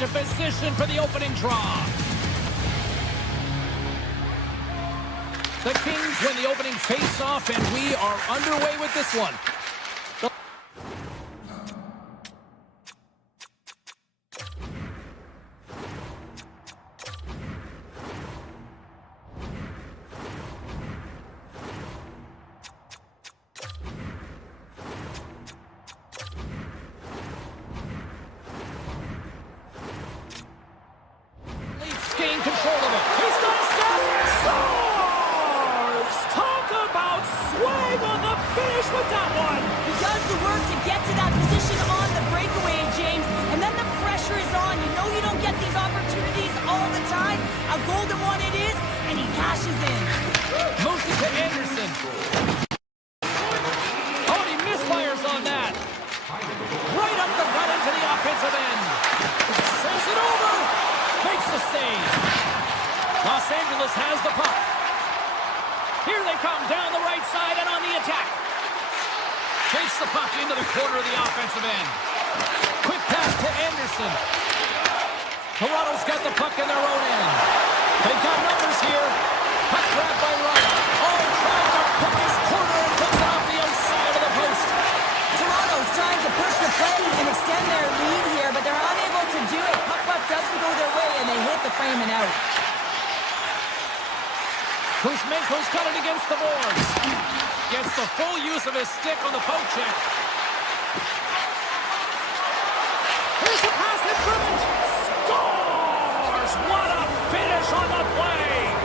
into position for the opening draw. The Kings win the opening face-off, and we are underway with this one. Gain control of it. He's got a step. Scores! Talk about swag on the finish with that one. He does the work to get to that position on the breakaway, James. And then the pressure is on. You know you don't get these opportunities all the time. A golden one it is, and he cashes in. Moves it to Anderson. Oh, he misfires on that. Right up the gut into the offensive end. Sends it over. Makes the save. Los Angeles has the puck. Here they come down the right side and on the attack. Takes the puck into the corner of the offensive end. Quick pass to Anderson. Toronto's got the puck in their own end. They've got numbers here. Puck grabbed by Wright. Oh, trying to pick his corner and puts it off the outside of the post. Toronto's trying to push the play and extend their lead here, but they're unable to do it. Puck doesn't go their way, and they hit the frame and out. Kuzmenko's got it against the boards. Gets the full use of his stick on the poke check. Here's the pass in front. Scores! What a finish on the play!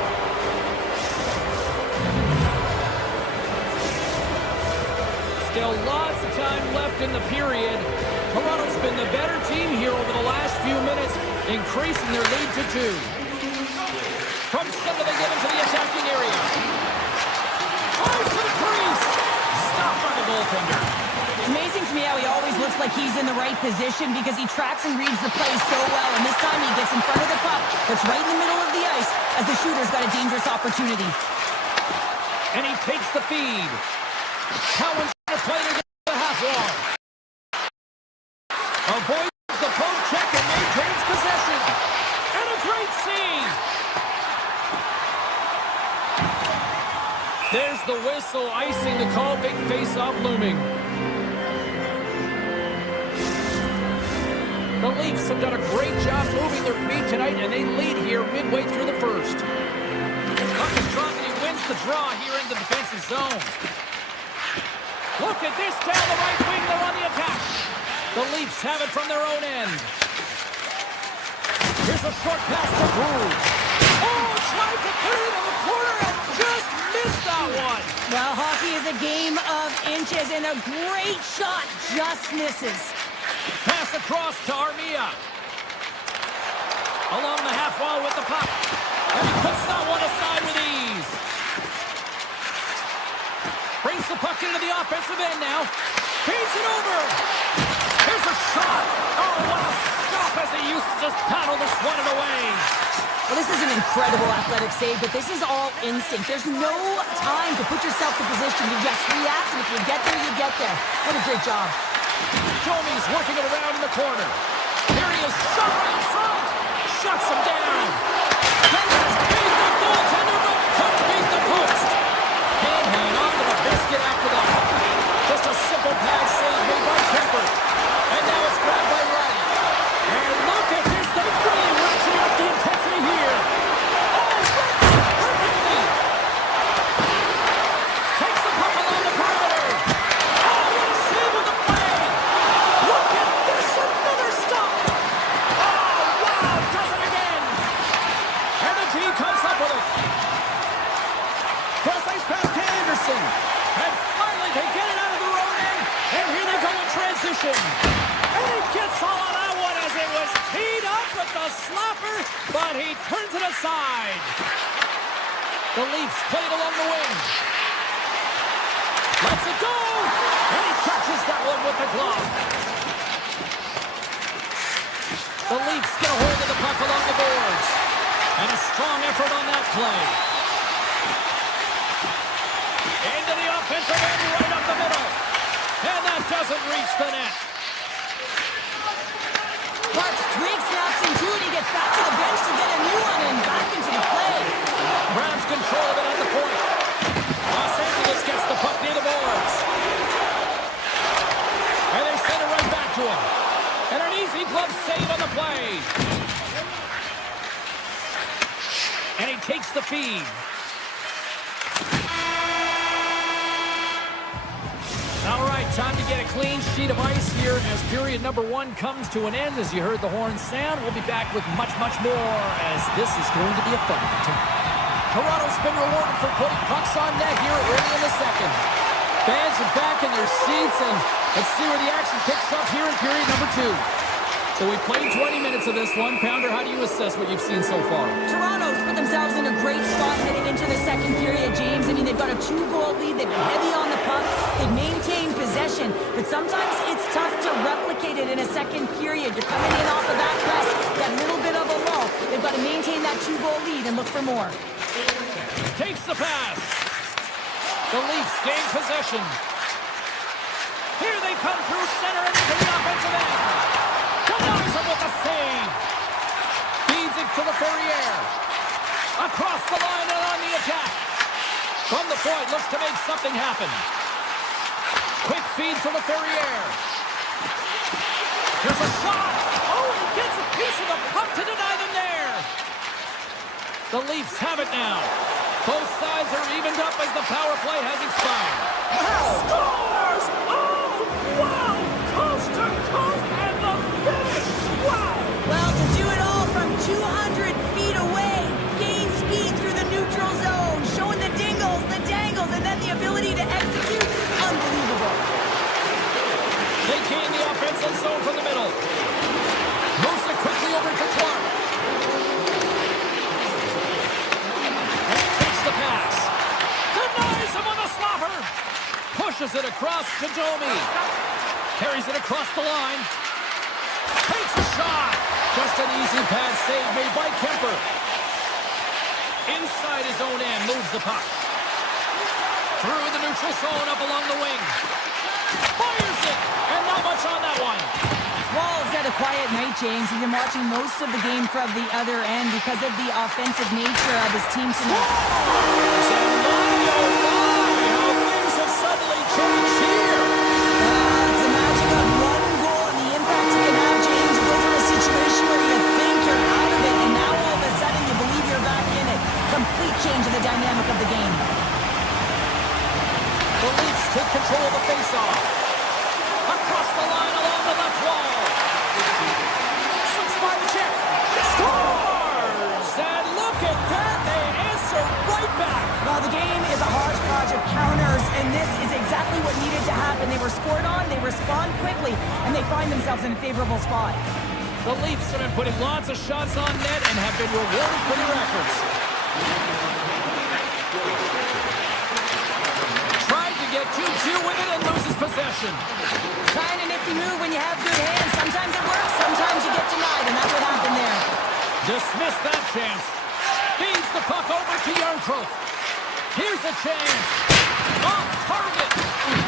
Still lots of time left in the period. Toronto's been the better team here over the last few minutes, increasing their lead to 2. From center, they get into the attacking area. Fires to the crease. Stopped by the goaltender. It's amazing to me how he always looks like he's in the right position because he tracks and reads the play so well. And this time he gets in front of the puck that's right in the middle of the ice as the shooter's got a dangerous opportunity. And he takes the feed. Cowan's going to play it against the half wall. Avoids the poke check and maintains possession. And a great save. There's the whistle, icing the call. Big face-off looming. The Leafs have done a great job moving their feet tonight, and they lead here midway through the first. Puck is dropped, and he wins the draw here in the defensive zone. Look at this down the right wing. They're on the attack. The Leafs have it from their own end. Here's a short pass to Brew. Oh, tried to put it in the corner and just missed that one. Well, hockey is a game of inches, and a great shot just misses. Pass across to Armia. Along the half wall with the puck. And he puts that one aside with ease. Brings the puck into the offensive end now. Feeds it over. Here's a shot. Oh, what a stop as he uses his paddle to swat it away. Well, this is an incredible athletic save, but this is all instinct. There's no time to put yourself in position to just react, and if you get there, you get there. What a great job. Domi's working it around in the corner. Here he is, shot right in front. Shuts him down. Henderson beat the goaltender, but couldn't beat the post. Can't hang on to the biscuit after that. Just a simple pad save made by Kemper. And now it's grabbed by Wright. And look at this. They really ratcheting up the intensity here. Oh, perfectly. Takes the puck along the perimeter. Oh, what a save with the play. Look at this. Another stop. Oh, wow. Does it again. And the team comes up with it. Cross ice pass to Anderson. And finally they get it out of their own end. And here they go in transition. And he gets all of that one as it was teed up with the slapper, but he turns it aside. The Leafs play it along the wing. Lets it go. And he catches that one with the glove. The Leafs get a hold of the puck along the boards. And a strong effort on that play. Into the offensive end, right up the middle. And that doesn't reach the net. Parks, twig snaps and gets back to the bench to get a new one and back into the play. Grabs control of it at the point. Los Angeles gets the puck near the boards. And they send it right back to him. And an easy glove save on the play. And he takes the feed. All right, time to get a clean sheet of ice here as period number 1 comes to an end. As you heard the horn sound, we'll be back with much, much more as this is going to be a fun one tonight. Toronto's been rewarded for putting pucks on net here early in the second. Fans are back in their seats, and let's see where the action picks up here in period number 2. So we played 20 minutes of this one. Pounder, how do you assess what you've seen so far? Toronto's put themselves in a great spot heading into the second period, James. I mean, they've got a 2-goal lead. They've been heavy on the puck. They've maintained possession. But sometimes it's tough to replicate it in a second period. You're coming in off of that press, that little bit of a lull. They've got to maintain that 2-goal lead and look for more. Takes the pass. The Leafs gain possession. Here they come through center and into the offensive end. Denies him with a save. Feeds it to the Ferrier. Across the line and on the attack. From the point, looks to make something happen. Quick feed to the Ferrier. Here's a shot. Oh, he gets a piece of the puck to deny them there. The Leafs have it now. Both sides are evened up as the power play has expired. Scores! Oh, wow! Coast to coast and the finish! Wow! Well, to do it all from 200 feet away, gain speed through the neutral zone, showing the dingles, the dangles, and then the ability to execute. Unbelievable. They gain the offensive zone from the middle. Moves it quickly over to Clark. And he takes the pass. Denies him on the slobber. Pushes it across to Domi. Carries it across the line. Takes a shot. Just an easy pad save made by Kemper. Inside his own end, moves the puck. Through the neutral zone, up along the wing. Fires it, and not much on that one. Wall's had a quiet night, James. He's been watching most of the game from the other end because of the offensive nature of his team tonight. And my, oh my, how things have suddenly changed here. It's the magic of one goal and the impact you can have, James. You go from a situation where you think you're out of it, and now all of a sudden you believe you're back in it. Complete change of the dynamic of the game. The Leafs take control of the faceoff. Across the line along the left wall. Slips by the check. Scores! And look at that. They answer right back. Well, the game is a hodgepodge of counters, and this is exactly what needed to happen. They were scored on, they respond quickly, and they find themselves in a favorable spot. The Leafs have been putting lots of shots on net and have been rewarded for their efforts. Tried to get 2-2 with it and loses possession. Kind of nifty move when you have good hands. Sometimes it works, sometimes you get denied, and that's what happened there. Dismiss that chance. Feeds the puck over to Yarncroke. Here's a chance. Off target.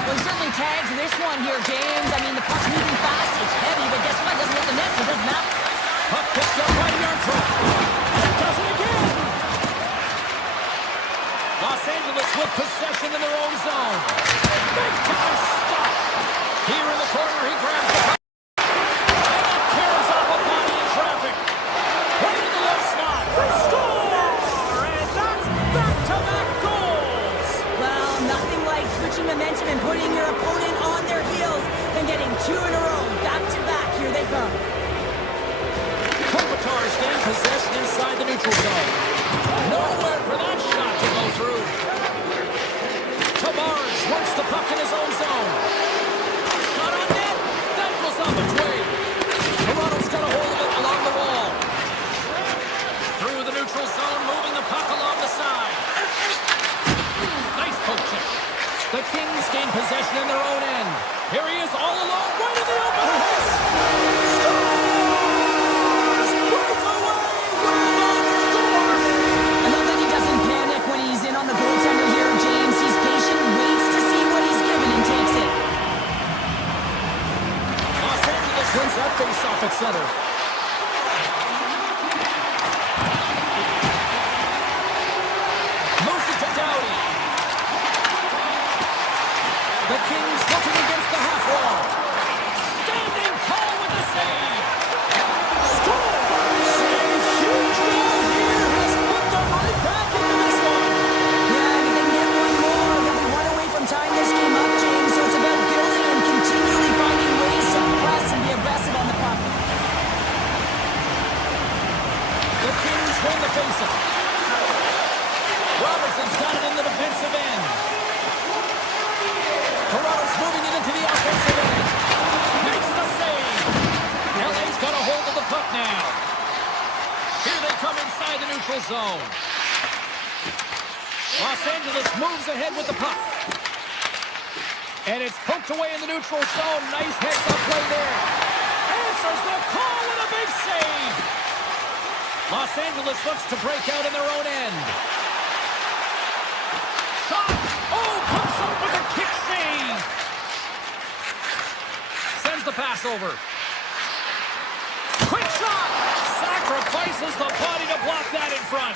Well, he certainly tags this one here, James. I mean, the puck's moving fast, it's heavy, but guess what? It doesn't hit the net, so it doesn't matter. Puck picked up by Yarncroke. And does it again. Los Angeles with possession in their own zone. Big time stop. Here in the corner, he grabs the puck. And it tears off a body in traffic. Right in the left slot. They score! And that's back-to-back goals. Well, nothing like switching momentum and putting your opponent on their heels than getting 2 in a row. Back-to-back, here they come. Kopitar's gained possession inside the neutral zone. Nowhere for that shot to go through. Tavares works the puck in his own zone. Not on net. That goes off its way. Toronto's got a hold of it along the wall. Through the neutral zone, moving the puck along the side. Nice poke check. The Kings gain possession in their own end. Here he is all alone, right in the open ice. Scores! Breakaway with a score! I love that he doesn't panic when he's in on the goaltender here, James. He's patient, waits to see what he's given, and takes it. Los Angeles wins that face-off at center. The Kings looking against the half wall. Standing tall with the save. Scores! A huge goal here has put them right back into this one. Yeah, and if they can get one more, they'll be one away from tying this game up, James. So it's about building and continually finding ways to press and be aggressive on the puck. The Kings win the faceoff. Robertson's got it in the defensive end. Toronto's moving it into the offensive end. Makes the save. LA's got a hold of the puck now. Here they come inside the neutral zone. Los Angeles moves ahead with the puck. And it's poked away in the neutral zone. Nice heads-up play there. Answers the call with a big save. Los Angeles looks to break out in their own end. Shot. Oh, comes up with a kick save. Sends the pass over. Quick shot. Sacrifices the body to block that in front.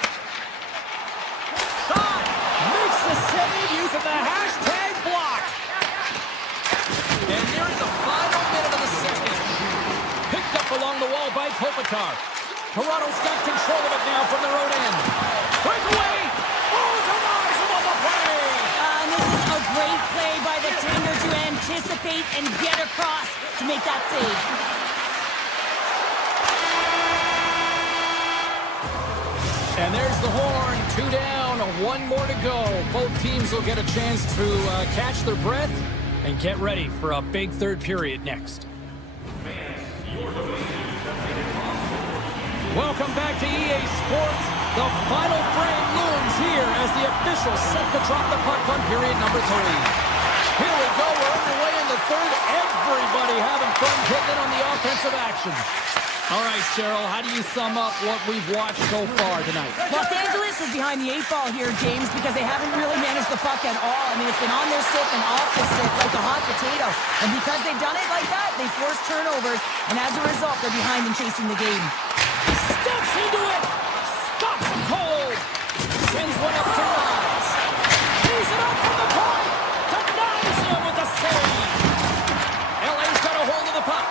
Shot. Makes the save using the hashtag block. And nearing the final minute of the second. Picked up along the wall by Kopitar. Toronto's got control of it now from their own end. Breakaway! Oh, denies him on the play! And this is a great play by the defender to anticipate and get across to make that save. And there's the horn. 2 down, 1 more to go. Both teams will get a chance to catch their breath and get ready for a big third period next. Welcome back to EA Sports. The final frame looms here as the officials set to drop the puck on period number 3. Here we go. We're underway in the third. Everybody having fun getting in on the offensive action. All right, Cheryl, how do you sum up what we've watched so far tonight? Los Angeles is behind the 8 ball here, James, because they haven't really managed the puck at all. I mean, it's been on their stick and off the stick like a hot potato. And because they've done it like that, they force turnovers. And as a result, they're behind in chasing the game. Steps into it. Stops him cold. Sends one up to Rise. Tees it up from the point. Denies him with the save. LA's got a hold of the puck.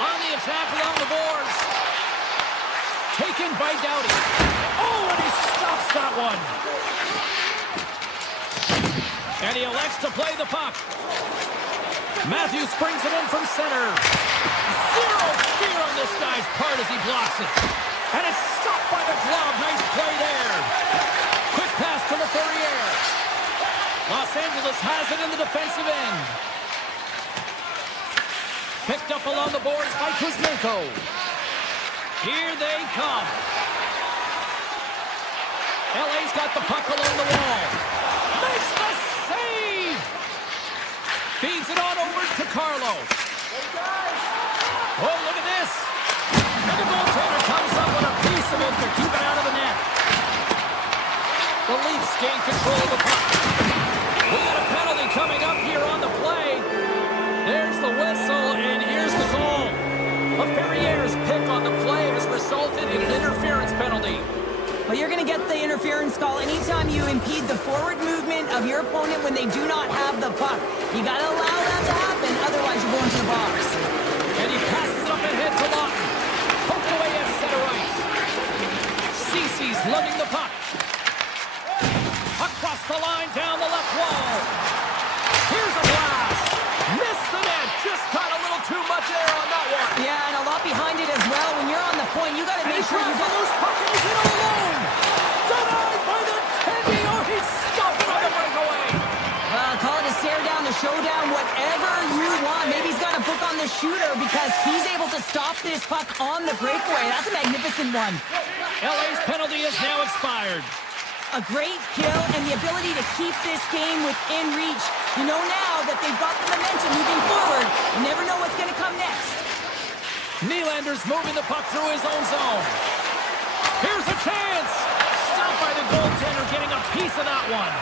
On the attack along the boards. Taken by Doughty. Oh, and he stops that one. And he elects to play the puck. Matthews brings it in from center. Zero fear on this guy's part as he blocks it. And it's stopped by the glove. Nice play there. Quick pass to LaFerriere. Los Angeles has it in the defensive end. Picked up along the boards by Kuzmenko. Here they come. LA's got the puck along the wall. Makes the save! Feeds it on over to Carlos. Oh, look at this. And the goaltender comes up with a piece of it to keep it out of the net. The Leafs gain control of the puck. We got a penalty coming up here on the play. There's the whistle, and here's the call. LaFerriere's pick on the play has resulted in an interference penalty. Well, you're going to get the interference call anytime you impede the forward movement of your opponent when they do not have the puck. You got to allow that to happen, otherwise you're going to the box. And he passes it up ahead to Lawton. Poked away at center ice. Cece's lugging the puck. Across the line, down the left wall. Here's a blast. Missed the net. Just got a little too much air on that one. Yeah, and a lot behind it as well. When you're on the point, you got to make sure you get loose puck and he's in all alone. Denied by the Teddy. Oh, he's stopped on the breakaway. Well, call it a stare down, a showdown, whatever you want. Maybe he's got a book on the shooter because he's able to stop this puck on the breakaway. That's a magnificent one. LA's penalty is now expired. A great kill and the ability to keep this game within reach. You know now that they've got the momentum moving forward. You never know what's going to come next. Nylander's moving the puck through his own zone. Here's a chance. Stopped by the goaltender, getting a piece of that one.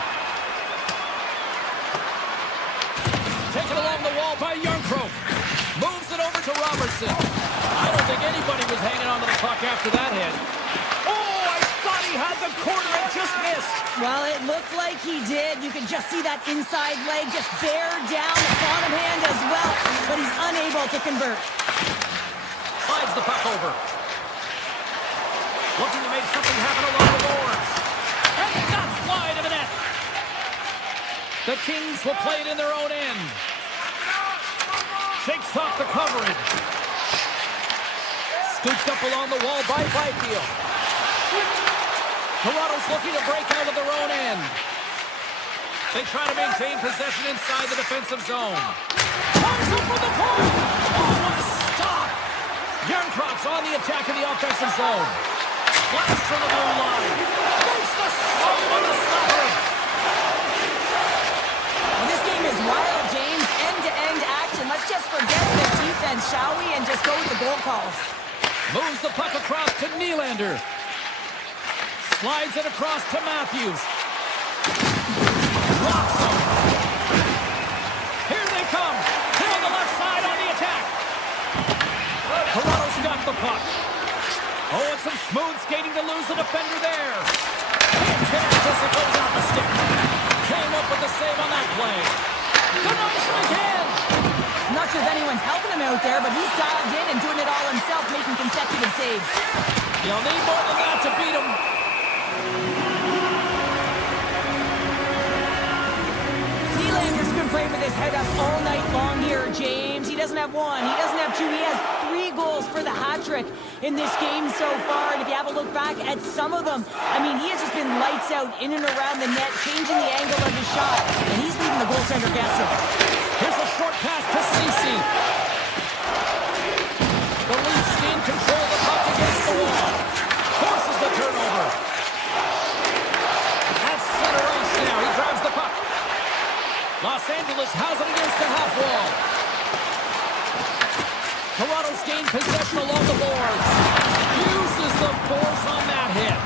Taken along the wall by Yarncroke. Moves it over to Robertson. I don't think anybody was hanging on to the puck after that hit. Oh, I thought he had had the corner and just missed. Well, it looked like he did. You could just see that inside leg just bear down the bottom hand as well, but he's unable to convert. Slides the puck over. Looking to make something happen along the boards. And that's wide of the net. The Kings will play it in their own end. Shakes off the coverage. Scooped up along the wall by Byfield. Toronto's looking to break out of their own end. They try to maintain possession inside the defensive zone. Fires up from the point. Oh, what a stop. Yarncroft's on the attack in the offensive zone. Blast from the blue line. Makes the save on the stopper. Well, this game is wild, James. End-to-end action. Let's just forget the defense, shall we, and just go with the goal calls. Moves the puck across to Nylander. Slides it across to Matthews. Rocks him. Here they come. They're on the left side on the attack. Toronto's got the puck. Oh, and some smooth skating to lose the defender there. Hits it as it goes off the stick. Came up with the save on that play. Denies him again. I'm not sure if anyone's helping him out there, but he's dialed in and doing it all himself, making consecutive saves. You'll need more than that to beat him. Nylander's been playing with his head up all night long here, James. He doesn't have one, he doesn't have two, he has 3 goals for the hat trick in this game so far. And if you have a look back at some of them, I mean, he has just been lights out in and around the net, changing the angle of his shot, and he's leaving the goaltender guessing. Here's a short pass to Ceci. The Leafs gain control of the puck against the wall. Forces the turnover. At center ice now. He grabs the puck. Los Angeles has it against the half wall. Toronto's gained possession along the boards. Uses the force on that hit.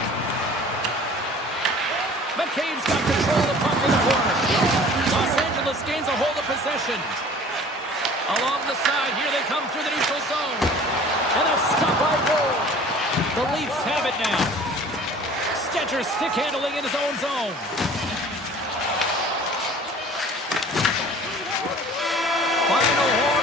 McCabe's got control of the puck in the corner. Los Angeles gains a hold of possession. Along the side, here they come through the neutral zone. And a stop by goal. The Leafs have it now. Stetcher stick handling in his own zone. Final horn.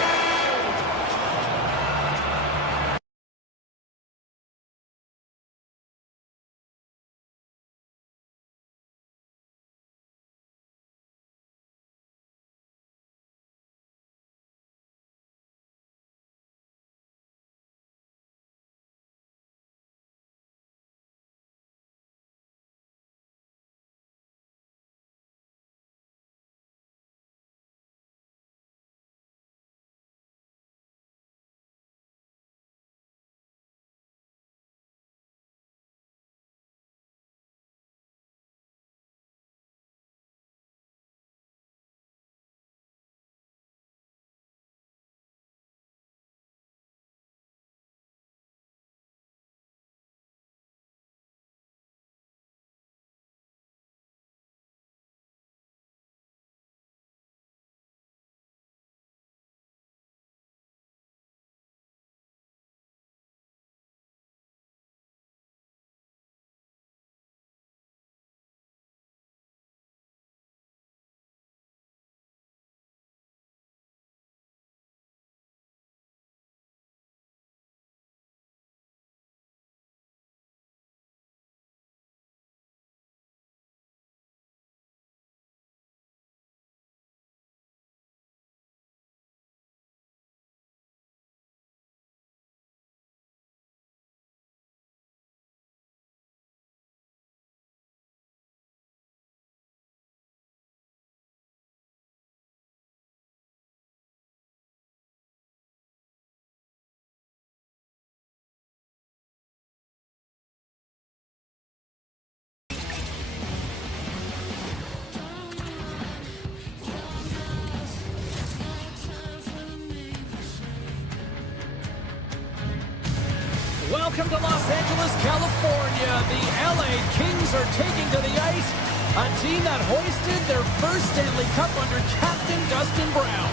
Welcome to Los Angeles, California. The LA Kings are taking to the ice a team that hoisted their first Stanley Cup under Captain Dustin Brown.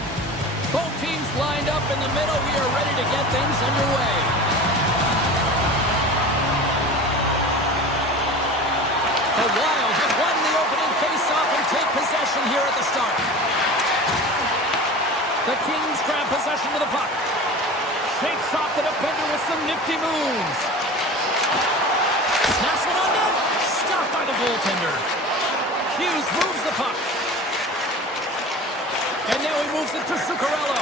Both teams lined up in the middle. We are ready to get things underway. The Wild have won the opening face-off and take possession here at the start. The Kings grab possession to the puck. Shakes off the defender with some nifty moves. Snaps one on net. Stopped by the goaltender. Hughes moves the puck. And now he moves it to Zuccarello.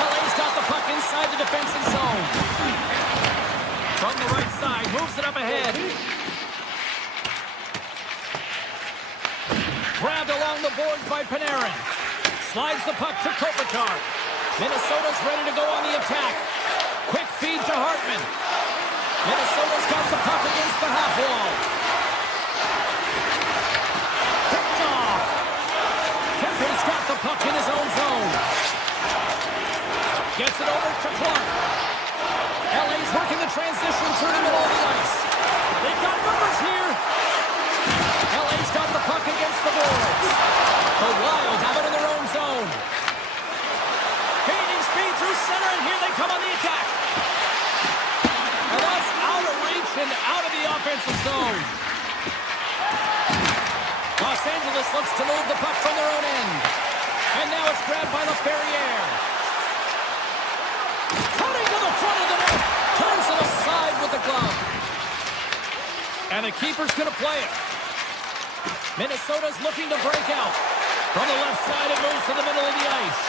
LA's got the puck inside the defensive zone. From the right side, moves it up ahead. Grabbed along the boards by Panarin. Slides the puck to Kopitar. Minnesota's ready to go on the attack. Quick feed to Hartman. Minnesota's got the puck against the half wall. Picked off. Kempe's got the puck in his own zone. Gets it over to Clark. LA's working the transition through the middle of the ice. They've got numbers here. LA's got the puck against the boards. The Wild have it in their own zone. Gaining speed through center, and here they come on the attack. And that's out of reach and out of the offensive zone. Los Angeles looks to move the puck from their own end. And now it's grabbed by LaFerriere. Cutting to the front of the net. Turns it aside with the glove. And the keeper's going to play it. Minnesota's looking to break out. From the left side, it moves to the middle of the ice.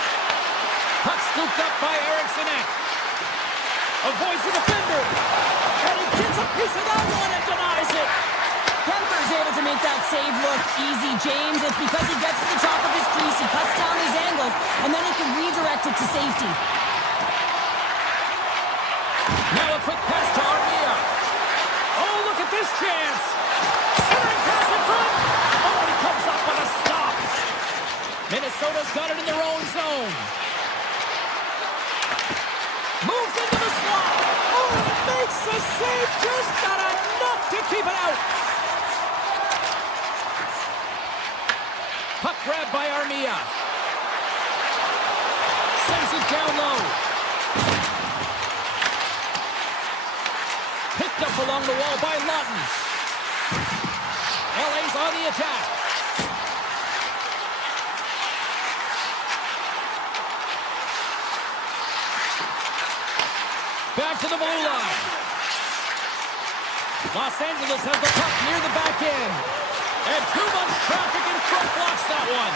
Puck scooped up by Eriksson Ek. Avoids the defender. And he gets a piece of that one and denies it. Kemper's able to make that save look easy, James. It's because he gets to the top of his crease, he cuts down his angles, and then he can redirect it to safety. Now a quick pass to Armia. Oh, look at this chance. Centering pass in front. Oh, and he comes up with a stop. Minnesota's got it in their own zone. Moves into the slot. Oh, and it makes the save. Just not enough to keep it out. Puck grabbed by Armia. Sends it down low. Picked up along the wall by Lawton. LA's on the attack. Back to the blue line. Los Angeles has the puck near the back end. And too much traffic in front blocks that one.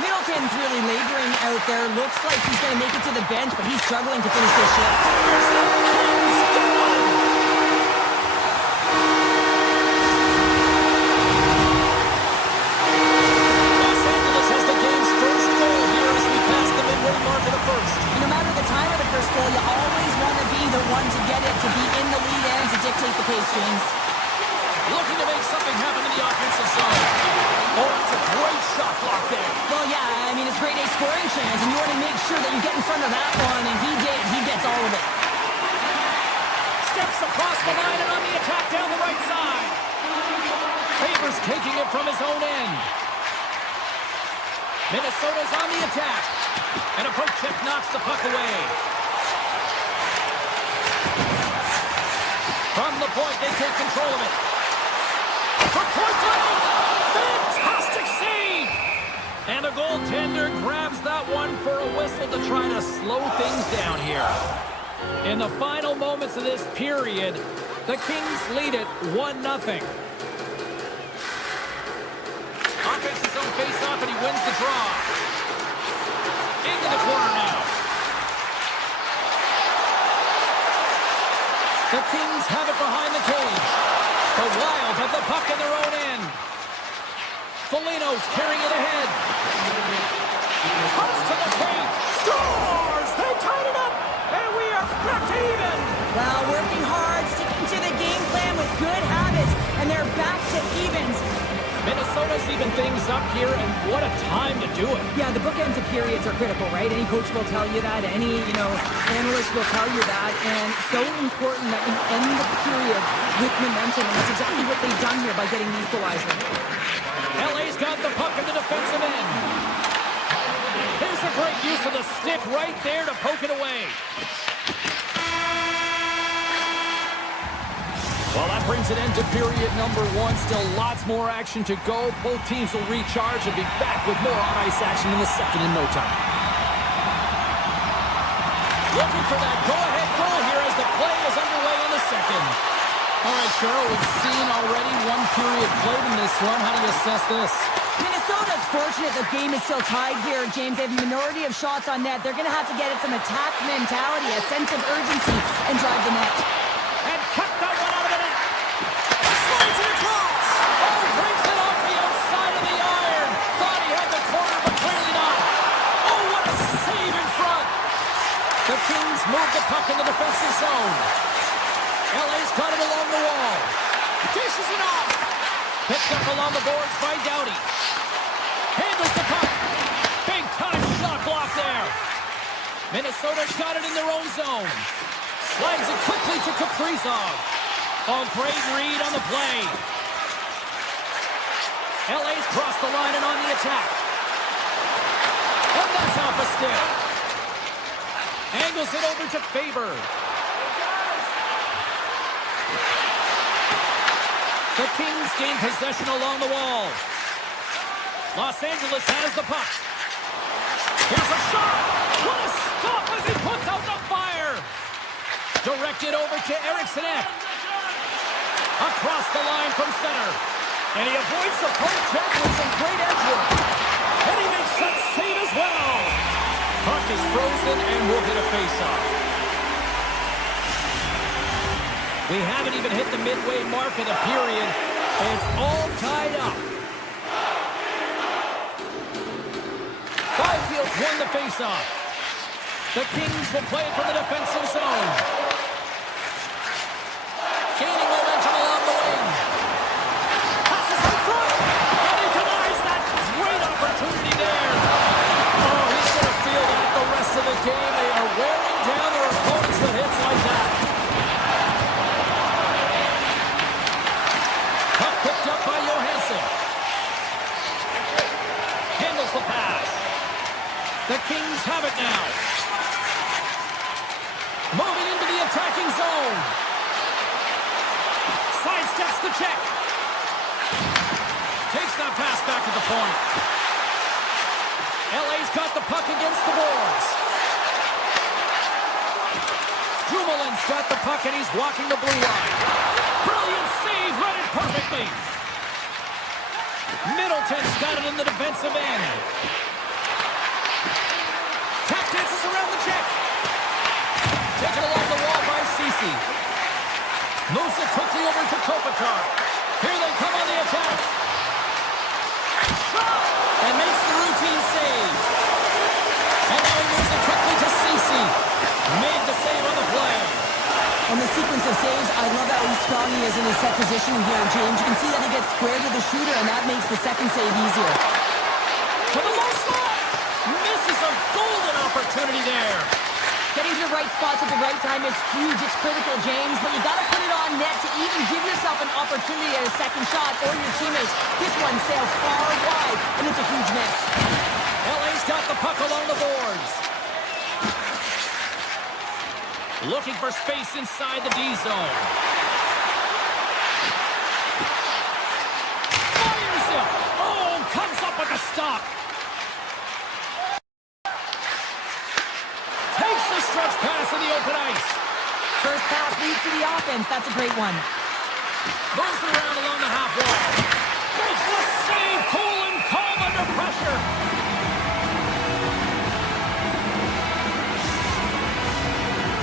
Middleton's really laboring out there. Looks like he's going to make it to the bench, but he's struggling to finish this shift. Here's the Kings done. Los Angeles has the game's first goal here as we pass the midway mark of the first. And no matter the time of the first goal, you always want to be the one to get it, to be in the lead and to dictate the pace, James. Looking to make something happen in the offensive zone. Oh, it's a great shot block there. Well, yeah, I mean, it's grade A scoring chance, and you want to make sure that you get in front of that one, and he did. He gets all of it. Steps across the line and on the attack down the right side. Favors taking it from his own end. Minnesota's on the attack. And a poke check knocks the puck away. From the point, they take control of it. For point blank! Fantastic save! And the goaltender grabs that one for a whistle to try to slow things down here. In the final moments of this period, the Kings lead it 1-0. Offense his own face-off, and he wins the draw. Into the corner now. The Kings have it behind the cage. The Wild have the puck in their own end. Foligno's carrying it ahead. Comes to the paint. Scores! They tied it up, and we are back to even. Well, working hard, sticking to the game plan with good habits, and they're back to evens. Minnesota's even things up here, and what a time to do it. Yeah, the bookends of periods are critical, right? Any coach will tell you that. Any, analyst will tell you that. And so important that we end the period with momentum, and that's exactly what they've done here by getting the equalizer. LA's got the puck in the defensive end. Here's a great use of the stick right there to poke it away. Well, that brings an end to period number one. Still lots more action to go. Both teams will recharge and be back with more on-ice action in the second in no time. Looking for that go-ahead goal here as the play is underway in the second. All right, Cheryl, we've seen already one period played in this one. How do you assess this? Minnesota's fortunate the game is still tied here, James. They have a minority of shots on net. They're going to have to get it some attack mentality, a sense of urgency, and drive the net. And cut that one out of the net. Slides it across. Oh, brings it off the outside of the iron. Thought he had the corner, but clearly not. Oh, what a save in front. The Kings move the puck in the defensive zone. LA's got it along the wall. Dishes it off. Picked up along the boards by Doughty. Handles the puck. Big time shot block there. Minnesota's got it in their own zone. Slides it quickly to Kaprizov. Oh, great read on the play. LA's crossed the line and on the attack. And that's off a stick. Angles it over to Faber. The Kings gain possession along the wall. Los Angeles has the puck. Here's a shot. What a stop as he puts out the fire. Directed over to Eriksson. Across the line from center. And he avoids the poke check with some great edge work. And he makes that save as well. Puck is frozen and will get a face-off. We haven't even hit the midway mark of the period, and it's all tied up. Byfield's won the faceoff. The Kings will play it from the defensive zone. Gaining momentum along the wing. Passes in front, and he denies that great opportunity there. Oh, he's going to feel that the rest of the game. They are wearing down their opponents with hits like that. Picked up by Johansson. Handles the pass. The Kings have it now. Moving into the attacking zone. Sidesteps the check. Takes that pass back at the point. LA's got the puck against the boards. Dumoulin's got the puck and he's walking the blue line. Brilliant save, read it perfectly. Middleton's got it in the defensive end. Tap dances around the check. Taken along the wall by Ceci. Moves it quickly over to Kopitar. Here they come on the attack. Shot! And makes the routine save. And now he moves it quickly to Ceci. Made the save on the play. On the sequence of saves, I love how strong he is in his set position here, James. You can see that he gets squared with the shooter, and that makes the second save easier. To the low slot! Misses a golden opportunity there. Getting to the right spots at the right time is huge. It's critical, James, but you got to put it on net to even give yourself an opportunity at a second shot or your teammates. This one sails far wide, and it's a huge miss. LA's got the puck along the boards. Looking for space inside the D zone. Fires him. Oh, comes up with a stop. Takes the stretch pass in the open ice. First pass leads to the offense. That's a great one. Moves it around along the half wall. Makes the save. Cool and calm under pressure.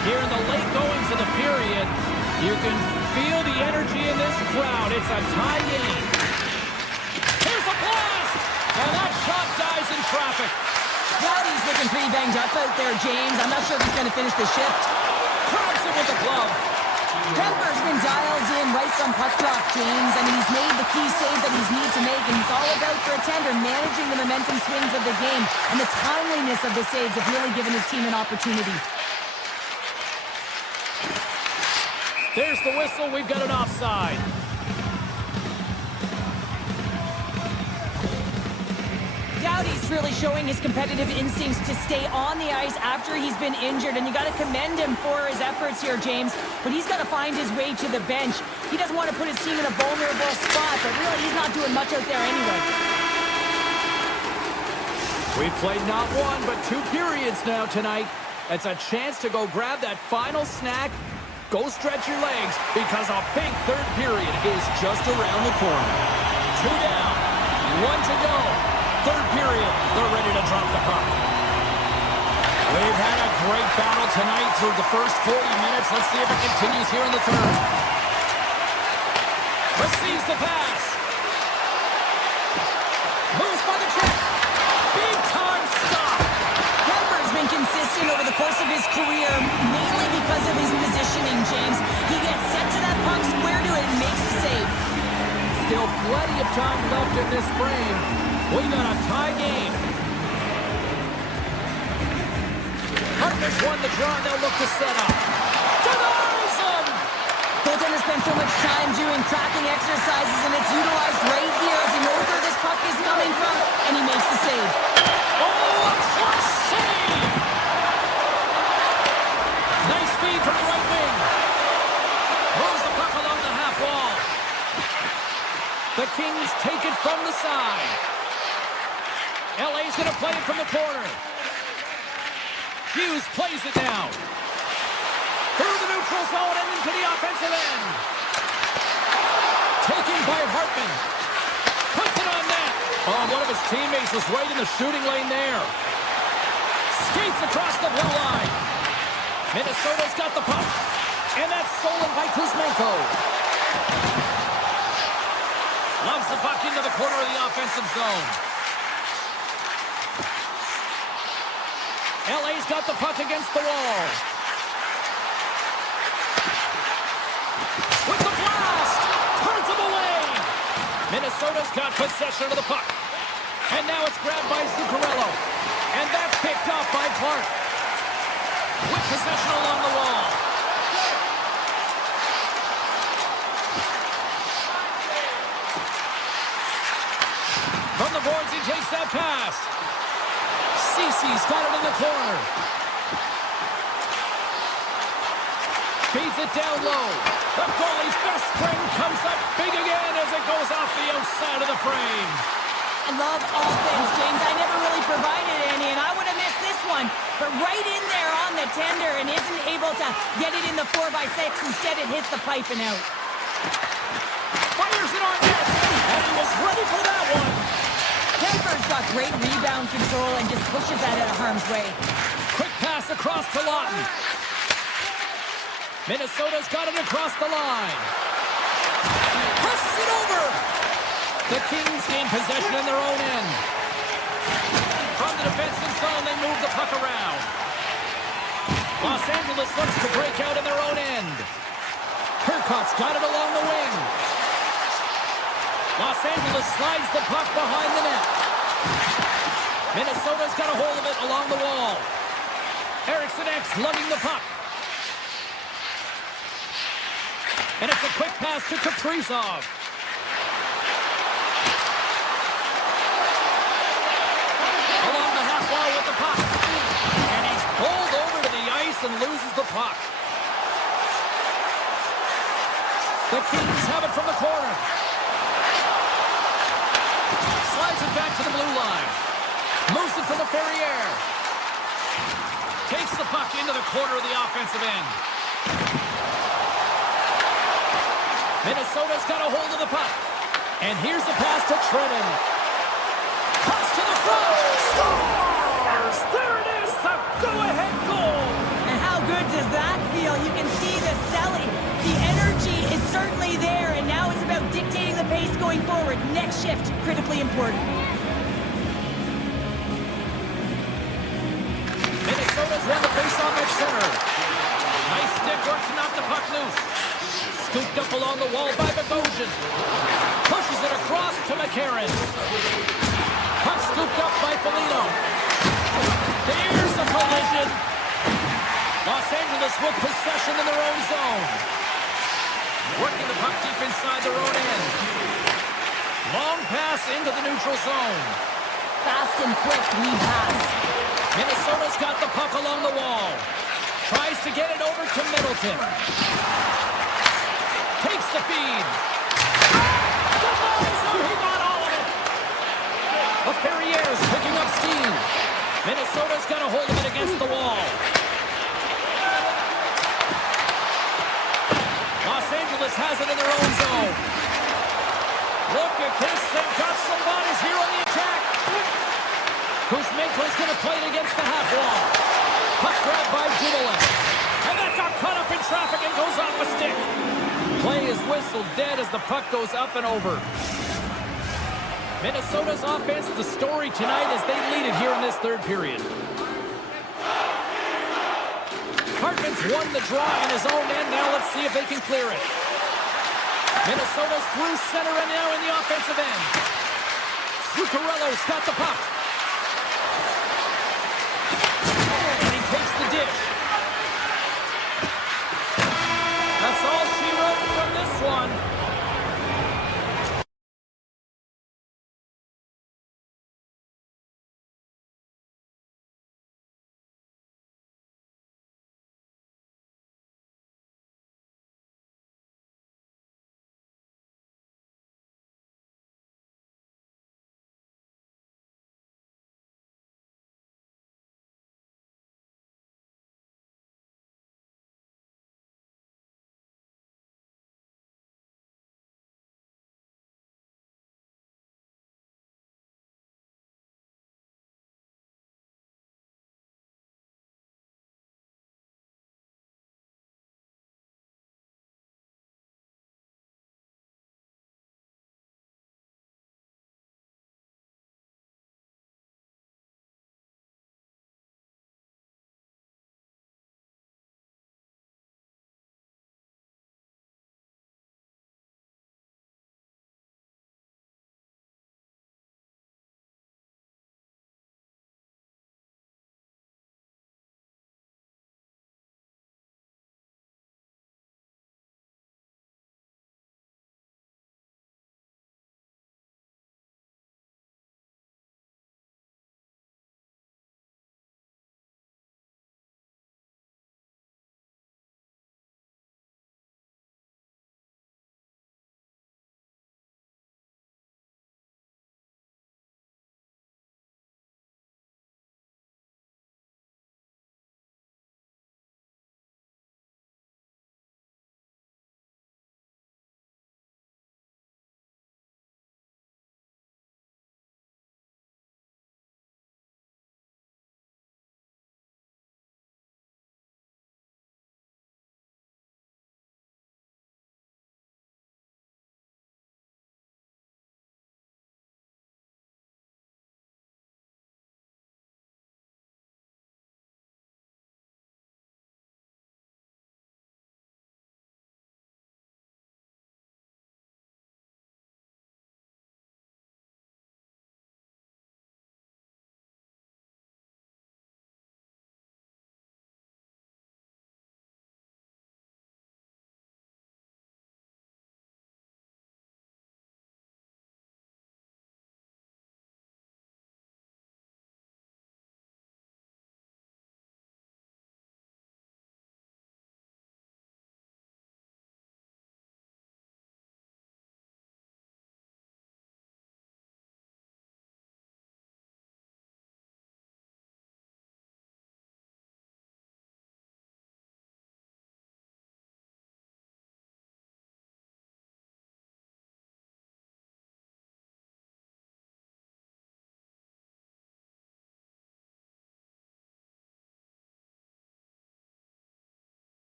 Here in the late goings of the period, you can feel the energy in this crowd. It's a tie game. Here's a blast! And that shot dies in traffic. Doughty's looking pretty banged up out there, James. I'm not sure if he's going to finish the shift. Grabs it with the glove. Kemper's been dialed in right from puck drop, James. I mean, he's made the key save that he's needed to make, and it's all about for a tender, managing the momentum swings of the game. And the timeliness of the saves have really given his team an opportunity. There's the whistle. We've got an offside. Doughty's really showing his competitive instincts to stay on the ice after he's been injured, and you got to commend him for his efforts here, James. But he's got to find his way to the bench. He doesn't want to put his team in a vulnerable spot, but really he's not doing much out there anyway. We've played not one, but 2 periods now tonight. It's a chance to go grab that final snack. Go stretch your legs, because a big third period is just around the corner. 2 down, 1 to go. Third period, they're ready to drop the puck. We've had a great battle tonight through the first 40 minutes. Let's see if it continues here in the third. Receives the pass. Moves by the check. Big time stop. Kemper's been consistent over the course of his career, mainly because of his positioning, James. He gets set to that puck, square to it, and makes the save. Still plenty of time left in this frame. We got a tie game. Hartman's won the draw, and they'll look to set up. Denies him! Goaltender spends so much time doing cracking exercises, and it's utilized right here as he knows where this puck is coming from, and he makes the save. Oh, a clutch save! Nice feed from the right wing. Moves the puck along the half wall. The Kings take it from the side. LA's going to play it from the corner. Hughes plays it down. Through the neutral zone and into the offensive end. Taken by Hartman. Puts it on net. Oh, one of his teammates was right in the shooting lane there. Skates across the blue line. Minnesota's got the puck. And that's stolen by Kuzmenko. Loves the puck into the corner of the offensive zone. LA's got the puck against the wall. With the blast! Turns him away! Minnesota's got possession of the puck. And now it's grabbed by Zuccarello. And that's picked up by Clark. With possession along the wall. From the boards, he takes that pass. Cece's got it in the corner. Feeds it down low. The goalie's best friend comes up big again as it goes off the outside of the frame. I love offense, James. I never really provided any, and I would have missed this one. But right in there on the tender and isn't able to get it in the 4x6. Instead, it hits the pipe and out. Fires it on net, and he was ready for that one. Kemper's got great rebound control and just pushes that out of harm's way. Quick pass across to Lawton. Minnesota's got it across the line. Passes it over. The Kings gain possession in their own end. From the defensive zone, they move the puck around. Los Angeles looks to break out in their own end. Turcotte's got it along the wing. Los Angeles slides the puck behind the net. Minnesota's got a hold of it along the wall. Eriksson X lugging the puck. And it's a quick pass to Kaprizov. Along the half wall with the puck. And he's pulled over to the ice and loses the puck. The Kings have it from the corner. Slides it back to the blue line. Moves it to the Ferrier. Takes the puck into the corner of the offensive end. Minnesota's got a hold of the puck. And here's the pass to Trenton. Cuts to the front. Scores! There it is, the go-ahead goal. And how good does that feel? You can see the selling. The energy is certainly there, and now it's about dictating the pace going forward. Next shift, critically important. Minnesota's won the face-off at center. Nice stick work to knock the puck loose. Scooped up along the wall by Bogosian. Pushes it across to McCarron. Puck scooped up by Foligno. There's a collision. Los Angeles with possession in their own zone. Working the puck deep inside their own end. Long pass into the neutral zone. fast and quick lead pass. Minnesota's got the puck along the wall. Tries to get it over to Middleton. Takes the feed. He got all of it. A Ferrier's picking up steam. Minnesota's got a hold of it against the wall. Los Angeles has it in their own zone. Look at this. They've got some bodies here on the attack. Kuzmenko's going to play it against the half wall. Puck grabbed by Dumoulin. And that got caught up in traffic and goes off a stick. Play is whistled dead as the puck goes up and over. Minnesota's offense, the story tonight as they lead it here in this third period. Hartman's won the draw in his own end. Now let's see if they can clear it. Minnesota's through center and now in the offensive end. Zuccarello's got the puck. And he takes the dish. That's all she wrote from this one.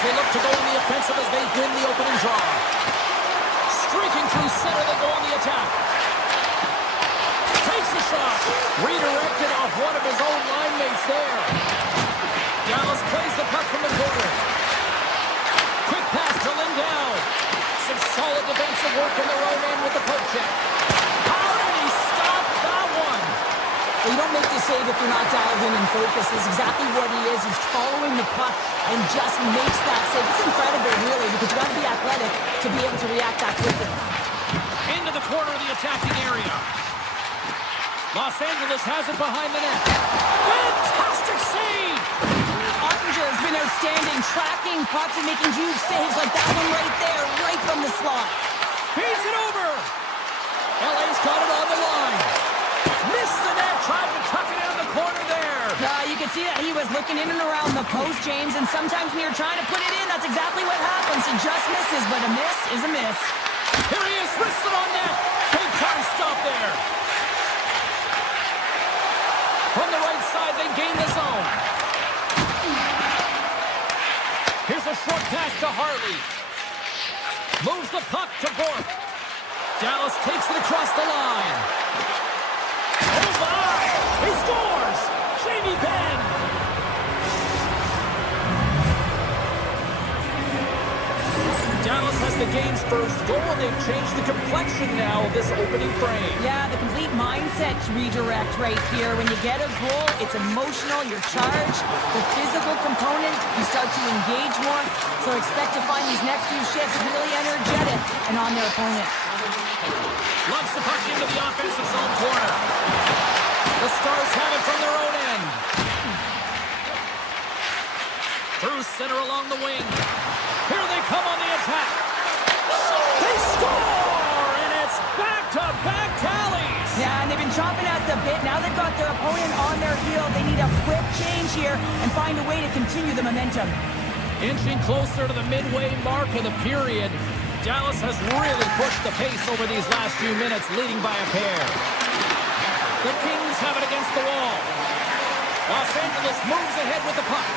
will look to go on the offensive as they win the opening draw. Streaking through center, they go on the attack. Takes the shot. Redirected off one of his own line mates there. Dallas plays the puck from the corner. Quick pass to Lindell. Some solid defensive work in their own end with the poke check. How did he stop that one? Well, you don't make the save if you're not dialed in and focused. That's exactly what he is. He's following the puck and just makes that save. It's incredible, really, because you got to be athletic to be able to react that quickly. Into the corner of the attacking area. Los Angeles has it behind the net. Fantastic save! Ottinger has been outstanding, tracking pucks and making huge saves like that one right there, right from the slot. Feeds it over. LA's got it on the line. Missed the net, tried to tuck it in the corner there. You can see that he was looking in and around the post, James, and sometimes when you're trying to put it in, that's exactly what happens. He just misses, but a miss is a miss. Here he is, wristed on net. Big time stop there. From the right side, they gain the zone. Here's a short pass to Harley. Moves the puck to Bork. Dallas takes it across the line. Oh my! He scores! Jamie Benn! Dallas has the game's first goal. They've changed the complexion now of this opening frame. Yeah, the complete mindset redirect right here. When you get a goal, it's emotional, you're charged. The physical component, you start to engage more. So expect to find these next few shifts really energetic and on their opponent. Lumps the puck into the offensive zone corner. The Stars have it from their own end. Through center along the wing. Here they come on the attack. They score! And it's back-to-back tallies! Yeah, and they've been chomping at the bit. Now they've got their opponent on their heel. They need a quick change here and find a way to continue the momentum. Inching closer to the midway mark of the period. Dallas has really pushed the pace over these last few minutes, leading by a pair. The Kings have it against the wall. Los Angeles moves ahead with the puck.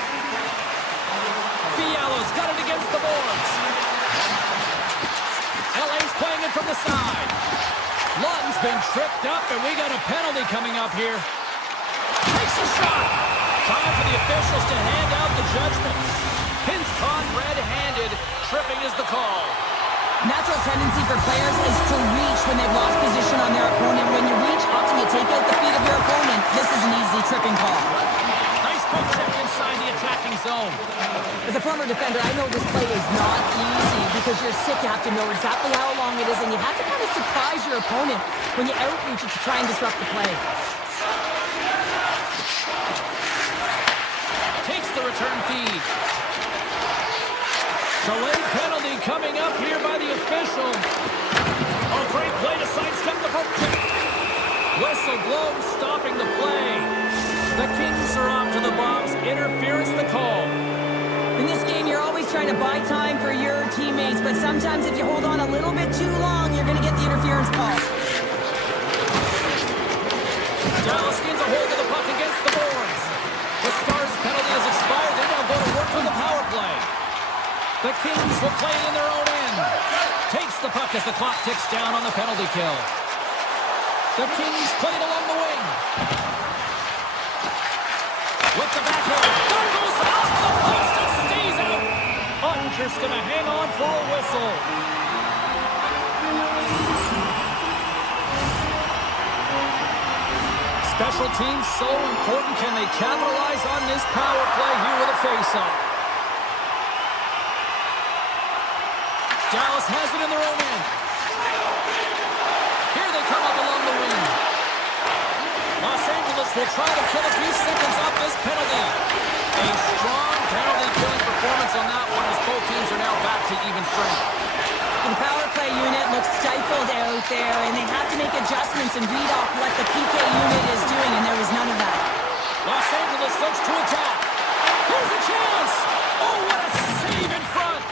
Fiala's got it against the boards. LA's playing it from the side. Lutton's been tripped up, and we got a penalty coming up here. Takes a shot. Time for the officials to hand out the judgment. Pins caught red-handed. Tripping is the call. Natural tendency for players is to reach when they've lost position on their opponent. When you reach, often you take out the feet of your opponent. This is an easy tripping call. Nice poke check inside the attacking zone. As a former defender, I know this play is not easy because you're sick. You have to know exactly how long it is, and you have to kind of surprise your opponent when you outreach it to try and disrupt the play. Takes the return feed. Delayed penalty coming up here by the official. Oh, great play to sidestep the poke check. Whistle blown, stopping the play. The Kings are off to the box. Interference the call. In this game, you're always trying to buy time for your teammates, but sometimes if you hold on a little bit too long, you're going to get the interference call. Dallas gains a hold of the puck against the boards. The Stars' penalty has expired. They now go to work with the power play. The Kings will play it in their own end. Takes the puck as the clock ticks down on the penalty kill. The Kings play it along the wing. With the backhand. One goes off the post and stays out. Ottinger's going to hang on for a whistle. Special teams so important. Can they capitalize on this power play here with a face-off? Dallas has it in their own end. Here they come up along the wing. Los Angeles will try to kill a few seconds off this penalty. A strong penalty-killing performance on that one as both teams are now back to even strength. The power play unit looks stifled out there, and they have to make adjustments and read off what the PK unit is doing, and there was none of that. Los Angeles looks to attack. Here's a chance. Oh, what a save in front.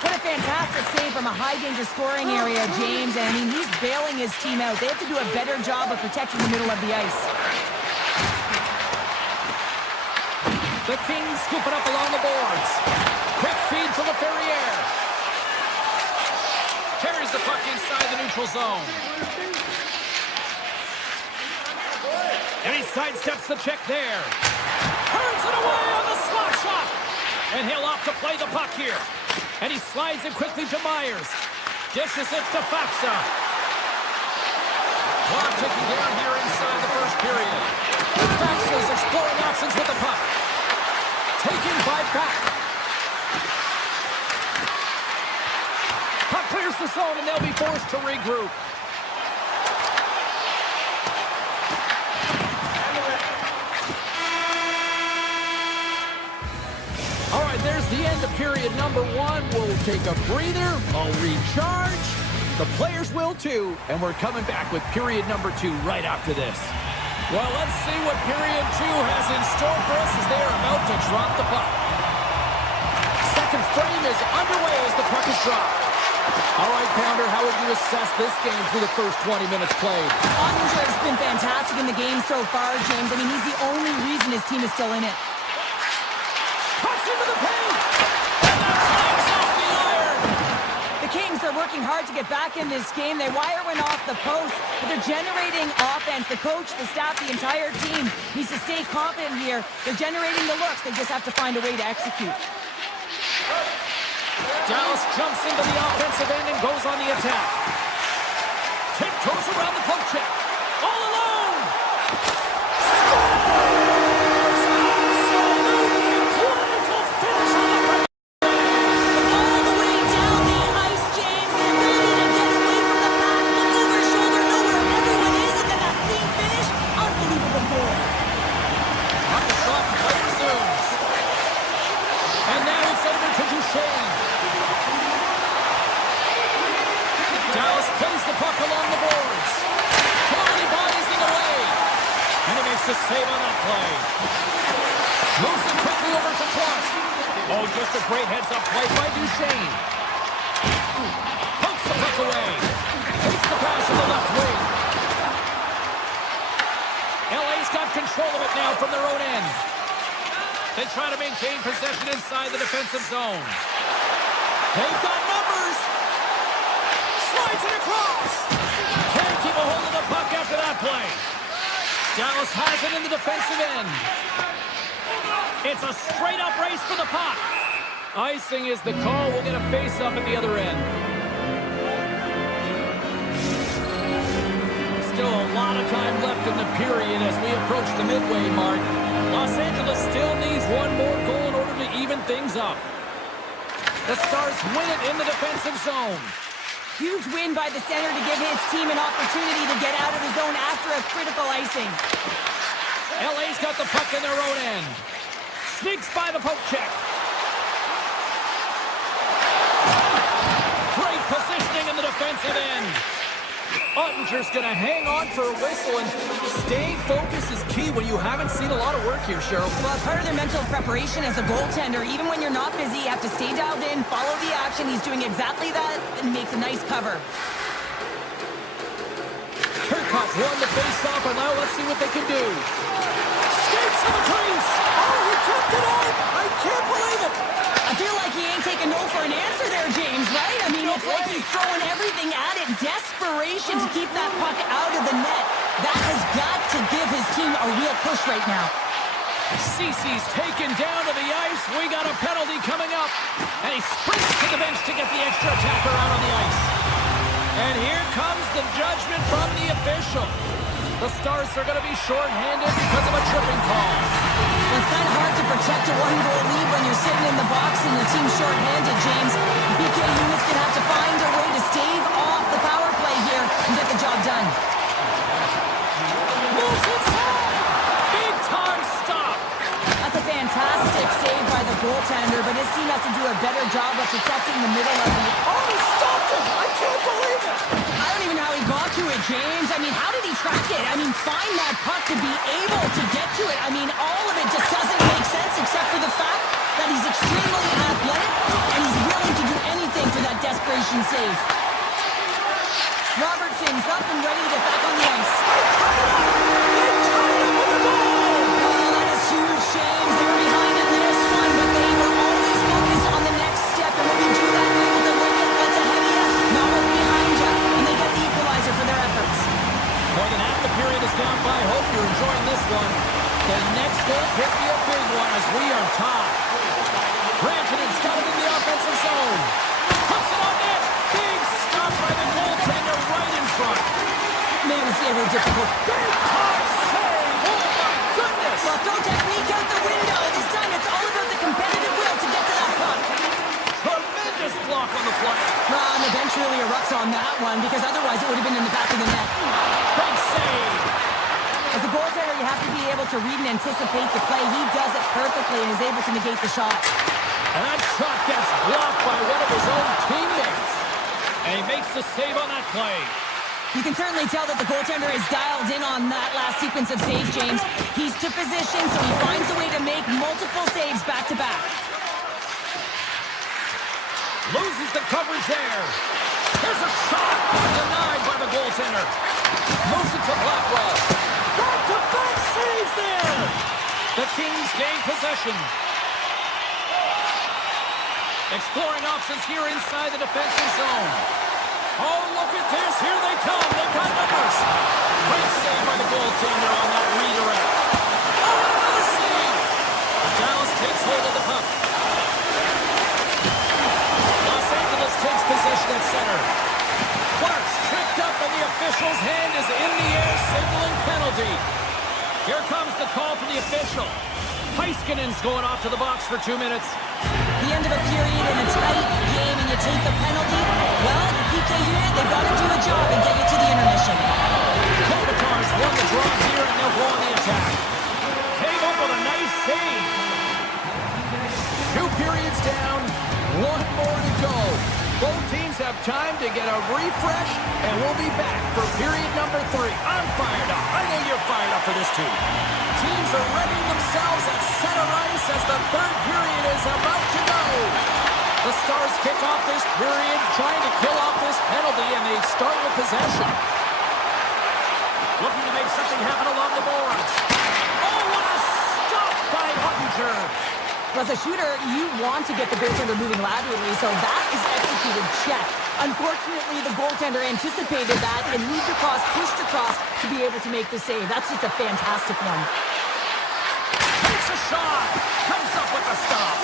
What a fantastic save from a high-danger scoring area, James. And I mean, he's bailing his team out. They have to do a better job of protecting the middle of the ice. The Kings scoop it up along the boards. Quick feed to Ferrier. Carries the puck inside the neutral zone. And he sidesteps the check there. Turns it away on the slap shot. And he'll opt to play the puck here. And he slides it quickly to Myers. Dishes it to Faksa. Clock ticking down here inside the first period. Faksa's exploring options with the puck. Taken by Back. Puck clears the zone and they'll be forced to regroup. All right, there's the end of period number one. We'll take a breather, I'll recharge. The players will too, and we're coming back with period number two right after this. Well, let's see what period two has in store for us as they are about to drop the puck. Second frame is underway as the puck is dropped. All right, Pounder, how would you assess this game through the first 20 minutes played? Ottinger has been fantastic in the game so far, James. I mean, he's the only reason his team is still in it. Cuts into the paint! And that clanks off the iron! The Kings are working hard to get back in this game. They wire one off the post, but they're generating offense. The coach, the staff, the entire team needs to stay confident here. They're generating the looks. They just have to find a way to execute. Dallas jumps into the offensive end and goes on the attack. Tiptoes around the poke check. All alone! Scores! Absolutely clinical finish on the break. All the way down the ice, James. The ability to get away from the pack, look over his shoulder, know where everyone is, and then that clean finish. Unbelievable goal. On the shot, play resumes. And now it's over to Duchesne. Dallas plays the puck along the boards. Totally bodies in the way. And he makes the save on that play. Moves it quickly over to Clark. Oh, just a great heads-up play by Duchesne. Pokes the puck away. Takes the pass on the left wing. LA's got control of it now from their own end. They try to maintain possession inside the defensive zone. They've got numbers. Slides it across. Can't keep a hold of the puck after that play. Dallas has it in the defensive end. It's a straight-up race for the puck. Icing is the call. We'll get a face-up at the other end. Still a lot of time left in the period as we approach the midway mark. Los Angeles still needs one more goal in order to even things up. The Stars win it in the defensive zone. Huge win by the center to give his team an opportunity to get out of the zone after a critical icing. LA's got the puck in their own end. Sneaks by the poke check. Great positioning in the defensive end. Ottinger's going to hang on for a whistle, and staying focused is key when you haven't seen a lot of work here, Cheryl. Well, part of their mental preparation as a goaltender, even when you're not busy, you have to stay dialed in, follow the action. He's doing exactly that and makes a nice cover. Turcotte won the face-off, and now let's see what they can do. Skates to the crease. Oh, he kept it out. I can't believe it. I feel like he ain't taking no for an answer there, James, right? I mean, it's like he's throwing everything at it. Desperation to keep that puck out of the net. That has got to give his team a real push right now. Cece's taken down to the ice. We got a penalty coming up. And he sprints to the bench to get the extra attacker out on the ice. And here comes the judgment from the official. The Stars are going to be shorthanded because of a tripping call. Well, it's kind of hard to protect a one-goal lead when you're sitting in the box and your team's shorthanded, James. BK unit's going to have to find a way to stave off the power play here and get the job done. Moves inside! Big time stop! That's a fantastic save by the goaltender, but his team has to do a better job of protecting the middle of the... Oh, he stopped it! I can't believe it! I don't even know how he got to it, James. I mean, how did he track it? I mean, find that puck to be able to get to it. I mean, all of it just doesn't make sense except for the fact that he's extremely athletic and he's willing to do anything for that desperation save. Robertson's up and ready to get back on the ice. Oh, that is huge, James. They were behind in this one, but they were always focused on the The next goal could be a big one as we are tied. Rantanen's got it in the offensive zone. Puts it on net. Big stop by the goaltender right in front. Man, it's ever difficult. Big time save. Oh, my goodness. Well, throw technique out the window. This time it's all about the competitive will to get to that puck. Tremendous block on the play. And the bench really erupts on that one because otherwise it would have been in the back of the net. Big save. As a goaltender, you have to be able to read and anticipate the play. He does it perfectly and is able to negate the shot. And that shot gets blocked by one of his own teammates. And he makes the save on that play. You can certainly tell that the goaltender is dialed in on that last sequence of saves, James. He's to position, so he finds a way to make multiple saves back-to-back. Loses the coverage there. There's a shot denied by the goaltender. Moves it to Blackwell. Back-to-back saves there. The Kings gain possession. Exploring options here inside the defensive zone. Oh, look at this. Here they come. They've got numbers. Great save by the goaltender on that redirect. Oh, and another save. Dallas takes hold of the puck. Los Angeles takes possession at center. Clark's tripped up and the official's hand is in the air, signaling penalty. Here comes the call from the official. Heiskanen's going off to the box for 2 minutes. The end of a period in a tight game and you take the penalty. Well, the PK unit, they've got to do a job and get you to the intermission. Kopitar's won the draw here and they'll go on the attack. Came up with a nice save. 2 periods down, 1 more to go. Both teams have time to get a refresh, and we'll be back for period number 3. I'm fired up. I know you're fired up for this too. Teams are readying themselves at center ice as the 3rd period is about to go. The Stars kick off this period, trying to kill off this penalty, and they start with possession. Looking to make something happen along the boards. Oh, what a stop by Ottinger. As a shooter, you want to get the goaltender moving laterally, so that is executed check. Unfortunately, the goaltender anticipated that and moved across, pushed across to be able to make the save. That's just a fantastic one. Takes a shot. Comes up with a stop.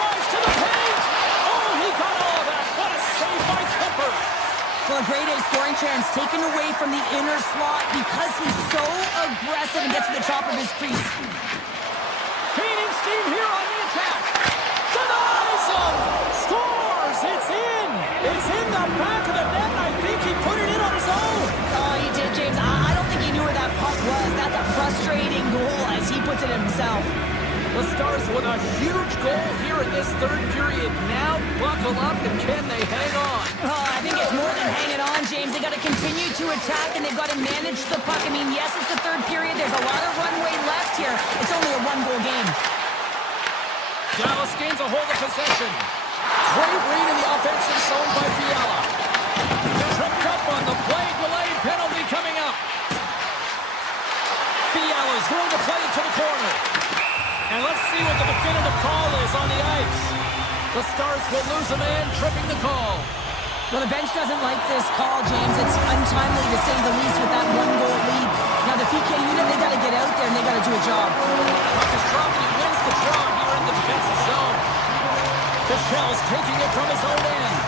Drives to the paint. Oh, he got all that. What a save by Kemper. Well, a grade A scoring chance taken away from the inner slot because he's so aggressive and gets to the top of his crease. Gaining steam here on the attack. Denies him. Scores. It's in. It's in the back of the net. I think he put it in on his own. Oh, he did, James. I don't think he knew where that puck was. That's a frustrating goal as he puts it himself. The Stars with a huge goal here in this 3rd period. Now buckle up and can they hang on? Oh, I think it's more than hanging on, James. They got to continue to attack and they've got to manage the puck. I mean, yes, it's the 3rd period. There's a lot of runway left here. It's only a 1-goal game. Dallas gains a hold of possession. Great read in the offensive zone by Fiala. Tripped up on the play, delayed penalty coming up. Fiala's going to play it to the corner. And let's see what the definitive call is on the ice. The Stars will lose a man, tripping the call. Well, the bench doesn't like this call, James. It's untimely to say the least with that 1-goal lead. Now, the PK unit, they got to get out there and they got to do a job. Puck is dropped and he wins the draw here in the defensive zone. Michelle's taking it from his own end.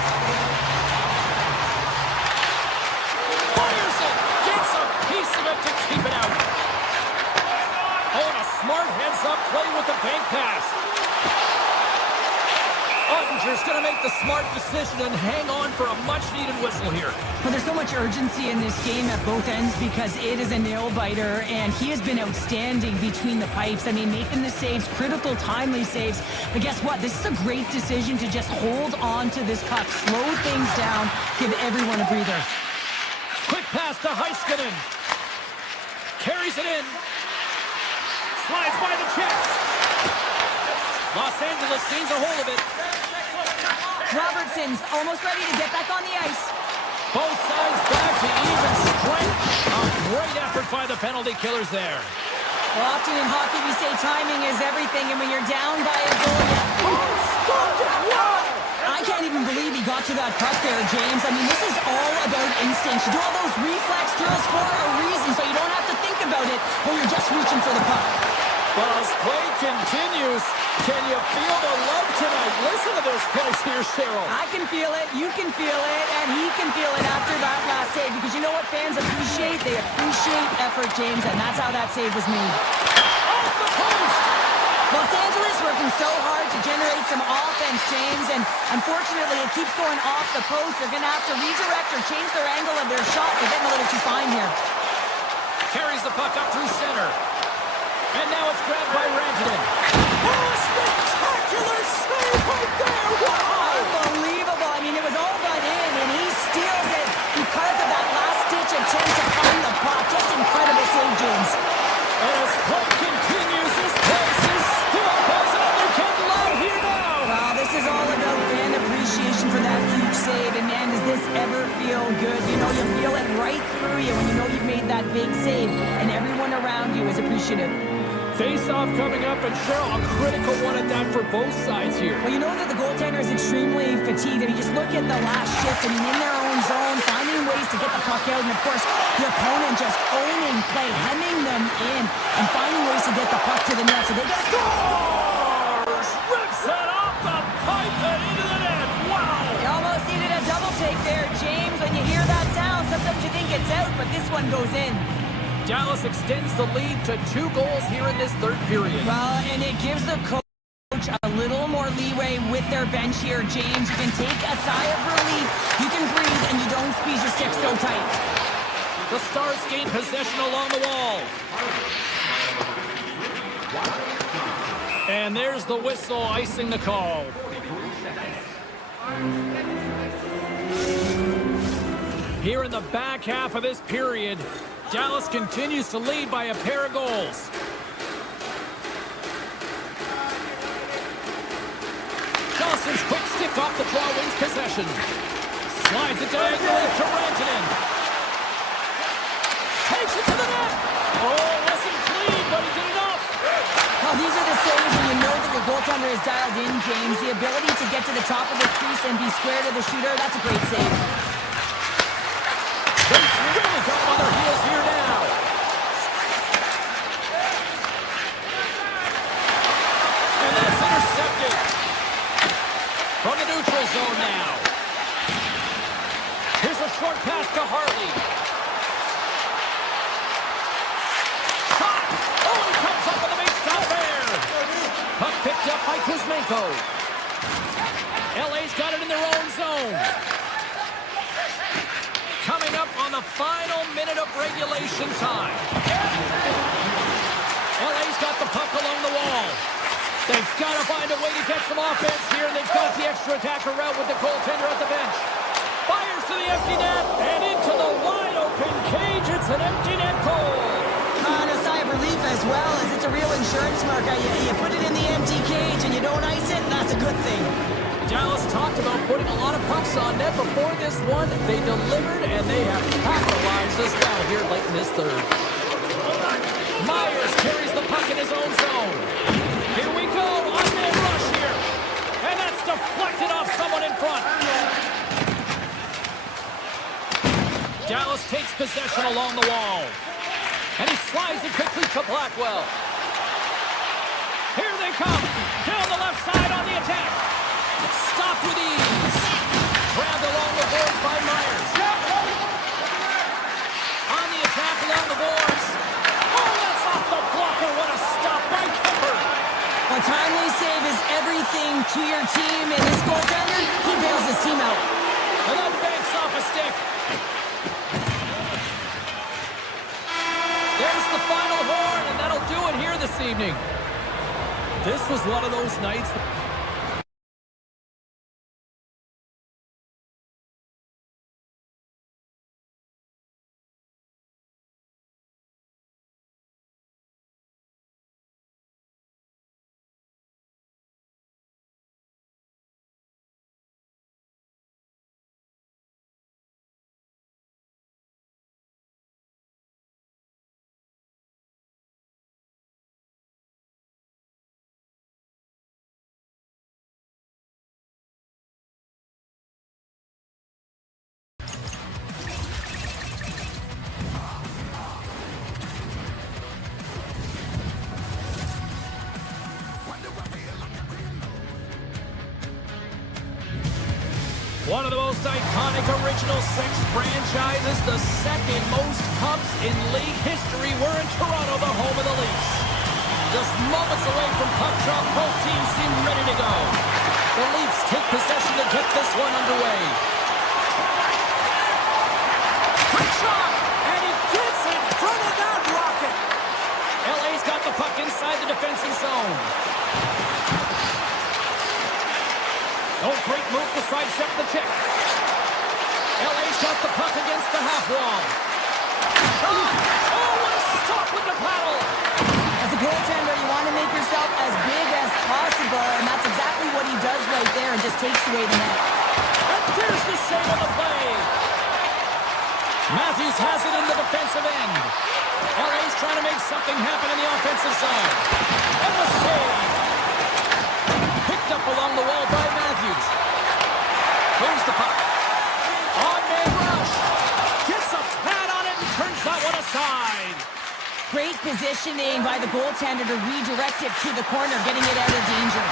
Fires it! Gets a piece of it to keep it out. Oh, and a smart heads-up play with the bank pass. Ottinger's going to make the smart decision and hang on for a much-needed whistle here. Well, there's so much urgency in this game at both ends because it is a nail-biter, and he has been outstanding between the pipes. I mean, making the saves, critical, timely saves. But guess what? This is a great decision to just hold on to this puck, slow things down, give everyone a breather. Quick pass to Heiskanen. Carries it in. Slides by the chest. Los Angeles gains a hold of it. Robertson's almost ready to get back on the ice. Both sides back to even strength. A great effort by the penalty killers there. Well, often in hockey we say timing is everything, and when you're down by a goal, Stopped it! Wow! I can't even believe he got to that puck there, James. I mean, this is all about instinct. You do all those reflex drills for a reason, so you don't have to think about searching for the puck. Well, as play continues, can you feel the love tonight? Listen to this place here, Cheryl. I can feel it, you can feel it, and he can feel it after that last save. Because you know what fans appreciate? They appreciate effort, James, and that's how that save was made. Off the post! Los Angeles working so hard to generate some offense, James, and unfortunately it keeps going off the post. They're going to have to redirect or change their angle of their shot. They're getting a little too fine here. Carries the puck up through center. And now it's grabbed by Rantanen. Oh, a spectacular save right there! Wow! Unbelievable. I mean, it was all but in, and he steals it because of that last-ditch attempt to find the puck. Just incredible save, James. And as play continues, this place is still buzzing, and they're getting loud here now! Well, this is all about fan appreciation for that huge save, and man, does this ever feel good. You know, you feel it right through you when you know you've made that big save, and everyone around you is appreciative. Face-off coming up, and Cheryl, a critical one at that for both sides here. Well, you know that the goaltender is extremely fatigued. I mean, just look at the last shift. I mean, in their own zone, finding ways to get the puck out, and of course, the opponent just owning play, hemming them in, and finding ways to get the puck to the net. So they got scores! Rips it off the pipe and into the net. Wow! You almost needed a double take there, James. When you hear that sound, sometimes you think it's out, but this one goes in. Dallas extends the lead to 2 goals here in this third period. Well, and it gives the coach a little more leeway with their bench here, James. You can take a sigh of relief, you can breathe, and you don't squeeze your stick so tight. The Stars gain possession along the wall. And there's the whistle icing the call. Here in the back half of this period, Dallas continues to lead by a pair of goals. Johnson's quick stick off the draw wins possession. Slides it diagonally to Rantanen. Takes it to the net. Oh, wasn't clean, but he did enough. Well, these are the saves when you know that your goaltender is dialed in, James. The ability to get to the top of the crease and be square to the shooter, that's a great save. They've really got them on their heels here now. And that's intercepted. From the neutral zone now. Here's a short pass to Harley. Shot! Oh, he comes up with a big stop there. Puck picked up by Kuzmenko. LA's got it in their own zone. Coming up on the final minute of regulation time. LA's got the puck along the wall. They've got to find a way to get some offense here, and they've got the extra attacker route with the goaltender at the bench. Fires to the empty net, and into the wide-open cage. It's an empty net goal. And a sigh of relief as well, as it's a real insurance mark. You put it in the empty cage and you don't ice it, that's a good thing. Dallas talked about putting a lot of pucks on net before this one. They delivered, and they have capitalized as well here late in this third. Myers carries the puck in his own zone. Here we go, on-man rush here. And that's deflected off someone in front. Dallas takes possession along the wall. And he slides it quickly to Blackwell. Here they come. Down the left side on the attack. Stopped with ease. Grabbed along the boards by Myers. On the attack along the boards. Oh, that's off the blocker. What a stop by Kemper. A timely save is everything to your team, and this goaltender, he bails his team out. And that banks off a stick. There's the final horn, and that'll do it here this evening. This was one of those nights of the most iconic original six franchises, the second most cups in league history. We're in Toronto, the home of the Leafs. Just moments away from puck drop, both teams seem ready to go. The Leafs take possession to get this one underway. Quick shot, and he gets in front of that rocket. LA's got the puck inside the defensive zone. Oh, great move to sidestep the check. LA's got the puck against the half wall. Shot! Oh, what a stop with the paddle! As a goaltender, you want to make yourself as big as possible, and that's exactly what he does right there and just takes away the net. And there's the save on the play. Matthews has it in the defensive end. LA's trying to make something happen in the offensive zone. And the save. Picked up along the wall by Matthews. Here's the puck. On man rush. Gets a pad on it and turns that one aside. Great positioning by the goaltender to redirect it to the corner, getting it out of danger.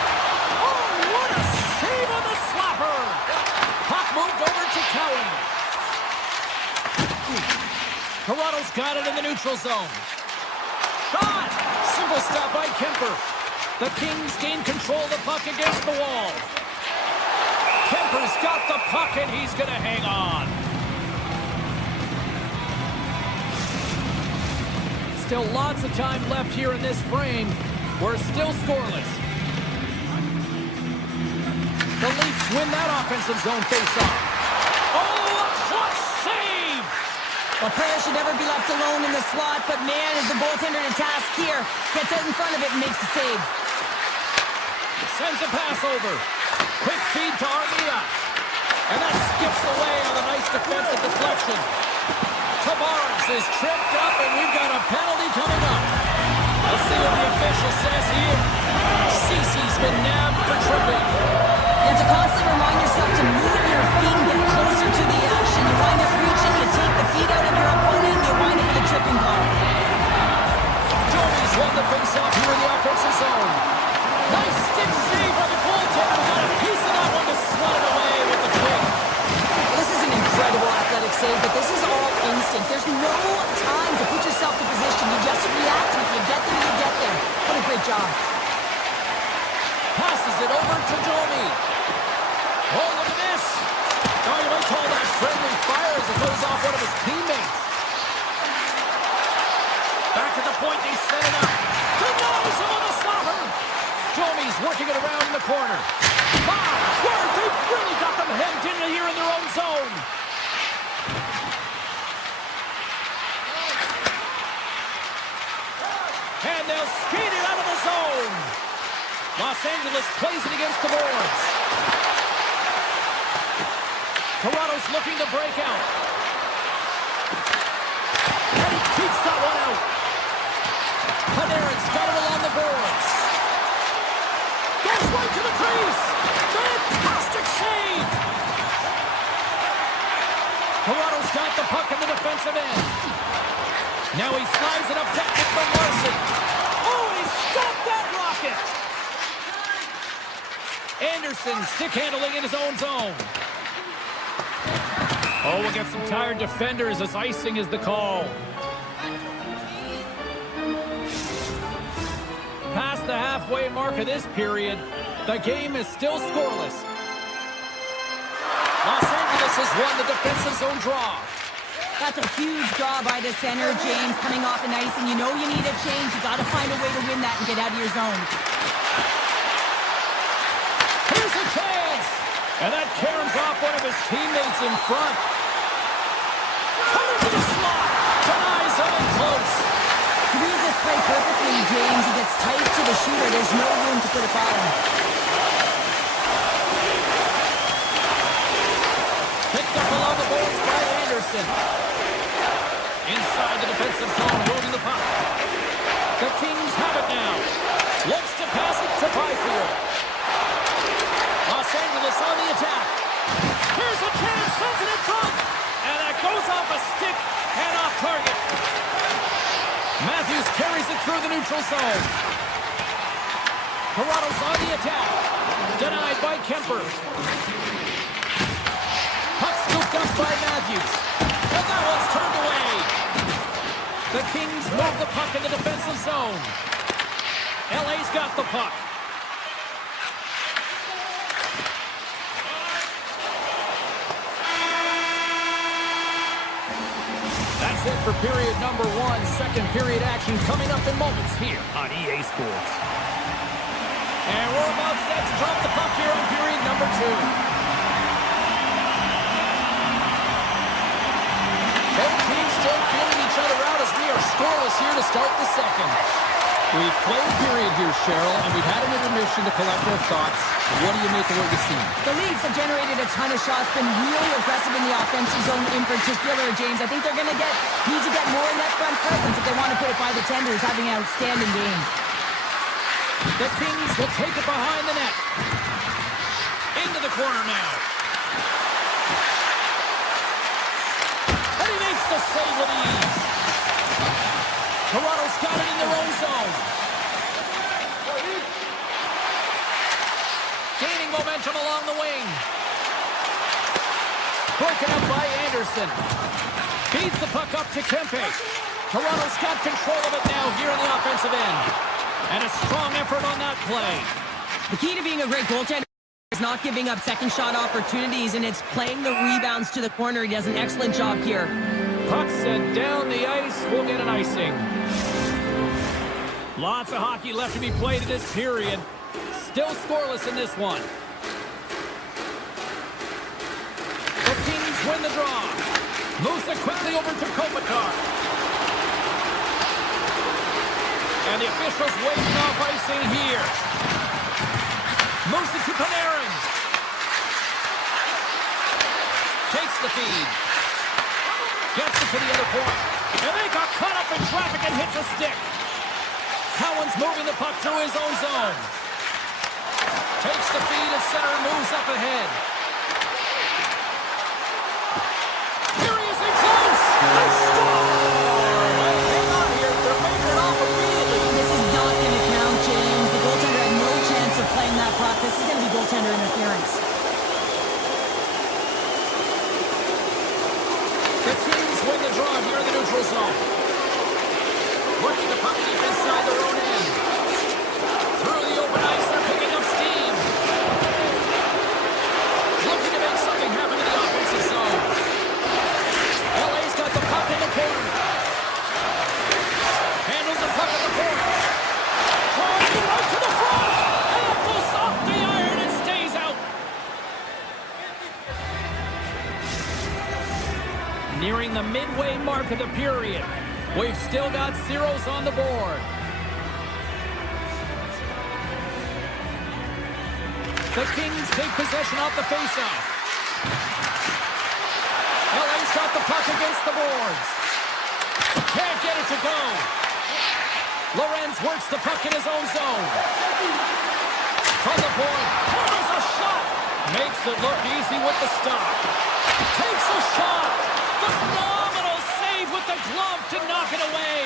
Oh, what a save on the slapper. Puck moved over to Cowan. Toronto's got it in the neutral zone. Shot! Simple stop by Kemper. The Kings gain control of the puck against the wall. Kemper's got the puck and he's going to hang on. Still lots of time left here in this frame. We're still scoreless. The Leafs win that offensive zone faceoff. Oh, a clutch save! Well, Prayer should never be left alone in the slot, but man, is the goaltender to task here. Gets out in front of it and makes the save. Sends a pass over. Quick feed to Armia. And that skips away on a nice defensive deflection. Tavares is tripped up, and we've got a penalty coming up. Let's see what the official says here. Cece's been nabbed for tripping. You have to constantly remind yourself to move your feet and get closer to the action. You wind up reaching, you take the feet out of your opponent, you wind up with a tripping call. Joey's won the faceoff here in the offensive zone. Nice stick save by the goaltender. Got a piece of that one to swat it away with the kick. This is an incredible athletic save, but this is all instinct. There's no time to put yourself in position. You just react, and if you get there, you get there. What a great job. Passes it over to Domi. Oh, look at this. Oh, you might call that friendly fire as it goes off one of his teammates. Back at the point, they set it up. Denies him on the stopper. Domi's working it around in the corner. My word, they've really got them hemmed in here in their own zone. And they'll skate it out of the zone. Los Angeles plays it against the boards. Toronto's looking to break out. And he keeps that one out. Panarin's got it along the boards. Goes right to the crease. Fantastic save. Toronto's got the puck in the defensive end. Now he slides it up technique from Larson. Oh, and he stopped that rocket. Anderson stick handling in his own zone. Oh, we'll get some tired defenders as icing is the call. Past the halfway mark of this period, the game is still scoreless. Los Angeles has won the defensive zone draw. That's a huge draw by the center, James, coming off an icing. You know you need a change. You got to find a way to win that and get out of your zone. Here's a chance! And that caroms off one of his teammates in front. Coming to the slot! Denies him in close. He reads this play perfectly, James. He gets tight to the shooter. There's no room to put it by him. Picked up along the boards by Anderson. Inside the defensive zone, moving the puck. The Kings have it now. Looks to pass it to Byfield. Los Angeles on the attack. Here's a chance, sends it in front. And that goes off a stick and off target. Matthews carries it through the neutral zone. Toronto's on the attack. Denied by Kemper. Puck scooped up by Matthews. And that one's turned away. The Kings move the puck in the defensive zone. LA's got the puck. That's it for period number 1. Second period action coming up in moments here on EA Sports. And we're about set to drop the puck here on period number 2. Both teams still feeling each other out as we are scoreless here to start the second. We've played a period here, Cheryl, and we've had an intermission to collect our thoughts. What do you make of what you've seen? The Leafs have generated a ton of shots, been really aggressive in the offensive zone in particular, James. I think they're going to need to get more net front presence if they want to put it by the tenders, having an outstanding game. The Kings will take it behind the net. Into the corner now. And he makes the save with ease. Toronto's got it in their own zone. Gaining momentum along the wing. Broken up by Anderson. Feeds the puck up to Kempe. Toronto's got control of it now here in the offensive end. And a strong effort on that play. The key to being a great goaltender is not giving up second shot opportunities, and it's playing the rebounds to the corner. He does an excellent job here. Puck sent down the ice. We'll get an icing. Lots of hockey left to be played in this period. Still scoreless in this one. The Kings win the draw. Moves it quickly over to Kopitar. And the officials waving off icing here. Moves it to Panarin. Takes the feed. Gets it to the other point. And they got caught up in traffic and hits a stick. Cowan's moving the puck through his own zone. Takes the feed at center and moves up ahead. Here he is in close. They score! Hang on here. They're making it off immediately. This is not going to count, James. The goaltender had no chance of playing that puck. This is going to be goaltender interference. The Kings win the draw here in the neutral zone. Working the puck deep inside their own end. Through the open ice, they're picking up steam. Looking to make something happen in the offensive zone. LA's got the puck in the corner. Handles the puck at the point. Trying to right to the front. And it goes off the iron and stays out. Nearing the midway mark of the period. We've still got zeros on the board. The Kings take possession off the faceoff. LA's got the puck against the boards. Can't get it to go. Lorenz works the puck in his own zone. From the point, there's a shot. Makes it look easy with the stop. Takes a shot. Phenomenal save with the glove to knock it away.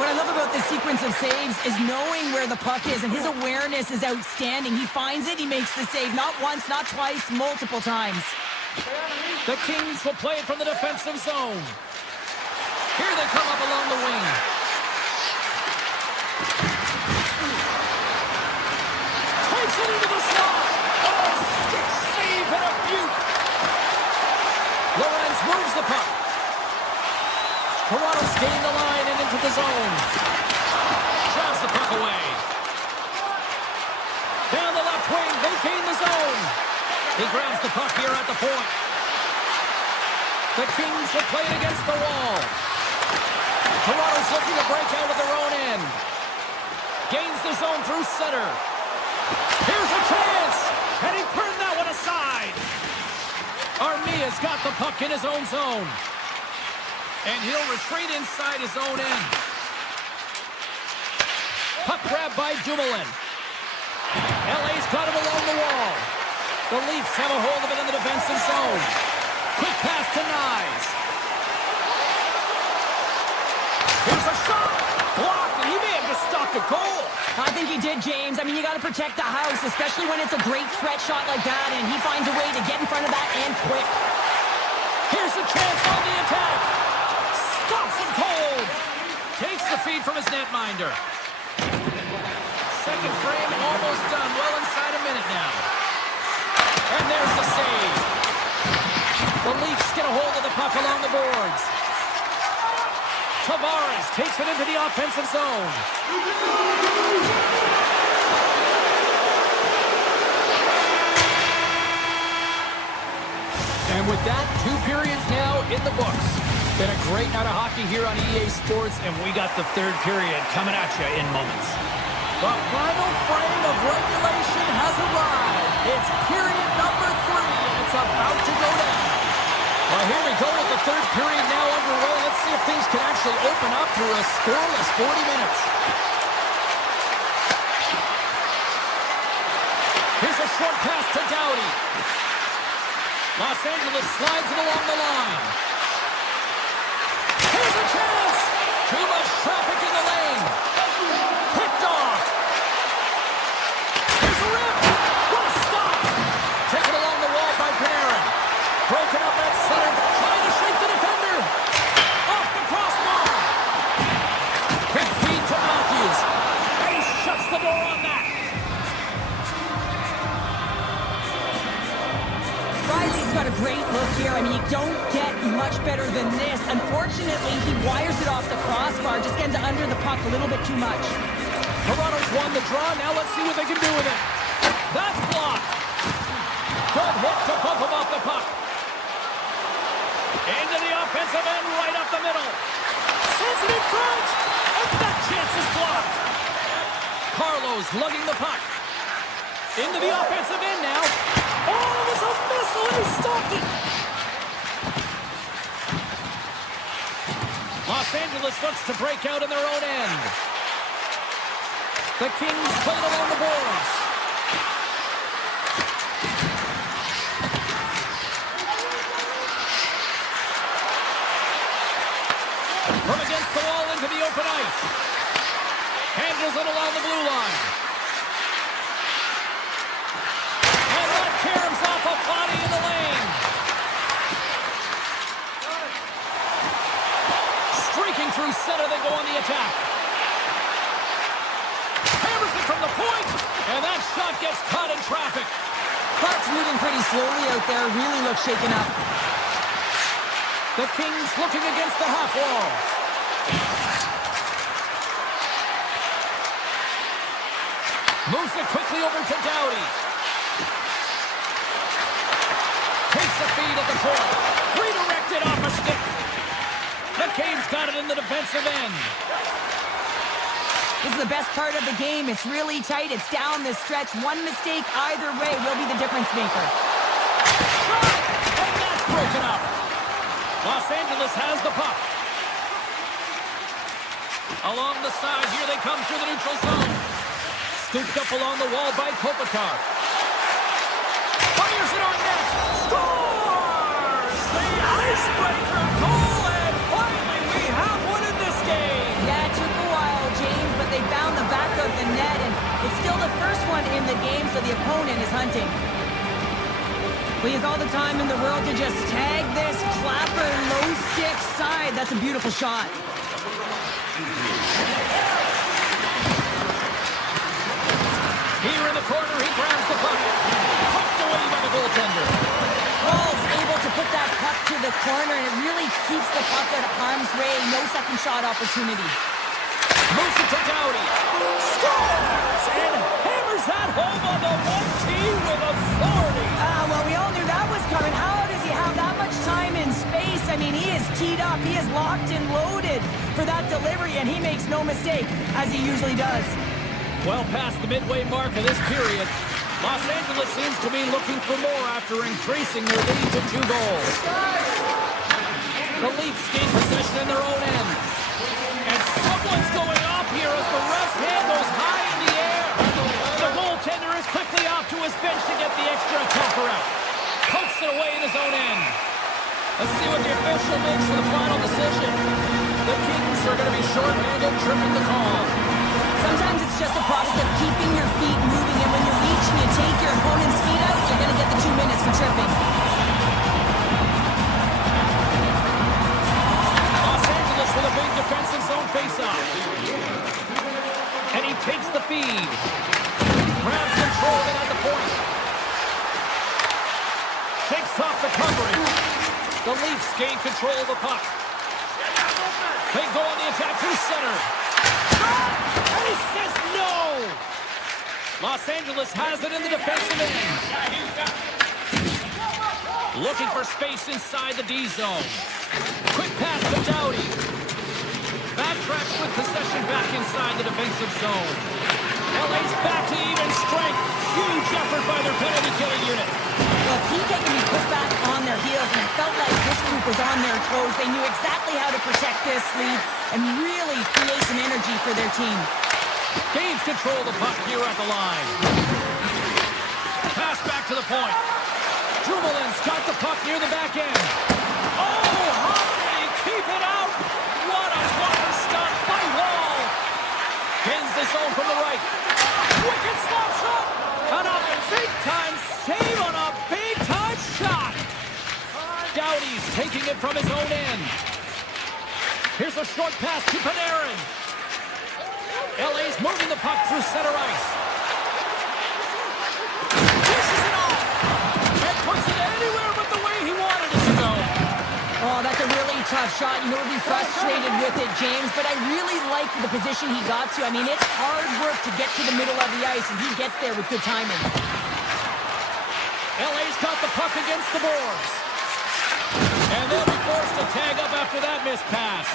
What I love about this sequence of saves is knowing where the puck is, and his awareness is outstanding. He finds it, he makes the save. Not once, not twice, multiple times. The Kings will play it from the defensive zone. Here they come up along the wing. Takes it into the slot. Oh, stick save and a beaut. Lorenz moves the puck. Toronto's gained the line and into the zone. Drives the puck away. Down the left wing, they gain the zone. He grabs the puck here at the point. The Kings will play it against the wall. Toronto's looking to break out of their own end. Gains the zone through center. Here's a chance! And he turned that one aside. Armia's got the puck in his own zone. And he'll retreat inside his own end. Puck grab by Dumoulin. LA's got him along the wall. The Leafs have a hold of it in the defensive zone. Quick pass to Nyes. Here's a shot. Blocked, and he may have just stopped a goal. I think he did, James. I mean, you got to protect the house, especially when it's a great threat shot like that, and he finds a way to get in front of that and quick. Here's a chance on the attack. Stops him cold. Takes the feed from his netminder. Second frame almost done. Well inside a minute now. And there's the save. The Leafs get a hold of the puck along the boards. Tavares takes it into the offensive zone. And with that, 2 periods now in the books. Been a great night of hockey here on EA Sports, and we got the 3rd period coming at you in moments. The final frame of regulation has arrived. It's period number 3, and it's about to go down. Well, here we go with the 3rd period now underway. Let's see if things can actually open up through a scoreless 40 minutes. Here's a short pass to Doughty. Los Angeles slides it along the line. Here's a chance. Too much traffic in the lane. Picked off. Here's a rip. What a stop. Taken along the wall by Panarin. Broken up at center. Trying to shake the defender. Off the crossbar. Quick feed to Matthews. And he shuts the door on that. Riley's got a great look here. I mean, you don't get much better than this. Unfortunately, he wires it off the crossbar. Just gets under the puck a little bit too much. Toronto's won the draw. Now let's see what they can do with it. That's blocked. Good hit to bump him off the puck. Into the offensive end, right up the middle. Sends it in front. And that chance is blocked. Carlos lugging the puck. Into the offensive end now. Oh, it was a missile and he stopped it. Los Angeles looks to break out in their own end. The Kings play it along the boards. From against the wall into the open ice. Handles it along the blue line. And that caroms off a body in the lane. Streaking through center, they go on the attack. Hammers it from the point, and that shot gets caught in traffic. Puck's moving pretty slowly out there. Really looks shaken up. The Kings looking against the half wall. Moves it quickly over to Doughty. Takes the feed at the point. Redirected off a stick. McCabe's got it in the defensive end. This is the best part of the game. It's really tight. It's down the stretch. One mistake either way will be the difference maker. Shot! And that's broken up. Los Angeles has the puck. Along the side, here they come through the neutral zone. Scooped up along the wall by Kopitar. Fires it on net. Scores! The icebreaker goal, and finally we have one in this game. Yeah, it took a while, James, but they found the back of the net, and it's still the first one in the game, so the opponent is hunting. Well, he has all the time in the world to just tag this Clapper low stick side. That's a beautiful shot. Here in the corner, he grabs the puck. Pucked away by the goaltender. Hall's able to put that puck to the corner, and it really keeps the puck out of harm's way. No second shot opportunity. Moves it to Doughty. Scores! And hammers that home on the 1T with authority. Well, we all knew that was coming. How does he have that much time and space? I mean, he is teed up. He is locked and loaded for that delivery, and he makes no mistake, as he usually does. Well past the midway mark of this period, Los Angeles seems to be looking for more after increasing their lead to 2 goals. The Leafs gain possession in their own end. And someone's going off here as the ref's hand goes high in the air. The goaltender is quickly off to his bench to get the extra attacker out. Pokes it away in his own end. Let's see what the official makes for the final decision. The Kings are going to be short-handed, tripping the call. Sometimes it's just a product of keeping your take your opponent's feet out, you're going to get the 2 minutes for tripping. Los Angeles with a big defensive zone faceoff. And he takes the feed. Grabs control of it at the point. Takes off the covering. The Leafs gain control of the puck. They go on the attack through center. And he says no! Los Angeles has it in the defensive end. Looking for space inside the D zone. Quick pass to Doughty. Backtracks with possession back inside the defensive zone. LA's back to even strength. Huge effort by their penalty-killing unit. Well, PK can be put back on their heels, and it felt like this group was on their toes. They knew exactly how to protect this lead and really create some energy for their team. Gains control of the puck here at the line. Pass back to the point. Drumlin's got the puck near the back end. Oh, how did he keep it out? What a water stop by Wall. Gains the zone from the right. Wicked slap shot. And a big-time save on a big-time shot. Doughty's taking it from his own end. Here's a short pass to Panarin. LA's moving the puck through center ice. Dishes it off. And puts it anywhere but the way he wanted it to go. Oh, that's a really tough shot. You know, we'll be frustrated with it, James, but I really like the position he got to. I mean, it's hard work to get to the middle of the ice, and he gets there with good timing. LA's got the puck against the boards. And they'll be forced to tag up after that missed pass.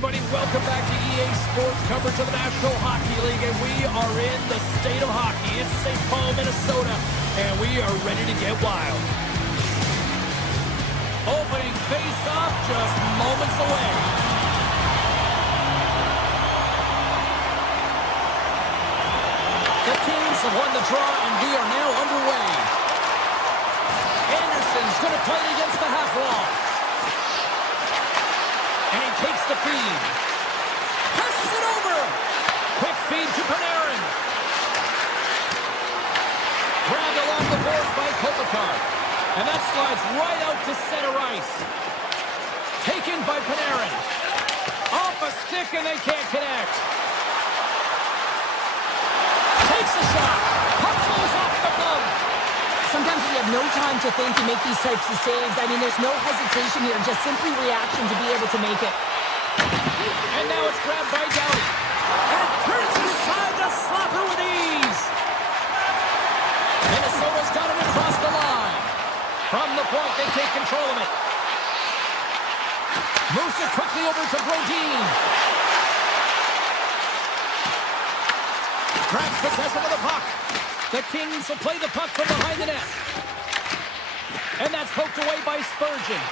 everybody. Welcome back to EA Sports coverage of the Nashville Hockey League, and we are in the state of hockey. It's St. Paul, Minnesota, and we are ready to get wild. Opening face-off just moments away. The Kings have won the draw, and we are now underway. Anderson's going to play it against the half wall. And he takes the feed. Passes it over. Quick feed to Panarin. Grabbed along the boards by Kopitar. And that slides right out to center ice. Taken by Panarin. Off a stick and they can't connect. Takes a shot. Puck goes off the glove. Sometimes we have no time to think and make these types of saves. I mean, there's no hesitation here, just simply reaction to be able to make it. And now it's grabbed by Doughty. And turns aside the slapper with ease. Minnesota's got him across the line. From the point, they take control of it. Moves it quickly over to Brodin. Grabs possession of the puck. The Kings will play the puck from behind the net. And that's poked away by Spurgeon.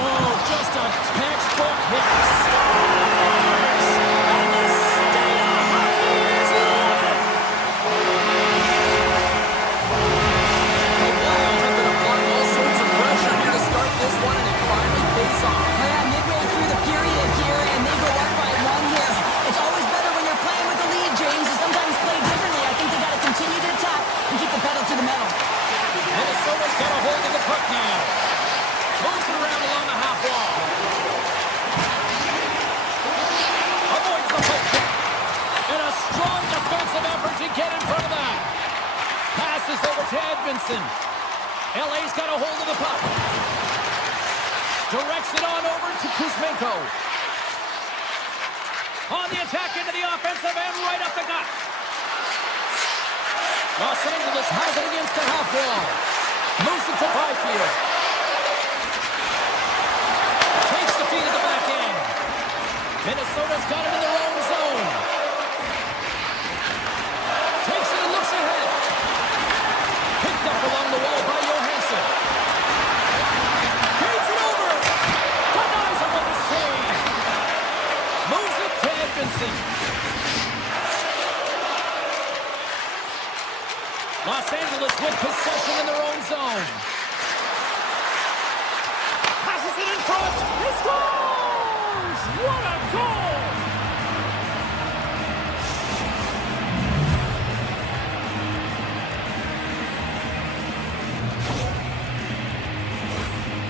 Oh, just a textbook hit. Scores! And the state of hockey is live! The Wild have been applying all sorts of pressure here to start this one, and it finally pays off. Yeah, midway through the period here, and they go up by one here. It's always better when you're playing with the lead, James. You sometimes play differently. I think they got to continue to attack and keep the pedal to the metal. Minnesota's got a hold of the puck now. Moves it around along the half wall. Avoids the poke check. And a strong defensive effort to get in front of that. Passes over to Edmondson. LA's got a hold of the puck. Directs it on over to Kuzmenko. On the attack into the offensive end, right up the gut. Los Angeles has it against the half wall. Moves it to Byfield. Takes the feed at the back end. Minnesota's got it in their own zone. Takes it and looks ahead. Picked up along the wall by Johansson. Carries it over. Denies him with the save. Moves it to Edmondson. Los Angeles with possession in their own zone. Passes it in front. He scores! What a goal!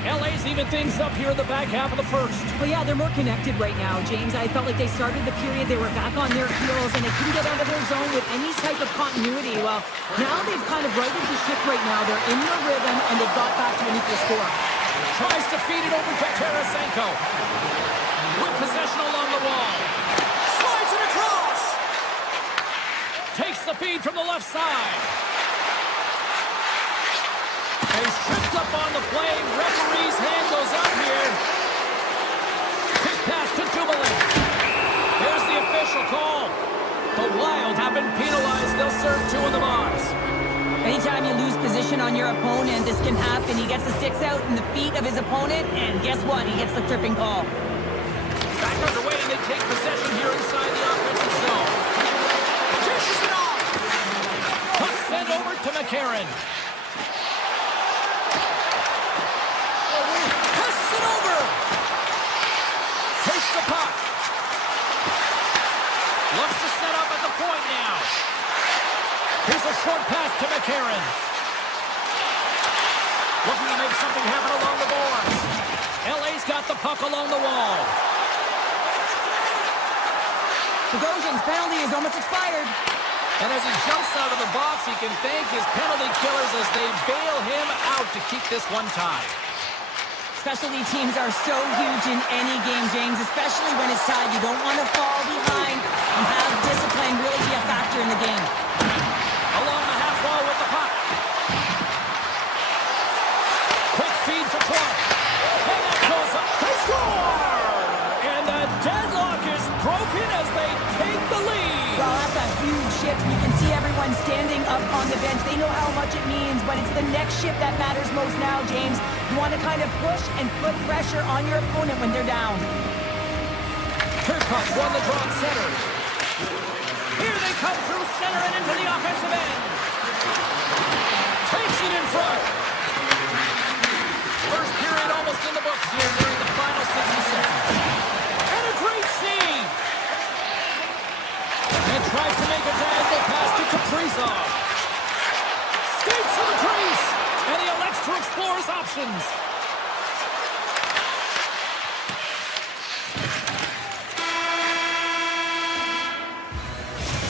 LA's even things up here in the back half of the first. Well, yeah, they're more connected right now, James. I felt like they started the period, they were back on their heels, and they couldn't get out of their zone with any type of continuity. Well, now they've kind of righted the ship right now. They're in their rhythm, and they've got back to an equal score. Tries to feed it over to Tarasenko. With possession along the wall. Slides it across. Takes the feed from the left side. And he's tripped up on the play. Referee's hand goes up here. Quick pass to Dumoulin. Here's the official call. The Wild have been penalized. They'll serve two in the box. Anytime you lose position on your opponent, this can happen. He gets the sticks out in the feet of his opponent, and guess what? He gets the tripping call. Back underway, and they take possession here inside the offensive zone. Dishes it off. Puck sent over to McCarron. Passes it over. Takes the puck. Looks to set up at the point now. Here's a short pass to McCarron. Looking to make something happen along the boards. LA's got the puck along the wall. Bogosian's penalty is almost expired. And as he jumps out of the box, he can thank his penalty killers as they bail him out to keep this one tied. Specialty teams are so huge in any game, James, especially when it's tied. You don't want to fall behind and have discipline really be a factor in the game. Along the half wall with the puck. Quick feed to Clark. And that goes up. They score! And that everyone standing up on the bench. They know how much it means, but it's the next shift that matters most now, James. You want to kind of push and put pressure on your opponent when they're down. Kirkhoff's won the draw at center. Here they come through center and into the offensive end. Takes it in front. First period almost in the books here during the final 60 seconds. And a great save. And tries to make a diagonal pass to Kaprizov. Skates to the crease. And he elects to explore his options.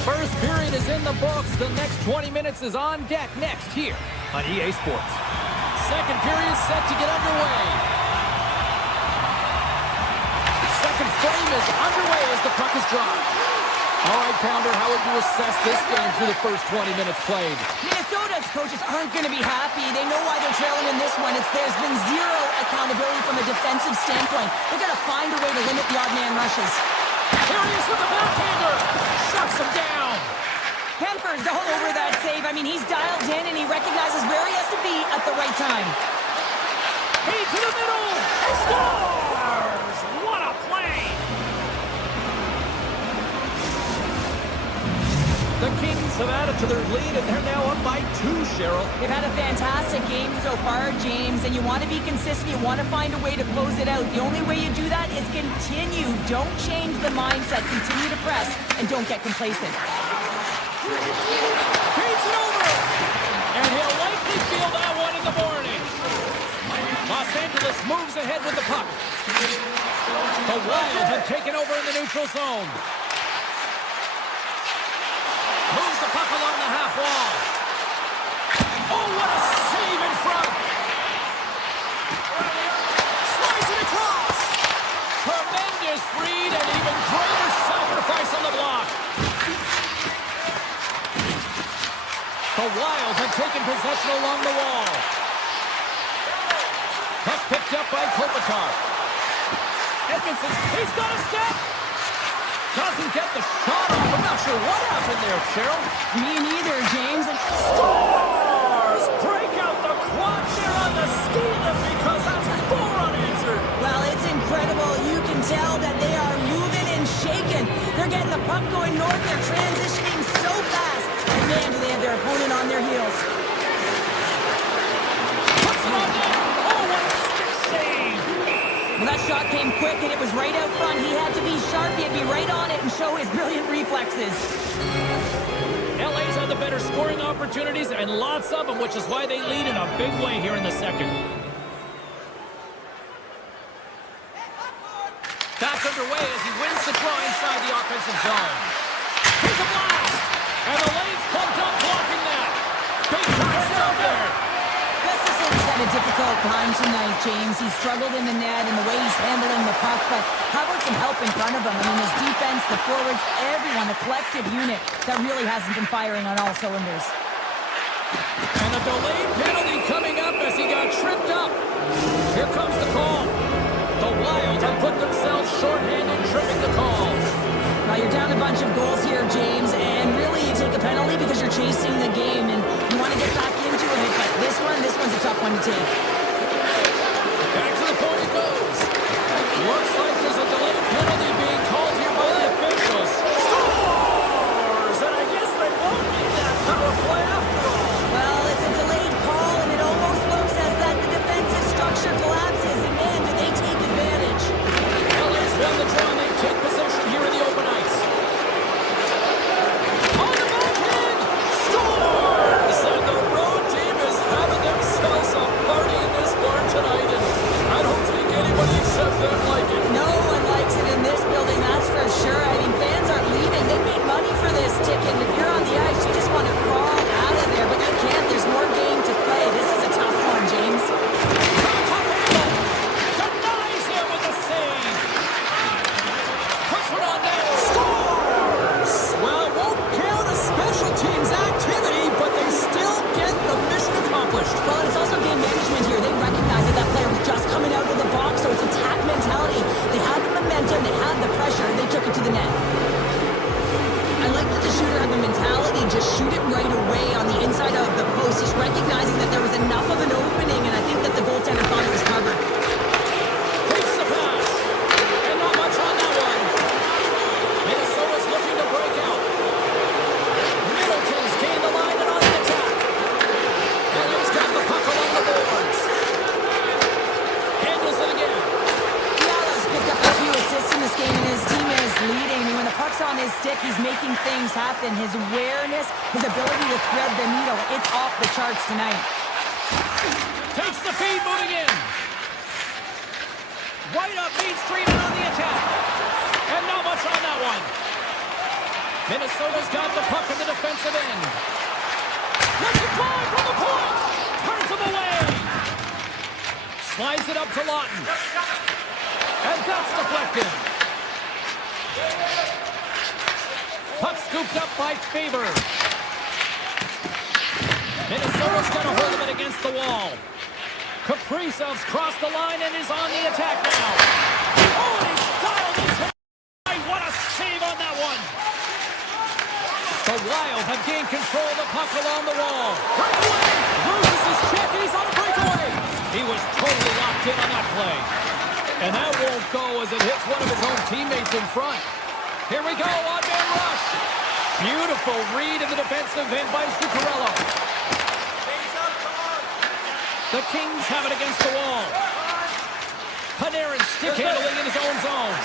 First period is in the books. The next 20 minutes is on deck next here on EA Sports. Second period set to get underway. Second frame is underway as the puck is dropped. All right, Pounder, how would you assess this game through the first 20 minutes played? Minnesota's coaches aren't going to be happy. They know why they're trailing in this one. There's been zero accountability from a defensive standpoint. They've got to find a way to limit the odd man rushes. Here he is with the backhander. Shuts him down. Kemper's all over that save. I mean, he's dialed in and he recognizes where he has to be at the right time. He to the middle. Scores! What a play! The Kings have added to their lead, and they're now up by 2, Cheryl. They've had a fantastic game so far, James, and you want to be consistent. You want to find a way to close it out. The only way you do that is continue. Don't change the mindset. Continue to press, and don't get complacent. Feeds it over, and he'll likely feel that one in the morning. Los Angeles moves ahead with the puck. The Wild have taken over in the neutral zone. Moves the puck along the half wall. Oh, what a save in front. Slides it across. Tremendous read and even greater sacrifice on the block. The Wild have taken possession along the wall. Puck picked up by Kopitar. Edmondson, he's got a step. Doesn't get the shot off. I'm not sure what happened there, Cheryl. Me neither, James. Scores! Break out the quad there on the ski lift because that's 4 unanswered. Well, it's incredible. You can tell that they are moving and shaking. They're getting the puck going north. They're transitioning so fast. And man, do they have their opponent on their heels. Puts it on net. Oh, what a stick save. Well, that shot came quick, and it was right out front. He had to be sharp. He had to be right on it and show his brilliant reflexes. LA's had the better scoring opportunities, and lots of them, which is why they lead in a big way here in the second. Back underway as he wins the draw inside the offensive zone. Here's a blast! And the lane's plugged up, blocking that. Big time stop there. Gustafson's had a difficult time tonight, James. He's struggled in the net and the way he's handling the puck, but how about some help in front of him? I mean, his defense, the forwards, everyone, a collective unit that really hasn't been firing on all cylinders. And a delayed penalty coming up as he got tripped up. Here comes the call. The Wild have put themselves shorthanded, tripping the call. Now, you're down a bunch of goals here, James, and really you take a penalty because you're chasing the game and you want to get back into it, but this one's a tough one to take. Back to the point it goes. Looks like there's a delayed penalty being called here by the officials. Scores! And I guess they won't need that power play after all. Well, it's a delayed call, and it almost looks as that the defensive structure collapses, and man, do they take advantage. LA's won the draw, and they take possession here in the open ice. On the backhand! Scores! And the road team is having themselves a party in and just shoot it right away on the inside of the post, just recognizing that there was enough of an opening, and I think that the goaltender thought it was covered. Takes the pass, and not much on that one. Minnesota's looking to break out. Middleton's gained the line and on the attack. LA's got the puck along the boards. Handles it again. Fiala's picked up a few assists in this game, and his team is leading. I mean, when the puck's on his stick, he's making things happen. His awareness, his ability to thread the needle, it's off the charts tonight. Takes the feed, moving in. Right up Main Street and on the attack. And not much on that one. Minnesota's got the puck in the defensive end. Let's it fly from the point. Turns him away. Slides it up to Lawton. And that's deflected. Puck scooped up by Faber. Minnesota's got to hold him against the wall. Kaprizov's crossed the line and is on the attack now. Oh, and he's dialed into it. What a save on that one. The Wild have gained control of the puck along the wall. Breakaway! Loses his check and he's on a breakaway. He was totally locked in on that play. And that won't go as it hits one of his own teammates in front. Here we go, on-man rush. Beautiful read in the defensive end by Zuccarello. The Kings have it against the wall. Panarin stick handling in his own zone.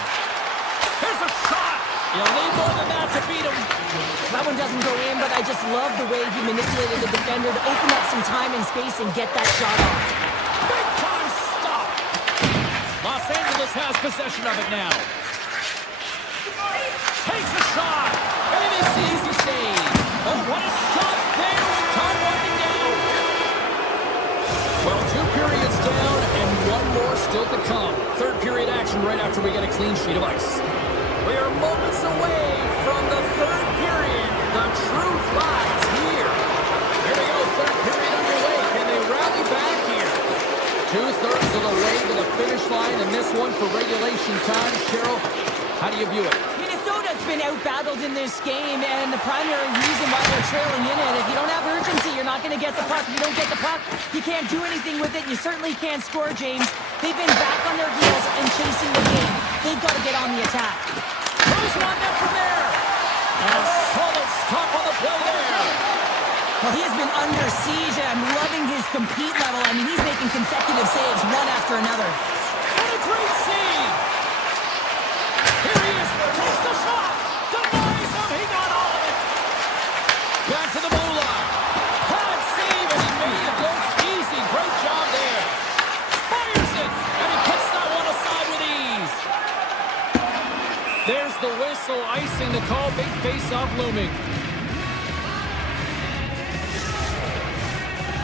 Here's a shot. You'll need more than that to beat him. That one doesn't go in, but I just love the way he manipulated the defender to open up some time and space and get that shot off. Big time stop. Los Angeles has possession of it now. Takes a shot. And it's the easy save. Oh, what a stop there with time winding down. Well, 2 periods down and 1 more still to come. Third period action right after we get a clean sheet of ice. We are moments away from the third period. The truth lies here. Here we go, third period underway. Can they rally back here? 2/3 of the way to the finish line, and this one for regulation time. Cheryl, how do you view it? Minnesota's been out-battled in this game, and the primary reason why they're trailing in it, if you don't have urgency, you're not going to get the puck. If you don't get the puck, you can't do anything with it. You certainly can't score, James. They've been back on their heels and chasing the game. They've got to get on the attack. Throws one net from there. And a solid stop on the play there. Well, he has been under siege, and I'm loving his compete level. I mean, he's making consecutive saves one after another. What a great save. Here he is. Takes the shot. Denies him. He got all of it. Back to the blue line. Hard save, and he made it look easy. Great job there. Fires it, and he puts that one aside with ease. There's the whistle, icing the call. Big face-off looming.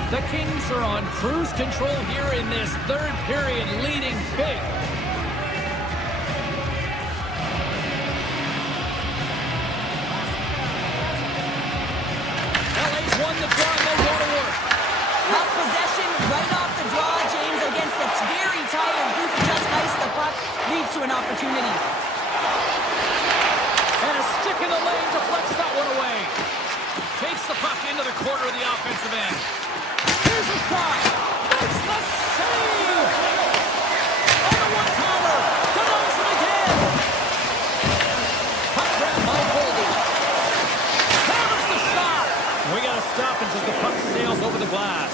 The Kings are on cruise control here in this third period, leading big. LA's won the draw and they'll go to work. Puck possession right off the draw, James, against a very tired group. Just ice the puck, leads to an opportunity. And a stick in the lane deflects that one away. Takes the puck into the corner of the offensive end. Here's a shot. Makes the save. On the one-timer. Denies it again. Puck grab by Boldy. Hammers the shot. We got to stop it as the puck sails over the glass.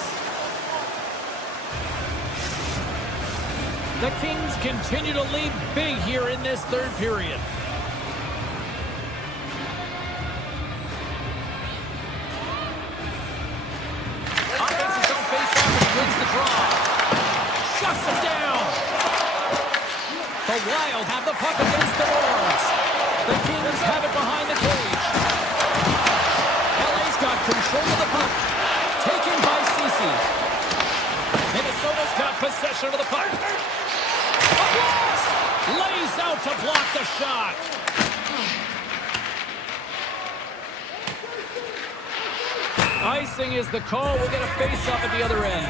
The Kings continue to lead big here in this third period. Wins the draw. Shuts him down. The Wild have the puck against the boards. The Kings have it behind the cage. LA's got control of the puck. Taken by Ceci. Minnesota's got possession of the puck. A blast! Lays out to block the shot. Icing is the call. We'll get a face-off at the other end.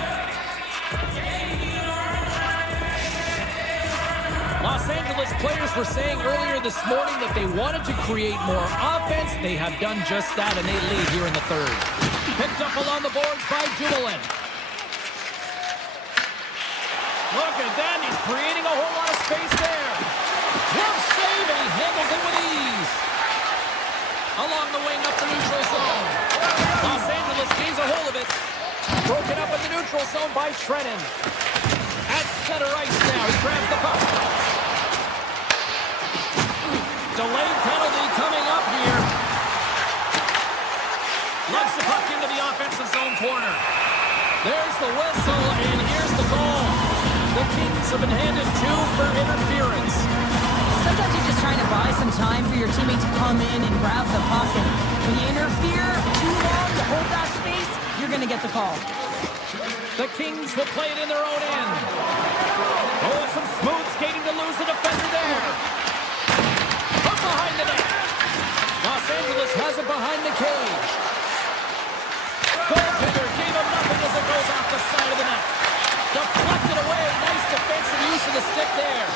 Los Los Angeles players were saying earlier this morning that they wanted to create more offense. They have done just that, and they lead here in the third. Picked up along the boards by Dumoulin. Look at that. He's creating a whole lot of space there. Glove save, and he handles it with ease. Along the wing up the neutral zone. Los Angeles gains a hold of it. Broken up in the neutral zone by Trennan. At center ice now. He grabs the puck. Delayed penalty coming up here. Lugs the puck into the offensive zone corner. There's the whistle, and here's the goal. The Kings have been handed 2 for interference. Sometimes you're just trying to buy some time for your teammate to come in and grab the puck. And when you interfere too long to hold that space, you're going to get the call. The Kings will play it in their own end. Oh, some smooth skating to lose the defender there. From behind the net. Los Angeles has it behind the cage. Goaltender gave him nothing as it goes off the side of the net. Deflected away. Nice defensive use of the stick there.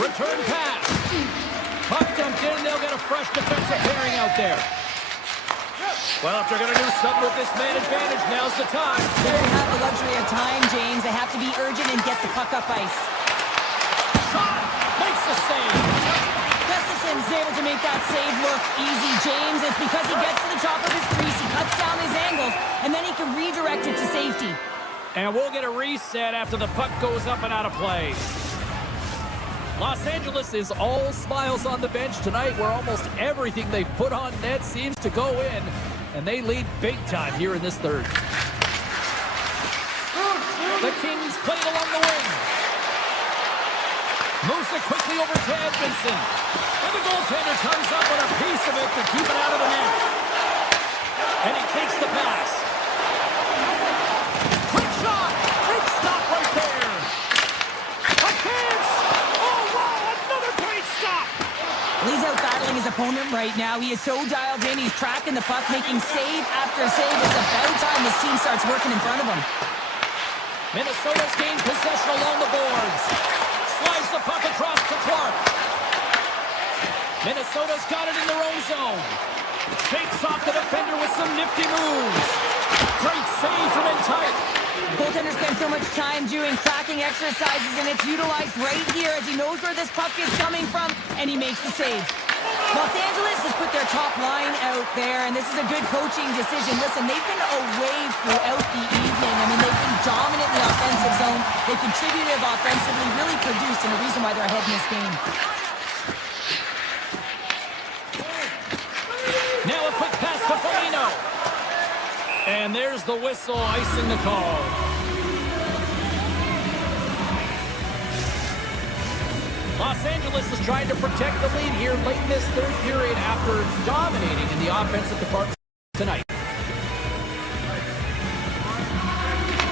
Return pass. Puck dumped in. They'll get a fresh defensive pairing out there. Well, if they're going to do something with this man advantage, now's the time. They don't have the luxury of time, James. They have to be urgent and get the puck up ice. Shot. Makes the save. Gustafson's able to make that save look easy, James. It's because he gets to the top of his crease, he cuts down his angles, and then he can redirect it to safety. And we'll get a reset after the puck goes up and out of play. Los Angeles is all smiles on the bench tonight, where almost everything they've put on net seems to go in, and they lead big time here in this third. The Kings play it along the wing. Moves it quickly over to Edmondson. And the goaltender comes up with a piece of it to keep it out of the net. And he takes the pass. Quick shot! Big stop right there. A chance! Oh, wow! Another great stop! He's out battling his opponent right now. He is so dialed in. He's tracking the puck, making save after save. It's about time his team starts working in front of him. Minnesota's gained possession along the boards. Slides the puck across to Clark. Minnesota's got it in their own zone. Shakes off the defender with some nifty moves. Great save from Untitled. Goaltender spends so much time doing tracking exercises, and it's utilized right here as he knows where this puck is coming from, and he makes the save. Los Angeles has put their top line out there, and this is a good coaching decision. Listen, they've been away throughout the evening. I mean, they've been dominant in the offensive zone. They contributed offensively, really produced, and the reason why they're ahead in this game. Now a quick pass to Foligno. And there's the whistle, icing the call. Los Angeles is trying to protect the lead here late in this third period after dominating in the offensive department tonight.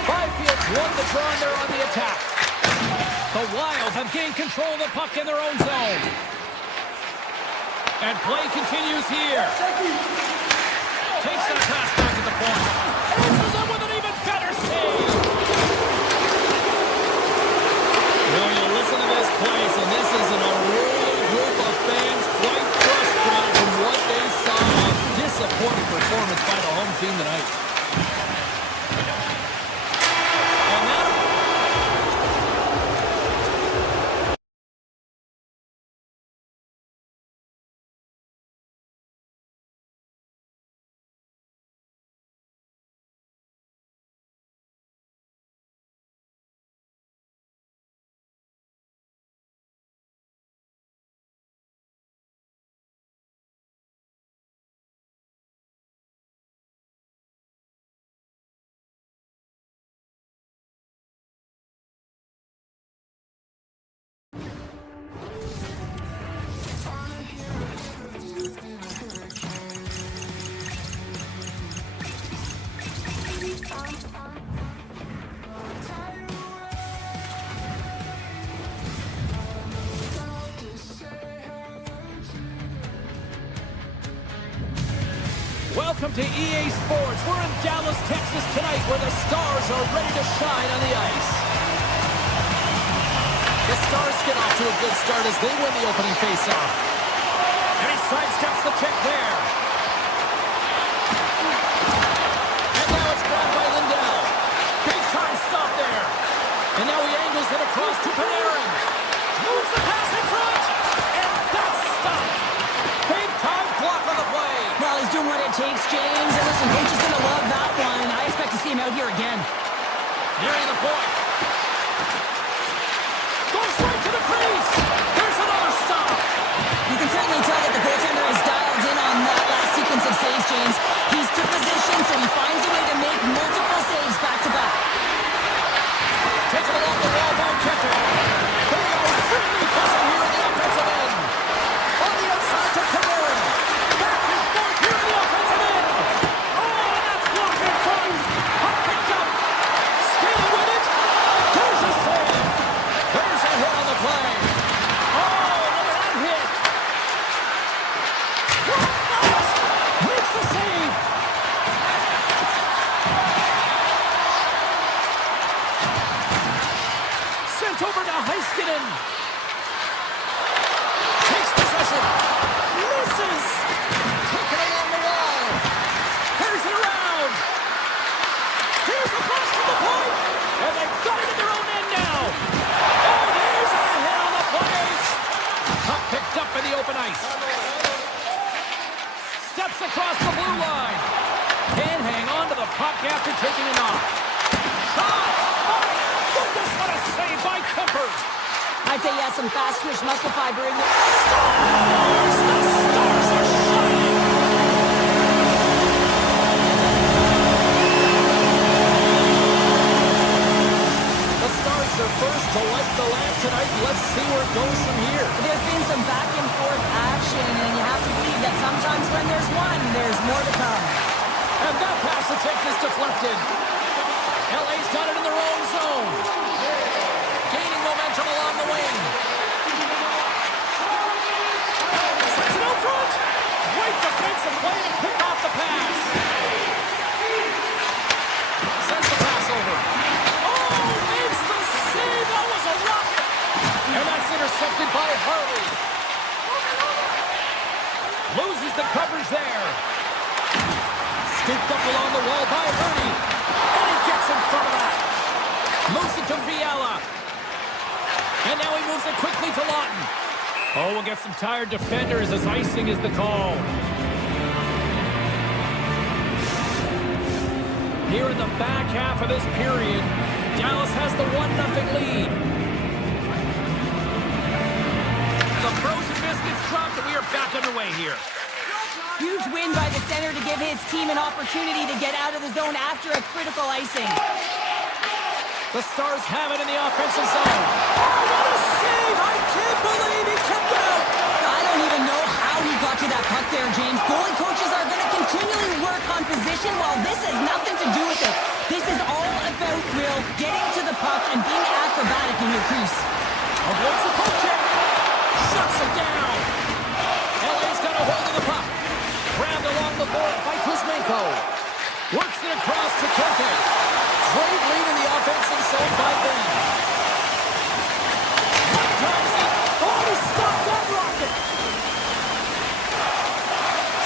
Byfield's won the draw and they're on the attack. The Wild have gained control of the puck in their own zone. And play continues here. Takes that pass back at the point. Answers it with an even better save. Now you listen to this place, and this is an unruly group of fans quite frustrated from what they saw. A disappointing performance by the home team tonight. And that... Welcome to EA Sports. We're in Dallas, Texas tonight where the Stars are ready to shine on the ice. The Stars get off to a good start as they win the opening faceoff. And he sidesteps the kick there. And now it's grabbed by Lindell. Big time stop there. And now he angles it across to Panarin. Moves the pass in front. And that's stopped. Big time block on the play. Well, he's doing what it takes, James. And listen, coach is going to love that one. I expect to see him out here again. Nearing the point. Goes right to the crease. There's another stop. You can certainly tell that the goaltender is dialed in on that last sequence of saves, James. He's to position, so he finds a way to make multiple saves back-to-back. Taken along the wall by Kepper. They are really pressing here in the offensive end. On the outside to Panarin. Back and forth here in the offensive end. Oh, and that's blocked in front. Puck picked up. Skating with it. There's a save. There's a hit on the play. Oh, look at that hit. Makes the save. Sent over to Heiskanen. Takes possession. Misses. Taken along the wall. Here's it around. Here's the pass to the point. And they've got it in their own end now. Oh, there's a hit on the play. Puck picked up in the open ice. Steps across the blue line. Can't hang on to the puck after taking it off. Shot! Oh, goodness, what a save by Kemper! I'd say he has some fast twitch muscle fiber in there. Stars! The Stars are shining! The Stars are first to light the lamp tonight. Let's see where it goes from here. There's been some back and forth action, and you have to believe that sometimes when there's one, there's more to come. And that pass attempt is deflected. LA's got it in their own zone. Gaining momentum along the wing. Sends it out front. Great defensive play to pick off the pass. Sends the pass over. Oh, makes the save. That was a rocket. And that's intercepted by Harley. Loses the coverage there. Scooped up along the wall by Ernie. And he gets in front of that. Moves it to Fiala. And now he moves it quickly to Lawton. Oh, we'll get some tired defenders as icing is the call. Here in the back half of this period, Dallas has the 1-0 lead. The frozen biscuits dropped and we are back underway here. Huge win by the center to give his team an opportunity to get out of the zone after a critical icing. The Stars have it in the offensive zone. Oh, what a save! I can't believe he kept it out! I don't even know how he got to that puck there, James. Goalie coaches are going to continually work on position while this has nothing to do with it. This is all about Will getting to the puck and being acrobatic in your crease. Avoids the poke check. Shuts it down. LA's got a hold of the puck. Grabbed along the board by Kuzmenko. Works it across to Kempe. Great lead in the offensive zone by Ben. One times it. Oh, he stopped that rocket.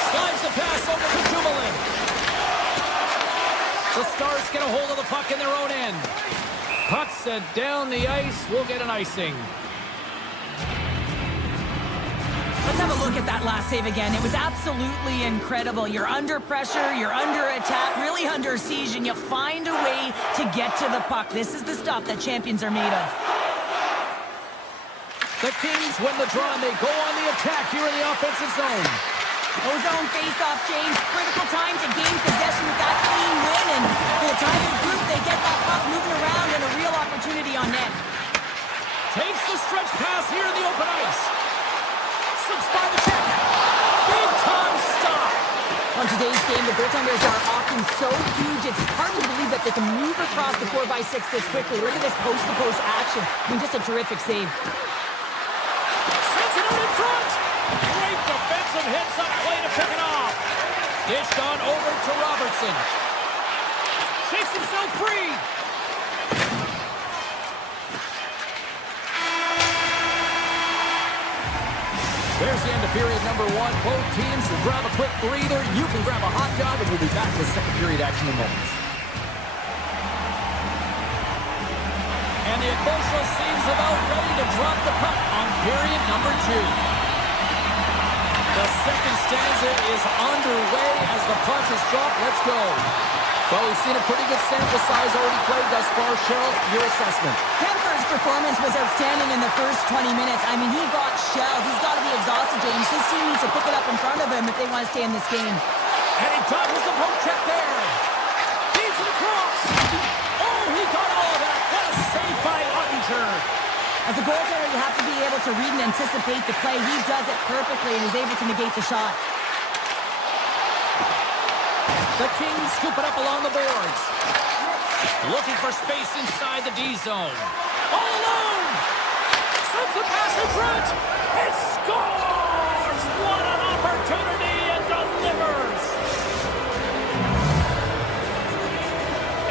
Slides the pass over to Dumoulin. The Stars get a hold of the puck in their own end. Puck sent down the ice. We'll get an icing. Let's have a look at that last save again. It was absolutely incredible. You're under pressure, you're under attack, really under siege, and you find a way to get to the puck. This is the stuff that champions are made of. The Kings win the draw, and they go on the attack here in the offensive zone. Ozone face-off, James. Critical time to gain possession with that clean win, and for the Tigers group, they get that puck moving around and a real opportunity on net. Takes the stretch pass here in the open ice. Slips by the check. Big time stop. On today's game, the goaltenders are often so huge, it's hard to believe that they can move across the 4x6 this quickly. Look at this post-to-post action. I mean, just a terrific save. Sends it out in front. Great defensive hits up play to pick it off. Dished on over to Robertson. Shakes himself free. period number one. Both teams will grab a quick breather. You can grab a hot dog, and we'll be back with second period action in moments. And the official seems about ready to drop the puck on period number two. The second stanza is underway as the puck is dropped. Let's go. Well, we've seen a pretty good sample size already played thus far. Cheryl, your assessment. Kemper's performance was outstanding in the first 20 minutes. I mean, he got shelled. He's got to be exhausted, James. His team needs to pick it up in front of him if they want to stay in this game. And he dodges the poke check there. Feeds it across. Oh, he got all of that. What a save by Ottinger. As a goaltender, you have to be able to read and anticipate the play. He does it perfectly and is able to negate the shot. The Kings scoop it up along the boards. Looking for space inside the D zone. All alone. Sends the pass in front. It scores. What an opportunity and delivers.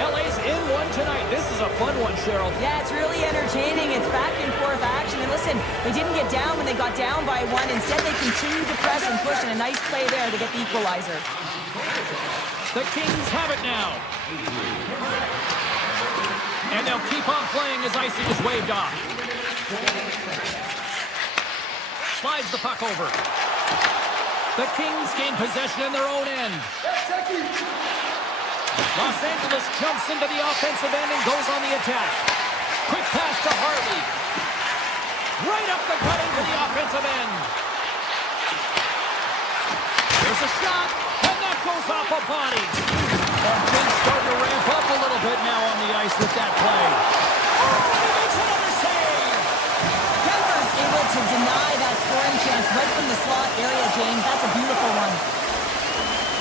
LA's in one tonight. This is a fun one, Cheryl. Yeah, it's really entertaining. It's back and forth action. And listen, they didn't get down when they got down by one. Instead, they continued to press and push, and a nice play there to get the equalizer. The Kings have it now. And they'll keep on playing as icing is waved off. Slides the puck over. The Kings gain possession in their own end. Los Angeles jumps into the offensive end and goes on the attack. Quick pass to Harley. Right up the gut into the offensive end. There's a shot, and that goes off a body. And things starting to ramp up a little bit now on the ice with that play. Oh, he makes another save. Kemper's able to deny that scoring chance right from the slot area, James. That's a beautiful one.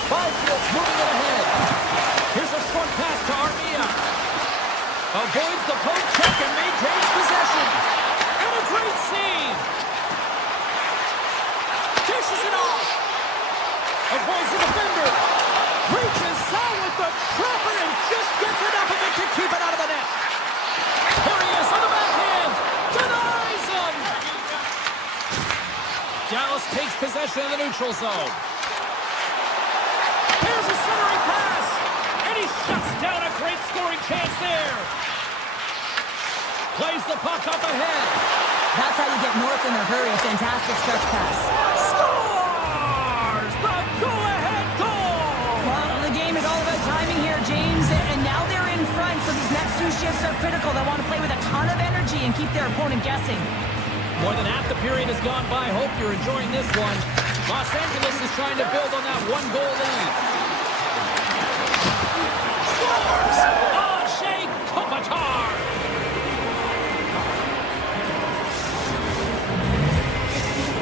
Byfield's moving it ahead. Here's a short pass to Armia. Avoids the poke check and maintains possession. And a great save. Dishes it off. Avoids the defender. Reaches out with the trapper and just gets enough of it to keep it out of the net. Here he is on the backhand. Denies him. Dallas takes possession of the neutral zone. Here's a centering pass. And he shuts down a great scoring chance there. Plays the puck up ahead. That's how you get north in a hurry. A fantastic stretch pass. Scores! The go-ahead goal! Well, the game is all about timing here, James. And now they're in front, so these next two shifts are critical. They want to play with a ton of energy and keep their opponent guessing. More than half the period has gone by. Hope you're enjoying this one. Los Angeles is trying to build on that one-goal lead. Scores! Shea Kopitar!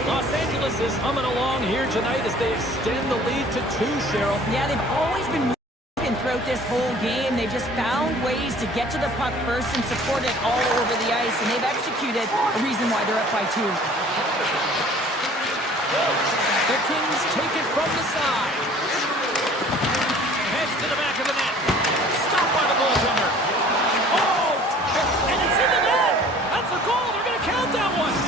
Los Angeles is humming along here tonight as they extend the lead to 2, Cheryl. Yeah, they've always been moving throughout this whole game. They've just found ways to get to the puck first and support it all over the ice, and they've executed a reason why they're up by 2. The Kings take it from the side. Heads to the back of the net. Stopped by the goaltender. Oh! And it's in the net! That's a goal! They're going to count that one!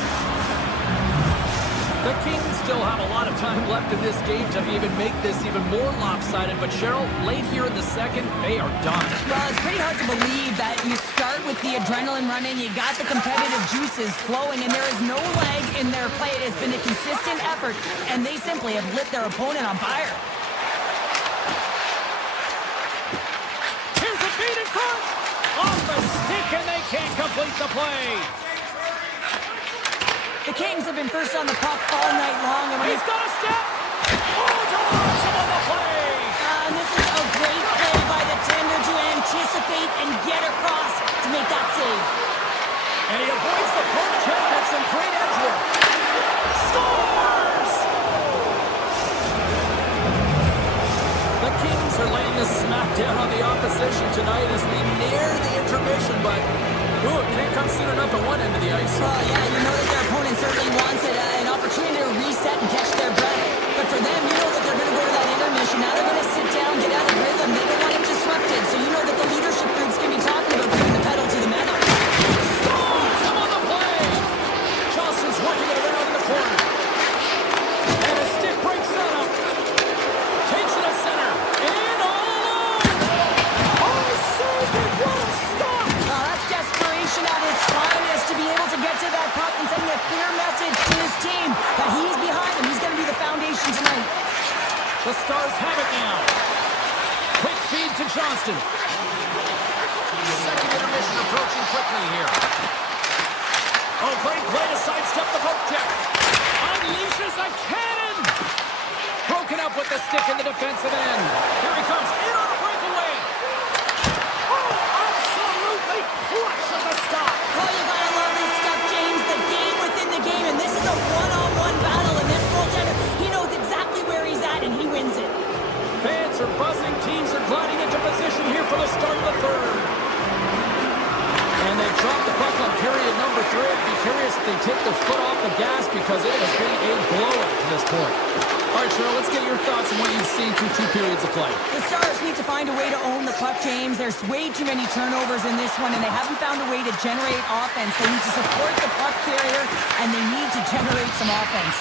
The Kings still have a lot of time left in this game to even make this even more lopsided. But Cheryl, late here in the second, they are done. Well, it's pretty hard to believe that you start with the adrenaline running, you got the competitive juices flowing, and there is no lag in their play. It has been a consistent effort, and they simply have lit their opponent on fire. Here's the feed in front! Off the stick, and they can't complete the play. The Kings have been first on the puck all night long. And he's got a step! Oh, delivers him on the play! And this is a great play by the tender to anticipate and get across to make that save. And he avoids the poke check with some great edge work. Scores! The Kings are laying the smackdown on the opposition tonight as we near the intermission, but it can't come soon enough at one end of the ice. Well, yeah, you know that their opponent certainly wants an opportunity to reset and catch their breath. But for them, you know that they're going to go to that intermission. Now they're going to sit down, get out of rhythm. They don't want it disrupted. So you know that the leadership groups can be talking about giving the pedal to the metal. Scores! Him on the play! Johnson's working it around in the corner. The Stars have it now. Quick feed to Johnston. Second intermission approaching quickly here. Oh, great play to sidestep the poke check. Unleashes a cannon. Broken up with the stick in the defensive end. Here he comes in on a breakaway. Oh, absolutely clutch at the stop. Oh, you gotta love this stuff, James. The game within the game, and this is a one-on-one battle, and this goaltender, he knows exactly where he's at, and he wins it. Fans are buzzing. Teams are gliding into position here for the start of the third. And they dropped the puck on period number 3. I'd be curious if they take their foot off the gas because it has been a blowout to this point. All right, Cheryl, let's get your thoughts on what you've seen through 2 periods of play. The Stars need to find a way to own the puck, James. There's way too many turnovers in this one, and they haven't found a way to generate offense. They need to support the puck carrier, and they need to generate some offense.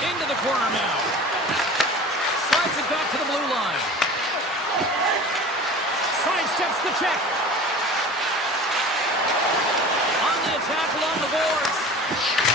Into the corner now. Slides it back to the blue line. Sidesteps the check. On the attack along the boards.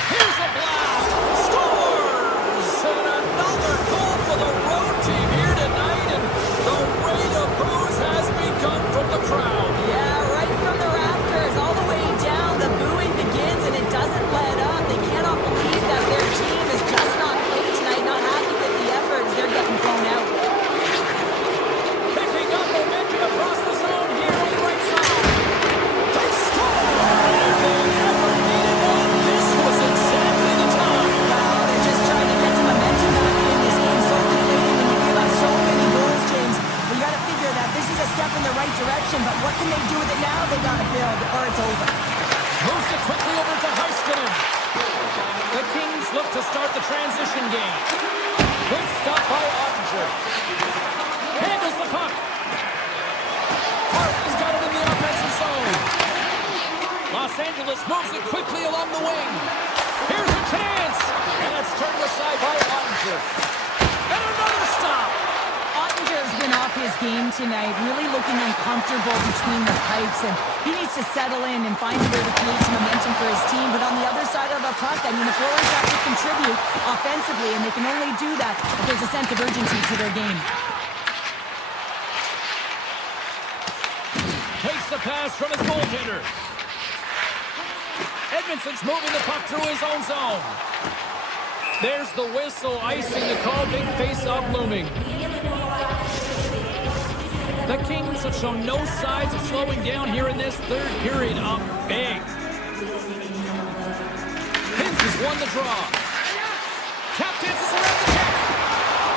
Here's a blast. Scores! And another goal for the road team here tonight. And the rate of booze has begun from the crowd. Yeah, right from the rafters all the way down. The booing begins, and it doesn't let up. They cannot believe that their team is just not played tonight, not happy with the efforts. They're getting blown out. Picking up momentum across the zone here on the right side. They score! And if they ever needed one, this was exactly the time. Wow, they're just trying to get some momentum back in. This game's so deflated when you give up so many goals, James. We got to figure that this is a step in the right direction, but what can they do with it now? They got to build, or it's over. Moves it quickly over to Heiskanen. The Kings look to start the transition game. Good stop by Ottinger. Handles the puck. Hartley's got it in the offensive zone. Los Angeles moves it quickly along the wing. Here's a chance. And it's turned aside by Ottinger. And another stop. Ottinger's been off his game tonight, really looking uncomfortable between the pipes, and he needs to settle in and find a way to create some momentum for his team. But on the other side of the puck, I mean, the forwards have to contribute offensively, and they can only do that if there's a sense of urgency to their game. Takes the pass from his goaltender. Edmondson's moving the puck through his own zone. There's the whistle, icing the call, big face-off looming. The Kings have shown no signs of slowing down here in this third period. Up big. Hintz has won the draw. Tap dances around the check.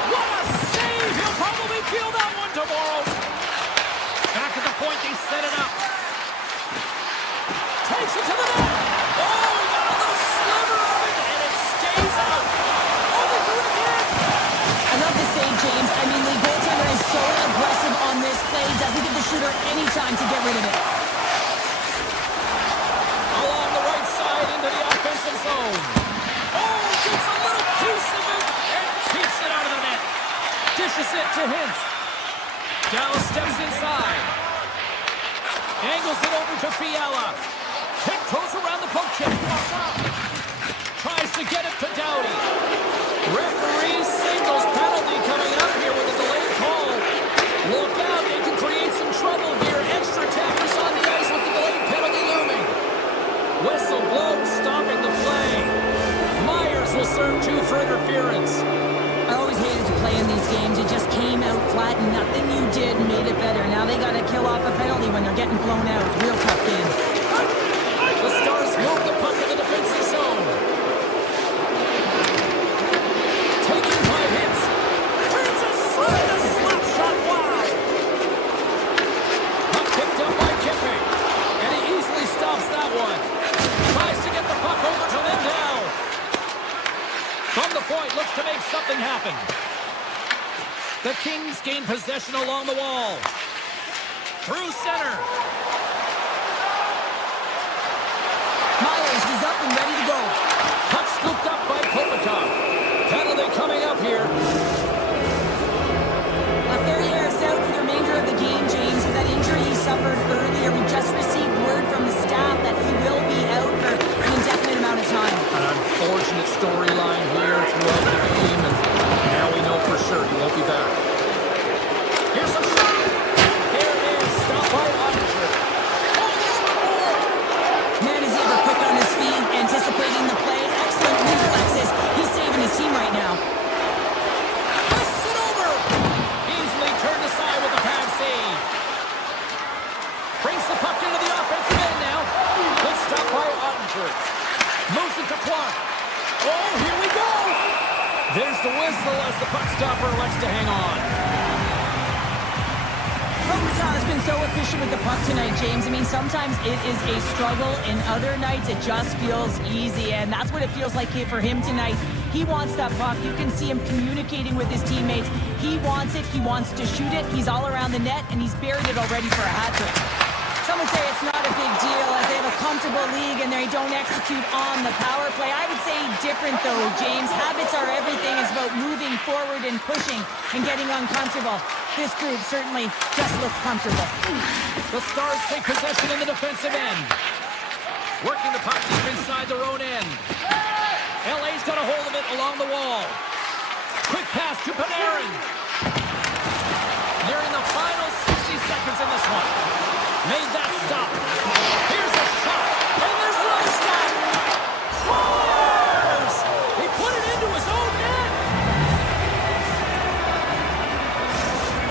What a save! He'll probably feel that one tomorrow. Back at the point, they set it up. Takes it to the net. Oh, he got a little sliver of it, and it stays out. Oh, they do it again. I love this save, James. I mean, the goaltender is so aggressive on this play, doesn't give the shooter any time to get rid of it. Along the right side into the offensive zone. Oh, gets a little piece of it and keeps it out of the net. Dishes it to Hintz. Dallas steps inside. Angles it over to Fiala. Tiptoes around the poke check. Tries to get it to Doughty. Referee signals penalty coming up here with a delayed call. Look out, they can create some trouble here. Extra attackers on the ice with the delayed penalty looming. Whistle blows, stopping the play. Myers will serve 2 for interference. I always hated to play in these games. It just came out flat, and nothing you did made it better. Now they got to kill off a penalty when they're getting blown out. Real tough game. The Stars move the puck in the defensive zone. Taken by Hintz. Turns aside a slap shot. Wow. Puck picked up by Kipping. And he easily stops that one. Tries to get the puck over to Lindell. From the point, looks to make something happen. The Kings gain possession along the wall. Through center. Myers is up and ready to go. Puck scooped up by Kopitar. Penalty coming up here. Ferrier is out for the remainder of the game, James, with that injury he suffered earlier. We just received word from the staff that he will be out for an indefinite amount of time. An unfortunate storyline here throughout the game, and now we know for whistle as the puck stopper elects to hang on. Buffallo's been so efficient with the puck tonight, James. I mean, sometimes it is a struggle, and other nights it just feels easy, and that's what it feels like here for him tonight. He wants that puck. You can see him communicating with his teammates. He wants it. He wants to shoot it. He's all around the net, and he's buried it already for a hat trick. Some would say it's not a big deal as they have a comfortable league and they don't execute on the power play. I would say different though, James. Habits are everything. It's about moving forward and pushing and getting uncomfortable. This group certainly just looks comfortable. The Stars take possession in the defensive end. Working the puck deep inside their own end. LA's got a hold of it along the wall. Quick pass to Panarin. Nearing the final 60 seconds in this one. Made that stop. Here's a shot. And there's another shot. Scores! He put it into his own net.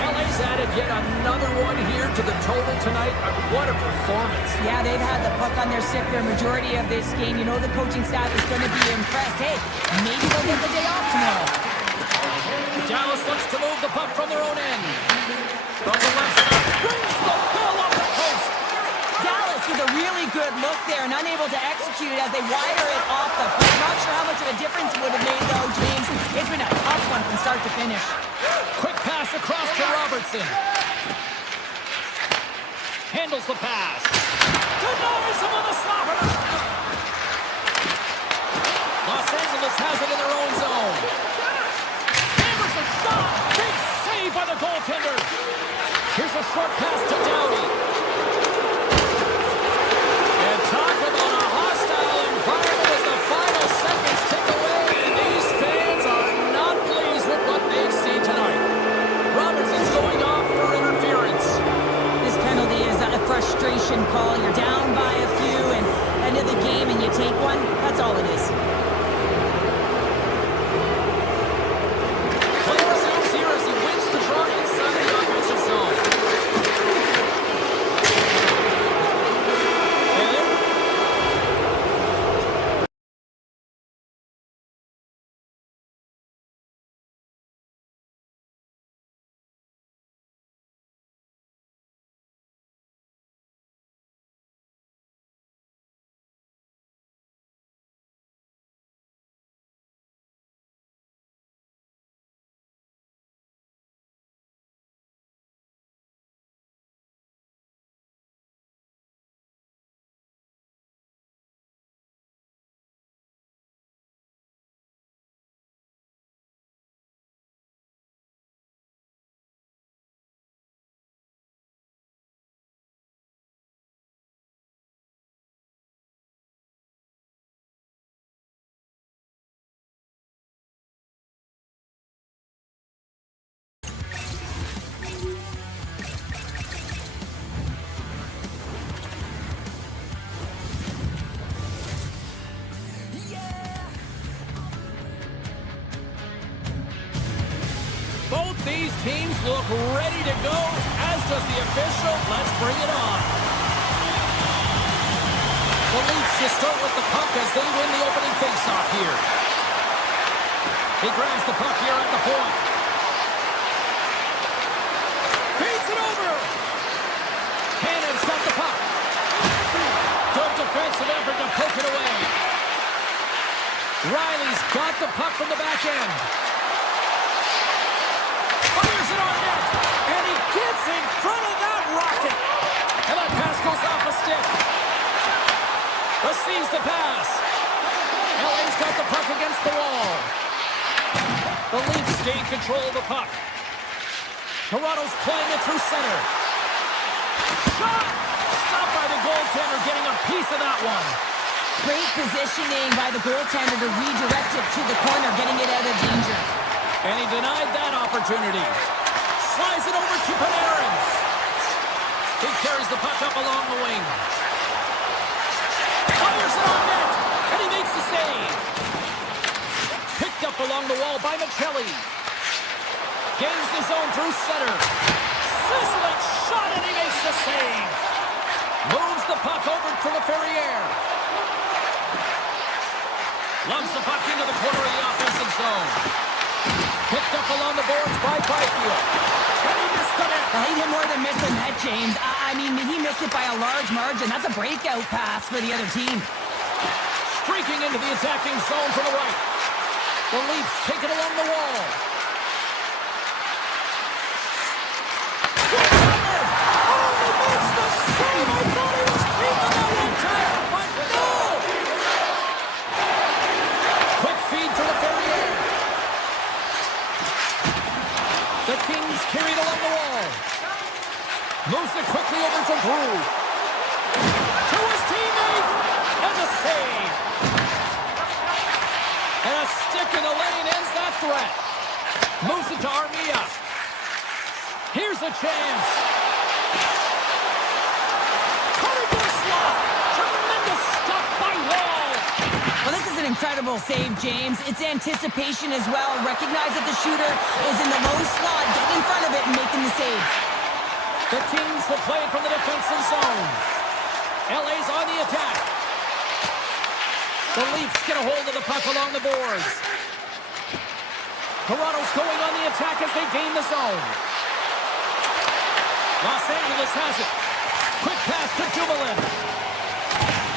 LA's added yet another one here to the total tonight. What a performance. Yeah, they've had the puck on their stick for a majority of this game. You know the coaching staff is going to be impressed. Hey, maybe they'll get the day off tomorrow. Dallas looks to move the puck from their own end. From the left side, brings the bill up the post. Dallas with a really good look there and unable to execute as they wire it off the puck. Not sure how much of a difference it would have made though, James. It's been a tough one from start to finish. Quick pass across to Robertson. Handles the pass. Denies him on the slapper. Los Angeles has it in their own zone. Hammers a shot. Big save by the goaltender. Here's a short pass to Doughty. And talk about a hostile environment as the final seconds tick away. And these fans are not pleased with what they've seen tonight. Robertson's going off for interference. This penalty is a frustration call. You're down by a few and end of the game and you take one. That's all it is. Play resumes here as he wins the draw inside the offensive zone. Both these teams look ready to go, as does the official. Let's bring it on. The Leafs just start with the puck as they win the opening faceoff here. He grabs the puck here at the point. Feeds it over. Cannon's got the puck. Good defensive effort to poke it away. Riley's got the puck from the back end. Fires it on net, and he gets in front of that rocket. And that pass goes off a stick. Receives the pass. LA's got the puck against the wall. The Leafs gain control of the puck. Toronto's playing it through center. Shot! Stopped by the goaltender, getting a piece of that one. Great positioning by the goaltender to redirect it to the corner, getting it out of danger. And he denied that opportunity. Slides it over to Panarin. He carries the puck up along the wing. Fires it on net, and he makes the save. Picked up along the wall by McKelly. Gains the zone through center. Sizzling shot, and he makes the save. Moves the puck over to the Ferrier. Lumps the puck into the corner of the offensive zone. Picked up along the boards by Byfield. And he missed the net. Well, he did more than miss the net, James. I mean, he missed it by a large margin. That's a breakout pass for the other team. Streaking into the attacking zone from the right. The Leafs take it along the wall. Oh, he makes the save. I thought he was keeping that one time, but no! Quick feed to Laferriere. The Kings carry it along the wall. Moves it quickly over to Drew. To his teammate. And the save. And a stick in the lane ends that threat. Moves it to Armia. Here's a chance. Cutting to the slot. Tremendous stop by Wall. Well, this is an incredible save, James. It's anticipation as well. Recognize that the shooter is in the low slot, getting in front of it and making the save. The Kings will play it from the defensive zone. LA's on the attack. The Leafs get a hold of the puck along the boards. Toronto's going on the attack as they gain the zone. Los Angeles has it. Quick pass to Dumoulin.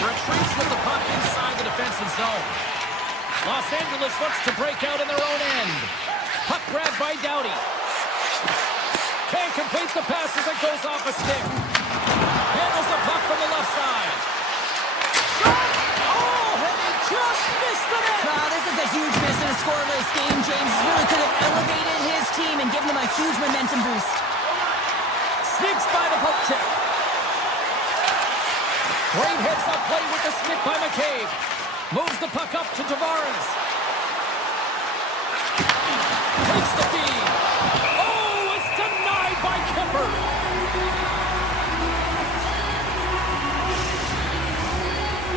Retreats with the puck inside the defensive zone. Los Angeles looks to break out in their own end. Puck grabbed by Doughty. Can't complete the pass as it goes off a stick. Handles the puck from the left side. Shot! Oh, and he just missed the net! Wow, this is a huge miss in a scoreless game, James. This really could have elevated his team and given them a huge momentum boost. Sneaks by the poke check. Great heads-up play with the stick by McCabe. Moves the puck up to Tavares. Takes the feed. Oh, it's denied by Kemper.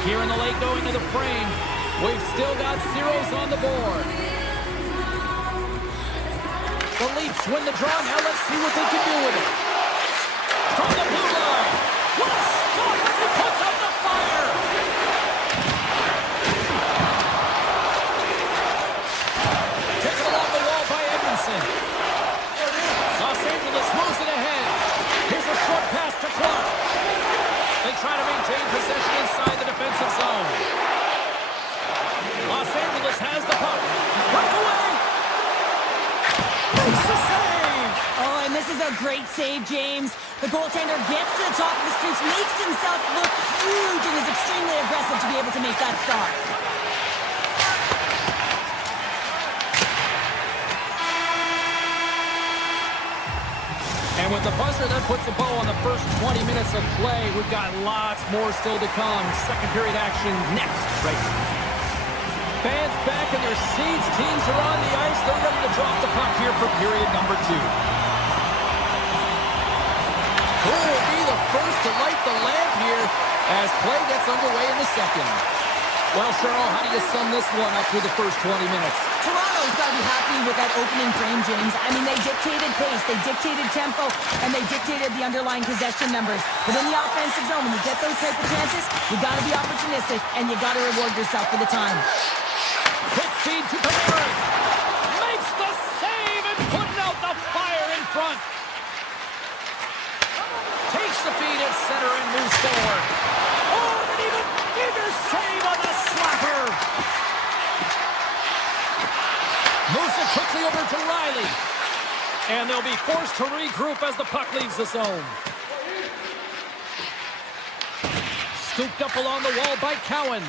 Here in the late going to the frame. We've still got zeros on the board. The Leafs win the draw. Now let's see what they can do with it. From the blue line. What a stop as he puts out the fire. Taken along the wall by Edmondson. Los Angeles moves it ahead. Here's a short pass to Clark. They try to maintain possession inside the defensive zone. Los Angeles has the puck. Breakaway. Makes the save. Oh, and this is a great save, James. The goaltender gets to the top of his crease, makes himself look huge, and is extremely aggressive to be able to make that stop. And with the buzzer, that puts a bow on the first 20 minutes of play. We've got lots more still to come. Second period action next, right here. Fans back in their seats. Teams are on the ice. They're ready to drop the puck here for period number 2. Who will be the first to light the lamp here as play gets underway in the second? Well, Cheryl, how do you sum this one up through the first 20 minutes? Toronto's got to be happy with that opening frame, James. I mean, they dictated pace, they dictated tempo, and they dictated the underlying possession numbers. But in the offensive zone, when you get those type of chances, you got to be opportunistic, and you got to reward yourself for the time. Quick feed to Panarin. Makes the save and putting out the fire in front. Takes the feed at center and moves forward. Oh, and even bigger save on the slapper. Moves it quickly over to Riley. And they'll be forced to regroup as the puck leaves the zone. Scooped up along the wall by Cowan.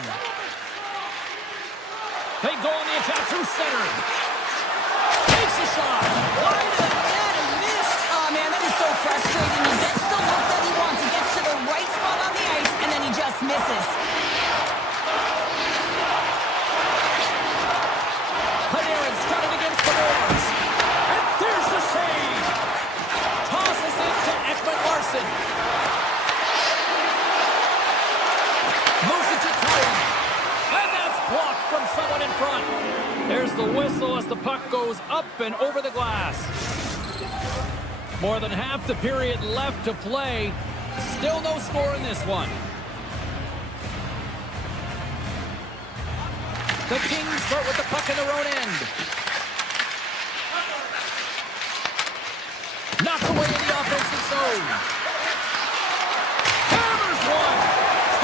They go on the attack through center. Takes a shot. Wide of the net and missed. Oh, man, that is so frustrating. He gets the look that he wants. He gets to the right spot on the ice, and then he just misses. Panarin started against the boards. And there's the save. Tosses it to Ekman Larson. Moves it to Cowan. And that's blocked from someone in front. There's the whistle as the puck goes up and over the glass. More than half the period left to play. Still no score in this one. The Kings start with the puck in their own end. Knocked away in the offensive zone. Hammers one.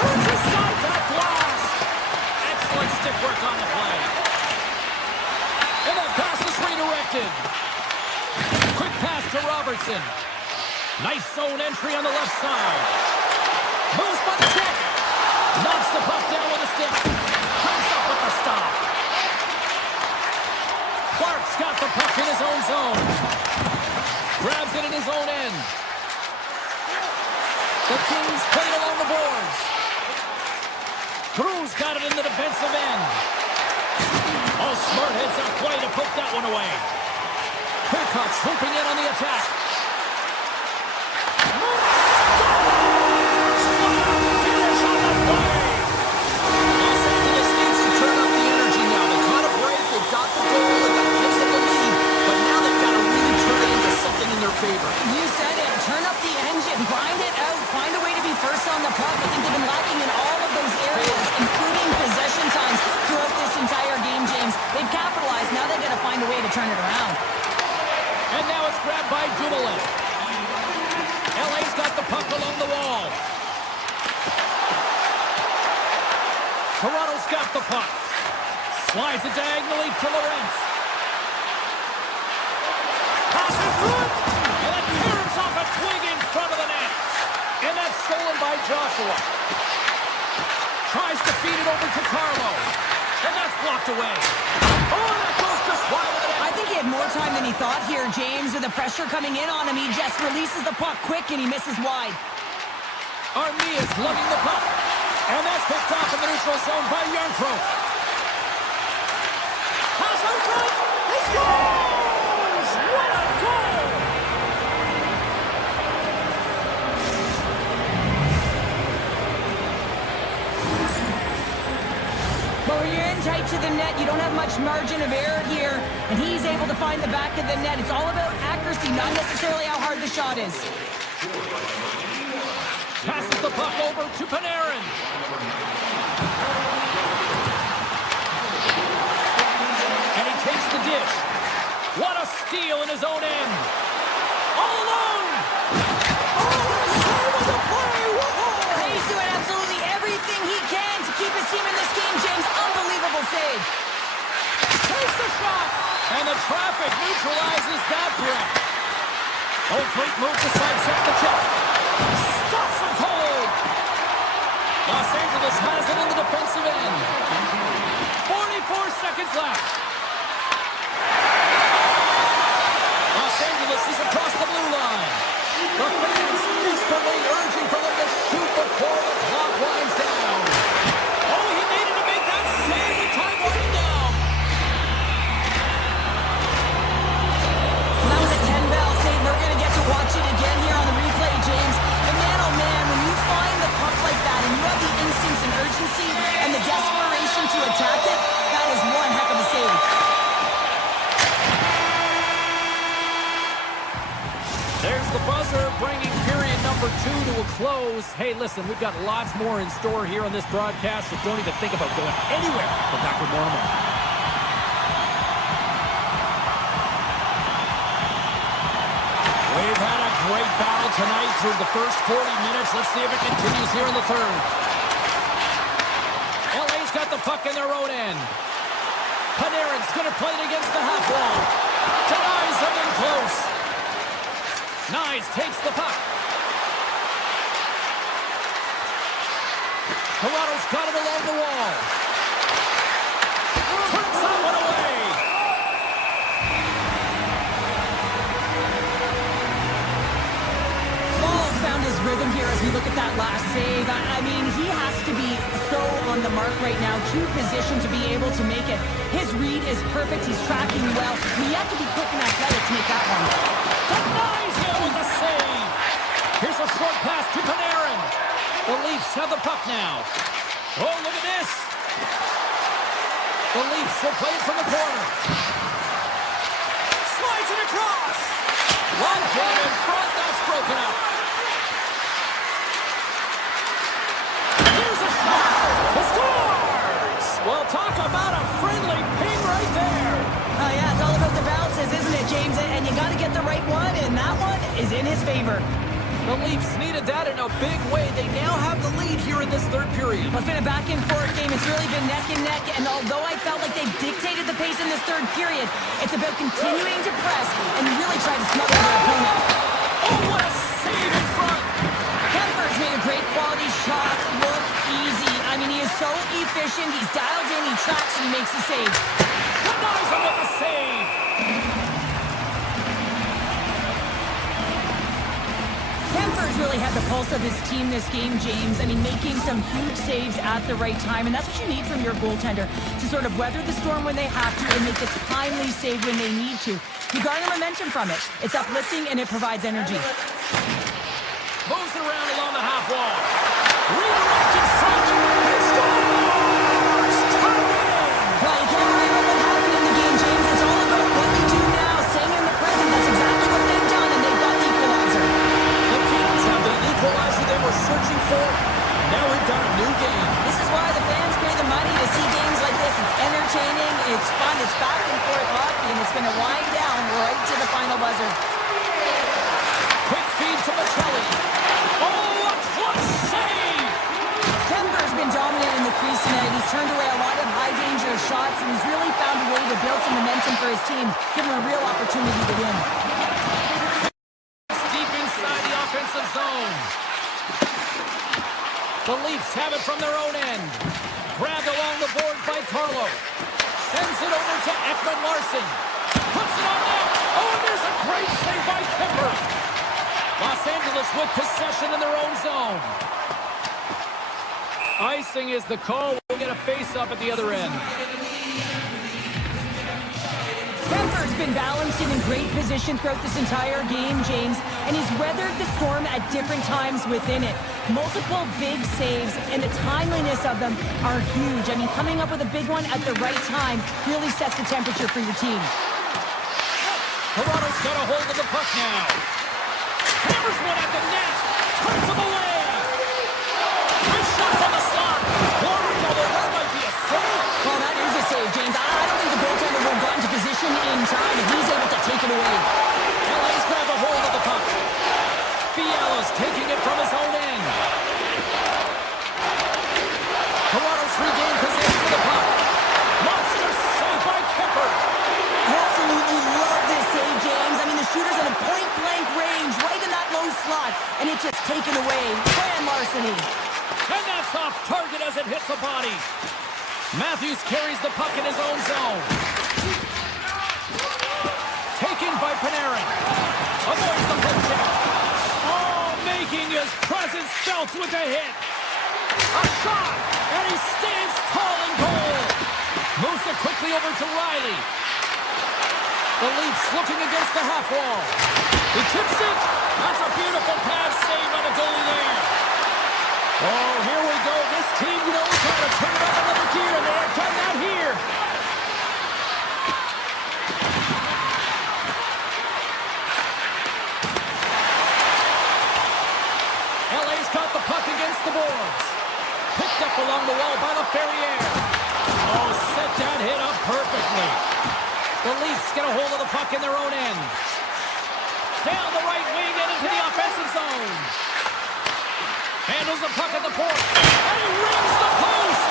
Turns aside that blast. Excellent stick work on the play. And that pass is redirected. Quick pass to Robertson. Nice zone entry on the left side. Moves by the check. Knocks the puck down with a stick. Comes up with the stop. Clark's got the puck in his own zone. Grabs it in his own end. The Kings play it along the boards. Drew's got it in the defensive end. Oh, smart heads-up play to poke that one away. Hillcott's swooping in on the attack. Finish on the play. Los Angeles needs to turn up the energy now. They caught a break. They got the goal. And that gives them the lead. But now they've got to really turn it into something in their favor. You said it. Turn up the engine. Grind it out. Find a way to be first on the puck. I think they've been lacking in all of those areas, including possession times throughout this entire game, James. They've capitalized. Now they've got to find a way to turn it around. And now it's grabbed by Dumoulin. LA's got the puck along the wall. Toronto's got the puck. Slides it diagonally to Lorentz. Pass in front. And it tears off a twig in front of the net. And that's stolen by Joshua. Tries to feed it over to Carlo. And that's blocked away. Oh, that goes just wide of the net. I think he had more time than he thought here, James. With the pressure coming in on him, he just releases the puck quick and he misses wide. Armia's lugging the puck. And that's picked off in the neutral zone by Yarncroke. Pass out front. He scores! What a goal! But when you're in tight to the net, you don't have much margin of error here. And he's able to find the back of the net. It's all about accuracy, not necessarily how hard the shot is. Passes the puck over to Panarin. And he takes the dish. What a steal in his own end. All alone. Oh, save of the play. Whoa. He's doing absolutely everything he can to keep his team in this game, James. Unbelievable save. Takes the shot. And the traffic neutralizes that threat. Oh, great move to sidestep the check. Stops him cold. Los Angeles has it in the defensive end. 44 seconds left. Los Angeles is across the blue line. The fans desperately urging for them to shoot before the clock winds down. Oh, he needed to make that save with time winding down. Well, that was a 10-bell save. We're going to get to watch it again here on the replay, James. And man, oh man, when you find the puck like that and you have the instincts and urgency and the desperation to attack it, that is one heck of a save. There's the buzzer, bringing period number 2 to a close. Hey, listen, we've got lots more in store here on this broadcast, so don't even think about going anywhere. We're back with more in a moment. We've had a great battle tonight through the first 40 minutes. Let's see if it continues here in the third. LA's got the puck in their own end. Panarin's going to play it against the half wall. Denies him in close. Nyes takes the puck. Toronto's got it along the wall. Turns that one away. Ball's found his rhythm here as we look at that last save. I mean, he has to be so on the mark right now, too positioned to be able to make it. His read is perfect. He's tracking well. You have to be quick and athletic to make that one. Denies him with the save. Here's a short pass to Panarin. The Leafs have the puck now. Oh, look at this. The Leafs will play it from the corner. Slides it across. One shot in front. That's broken up. Here's a shot. The scores. Well, talk about a friendly ping right there. Oh, yeah, it's all about the bounces, isn't it, James? And you got to get the right one, and that one is in his favor. The Leafs needed that in a big way. They now have the lead here in this third period. It's been a back-and-forth game. It's really been neck and neck. And although I felt like they dictated the pace in this third period, it's about continuing to press and really try to smother their opponent. Oh, what a save in front! Kemper's made a great quality shot look easy. I mean, he is so efficient. He's dialed in, he tracks, and he makes the save. Denies him with the save! Kemper's really had the pulse of his team this game, James. I mean, making some huge saves at the right time, and that's what you need from your goaltender, to sort of weather the storm when they have to and make a timely save when they need to. You garner momentum from it. It's uplifting, and it provides energy. Moves it around along the half wall. Redirect in front. He scores! Tied it in! Well, you can't worry about what happened in the game, James. It's all about what you do now, staying in the present. That's exactly what they've done, and they've got the equalizer. The Kings have the equalizer they were searching for. Now we've got a new game. This is why the fans pay the money to see games like this. It's entertaining, it's fun, it's back and forth hockey, and it's going to wind down right to the final buzzer. Quick feed to Machelli. Oh, a clutch save! Kemper's been dominant in the crease tonight. He's turned away a lot of high-danger shots, and he's really found a way to build some momentum for his team, give him a real opportunity to win. Deep inside the offensive zone. The Leafs have it from their own end. Grabbed along the boards by Carlo. Sends it over to Ekman-Larsson. Puts it on net. Oh, and there's a great save by Kemper. Los Angeles with possession in their own zone. Icing is the call. We'll get a face-up at the other end. Kemper's been balanced and in great position throughout this entire game, James, and he's weathered the storm at different times within it. Multiple big saves, and the timeliness of them are huge. I mean, coming up with a big one at the right time really sets the temperature for your team. Toronto's got a hold of the puck now. Hammers one at the net. Turns him away. Three shots on the slot. Forward, although that might be a save. Well, that is a save, James. I don't think the goaltender will have gotten to position in time, and he's able to take it away. LA's grab a hold of the puck. Fiala's taking it from his own end. Toronto's regained possession of the puck. Monster save by Kemper. I absolutely love this save, James. I mean, the shooter's in a point-blank range, right in that low slot, and it's just taken away. Grand larceny. And that's off target as it hits the body. Matthews carries the puck in his own zone. Taken by Panarin. Avoids the poke check. Oh, making his presence felt with a hit. A shot, and he stands tall in goal. Moves it quickly over to Riley. The Leafs looking against the half wall. He tips it. That's a beautiful pad save by the goalie there. Oh, here we go. This team knows how to turn it up another gear, and they have done that here. LA's got the puck against the boards. Picked up along the wall by LaFerriere. Oh, set that hit up perfectly. The Leafs get a hold of the puck in their own end. Down the right wing and into the offensive zone. Handles the puck at the point. And he rings the post!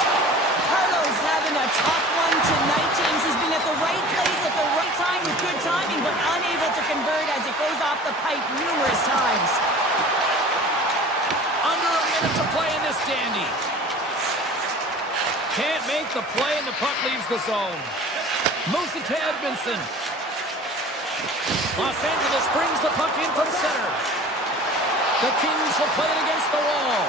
Carlo's having a tough one tonight, James. He's been at the right place at the right time with good timing, but unable to convert as it goes off the pipe numerous times. Under a minute to play in this dandy. Can't make the play, and the puck leaves the zone. Moves it to Edmondson. Los Angeles brings the puck in from center. The Kings will play it against the wall.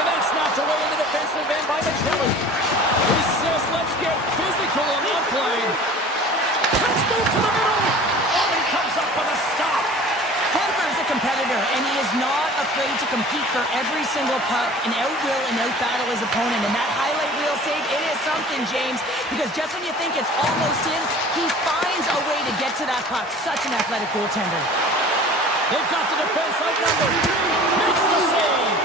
And that's knocked away in the defensive end by Machelli. He says, let's get physical on that play. Let's move to the middle. Oh, he comes up with a stop. Kemper's a competitor, and he is not afraid to compete for every single puck and out-will and out-battle his opponent. And that highlight reel save, it is something, James, because just when you think it's almost in, he finds a way to get to that puck. Such an athletic goaltender. They've got the defense outnumbered. Makes the save.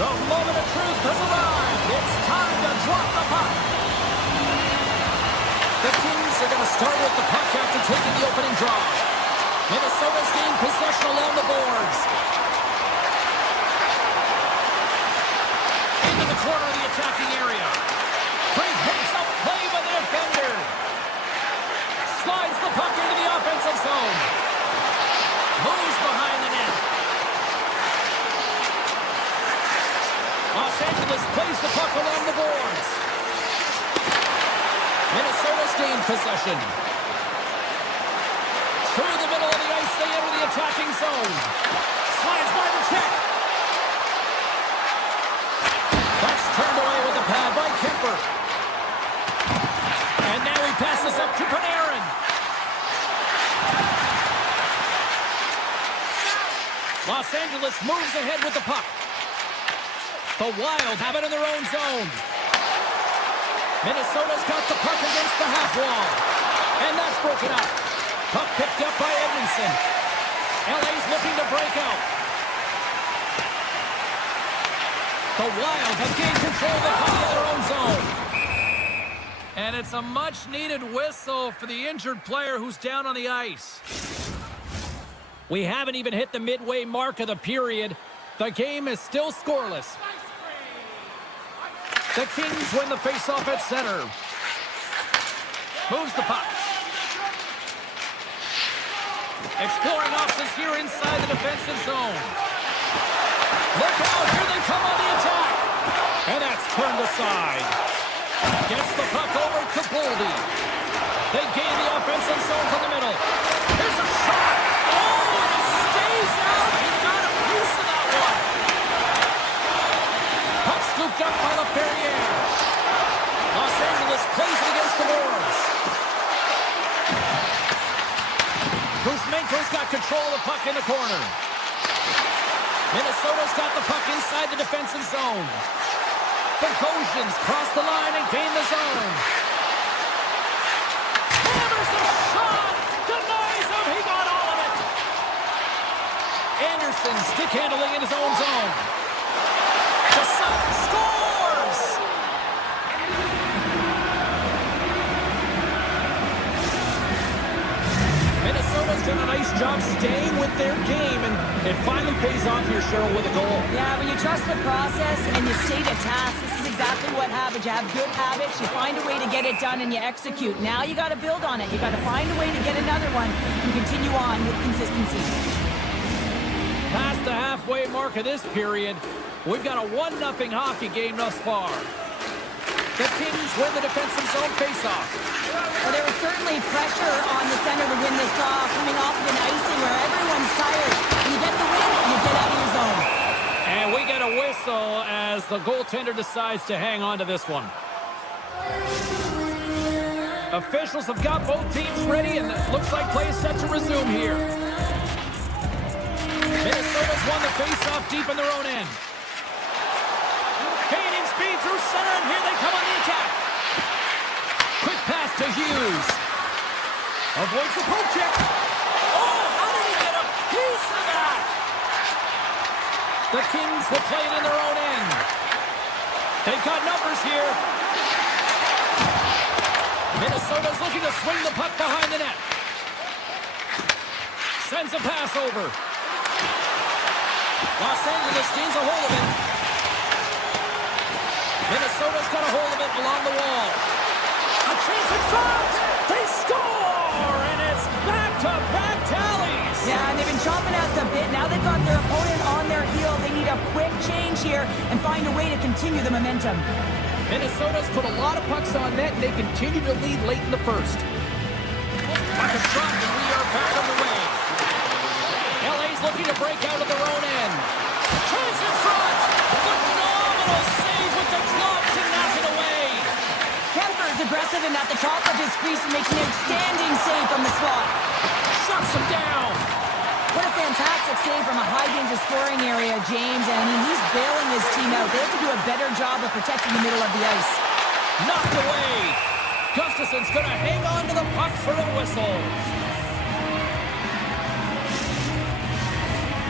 The moment of truth has arrived. It's time to drop the puck. The Kings are going to start with the puck after taking the opening draw. Minnesota's gained possession along the boards. Into the corner of the attacking area. Great heads-up play by the defender. Slides the puck into the offensive zone. Moves behind the net. Los Angeles plays the puck along the boards. Minnesota's gained possession. Through the middle of the ice, they enter the attacking zone. Slides by the check. That's turned away with the pad by Kemper. And now he passes up to Panarin. Los Angeles moves ahead with the puck. The Wild have it in their own zone. Minnesota's got the puck against the half wall. And that's broken up. Puck picked up by Edmondson. LA's looking to break out. The Wild have gained control of the puck in their own zone. And it's a much-needed whistle for the injured player who's down on the ice. We haven't even hit the midway mark of the period. The game is still scoreless. The Kings win the faceoff at center. Moves the puck. Exploring options here inside the defensive zone. Look out, here they come on the attack. And that's turned aside. Gets the puck over to Boldy. They gain the offensive zone from the middle. Here's a shot. Oh, and it stays out. He got a piece of that one. Puck scooped up by LaFerriere. Los Angeles plays it against the boards. Kuzmenko's got control of the puck in the corner. Minnesota's got the puck inside the defensive zone. The Gosians cross the line and gain the zone. Hammers a shot! Denies him! He got all of it! Anderson stick handling in his own zone. The Sun scores! Minnesota's done a nice job staying with their game, and it finally pays off here, Cheryl, with a goal. Yeah, when you trust the process and you stay to task, this is exactly what happens. You have good habits, you find a way to get it done, and you execute. Now you got to build on it. You got to find a way to get another one and continue on with consistency. Past the halfway mark of this period, we've got a 1-0 hockey game thus far. The Kings win the defensive zone faceoff. Well, there was certainly pressure on the center to win this draw, coming off of an icing where everyone's tired. You get the win, you get out of your zone. And we get a whistle as the goaltender decides to hang on to this one. Officials have got both teams ready, and it looks like play is set to resume here. Minnesota's won the faceoff deep in their own end. Gaining speed through center, and here they come on the attack. Quick pass to Hughes. Avoids the poke check. Oh, how did he get a piece of that? The Kings will play it in their own end. They've got numbers here. Minnesota's looking to swing the puck behind the net. Sends a pass over. Los Angeles gains a hold of it. Minnesota's got a hold of it along the wall. A chase in front! They score! And it's back-to-back tallies! Yeah, and they've been chomping at the bit. Now they've got their opponent on their heel. They need a quick change here and find a way to continue the momentum. Minnesota's put a lot of pucks on net, and they continue to lead late in the first. Puck is dropped, and we are back on the way. LA's looking to break out of their own end. Chance in front! Phenomenal save with the glove to knock it away. Kemper's aggressive and at the top of his crease, making an outstanding save from the slot. Shuts him down. What a fantastic save from a high-danger scoring area, James. And I mean, he's bailing his team out. They have to do a better job of protecting the middle of the ice. Knocked away. Gustafson's going to hang on to the puck for a whistle.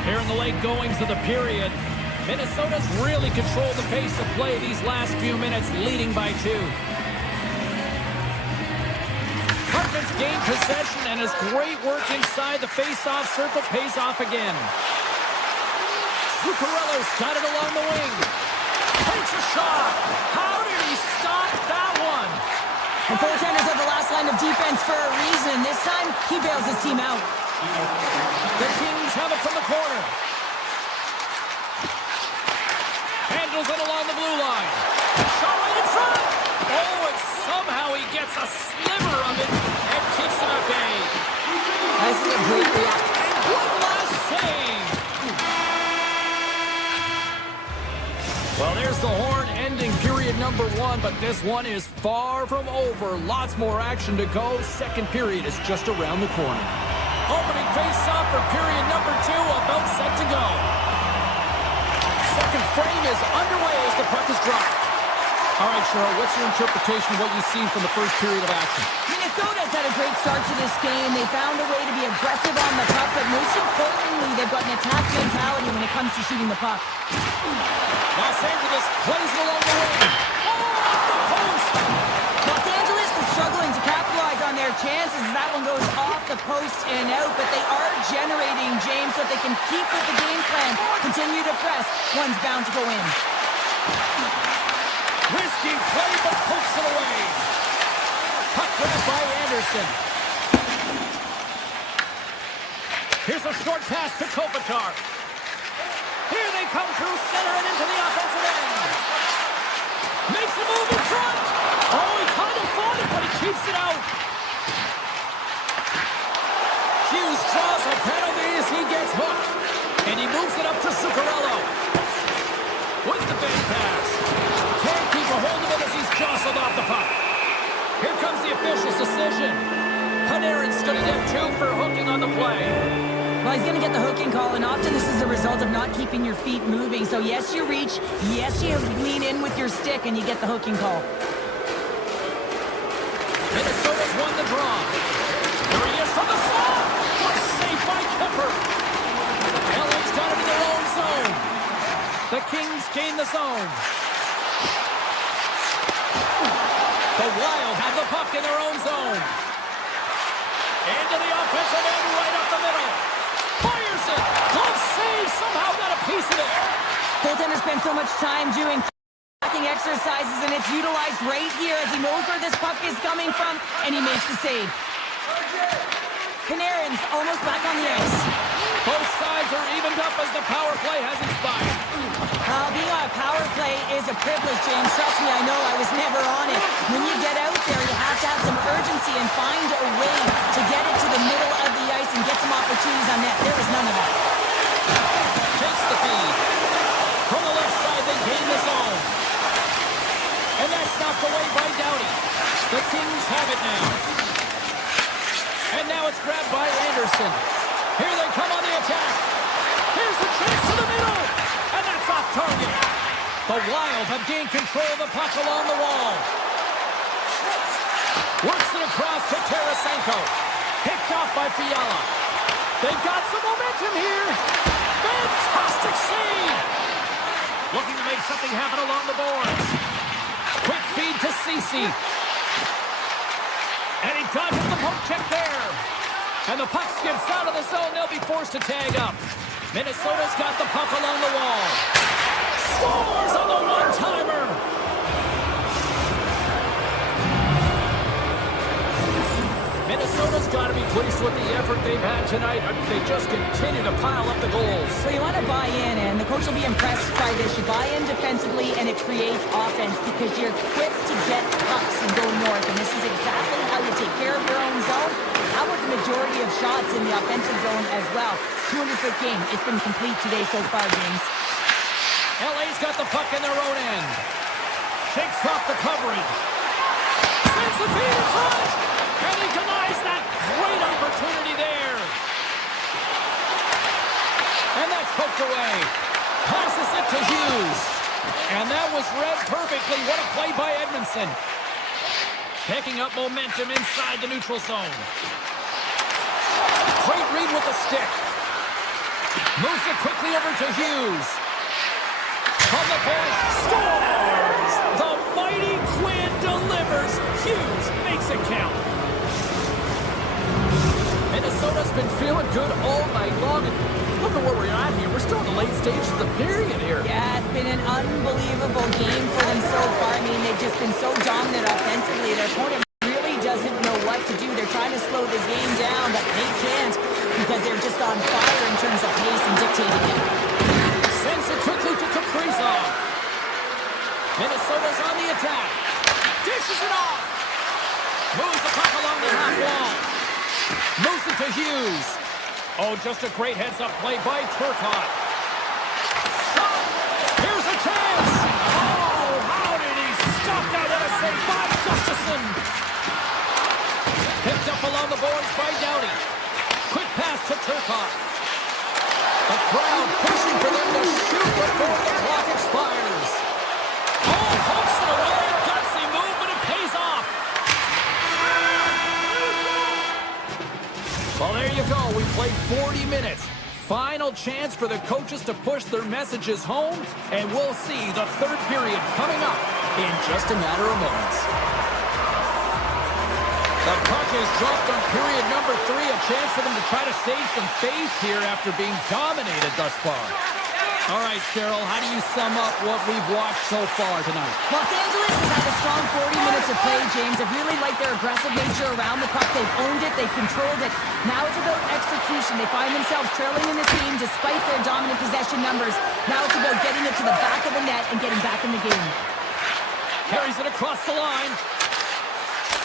Here in the late goings of the period, Minnesota's really controlled the pace of play these last few minutes, leading by 2. Hartman's gained possession, and his great work inside the face-off circle pays off again. Zuccarello's got it along the wing. Takes a shot. How did he stop that one? The goaltenders are the last line of defense for a reason. This time, he bails his team out. The Kings have it from the corner. Handles it along the blue line. Shot right in front. Oh, and somehow he gets a sliver of it and keeps it at bay. This is a great reaction. And one last save. Well, there's the horn ending period number 1, but this one is far from over. Lots more action to go. Second period is just around the corner. Opening face-off for period number 2, about set to go. Second frame is underway as the puck is dropped. All right, Cheryl, what's your interpretation of what you've seen from the first period of action? Minnesota's had a great start to this game. They found a way to be aggressive on the puck, but most importantly, they've got an attack mentality when it comes to shooting the puck. Los Angeles plays it along the wing. Oh, off the post! Los Angeles is struggling to capitalize on their chances as that one goes off the post and out, but they are generating, James, so if they can keep with the game plan, continue to press, one's bound to go in. Risky play, but pokes it away. Puck grabbed by Anderson. Here's a short pass to Kopitar. Here they come through center and into the offensive end. Makes a move in front. Oh, he kind of fought it, but he keeps it out. Hughes draws a penalty as he gets hooked. And he moves it up to Zuccarello. With the big pass. Can't keep a hold of it as he's jostled off the puck. Here comes the official's decision. Panarin's going to get 2 for hooking on the play. Well, he's going to get the hooking call, and often this is a result of not keeping your feet moving. So yes, you reach. Yes, you lean in with your stick, and you get the hooking call. Minnesota's won the draw. There he is from the slot. What a save by Kemper. LA's got it in their own zone. The Kings gain the zone. The Wild have the puck in their own zone. Into the offensive end, right up the middle. Fires it. Glove save. Somehow got a piece of it. Goaltender spends so much time doing tracking exercises, and it's utilized right here as he knows where this puck is coming from, and he makes the save. Panarin's almost back on the ice. Both sides are evened up as the power play has expired. Being on a power play is a privilege, James. Trust me, I know. I was never on it. When you get out there, you have to have some urgency and find a way to get it to the middle of the ice and get some opportunities on net. There was none of that. Takes the feed. From the left side, they gain the zone. And that's knocked away by Doughty. The Kings have it now. And now it's grabbed by Anderson. Here they come on the attack. Here's the chance to the middle. And that's off target. The Wild have gained control of the puck along the wall. Works it across to Tarasenko. Picked off by Fiala. They've got some momentum here. Fantastic save. Looking to make something happen along the boards. Quick feed to Ceci. And he dodges the poke check there. And the puck skips out of the zone. They'll be forced to tag up. Minnesota's got the puck along the wall. Scores on the one-timer. Minnesota's got to be pleased with the effort they've had tonight. They just continue to pile up the goals. So you want to buy in, and the coach will be impressed by this. You buy in defensively, and it creates offense because you're quick to get pucks and go north. And this is exactly how you take care of your own zone. How about the majority of shots in the offensive zone as well? 200-foot game. It's been complete today so far, James. LA's got the puck in their own end. Shakes off the coverage. Sends the feed in front. And he denies that great opportunity there. And that's poked away. Passes it to Hughes. And that was read perfectly. What a play by Edmondson. Picking up momentum inside the neutral zone. Great read with the stick. Moves it quickly over to Hughes. From the point, scores! The mighty Quinn delivers. Hughes makes it count. Minnesota's been feeling good all night long. And look at where we're at here. We're still in the late stages of the period here. Yeah, it's been an unbelievable game for them so far. I mean, they've just been so dominant offensively. Their opponent really doesn't know what to do. They're trying to slow the game down, but they can't because they're just on fire in terms of pace and dictating it. Sends it quickly to Kaprizov. Minnesota's on the attack. Dishes it off. Moves the puck along the half wall. Moves it to Hughes. Oh, just a great heads-up play by Turcotte. Shot! Here's a chance! Oh, how did he stop that? What a save by Gustafsson! Picked up along the boards by Doughty. Quick pass to Turcotte. The crowd pushing for them to shoot before the clock expires. Oh, pumps it away. Gutsy move, but it pays off. Well, there you go. We played 40 minutes. Final chance for the coaches to push their messages home, and we'll see the third period coming up in just a matter of moments. The puck is dropped on period number 3. A chance for them to try to save some face here after being dominated thus far. All right, Cheryl, how do you sum up what we've watched so far tonight? Los Angeles has had a strong 40 minutes of play, James. I really like their aggressive nature around the puck. They've owned it. They've controlled it. Now it's about execution. They find themselves trailing in this game despite their dominant possession numbers. Now it's about getting it to the back of the net and getting back in the game. Carries it across the line.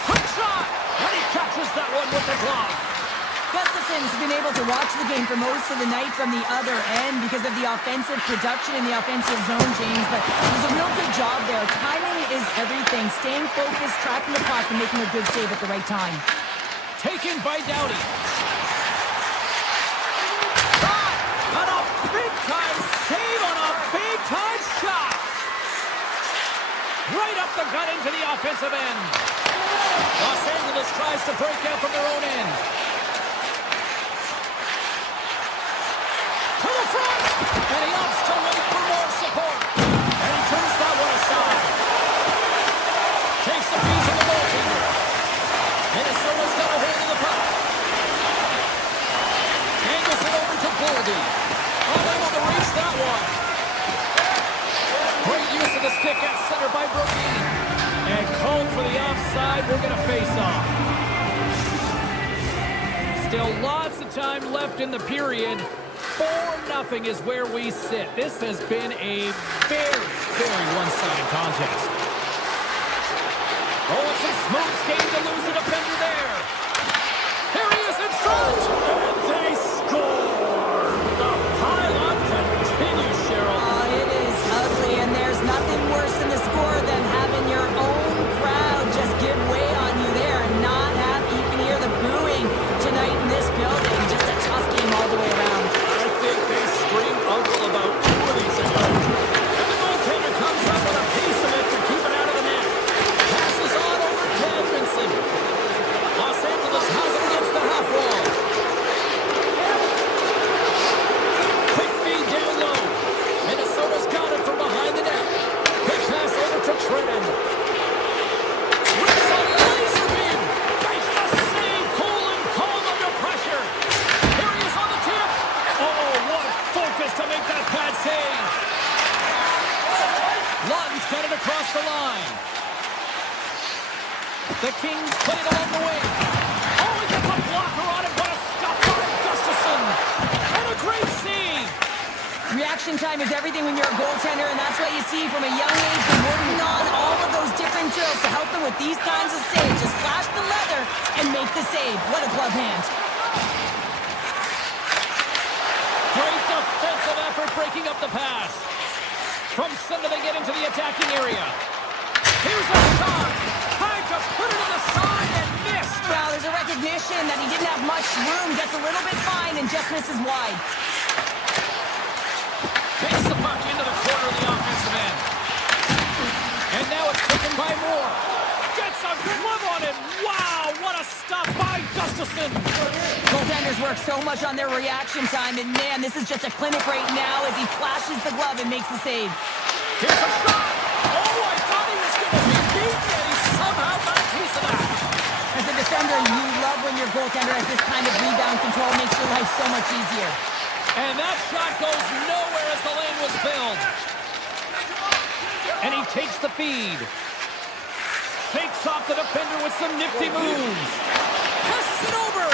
Quick shot! And he catches that one with the glove. Gustafsson's been able to watch the game for most of the night from the other end because of the offensive production in the offensive zone, James. But there's a real good job there. Timing is everything. Staying focused, tracking the puck, and making a good save at the right time. Taken by Doughty. Shot! And a big-time save on a big-time shot! Right up the gut into the offensive end. Los Angeles tries to break out from their own end. To the front! And he opts to wait for more support. And he turns that one aside. Takes the feed to the goaltender. Minnesota's got a hold of the puck. Angles it over to Boldy. Unable to reach that one. Great use of the stick at center by Brodin. And called for the offside. We're going to face off. Still lots of time left in the period. 4-0 is where we sit. This has been a very, very one-sided contest. Oh, it's a smooth skate to lose the defender there. Here he is in front. And they score. The pile-on continues, Cheryl. Oh, it is ugly, and there's nothing worse than the score than having your own crowd just give way on you there and not have, you can hear the booing tonight in this building. Just a tough game all the way around. I think they screamed uncle about 2 of these ago. And the goaltender comes up with a piece of it to keep it out of the net. Passes on over to Edmondson. Los Angeles has it against the half wall. Quick feed down low. Minnesota's got it from behind the net. Quick pass over to Trenton. Rips a laser beam. Makes the save. Cool and calm under pressure. Here he is on the tip. Oh, what focus to make that bad save. Lutton's got it across the line. The Kings put it along the wing. Oh, he gets a blocker on it. What a stop by Gustafsson. And a great save. Reaction time is everything when you're a goaltender, and that's what you see from a young age. Been working on all of those different drills to help them with these kinds of saves. Just flash the leather and make the save. What a glove hand. Great defensive effort breaking up the pass. From center they get into the attacking area. Here's a shot. Tried to put it in the side and missed. Well, there's a recognition that he didn't have much room. Gets a little bit fine and just misses wide. Takes the puck into the corner of the offensive end. And now it's taken by Moore. Gets a glove on it. Wow, what a stop by Gustafsson. Goaltenders work so much on their reaction time, and man, this is just a clinic right now as he flashes the glove and makes the save. Here's a shot. Oh, I thought he was going to be beaten, and he somehow got a piece of that. As a defender, you love when your goaltender has this kind of rebound control. Makes your life so much easier. And that shot goes nowhere as the lane was filled. And he takes the feed. Shakes off the defender with some nifty moves. Passes it over.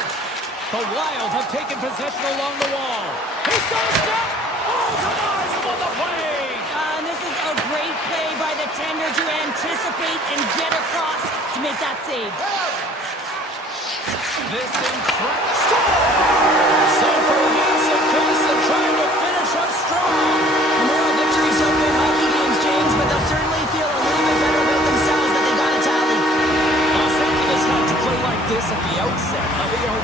The Wild have taken possession along the wall. He's got a step. Oh, denies him on the play. And this is a great play by the tender to anticipate and get across to make that save. This incredible score. Sanford needs a case of trying to finish up strong. The moral victories don't win hockey games, James, but they'll certainly feel a little bit better about themselves that they got a tally. Los Angeles had to play like this at the outset.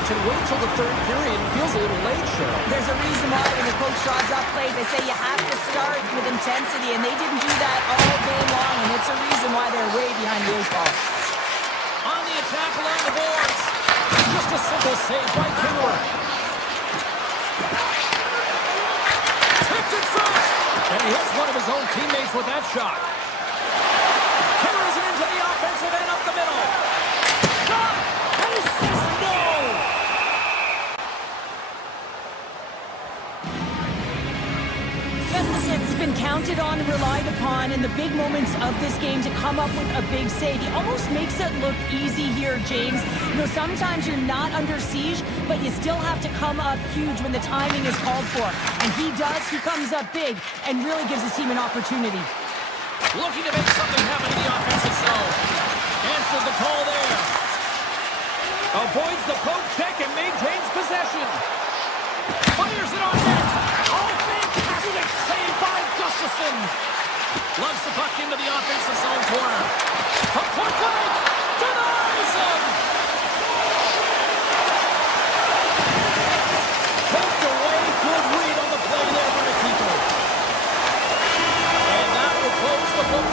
To wait till the third period feels a little late, Cheryl. There's a reason why when the coach draws up plays, they say you have to start with intensity, and they didn't do that all day long, and it's a reason why they're way behind the eight ball. On the attack along the boards. Just a simple save by Kimler. Tipped in front. And he hits one of his own teammates with that shot. Carries it into the offensive end up the middle. Shot! And he says no! Gustafson's been counted on and relied upon in the big moments of this game to come up with a big save. He almost makes it look easy here, James. You know, sometimes you're not under siege, but you still have to come up huge when the timing is called for. And he does. He comes up big and really gives his team an opportunity. Looking to make something happen in the offensive zone. Answered the call there. Avoids the poke check and maintains possession. Fires it on net. Oh, fantastic save by Gustafson. Loves the puck into the offensive zone corner. From point blank. Denies him. Poked away. Good read on the play there by the keeper. And that will close the book.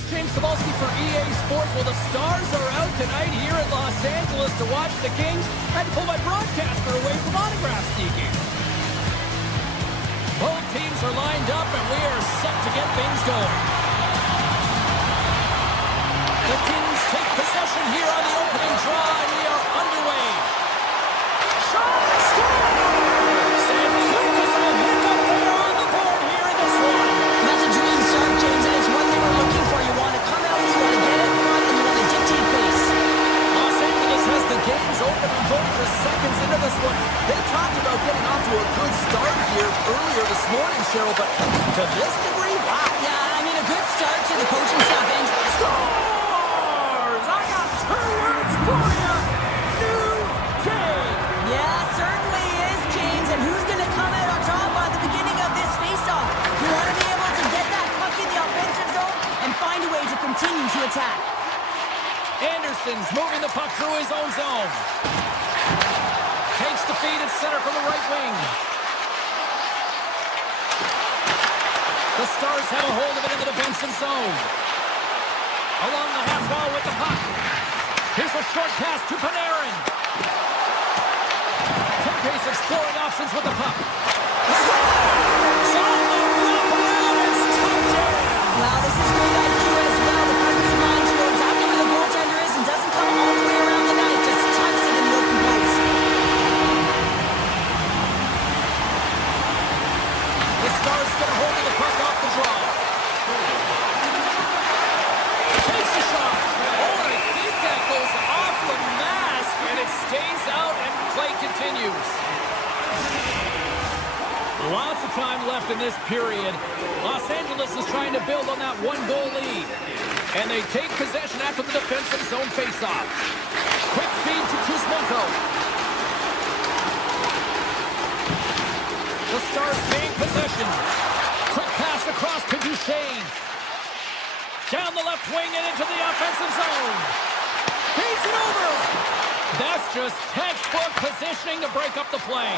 it's James Cebulski for EA Sports. Well, the Stars are out tonight here in Los Angeles to watch the Kings. I had to pull my broadcaster away from autograph seeking. Both teams are lined up, and we are set to get things going. The Kings take possession here on the opening draw, and we are underway. Shot! Scores! And quick as a hiccup there on the board here in this one. That's a dream start, James, and it's what they were looking for. You want to come out, you want to get in front, and you want to dictate pace. Los Angeles has the game's opening goal just seconds into this one. They talked about getting off to a good start here earlier this morning, Cheryl, but to this degree, wow. Yeah, I mean, a good start to the coaching staff. And Scores! I got 2 words for you. New game. yeah, certainly is, James. And who's going to come out on top by the beginning of this faceoff? You want to be able to get that puck in the offensive zone and find a way to continue to attack. Anderson's moving the puck through his own zone. Takes the feed at center from the right wing. The Stars have a hold of it in the defensive zone. Along the half wall with the puck. Here's a short pass to Panarin. Kempe's exploring options with the puck. Scores! On the wraparound, it's tucked in. Wow, this is great IQ as well. The presence of mind to know exactly where the goaltender is and doesn't come all the way around the net. Just tucks it in the open place. The Stars get a hold of the puck off the draw. Takes a shot. Oh, I think that goes off the mask, and it stays out, and play continues. Lots of time left in this period. Los Angeles is trying to build on that 1-goal lead. And they take possession after the defensive zone faceoff. Quick feed to Kuzmenko. The Stars gain possession. Quick pass across to Duchesne. Down the left wing and into the offensive zone. Feeds it over. That's just textbook positioning to break up the play.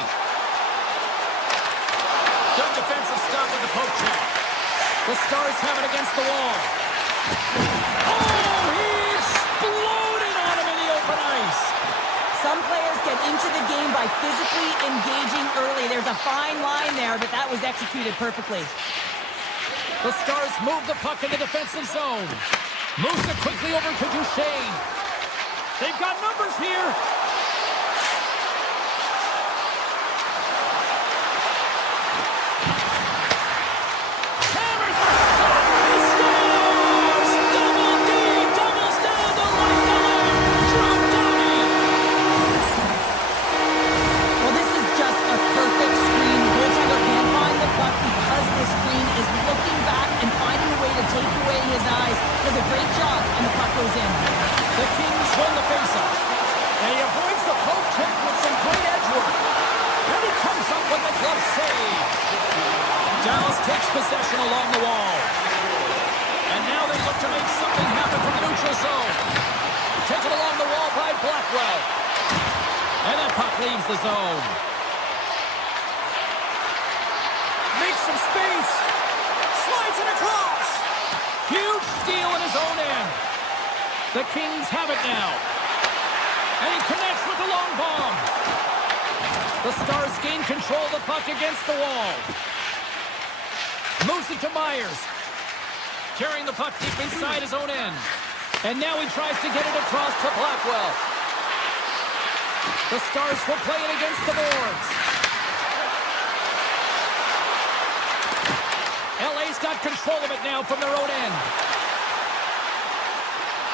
Good defensive stop with the poke check. The Stars have it against the wall. Oh, he exploded on him in the open ice. Some players get into the game by physically engaging early. There's a fine line there, but that was executed perfectly. The Stars move the puck in the defensive zone. Moves it quickly over to Duchesne. They've got numbers here. Hammers the shot. He scores! Double D doubles down to right the lane. Drew Doughty. Well, this is just a perfect screen. The goaltender can't find the puck because the screen is looking back and finding a way to take away his eyes. Does a great job, and the puck goes in. The Kings win the faceoff. And he avoids the poke check with some great edge work. And he comes up with the glove save. Dallas takes possession along the wall. And now they look to make something happen from the neutral zone. Taken along the wall by Blackwell. And that puck leaves the zone. Makes some space. Slides it across. Huge steal in his own end. The Kings have it now. And he connects with the long bomb. The Stars gain control of the puck against the wall. Moves it to Myers. Carrying the puck deep inside his own end. And now he tries to get it across to Blackwell. The Stars will play it against the boards. LA's got control of it now from their own end.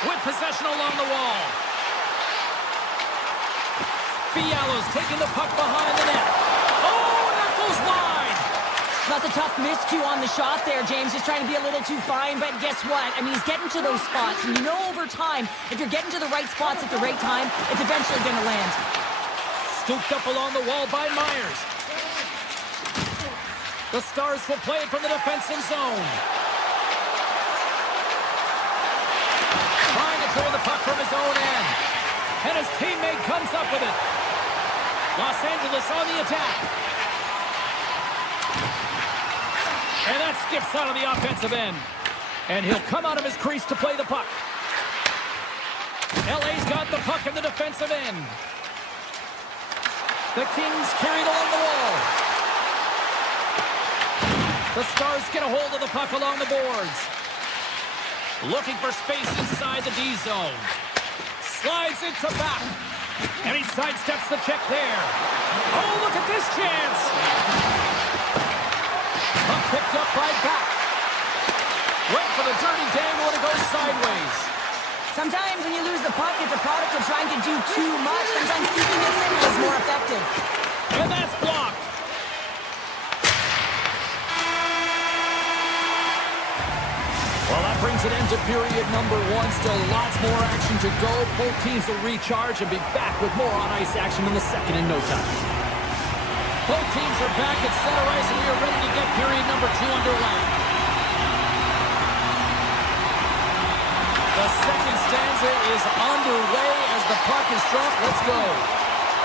With possession along the wall. Fiala's taking the puck behind the net. Oh, that goes wide. That's a tough miscue on the shot there, James. Just trying to be a little too fine, but guess what? I mean, he's getting to those spots, and you know over time, if you're getting to the right spots at the right time, it's eventually going to land. Scooped up along the wall by Myers. The Stars will play it from the defensive zone. Trying to throw the puck from his own end. And his teammate comes up with it. Los Angeles on the attack. And that skips out of the offensive end. And he'll come out of his crease to play the puck. LA's got the puck in the defensive end. The Kings carried along the wall. The Stars get a hold of the puck along the boards. Looking for space inside the D zone. Slides it to back. And he sidesteps the check there. Oh, look at this chance. Puck picked up by back. Went for the dirty dangle and it goes sideways. Sometimes when you lose the puck, it's a product of trying to do too much. Sometimes keeping it simple is more effective. And that's blocked. Well, that brings an end to period number one. Still lots more action to go. Both teams will recharge and be back with more on-ice action in the second in no time. Both teams are back at center ice, and we are ready to get period number two underway. The second stanza is underway as the puck is dropped. Let's go.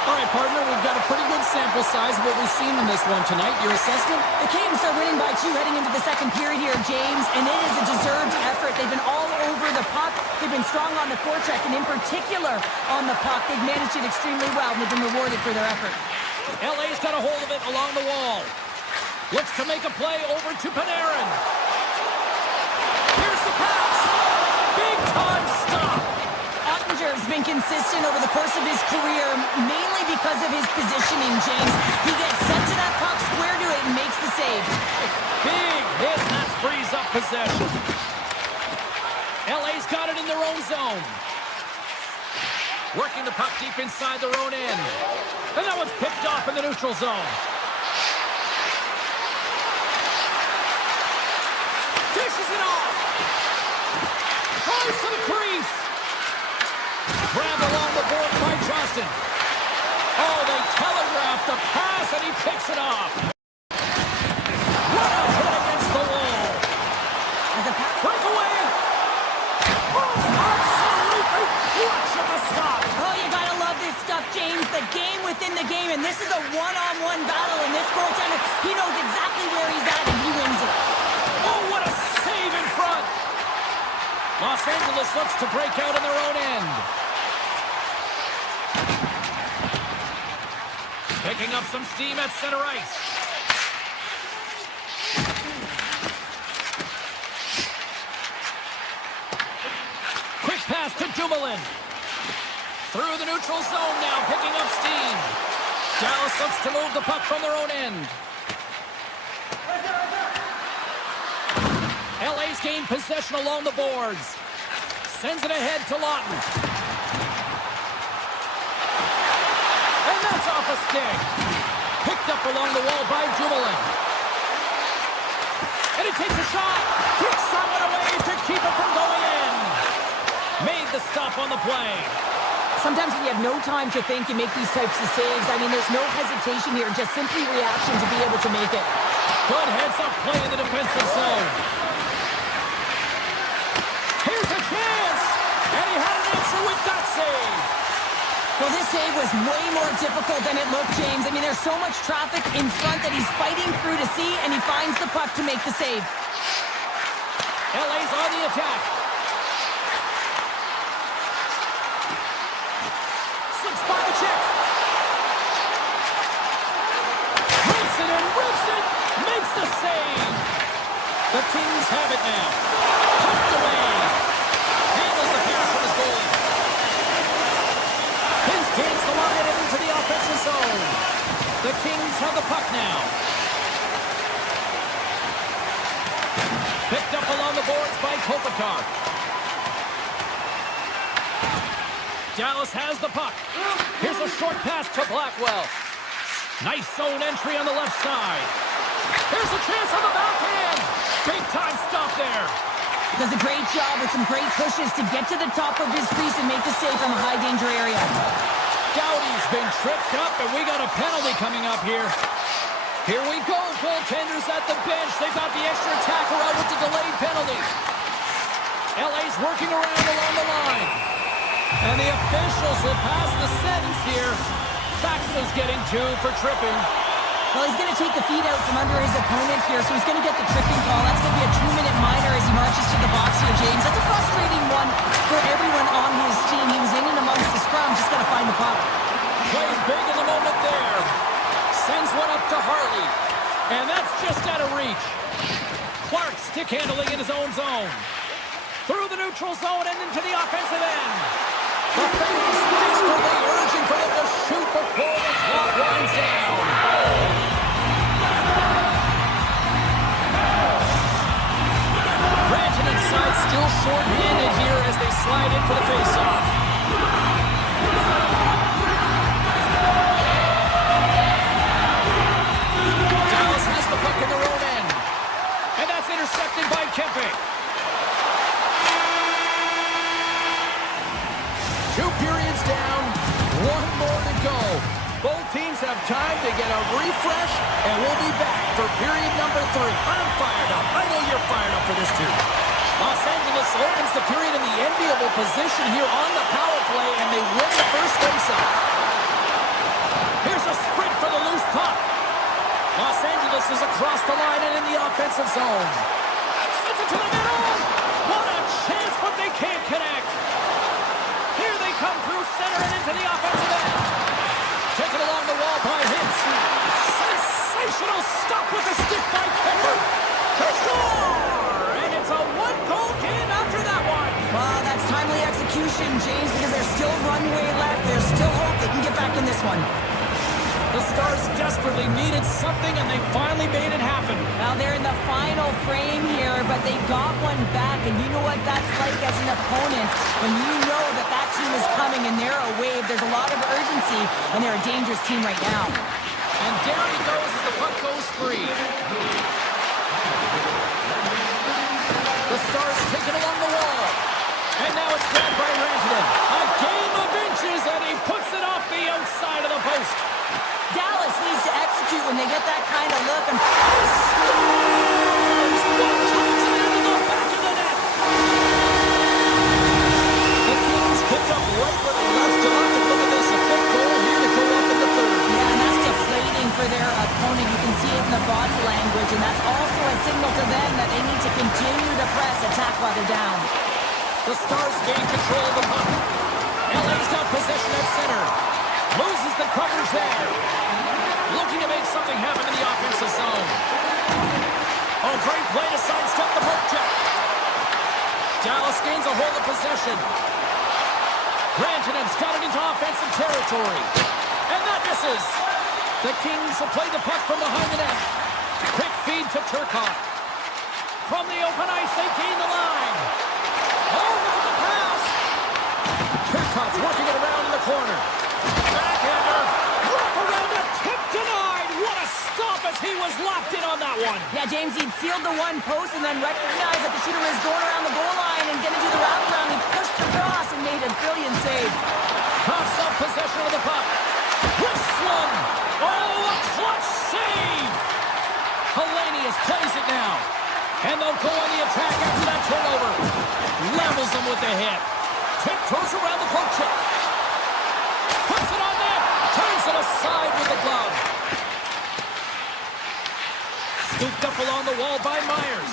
All right, partner, we've got a pretty good sample size of what we've seen in this one tonight. Your assessment? The Kings are winning by 2 heading into the second period here, James, and it is a deserved effort. They've been all over the puck. They've been strong on the forecheck, and in particular on the puck. They've managed it extremely well, and they've been rewarded for their effort. LA's got a hold of it along the wall. Looks to make a play over to Panarin. Here's the pass. Big time stop. Ottinger's been consistent over the course of his career, mainly because of his positioning, James. He gets sent to that puck, square to it, and makes the save. Big hit, and that frees up possession. LA's got it in their own zone. Working the puck deep inside their own end. And that one's picked off in the neutral zone. Dishes it off. Flies to the crease. Grabbed along the board by Justin. Oh, they telegraphed the pass, and he picks it off. What a hit against the wall. Breakaway. Oh, absolutely clutch at the stop. Oh, you gotta love this stuff, James. The game within the game, and this is a one-on-one battle, and this goaltender, he knows exactly where he's at, and he wins it. Oh, what a save in front. Los Angeles looks to break out in their own end. Picking up some steam at center ice. Quick pass to Dumoulin. Through the neutral zone now, picking up steam. Dallas looks to move the puck from their own end. LA's gained possession along the boards. Sends it ahead to Lawton. And that's off a stick. Picked up along the wall by Dumoulin. And he takes a shot. Kicks someone away to keep it from going in. Made the stop on the play. Sometimes when you have no time to think, you make these types of saves. I mean, there's no hesitation here, just simply reaction to be able to make it. Good heads-up play in the defensive zone. Here's a chance. And he had an answer with that save. Well, this save was way more difficult than it looked, James. I mean, there's so much traffic in front that he's fighting through to see, and he finds the puck to make the save. LA's on the attack. Slips by the check. Rips it and rips it. Makes the save. The Kings have it now. Pumped away. Handles the pass from his goalie. His gains the line and into the offensive zone. The Kings have the puck now. Picked up along the boards by Kopitar. Dallas has the puck. Here's a short pass to Blackwell. Nice zone entry on the left side. Here's a chance on the backhand. Big time stop there. Does a great job with some great pushes to get to the top of his crease and make the save from a high danger area. Doughty's been tripped up, and we got a penalty coming up here. Here we go, goaltenders at the bench. They got the extra attacker out with the delayed penalty. LA's working around along the line. And the officials will pass the sentence here. Faxa's getting 2 for tripping. Well, he's going to take the feet out from under his opponent here, so he's going to get the tripping call. That's going to be a 2-minute minor as he marches to the box here, James. That's a frustrating one for everyone on his team. He was in and amongst the scrum, just got to find the puck. Played big in the moment there. Sends one up to Hartley. And that's just out of reach. Clark stick handling in his own zone. Through the neutral zone and into the offensive end. The fans desperately urging for them to shoot before the clock winds down. Granted inside, still short-handed here as they slide in for the face-off. Dallas has the puck in their own end. And that's intercepted by Kempe. 2 periods down, 1 more to go. Both teams have time to get a refresh, and we'll be back for period number 3. I'm fired up. I know you're fired up for this too. Los Angeles opens the period in the enviable position here on the power play, and they win the first faceoff. Here's a sprint for the loose puck. Los Angeles is across the line and in the offensive zone. Sends it to the middle. What a chance, but they can't connect. Here they come through center and into the offensive end. Taken along the wall by Hintz. Sensational stop with the stick by Kemper. They score! And it's a 1-goal game after that one. Wow, that's timely execution, James, because there's still runway left. There's still hope they can get back in this one. The Stars desperately needed something, and they finally made it happen. Now they're in the final frame here, but they got one back, and you know what that's like as an opponent. When you know that that team is coming and they're a wave, there's a lot of urgency, and they're a dangerous team right now. And down he goes as the puck goes free. The Stars take it along the wall. And now it's grabbed by Rantanen. A game of inches, and he puts it off the outside of the post. Dallas needs to execute when they get that kind of look. And scores! One times it into the back of the net. The Kings picked up right where they left off. And look at this, a quick goal here to go up in the third. Yeah, and that's deflating for their opponent. You can see it in the body language, and that's also a signal to them that they need to continue to press, attack while they're down. The Stars gain control of the puck. LA's got possession at center. Loses the coverage there. Looking to make something happen in the offensive zone. Oh, great play to sidestep the poke check. Dallas gains a hold of possession. Rantanen's got it into offensive territory. And that misses. The Kings have played the puck from behind the net. Quick feed to Turcotte. From the open ice, they gain the line. Oh, look at the pass. Turcotte's working it around in the corner. Backhander. Wrap around a tip denied. What a stop as he was locked in on that one. Yeah, James, he'd sealed the one post and then recognized that the shooter was going around the goal line and going to do the wraparound. He pushed across and made a brilliant save. Coughs up possession of the puck. Wrists one. Oh, a clutch save. Hellenius plays it now. And they'll go on the attack after that turnover. Levels them with the hit. Tiptoes around the poke check. Puts it on net. Turns it aside with the glove. Scooped up along the wall by Myers.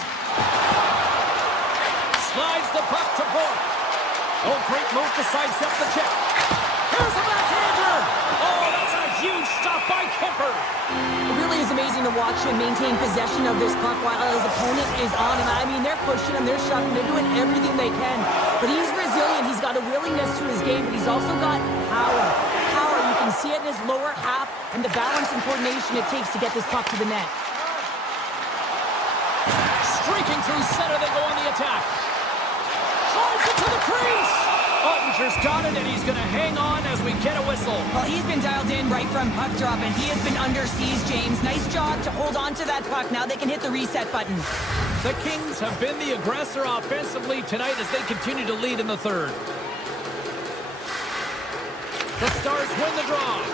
Slides the puck to Bourque. Oh, great move to sidestep the check. Here's a backhander. Oh, that's a huge stop by Kemper. It really is amazing to watch him maintain possession of this puck while his opponent is on him. I mean, they're pushing him, they're shoving, they're doing everything they can. But he's resilient. He's got a willingness to his game, but he's also got power. Power, you can see it in his lower half and the balance and coordination it takes to get this puck to the net. Streaking through center, they go on the attack. Drives it to the crease. Ottinger's got it, and he's going to hang on as we get a whistle. Well, he's been dialed in right from puck drop, and he has been under siege, James. Nice job to hold on to that puck. Now they can hit the reset button. The Kings have been the aggressor offensively tonight as they continue to lead in the third. The Stars win the draw.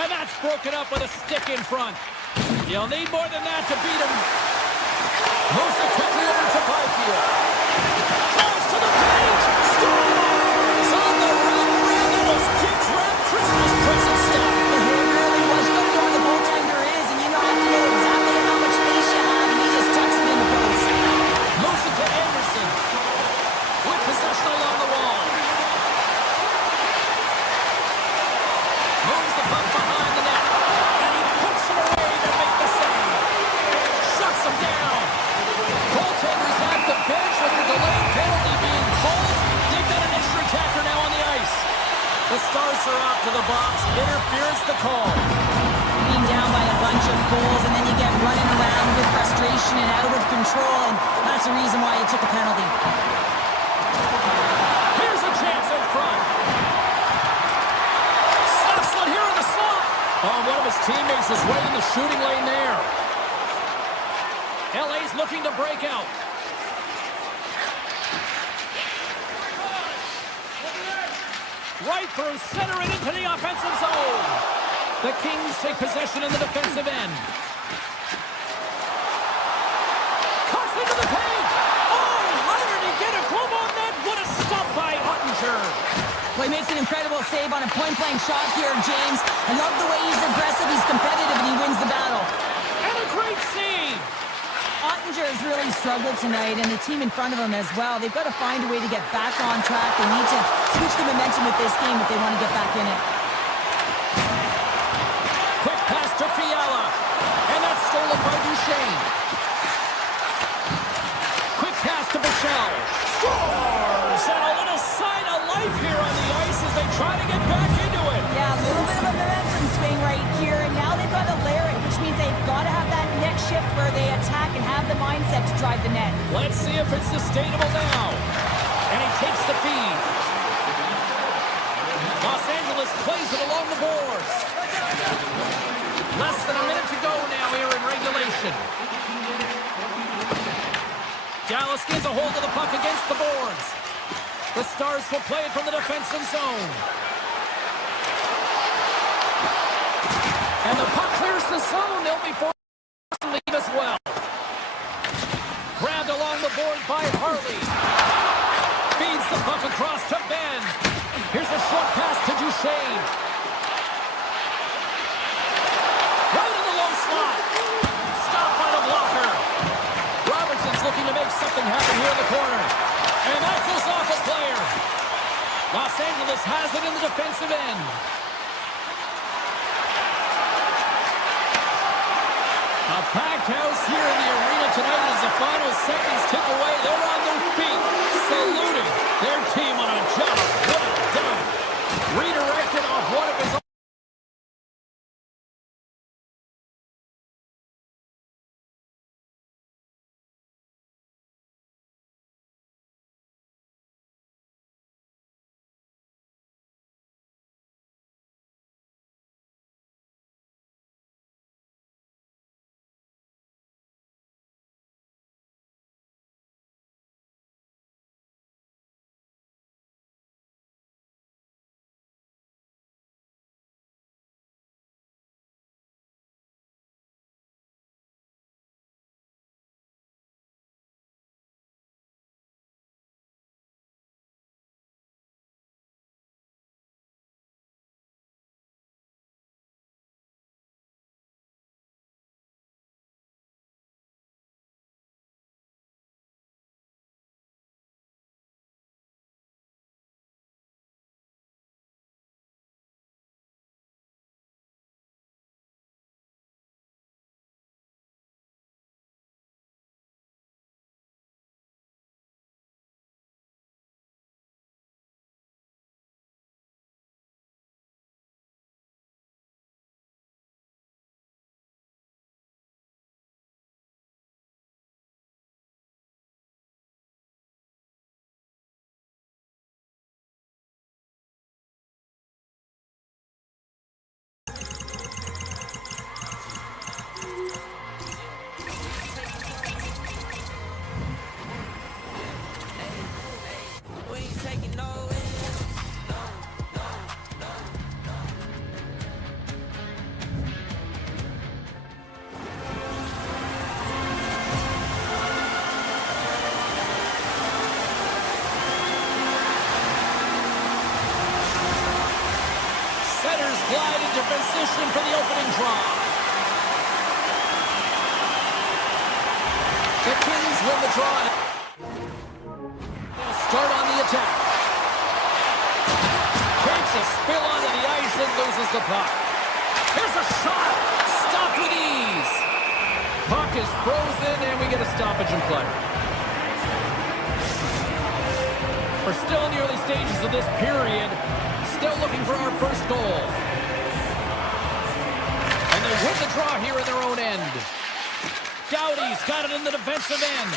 And that's broken up with a stick in front. You'll need more than that to beat him. Moves it quickly over to Byfield. Drives to the paint. Scores! On the run around. That was Kings' wrap Christmas present stuff. It really was. Don't go on the goaltender. The Stars are off to the box. Interference the call. Being down by a bunch of goals, and then you get running around with frustration and out of control, and that's the reason why you took a penalty. Here's a chance in front. Stuffs it here in the slot. Oh, one of his teammates is right in the shooting lane there. LA's looking to break out. Right through center and into the offensive zone. The Kings take possession in the defensive end. Cuts into the paint. Oh, how did he get a glove on that? What a stop by Ottinger. Well, he makes an incredible save on a point-blank shot here, James. I love the way he's aggressive, he's competitive, and he wins the battle. And a great save. Ottinger has really struggled tonight, and the team in front of him as well. They've got to find a way to get back on track. They need to switch the momentum with this game if they want to get back in it. Quick pass to Fiala, and that's stolen by Duchesne. Quick pass to Buffallo. Scores! And a little sign of life here on the ice as they try to get back into it. Yeah, a little bit of a momentum swing right here, and now they've got to layer it, which means they've got to have that next shift where they attack and have the mindset to drive the net. Let's see if it's sustainable now. And he takes the feed. Los Angeles plays it along the boards. Less than a minute to go now here in regulation. Dallas gets a hold of the puck against the boards. The Stars will play it from the defensive zone. And the puck clears the zone. They'll be forced to leave as well. Grabbed along the board by Harley. Feeds the puck across to Ben. Here's a short pass to Duchesne. Right in the low slot. Stopped by the blocker. Robertson's looking to make something happen here in the corner. And that goes off a player. Los Angeles has it in the defensive end. A packed house here in the arena tonight as the final seconds tick away. They're on their feet, saluting their team on a job well done. Redirected off one of his own. Glide into position for the opening draw. The Kings win the draw. They'll start on the attack. Takes a spill onto the ice and loses the puck. Here's a shot. Stopped with ease. Puck is frozen and we get a stoppage in play. We're still in the early stages of this period. Still looking draw here in their own end. Doughty's got it in the defensive end.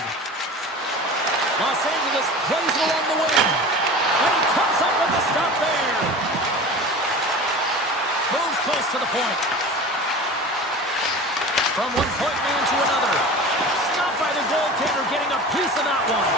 Los Angeles plays it along the wing. And he comes up with the stop there. Moves close to the point. From one point man to another. Stopped by the goaltender, getting a piece of that one.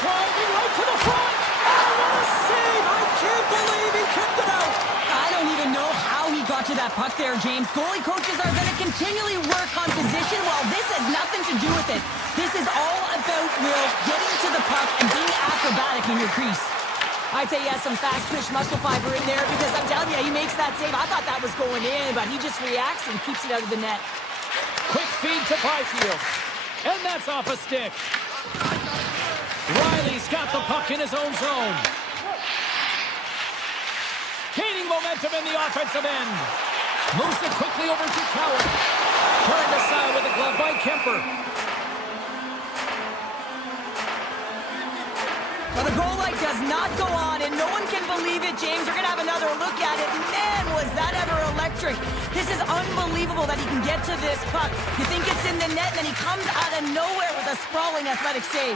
Driving right to the front. Oh, what a save! I can't believe he kept it out. I don't even know how he got to that puck there, James. Goalie coaches are going to continually work on position while this has nothing to do with it. This is all about, Will, getting to the puck and being acrobatic in your crease. I'd say he has some fast twitch muscle fiber in there because I'm telling you, he makes that save. I thought that was going in, but he just reacts and keeps it out of the net. Quick feed to Byfield. And that's off a stick. Riley's got the puck in his own zone. Gaining momentum in the offensive end. Moves it quickly over to Coward. Turned aside with the glove by Kemper. Well, the goal light does not go on, and no one can believe it, James. We're going to have another look at it. Man, was that ever electric. This is unbelievable that he can get to this puck. You think it's in the net, and then he comes out of nowhere with a sprawling athletic save.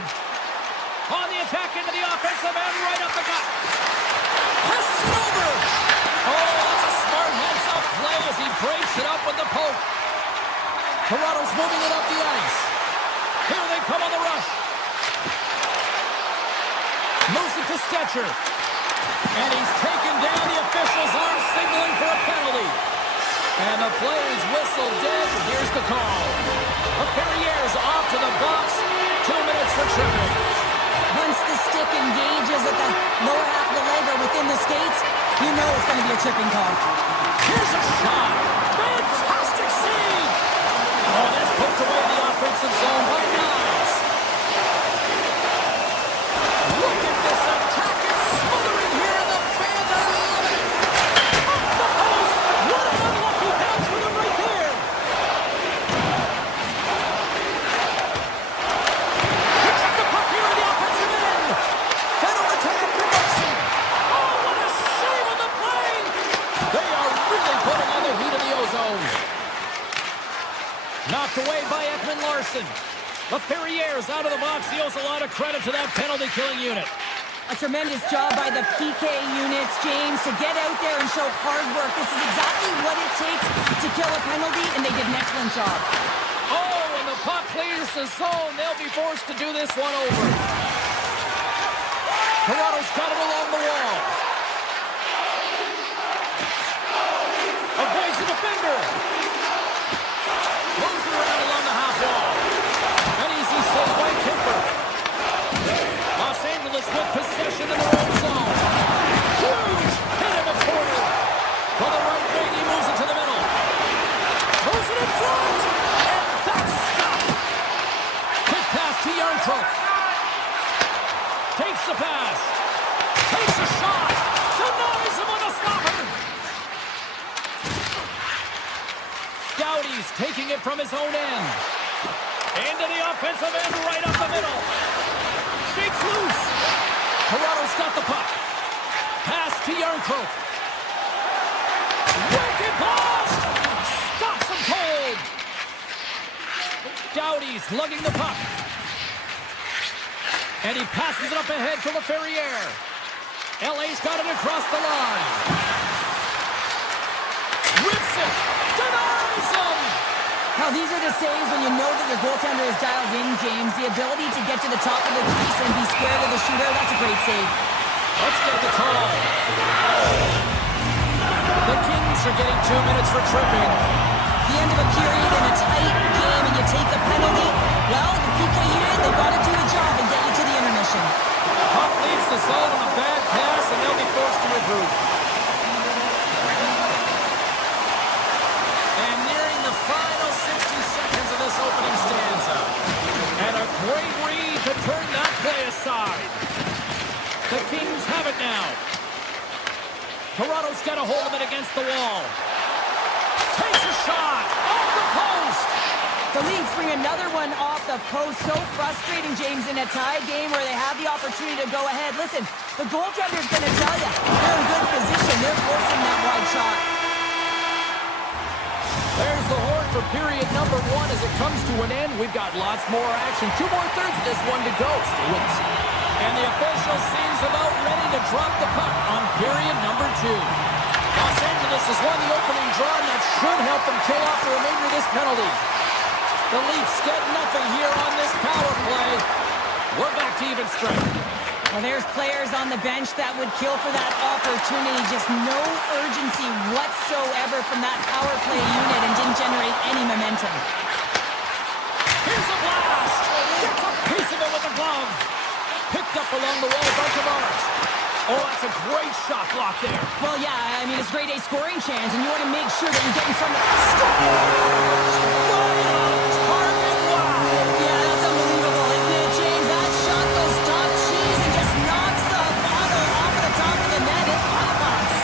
On the attack into the offensive end, right up the gut. Passes it over. Oh, that's a smart heads-up play as he breaks it up with the poke. Toronto's moving it up the ice. Here they come on the rush. Moves it to Stetcher. And he's taken down. The officials aren't signaling for a penalty. And the play's whistle dead. Here's the call. Ferrier's off to the box. 2 minutes for tripping. Once the stick engages at the lower half of the leg or within the skates, you know it's going to be a tripping call. Here's a shot. Fantastic save. Oh, that's poked away in the offensive zone by Nice. Look at this attack. It's smothering here, and the fans are loving it. Off the post. What an unlucky bounce for them right there. Picks up the puck here in the offensive end. Fed over to Anderson. Oh, what a save on the play. They are really putting on the heat in the ozone. Knocked away by Ekman Larson. Ferrier's out of the box. He owes a lot of credit to that penalty-killing unit. A tremendous job by the PK units, James, to get out there and show hard work. This is exactly what it takes to kill a penalty, and they did an excellent job. Oh, and the puck clears the zone. They'll be forced to do this one over. Toronto's got it along the wall. Avoids the defender. Moves it around along the half wall. An easy save by Kemper. Los Angeles with possession in their own zone. Huge hit in the corner. For the right wing, he moves it to the middle. Moves it in front. And that's stopped. Quick pass to Yarncroke. Takes the pass. Takes a shot. Denies him on the slapper. Doughty's taking it from his own end. Into the offensive end, right up the middle. Shakes loose. Toronto's got the puck. Pass to Yarncroke. Wicked pass. Stops him cold. Doughty's lugging the puck. And he passes it up ahead to Ferrier. LA's got it across the line. Rips it. Denies him. Now, these are the saves when you know that your goaltender is dialed in, James. The ability to get to the top of the crease and be square to the shooter, that's a great save. Let's get the call. The Kings are getting 2 minutes for tripping. The end of a period in a tight game and you take a penalty. Well, the PK unit, they've got to do a job and get you to the intermission. Puck leaves the zone on a bad pass, and they'll be forced to regroup. And nearing the final 60 seconds of this opening stanza. And a great read to turn that play aside. The Kings have it now. Toronto's got a hold of it against the wall. Takes a shot off the post. The Leafs bring another one off the post. So frustrating, James, in a tie game where they have the opportunity to go ahead. Listen, the goaltender's going to tell you, they're in good position. They're forcing that wide shot. There's the horn for period number 1 as it comes to an end. We've got lots more action. 2 more thirds of this one to go. Stay with us. And the official seems about ready to drop the puck on period number 2. Los Angeles has won the opening draw, and that should help them kill off the remainder of this penalty. The Leafs get nothing here on this power play. We're back to even strength. Well, there's players on the bench that would kill for that opportunity. Just no urgency whatsoever from that power play unit and didn't generate any momentum. Here's a blast. Gets a piece of it with the glove. Picked up along the wall by Tavares. Oh, that's a great shot block there. Well, yeah, I mean, it's grade A scoring chance, and you want to make sure that you get in front of the score. Yeah, that's unbelievable, isn't it, James? That shot goes top cheese and just knocks the bottle off of the top of the net. It's Avalanche.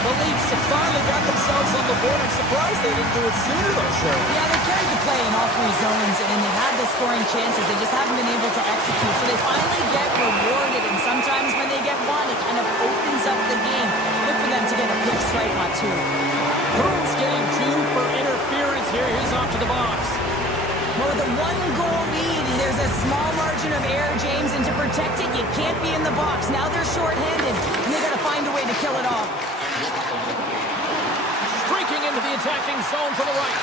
The Leafs have finally got themselves on the board. I'm surprised they didn't do it sooner, though, Cheryl. Yeah, they carried the play in all 3 zones, and they've had the scoring chances. They just haven't been able to execute. So they finally get rewarded, and sometimes when they get one, it kind of opens up the game. Look for them to get a quick strike on 2. Burns getting 2 for interference here. He's off to the box. Well, with a 1-goal lead, there's a small margin of error, James, and to protect it, you can't be in the box. Now they're shorthanded, and they got to find a way to kill it off. Streaking into the attacking zone for the right.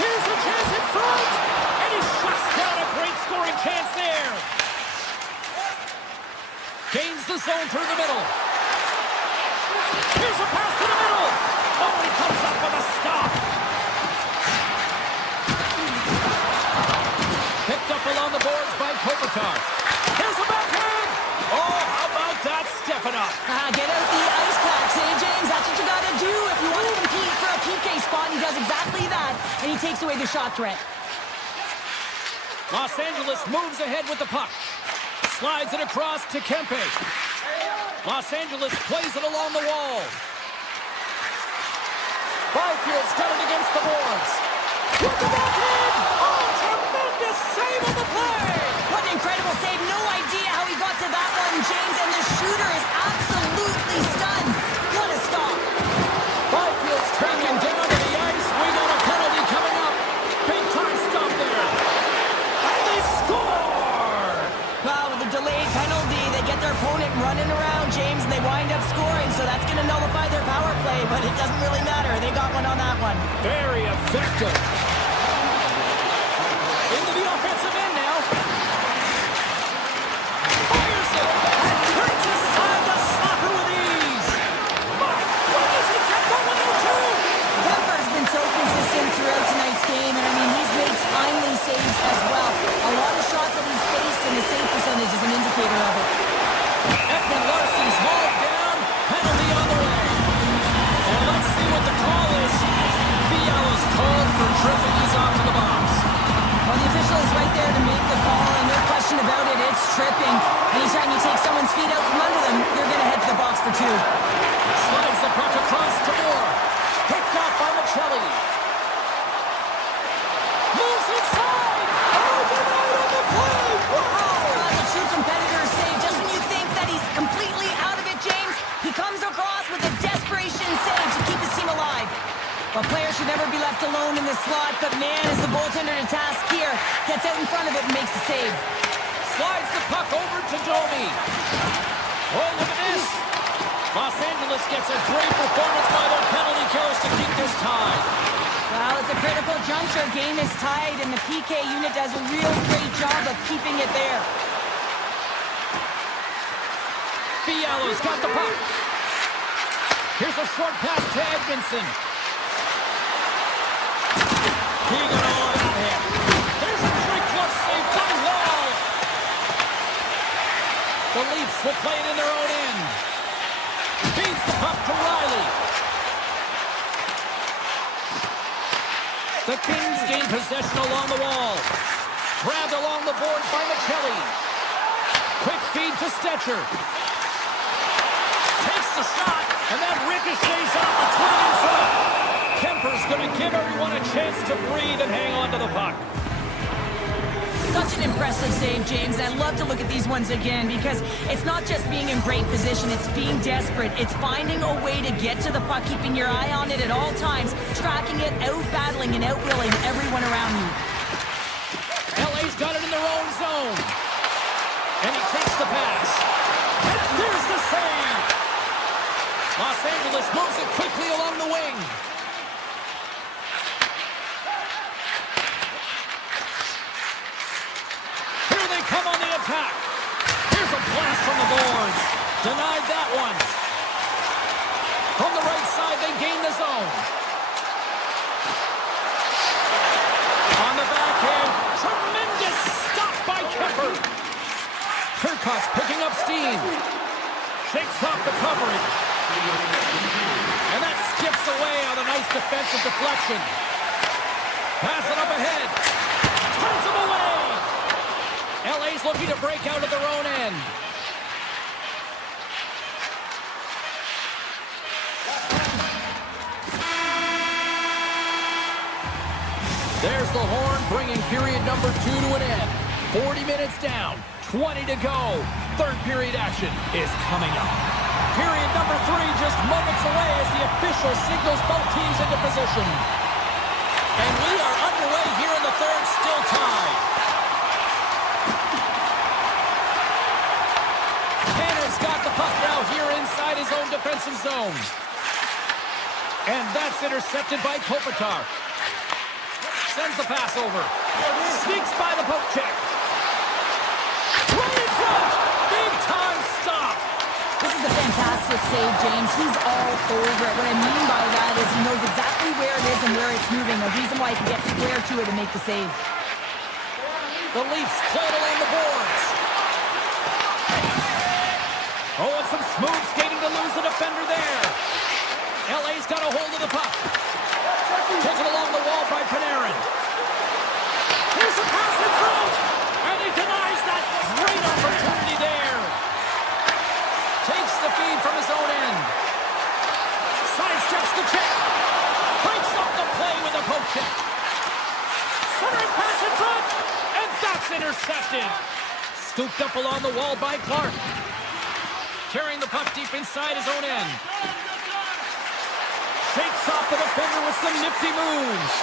Here's a chance in front, and he shuts down a great scoring chance there. Gains the zone through the middle. Here's a pass to the middle. Oh, he comes up with a stop. Picked up along the boards by Kopitar. Here's a backhand. Oh, how about that? Step it up. Get out the ice packs, James? That's what you got to do if you want to compete for a PK spot. He does exactly that, and he takes away the shot threat. Los Angeles moves ahead with the puck. Slides it across to Kempe. Los Angeles plays it along the wall. Byfield's got it against the boards. With the backhand! Oh, tremendous save on the play! What an incredible save. No idea how he got to that one, James, and the shooter is absolutely stunned. What a stop. Byfield's taken down to the ice. We got a penalty coming up. Big time stop there. And they score! Well, with a delayed penalty, they get their opponent running around, James, and they wind up scoring, so that's going to nullify their power play, but it doesn't really matter. They got one on that one. Very effective. Into the offensive end now. Fires it and turns aside the slapper with ease. My goodness, he kept going there too. Kemper's been so consistent throughout tonight's game, and I mean, he's made timely saves as well. A lot of shots that he's faced, and the save percentage is an indicator of it. Ekman Larsson's hauled down. Penalty on the way. And let's see what the call is. Fiala's called for tripping. He's off to the box. Well, the official is right there to make the call, and no question about it, it's tripping. Anytime you take someone's feet out from under them, they're going to head to the box for 2. Slides the puck across to Moore. Picked off by Michelli. Moves inside. Oh, denied on the play. Wow. The true competitor save. Just when you think that he's completely out of it, James, he comes across with a desperation save to keep his team alive. A player should never be left alone in this slot, but man, is the goaltender to task here. Gets out in front of it and makes the save. Slides the puck over to Domi. Oh, look at this. Los Angeles gets a great performance by their penalty killers to keep this tied. Well, it's a critical juncture. Game is tied, and the PK unit does a real great job of keeping it there. Fiala's got the puck. Here's a short pass to Edmondson. He got all of that hit. There's a three-clutch save by Wall. The Leafs will play it in their own end. Feeds the puck to Riley. The Kings gain possession along the wall. Grabbed along the boards by Michelli. Quick feed to Stetcher. Takes the shot, and that ricochets off the twin in front. Kemper's going to give everyone a chance to breathe and hang on to the puck. Such an impressive save, James. And I'd love to look at these ones again because it's not just being in great position, it's being desperate. It's finding a way to get to the puck, keeping your eye on it at all times, tracking it, out-battling and out-willing everyone around you. LA's got it in their own zone. And he takes the pass. And there's the save. Los Angeles moves it quickly along the wing. Here they come on the attack. Here's a blast from the boards. Denied that one. From the right side, they gain the zone. On the backhand, tremendous stop by Kemper. Turcotte's picking up steam. Shakes off the coverage. And that skips away on a nice defensive deflection. Pass it up ahead. Turns him away. LA's looking to break out of their own end. There's the horn, bringing period number 2 to an end. 40 minutes down, 20 to go. Third period action is coming up. Period number 3 just moments away as the official signals both teams into position. And we are underway here in the third, still tied. Tanner's got the puck now here inside his own defensive zone. And that's intercepted by Kopitar. Sends the pass over. Sneaks by the poke check. Right in front! Big time stop! This is a fantastic save, James. He's all over it. What I mean by that is he knows exactly where it is and where it's moving. A reason why he can get square to it and make the save. The Leafs play it along the boards. Oh, and some smooth skating to lose the defender there. LA's got a hold of the puck. Taken along the wall by Panarin. Here's a pass in front. And he denies that great opportunity there. Takes the feed from his own end. Sidesteps the check. Breaks up the play with a poke check. Centering pass in front. And that's intercepted. Scooped up along the wall by Clark. Carrying the puck deep inside his own end. Shakes off the defender with some nifty moves.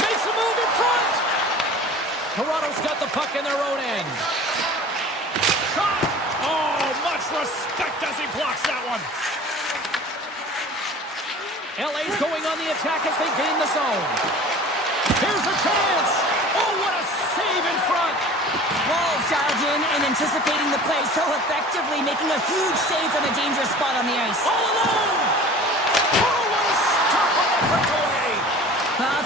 Makes a move in front. Toronto's got the puck in their own end. Shot. Oh, much respect as he blocks that one. LA's going on the attack as they gain the zone. Here's a chance. Oh, what a save in front. Ball dialed in and anticipating the play so effectively, making a huge save from a dangerous spot on the ice. All alone.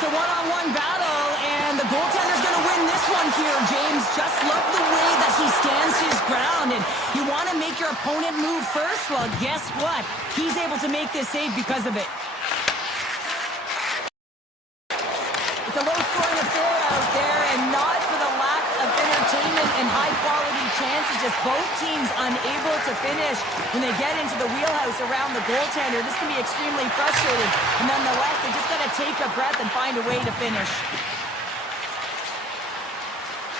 It's a one-on-one battle, and the goaltender's going to win this one here, James. Just love the way that he stands his ground, and you want to make your opponent move first? Well, guess what? He's able to make this save because of it. It's a low-scoring affair out there, and not for the lack of entertainment and high-quality chances. Just both teams unable to finish when they get into the wheelhouse around the goaltender. This can be extremely frustrating, and nonetheless, they just got to take a breath and find a way to finish.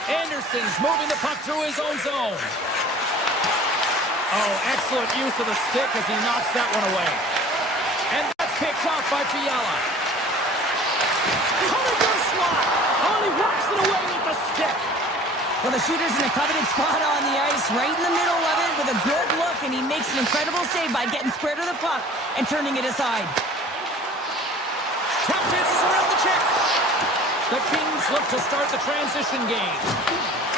Anderson's moving the puck through his own zone. Oh, excellent use of the stick as he knocks that one away. And that's picked off by Fiala. Coming to the slot. Oh, and he works it away with the stick. Well, the shooter's in a coveted spot on the ice, right in the middle of it with a good look, and he makes an incredible save by getting square to the puck and turning it aside. Tap dances around the check. The Kings look to start the transition game.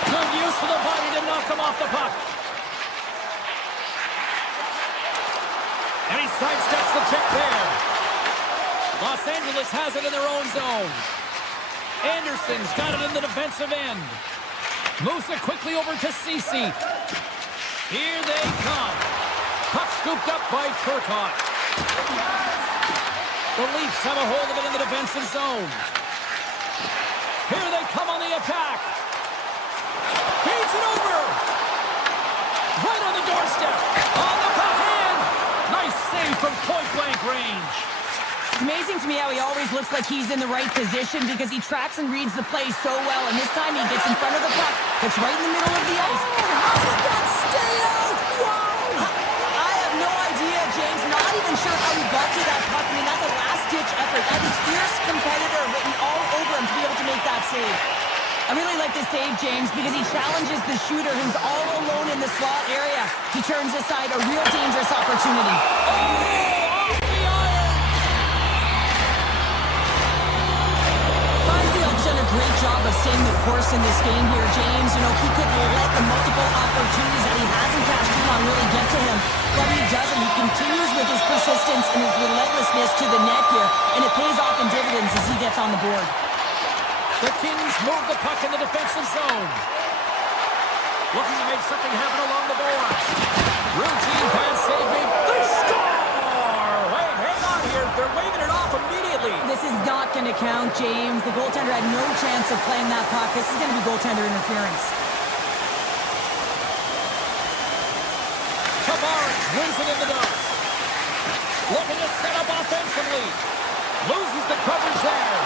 Good use of the body to knock them off the puck. And he sidesteps the check there. Los Angeles has it in their own zone. Anderson's got it in the defensive end. Moves it quickly over to Ceci. Here they come. Puck scooped up by Turcotte. The Leafs have a hold of it in the defensive zone. Here they come on the attack. Feeds it over. Right on the doorstep. On the backhand. Nice save from point-blank range. amazing to me how he always looks like he's in the right position because he tracks and reads the play so well. And this time he gets in front of the puck. It's right in the middle of the ice. How did that stay out? Wow! I have no idea, James. Not even sure how he got to that puck. I mean, that's a last-ditch effort. That is fierce competitor written all over him to be able to make that save. I really like this save, James, because he challenges the shooter who's all alone in the slot area. He turns aside a real dangerous opportunity. Done a great job of staying the course in this game here, James. You know, he could let the multiple opportunities that he hasn't cashed in on really get to him, but he doesn't. He continues with his persistence and his relentlessness to the net here, and it pays off in dividends as he gets on the board. The Kings move the puck in the defensive zone. Looking to make something happen along the boards. Routine pass save made. They score! Wait, hang on here. They're waving it off immediately. This is not going to count, James. The goaltender had no chance of playing that puck. This is going to be goaltender interference. Tavares wins it in the dust. Looking to set up offensively. Loses the coverage there.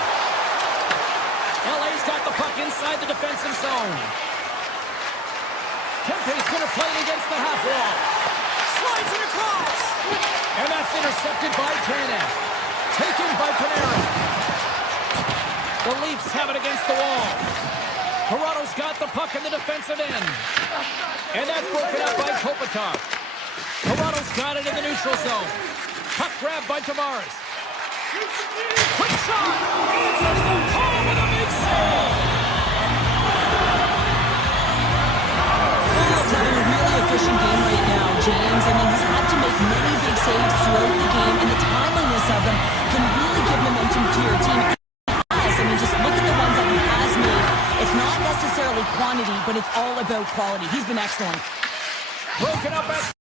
LA's got the puck inside the defensive zone. Kempe's going to play it against the half wall. Slides it across. And that's intercepted by Tanev. Taken by Panarin. The Leafs have it against the wall. Toronto's got the puck in the defensive end. And that's broken up by Kopitar. Toronto's got it in the neutral zone. Puck grabbed by Tavares. Quick shot! Answers the call with a big save! He's having a really efficient game right now, James. I mean, he's had to make many big saves throughout the game, and the timeliness of them can really give momentum to your team. I mean, just look at the ones that he has made. It's not necessarily quantity, but it's all about quality. He's been excellent. Broken up at...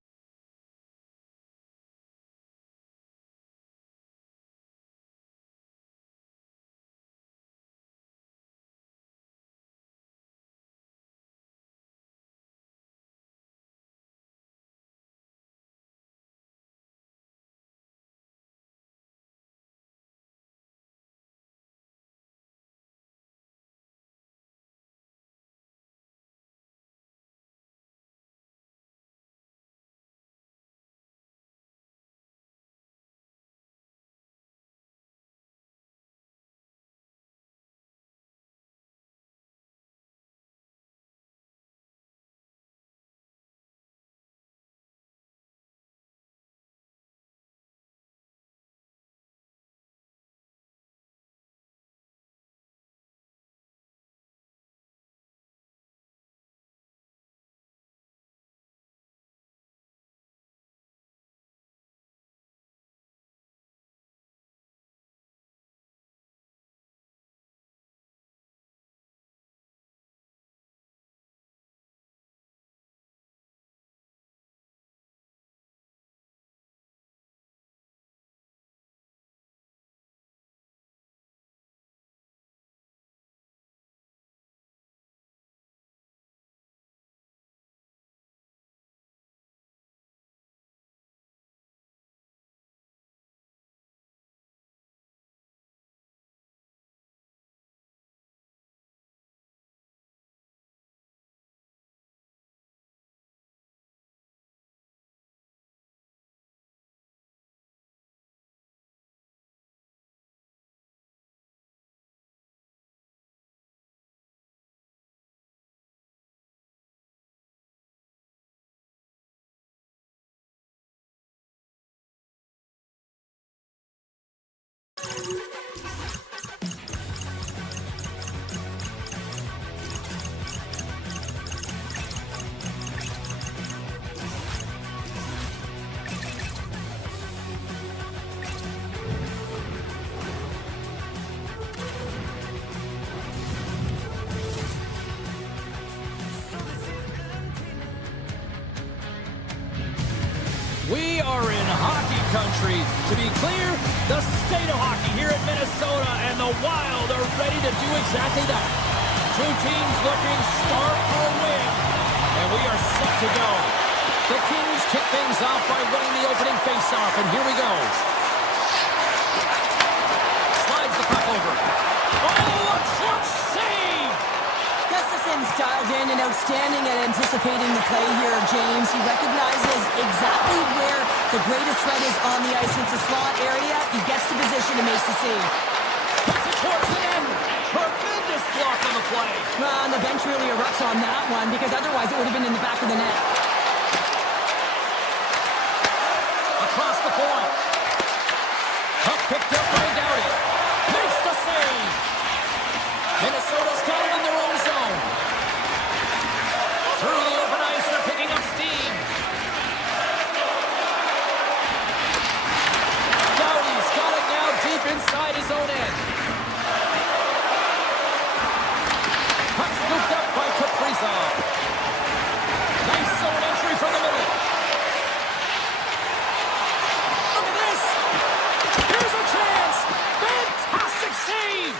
We are in hockey country. To be clear, the state of hockey here at Minnesota, and the Wild are ready to do exactly that. Two teams looking stark for a win, and we are set to go. The Kings kick things off by winning the opening faceoff, and here we go. Nelson's dialed in and outstanding at anticipating the play here, James. He recognizes exactly where the greatest threat is on the ice. It's a slot area. He gets to position and makes the save. Puts it towards the end. Tremendous block on the play. Well, and the bench really erupts on that one because otherwise it would have been in the back of the net. Across the point. Puck picked up by Doughty. Makes the save. Minnesota's got it in their own zone. Through the open ice, they're picking up steam. Doughty's got it now deep inside his own end. Puck scooped up by Kaprizov. Nice zone entry from the middle. Look at this. Here's a chance. Fantastic save.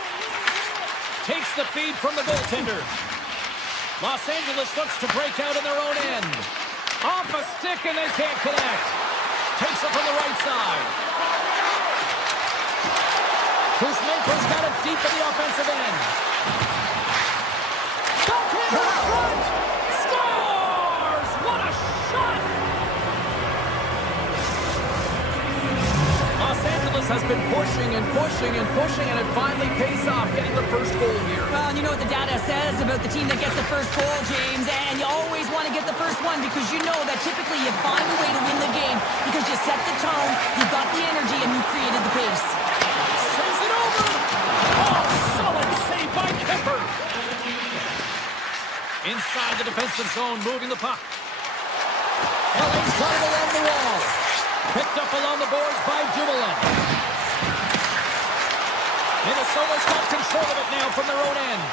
Takes the feed from the goaltender. Los Angeles looks to break out in their own end. Off a stick and they can't connect. Takes it from the right side. Kuzmenko's got it deep in the offensive end. Backhand in front. Scores! What a shot! Los Angeles has been pushing and pushing and pushing, and it finally pays off getting the first goal here. Well, and you know what the data says about the team that gets the first goal, James, and you always want to get the first one because you know that typically you find a way to win the game because you set the tone, you got the energy, and you created the pace. Saves it over! Oh, solid save by Kemper! Inside the defensive zone, moving the puck. LA's got it along the wall. Picked up along the boards by Dumoulin. Minnesota's got control of it now from their own end.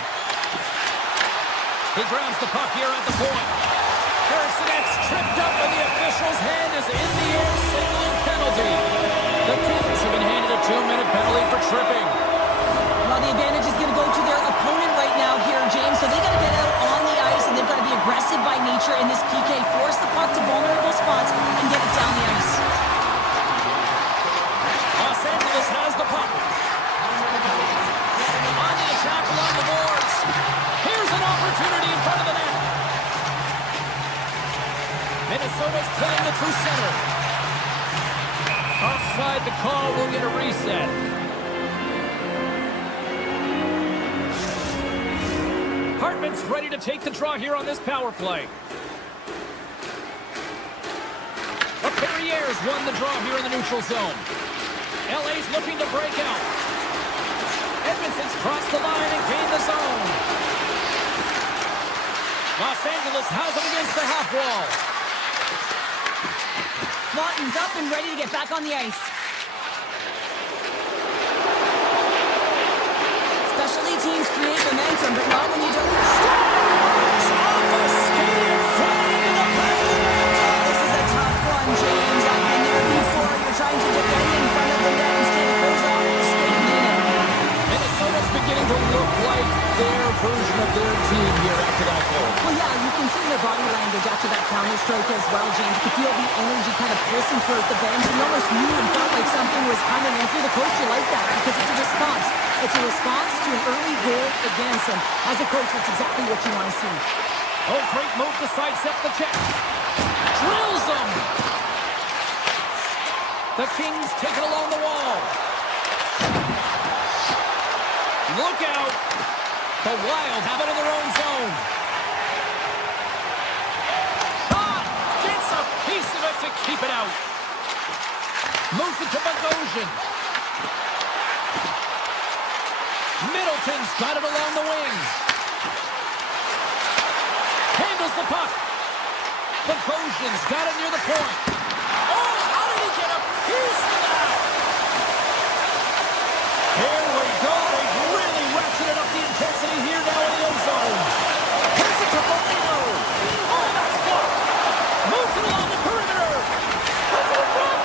He grabs the puck here at the point. Harrisonette's tripped up and the official's hand is in the air, signaling penalty. The Kings have been handed a 2-minute penalty for tripping. Well, the advantage is going to go to their opponent right now here, James, so they got to get out on the ice and they've got to be aggressive by nature in this PK, force the puck to vulnerable spots and get it down the ice. Los Angeles has the puck. On the attack along the boards. Here's an opportunity in front of the net. Minnesota's playing it through center. Offside the call, will get a reset. Hartman's ready to take the draw here on this power play. Perrier's won the draw here in the neutral zone. LA's looking to break out. Edmondson's crossed the line and gained the zone. Los Angeles has him against the half wall. Lawton's up and ready to get back on the ice. Specialty teams create momentum, but not when you don't. Scores! Off a skate and fly into the back of the net. This is a tough one, James. I've been there before. You're trying to defend in front of the net. Instead it goes off and skating in it. Minnesota's beginning to look like their version of their team here after that goal. Well, yeah, you can see their body language after that counter-strike as well, James. You could feel the energy kind of pulsing throughout the bench. You almost knew and felt like something was coming. And if you're the coach, you like that because it's a response. It's a response to an early goal against him. As a coach, that's exactly what you want to see. Oh, great move to sidestep the check. Drills them. The Kings take it along the wall. Look out. The Wild have it in their own zone. Shot. Gets a piece of it to keep it out. Moves it to Bogosian. Middleton's got it along the wing. Handles the puck. Bogosian's got it near the point. Oh, how did he get a piece of that? Here we go. They've really ratcheted up the intensity here now in the ozone. Here's it to Buffallo. Oh, that's blocked. Moves it along the perimeter. Puts it in front.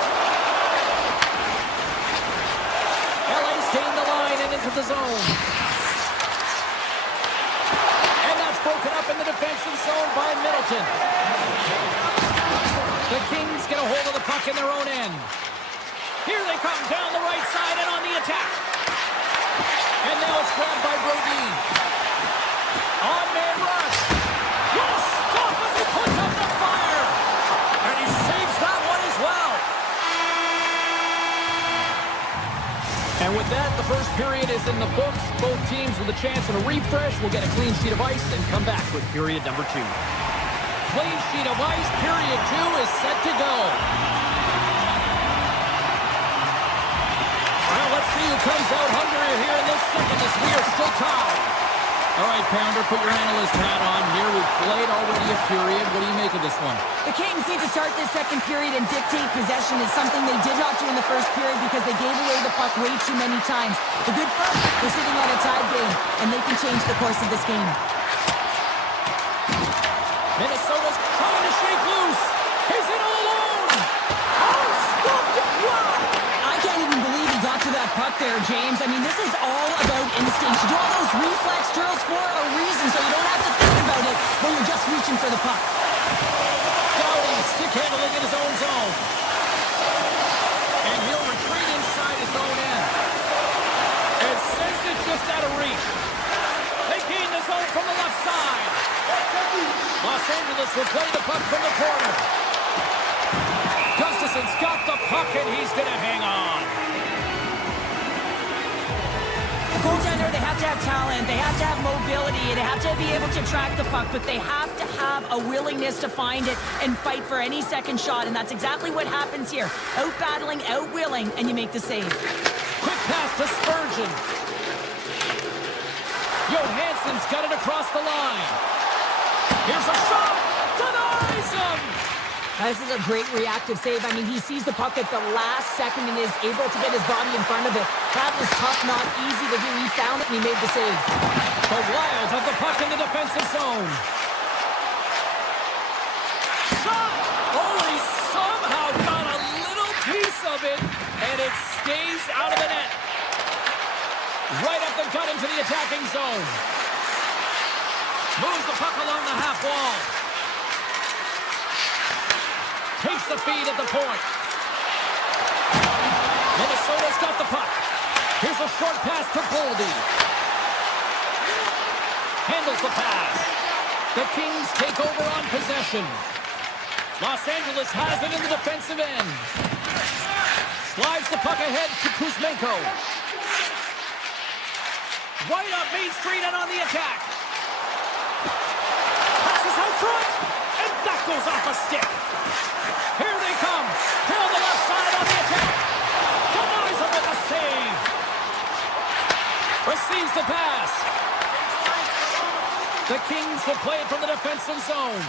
LA's gained the line and into the zone. And that's broken up in the defensive zone by Middleton. The Kings get a hold of the puck in their own end. Here they come down the right side and on the attack. And now it's grabbed by Brodin. On-man rush. What a stop as he puts up the fire. And he saves that one as well. And with that, the first period is in the books. Both teams with a chance at a refresh will get a clean sheet of ice and come back with period number 2. Clean sheet of ice, period 2 is set to go. Well, let's see who comes out hungrier here in this second as we are still tied. All right, Pounder, put your analyst hat on here. We've played already a period. What do you make of this one? The Kings need to start this second period and dictate possession. It's something they did not do in the first period because they gave away the puck way too many times. The good part, they're sitting on a tied game, and they can change the course of this game. Minnesota's trying to shake loose. He's in all alone. Oh, stopped it. Wow. I can't even believe he got to that puck there, James. I mean, this is all about instinct. You do all those reflex drills for a reason, so you don't have to think about it when you're just reaching for the puck. Dowdy stick handling in his own zone. And he'll retreat inside his own end. And sends it just out of reach. They gain the zone from the left side. Los Angeles will play the puck from the corner. Gustafson's got the puck, and he's going to hang on. The goaltender, they have to have talent, they have to have mobility, they have to be able to track the puck, but they have to have a willingness to find it and fight for any second shot, and that's exactly what happens here. Out-battling, out-willing, and you make the save. Quick pass to Spurgeon. Johansson's got it across the line. Here's a shot. Denies him. This is a great reactive save. I mean, he sees the puck at the last second and is able to get his body in front of it. That was tough, not easy to do. He found it and he made the save. The Wild have the puck in the defensive zone. Shot! Oh, he somehow got a little piece of it, and it stays out of the net. Right up the gut into the attacking zone. Moves the puck along the half wall. Takes the feed at the point. Minnesota's got the puck. Here's a short pass to Boldy. Handles the pass. The Kings take over on possession. Los Angeles has it in the defensive end. Slides the puck ahead to Kuzmenko. Right up Main Street and on the attack. Passes out front, and that goes off a stick. Here they come. Down the left side on the attack. Denies him with a save. Receives the pass. The Kings will play it from the defensive zone.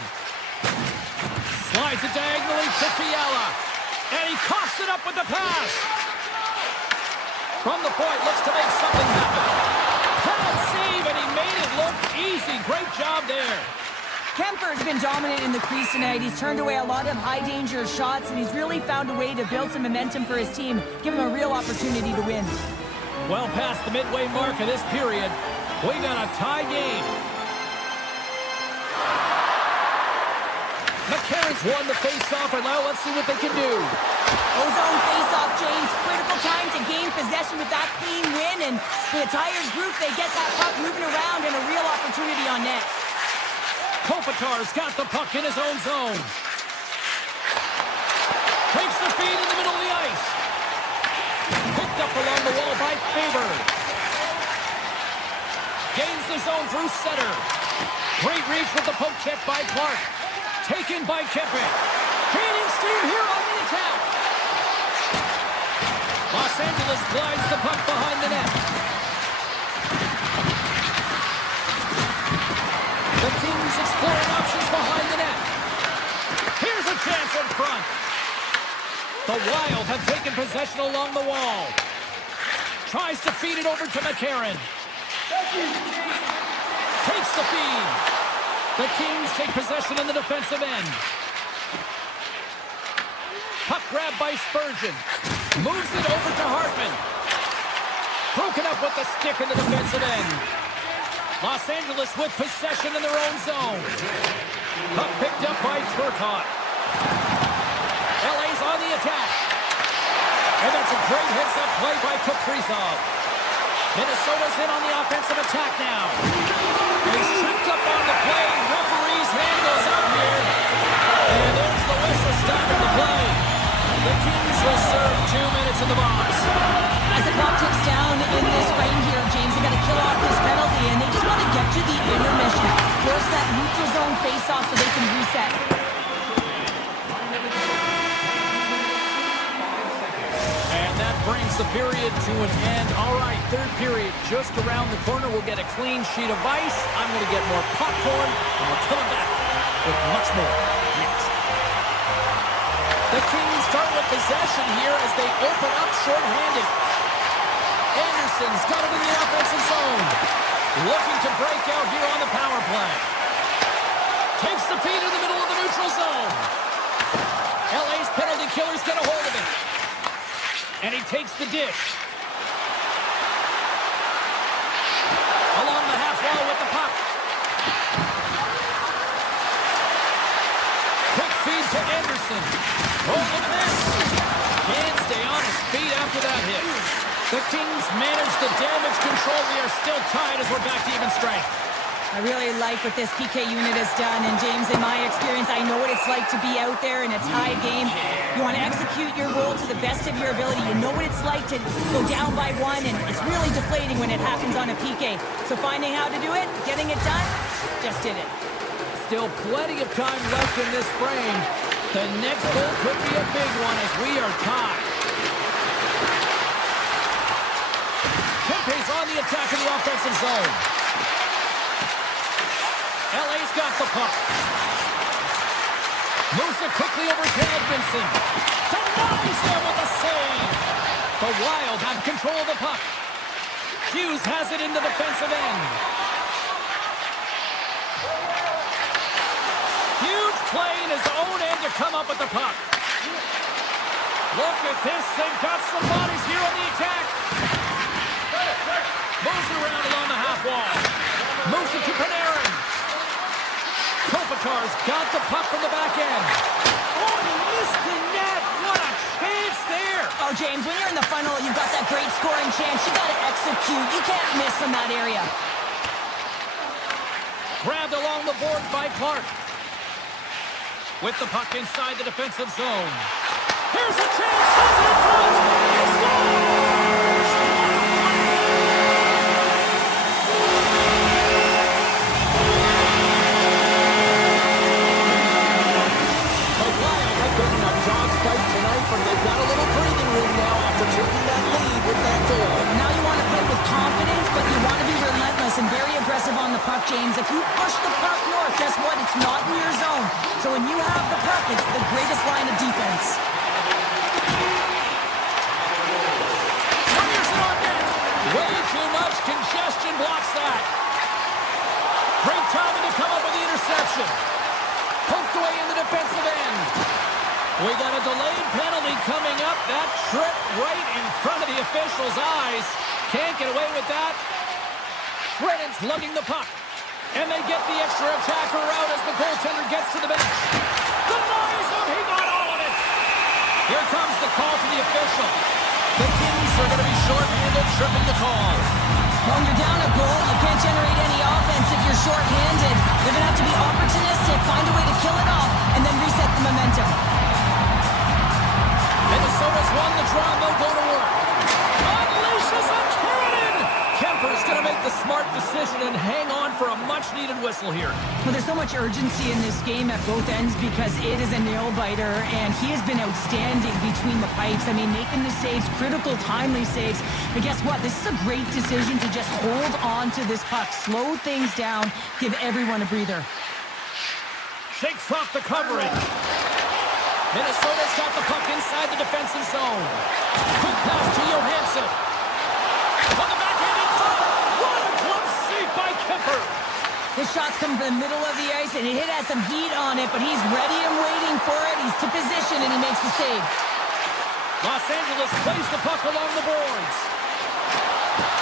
Slides it diagonally to Fiala. And he coughs it up with the pass. From the point, looks to make something happen. Bad save, and he made it look easy. Great job there. Kemper's been dominant in the crease tonight. He's turned away a lot of high-danger shots, and he's really found a way to build some momentum for his team, give him a real opportunity to win. Well past the midway mark of this period, we got a tie game. McCarron's won the face-off, and now let's see what they can do. Ozone face-off, James. Critical time to gain possession with that clean win, and the entire group, they get that puck moving around and a real opportunity on net. Kopitar's got the puck in his own zone. Takes the feed in the middle of the ice. Hooked up along the wall by Faber. Gains the zone through center. Great reach with the poke check by Clark. Taken by Kempe. Gaining steam here on the attack. Los Angeles glides the puck behind the net. The Kings exploring options behind the net. Here's a chance in front. The Wild have taken possession along the wall. Tries to feed it over to McCarron. Takes the feed. The Kings take possession in the defensive end. Puck grab by Spurgeon. Moves it over to Hartman. Broken up with the stick in the defensive end. Los Angeles with possession in their own zone. Puck picked up by Turcotte. LA's on the attack. And that's a great heads-up play by Kaprizov. Minnesota's in on the offensive attack now. He's tripped up on the play. Referee's hand goes up here. And there's the whistle stopping the play. The Kings will serve 2 minutes in the box. As the clock ticks down in this frame here, James, they got to kill off this penalty, and they just want to get to the intermission. Force that neutral zone face-off so they can reset. And that brings the period to an end. All right, third period just around the corner. We'll get a clean sheet of ice. I'm going to get more popcorn, and we're coming back with much more next. The Kings start with possession here as they open up shorthanded. Anderson's got it in the offensive zone. Looking to break out here on the power play. Takes the feed in the middle of the neutral zone. LA's penalty killers get a hold of it. And he takes the dish. Along the half wall with the puck. Quick feed to Anderson. Oh, look at this. Can't stay on his feet after that hit. The Kings manage the damage control. We are still tied as we're back to even strength. I really like what this PK unit has done, and James, in my experience, I know what it's like to be out there in a tie game. You want to execute your role to the best of your ability. You know what it's like to go down by one, and it's really deflating when it happens on a PK. So finding how to do it, getting it done, just did it. Still plenty of time left in this frame. The next goal could be a big one as we are tied. Kempe's on the attack in the offensive zone. LA's got the puck. Moves it quickly over to Edmondson. Denies him with a save. The Wild have control of the puck. Hughes has it in the defensive end. Huge play in his own end to come up with the puck. Look at this thing. Got some bodies here on the attack. Moves it around along the half wall. Moves it to Panarin. Kopitar's got the puck from the back end. Oh, he missed the net. What a chance there. Oh, James, when you're in the funnel, you've got that great scoring chance. You got to execute. You can't miss from that area. Grabbed along the boards by Clark. With the puck inside the defensive zone. Here's a chance. Says it in front. He scores! Fight tonight, but they've got a little breathing room now after taking that lead with that goal. Now you want to play with confidence, but you want to be relentless and very aggressive on the puck, James. If you push the puck north, guess what? It's not in your zone. So when you have the puck, it's the greatest line of defense. Fires it on net. Way too much congestion blocks that. Great timing to come up with the interception. Poked away in the defensive end. We got a delayed penalty coming up. That tripped right in front of the official's eyes. Can't get away with that. Trenin's lugging the puck. And they get the extra attacker out as the goaltender gets to the bench. Denies him. He got all of it. Here comes the call to the official. The Kings are going to be short-handed, tripping the call. When you're down a goal, you can't generate any offense if you're short-handed. You're going to have to be opportunistic, find a way to kill it off, and then reset the momentum. Minnesota's won the draw, and they'll go to work. Unleashes a cannon! Kemper's going to make the smart decision and hang on for a much-needed whistle here. Well, there's so much urgency in this game at both ends because it is a nail-biter, and he has been outstanding between the pipes. I mean, making the saves, critical, timely saves. But guess what? This is a great decision to just hold on to this puck, slow things down, give everyone a breather. Shakes off the coverage. Minnesota's got the puck inside the defensive zone. Quick pass to Johansson. On the backhand in front. What a glove save by Kemper. His shot's come from the middle of the ice, and it has some heat on it, but he's ready and waiting for it. He's to position, and he makes the save. Los Angeles plays the puck along the boards.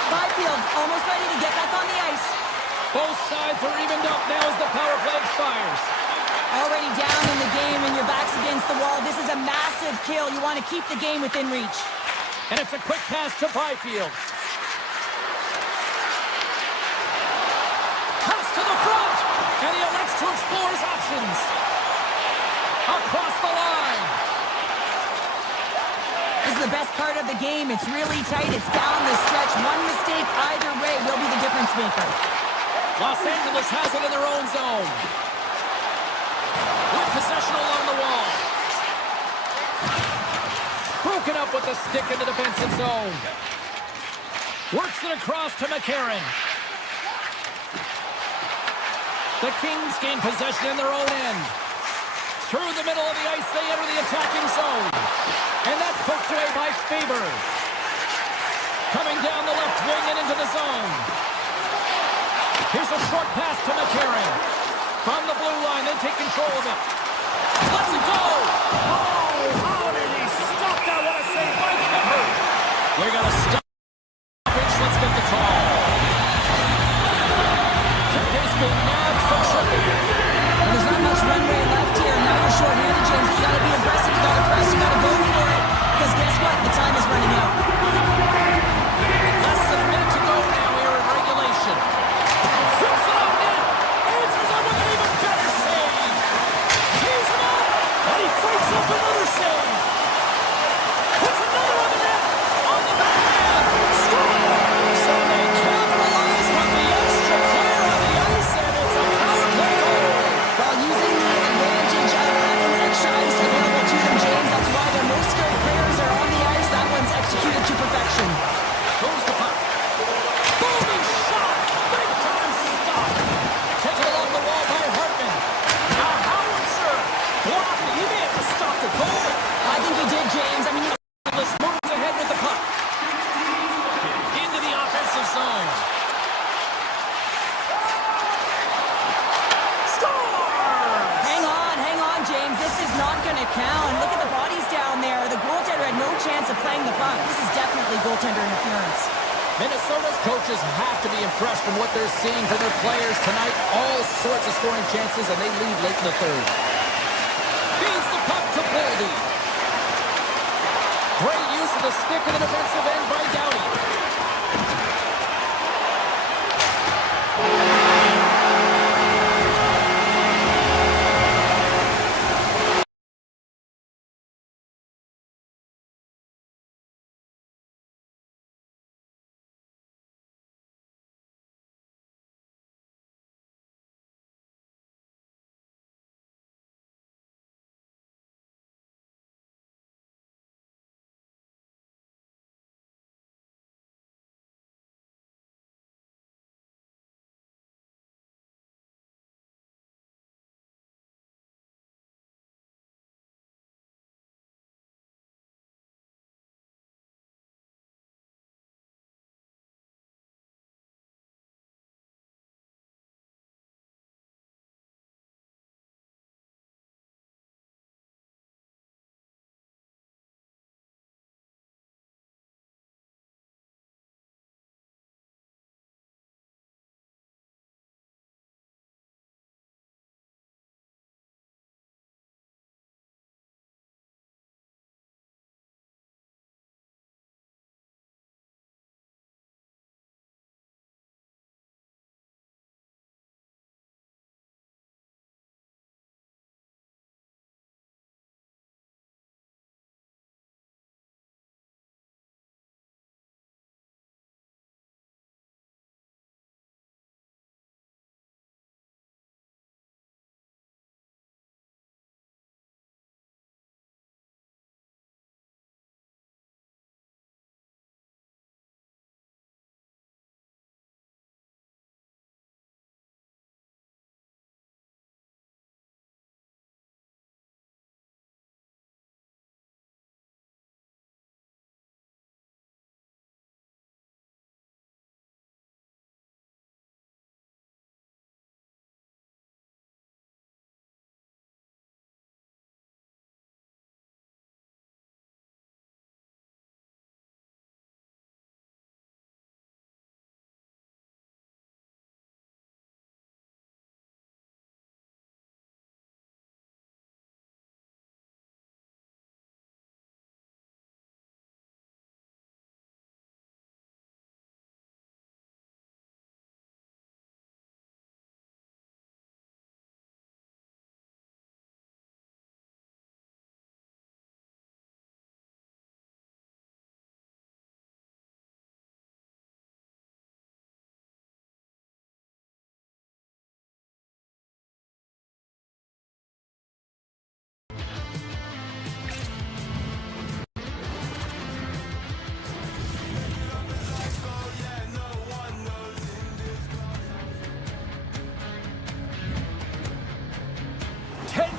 Byfield almost ready to get back on the ice. Both sides are evened up now as the power play expires. Already down in the game and your back's against the wall. This is a massive kill. You want to keep the game within reach. And it's a quick pass to Byfield. celebrations. Across the line. This is the best part of the game. It's really tight. It's down the stretch. One mistake either way will be the difference maker. Los Angeles has it in their own zone. With possession along the wall. Broken up with the stick in the defensive zone. Works it across to McCarron. The Kings gain possession in their own end. Through the middle of the ice, they enter the attacking zone. And that's poked away by Faber. Coming down the left wing and into the zone. Here's a short pass to McCarron. From the blue line, they take control of it. Let's it go! Oh, how did he stop that? What a save by Kemper. We're going to stop. Let's get the call. Kemper's been nabbed for tripping. Well, there's not much runway left here. Now you're short-handed, James. You gotta be aggressive. You gotta press. You gotta go for it. Because guess what? The time is running out. Less than a minute to go now here in regulation. Flips it on net. Answers up with an even better save. He's him up. And he fights up another save. Puts another on the net. On the backhand. Scores. And they capitalize with the extra player on the ice. And it's a power play goal. While using the advantage of having extra ice available to them, James, that's why their most skilled players are on the ice. That one's executed to perfection. Throws the puck. Booming shot. Big time stop. Taken along the wall by Hartman. A howitzer. Blocked. He may have to stop the goal. I think he did, James. I mean, Let's move ahead with the puck. Into the offensive zone. Scores! hang on, James. This is not going to count. Look at the bodies down there. The goaltender had no chance of playing the puck. This is definitely goaltender interference. Minnesota's coaches have to be impressed from what they're seeing from their players tonight. All sorts of scoring chances, and they lead late in the third. Feeds the puck to Boldy. Great use of the stick in the defensive end by Doughty.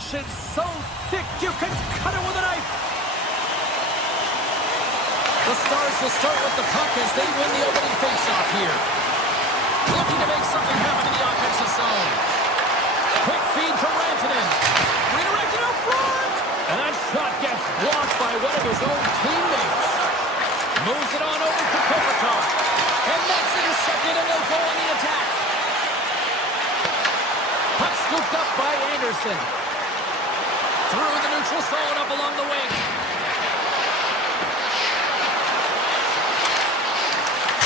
possession so thick you can cut it with a knife. The Stars will start with the puck as they win the opening faceoff here. Looking to make something happen in the offensive zone. Quick feed to Rantanen. Redirected out front. And that shot gets blocked by one of his own teammates. Moves it on over to Kopitar. And that's intercepted, and they'll go on the attack. Puck scooped up by Anderson. Through the neutral zone up along the wing.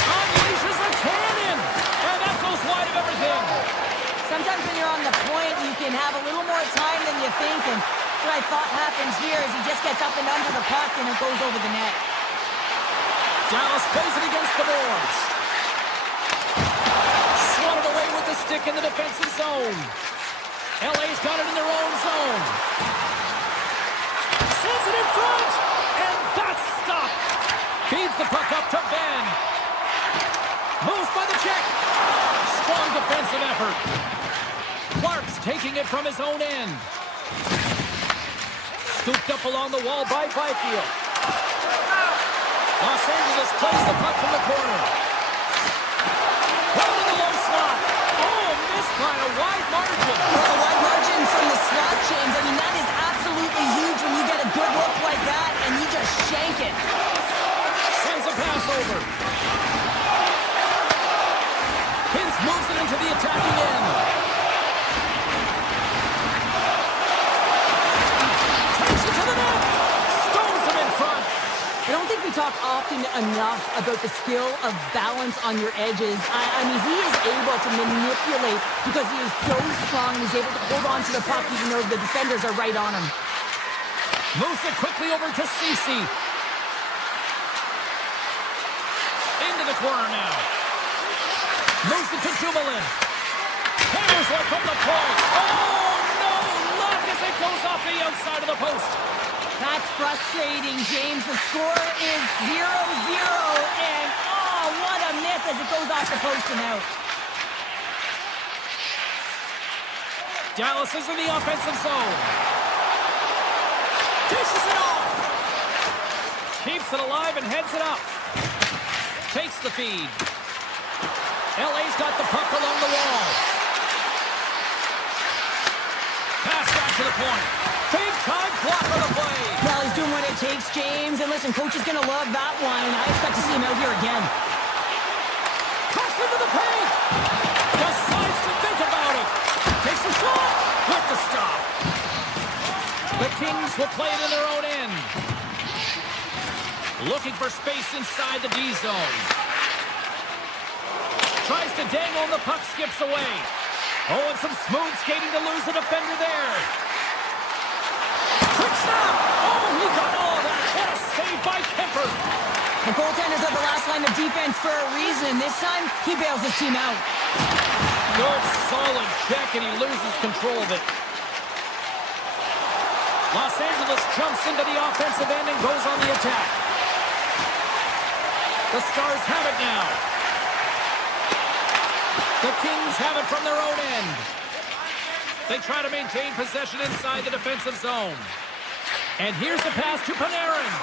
Unleashes a cannon. And that goes wide of everything. Sometimes when you're on the point, you can have a little more time than you think. And what I thought happens here is he just gets up and under the puck and it goes over the net. Dallas plays it against the boards. Swatted away with the stick in the defensive zone. LA's got it in their own zone. Sends it in front. And that's stopped. Feeds the puck up to Ben. Moves by the check. Strong defensive effort. Clark's taking it from his own end. Scooped up along the wall by Byfield. Los Angeles plays the puck from the corner. Right in the low slot. Oh, missed by a wide margin. Well, a wide margin from the slot, James. I mean, that is absolutely huge when you get a good look like that and you just shank it. Sends a pass over. Hintz moves it into the attacking end. Takes it to the net. Stones him in front. I don't think we talk often enough about the skill of balance on your edges. I mean, he is able to manipulate because he is so strong. He's able to hold on to the puck even though the defenders are right on him. Moves it quickly over to Ceci. Into the corner now. Moves it to Dumoulin. Hammers one from the point. Oh, no luck as it goes off the outside of the post. That's frustrating, James. The score is 0-0, and oh, what a miss as it goes off the post and out. Dallas is in the offensive zone. Dishes it off. Keeps it alive and heads it up. Takes the feed. LA's got the puck along the wall. Pass back to the point. Big time block on the play. Well, he's doing what it takes, James. And listen, coach is going to love that one. I expect to see him out here again. Cuts into the paint. Decides to think about it. Takes the shot with the stop. The Kings will play it in their own end. Looking for space inside the D zone. Tries to dangle and the puck skips away. Oh, and some smooth skating to lose the defender there. Quick snap! Oh, he got all that. What a save by Kemper. The goaltenders are the last line of defense for a reason. This time, he bails his team out. Good, solid check, and he loses control of it. Los Angeles jumps into the offensive end and goes on the attack. The Stars have it now. The Kings have it from their own end. They try to maintain possession inside the defensive zone. And here's the pass to Panarin.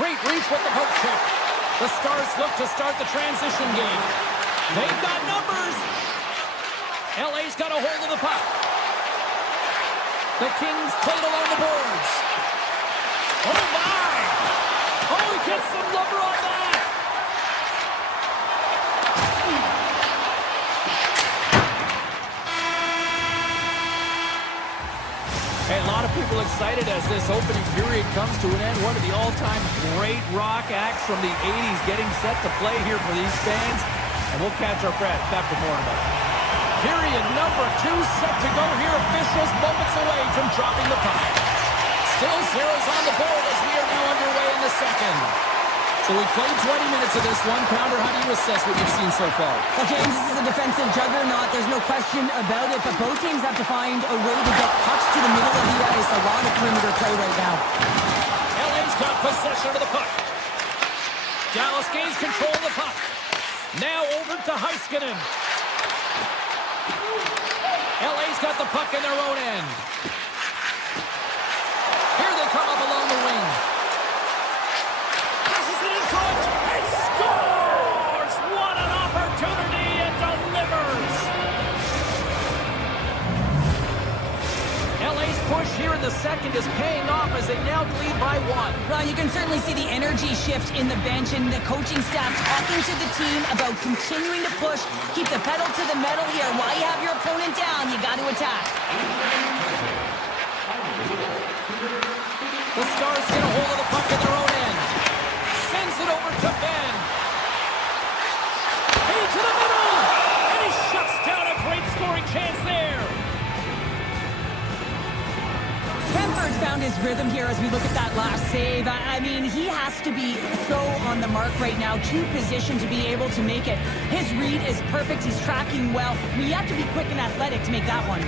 Great reach with the poke check. The Stars look to start the transition game. They've got numbers. LA's got a hold of the puck. The Kings played along the boards. Oh, my! Oh, he gets some lumber on that. Hey, a lot of people excited as this opening period comes to an end. One of the all-time great rock acts from the 80s getting set to play here for these fans. And we'll catch our breath back for more in a moment. Period number 2 set to go here. Officials moments away from dropping the puck. Still zeros on the board as we are now underway in the second. So we played 20 minutes of this one. Pounder, how do you assess what you've seen so far? Well, James, this is a defensive juggernaut. There's no question about it. But both teams have to find a way to get pucks to the middle of the ice. A lot of perimeter play right now. LA's got possession of the puck. Dallas gains control of the puck. Now over to Heiskanen. LA's got the puck in their own end. Here they come up along the wing. Passes it in front and scores! What an opportunity and delivers! LA's push here in the second is paying off as they now lead by 1. Well, you can certainly see the energy shift in the bench and the coaching staff talking to the team about continuing to push, keep the pedal to the metal here. While you have your opponent down, you got to attack. The Stars get a hold of the puck in their own end. Sends it over to Ben. Into the middle! And he shuts down a great scoring chance there. Benford found his rhythm here as we look at that last save. I mean, he has to be so on the mark right now, to position to be able to make it. His read is perfect. He's tracking well. I mean, you have to be quick and athletic to make that one.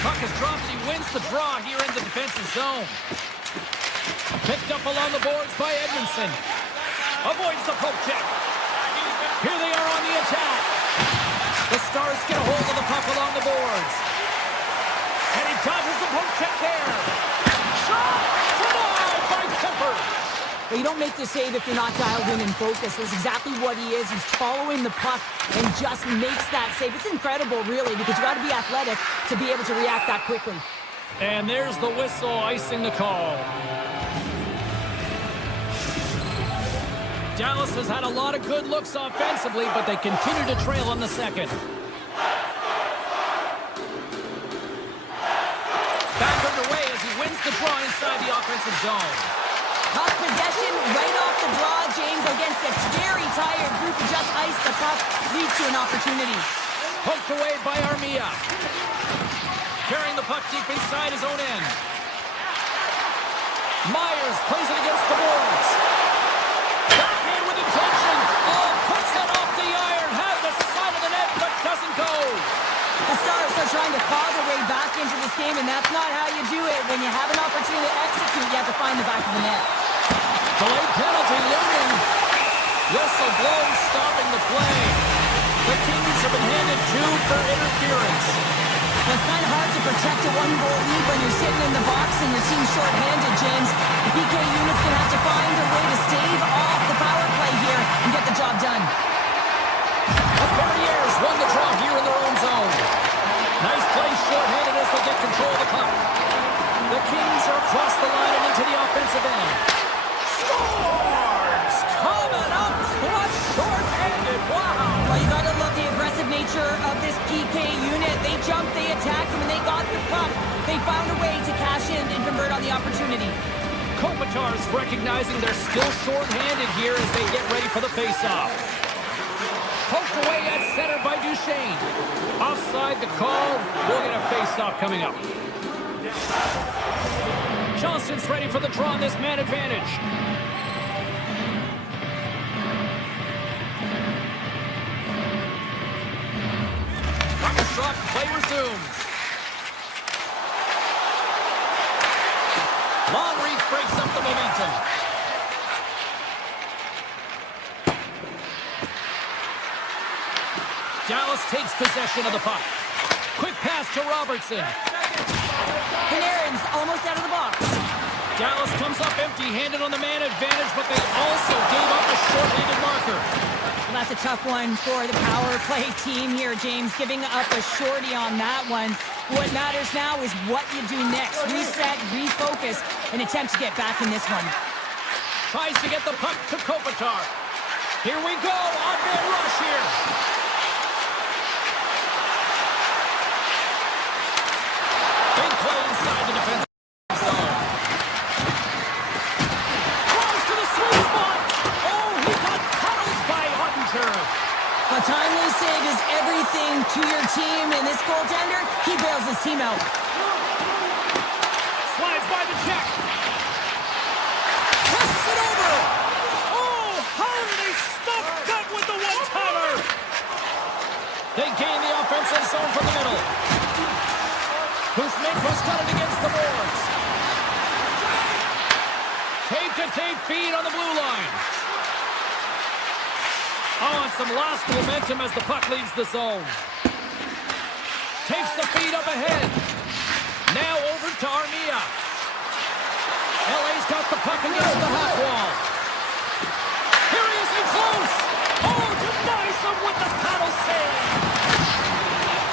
Puck is dropped and he wins the draw here in the defensive zone. Picked up along the boards by Edmondson. Avoids the poke check. Here they are on the attack. The Stars get a hold of the puck along the boards. And he dodges the poke check there. Shot! Denied by Kemper. But you don't make the save if you're not dialed in and focused. That's exactly what he is. He's following the puck and just makes that save. It's incredible, really, because you got to be athletic to be able to react that quickly. And there's the whistle icing the call. Dallas has had a lot of good looks offensively, but they continue to trail in the second. Back underway as he wins the draw inside the offensive zone. Puck possession right off the draw, James, against a very tired group who just iced the puck, leads to an opportunity. Poked away by Armia. Carrying the puck deep inside his own end. Myers plays it against the boards. Backhand with intention. Oh, puts it off the iron. Had the side of the net, but doesn't go. The Stars are trying to claw their way back into this game, and that's not how you do it. When you have an opportunity to execute, you have to find the back of the net. Delayed penalty looming. Whistle blown, stopping the play. The Kings have been handed 2 for interference. Well, it's kind of hard to protect a one-goal lead when you're sitting in the box and your team's short-handed, James. The PK unit's going to have to find a way to stave off the power play here and get the job done. The Barriers won the draw here in their own zone. Nice play, short-handed as they get control of the puck. The Kings are across the line and into the offensive end. Scores! Coming up, clutch, short-handed. Wow! Well, you got to love the aggressive nature of this PK unit. They jumped, they attacked, and when they got the puck, they found a way to cash in and convert on the opportunity. Kopitar's recognizing they're still short-handed here as they get ready for the face-off. Poked away at center by Duchesne. Offside the call. We'll get a face-off coming up. Johnston's ready for the draw on this man advantage. Puck is dropped. Play resumes. Long reach breaks up the momentum. Dallas takes possession of the puck. Quick pass to Robertson. Panarin's almost out of the box. Dallas comes up empty-handed on the man advantage, but they also gave up a short-handed marker. Well, that's a tough one for the power play team here, James, giving up a shorty on that one. What matters now is what you do next. Reset, refocus, and attempt to get back in this one. Tries to get the puck to Kopitar. Here we go, on-man rush here. Big play inside the defensive zone. Throws to the sweet spot. Oh, he got paddled by Ottinger. A timely save is everything to your team, and this goaltender, he bails his team out. Slides by the check. Passes it over. Oh, how did they stop that with the one-timer? They gain the offensive zone from the middle. Kuzmenko's got it against the boards. Tape-to-tape feed on the blue line. Oh, and some lost momentum as the puck leaves the zone. Takes the feed up ahead. Now over to Armia. LA's got the puck against the half wall. Here he is in close. Oh, denies him with the paddle save.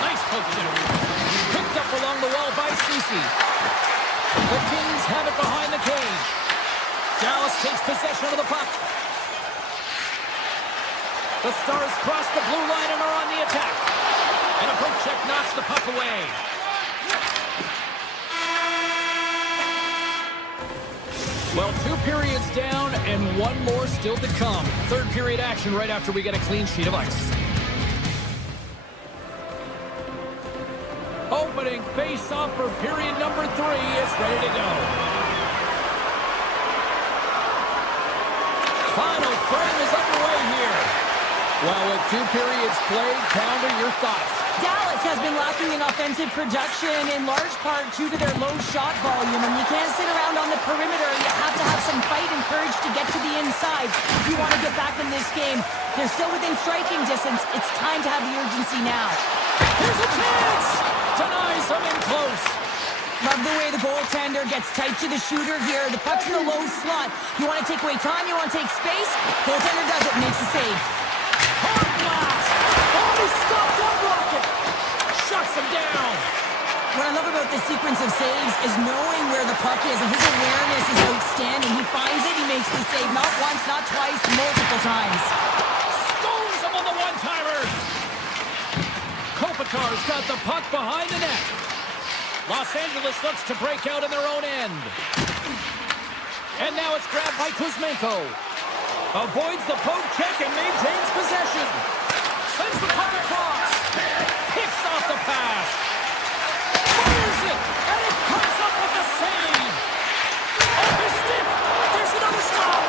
Nice poke there. Picked up along the wall by Ceci. The Kings have it behind the cage. Dallas takes possession of the puck. The Stars cross the blue line and are on the attack. And a poke check knocks the puck away. Well, 2 periods down and 1 more still to come. Third period action right after we get a clean sheet of ice. Opening face-off for period number 3 is ready to go. Final frame is underway here. Well, with 2 periods played, Pounder, your thoughts? Dallas has been lacking in offensive production in large part due to their low shot volume, and you can't sit around on the perimeter. You have to have some fight and courage to get to the inside if you want to get back in this game. They're still within striking distance. It's time to have the urgency now. Here's a chance! Denies him in close. Love the way the goaltender gets tight to the shooter here. The puck's in the low slot. You want to take away time, you want to take space. Goaltender does it, makes the save. Hard blast! Oh, he stopped that rocket! Shuts him down! What I love about this sequence of saves is knowing where the puck is, and his awareness is outstanding. He finds it, he makes the save not once, not twice, multiple times. Stones him on the one-timer! Kopitar's got the puck behind the net. Los Angeles looks to break out in their own end. And now it's grabbed by Kuzmenko. Avoids the poke check and maintains possession. Sends the puck across. Picks off the pass. Fires it, and it comes up with the save. Off his stick. There's another stop.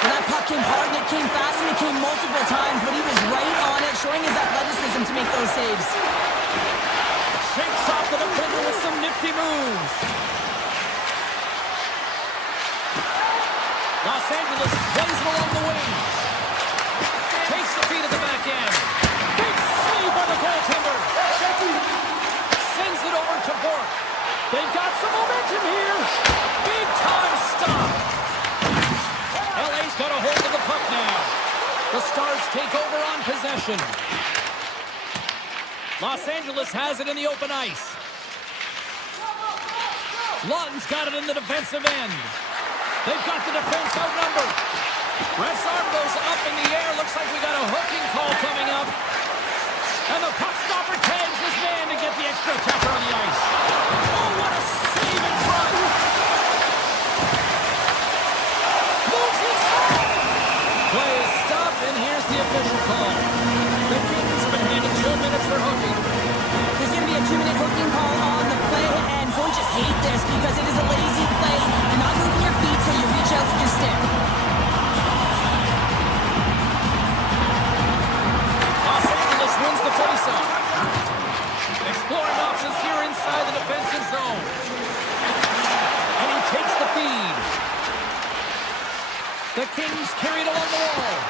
Well, that puck came hard, and it came fast, and it came multiple times, but he was right on it, showing his athleticism to make those saves. Shakes off the defender with some nifty moves. Los Angeles plays it along the wing. Takes the feed at the back end. Big save by the goaltender. Sends it over to Bork. They've got some momentum here. Big time stop. LA's got a hold of the puck now. The Stars take over on possession. Los Angeles has it in the open ice. Lawton's got it in the defensive end. They've got the defense outnumbered. Ref's arm goes up in the air. Looks like we got a hooking call coming up. And the puck stopper tags his man to get the extra attacker on the ice. Oh, what a save in front. Moves inside. Play is stopped, and here's the official call. The Kings have been handed 2 minutes for hooking. There's going to be a 2-minute hooking call on the play, and coaches hate this because it is a lazy play. You're not moving your feet, so you reach out with your stick. Los Angeles wins the faceoff. Exploring options here inside the defensive zone. And he takes the feed. The Kings carry it along the wall.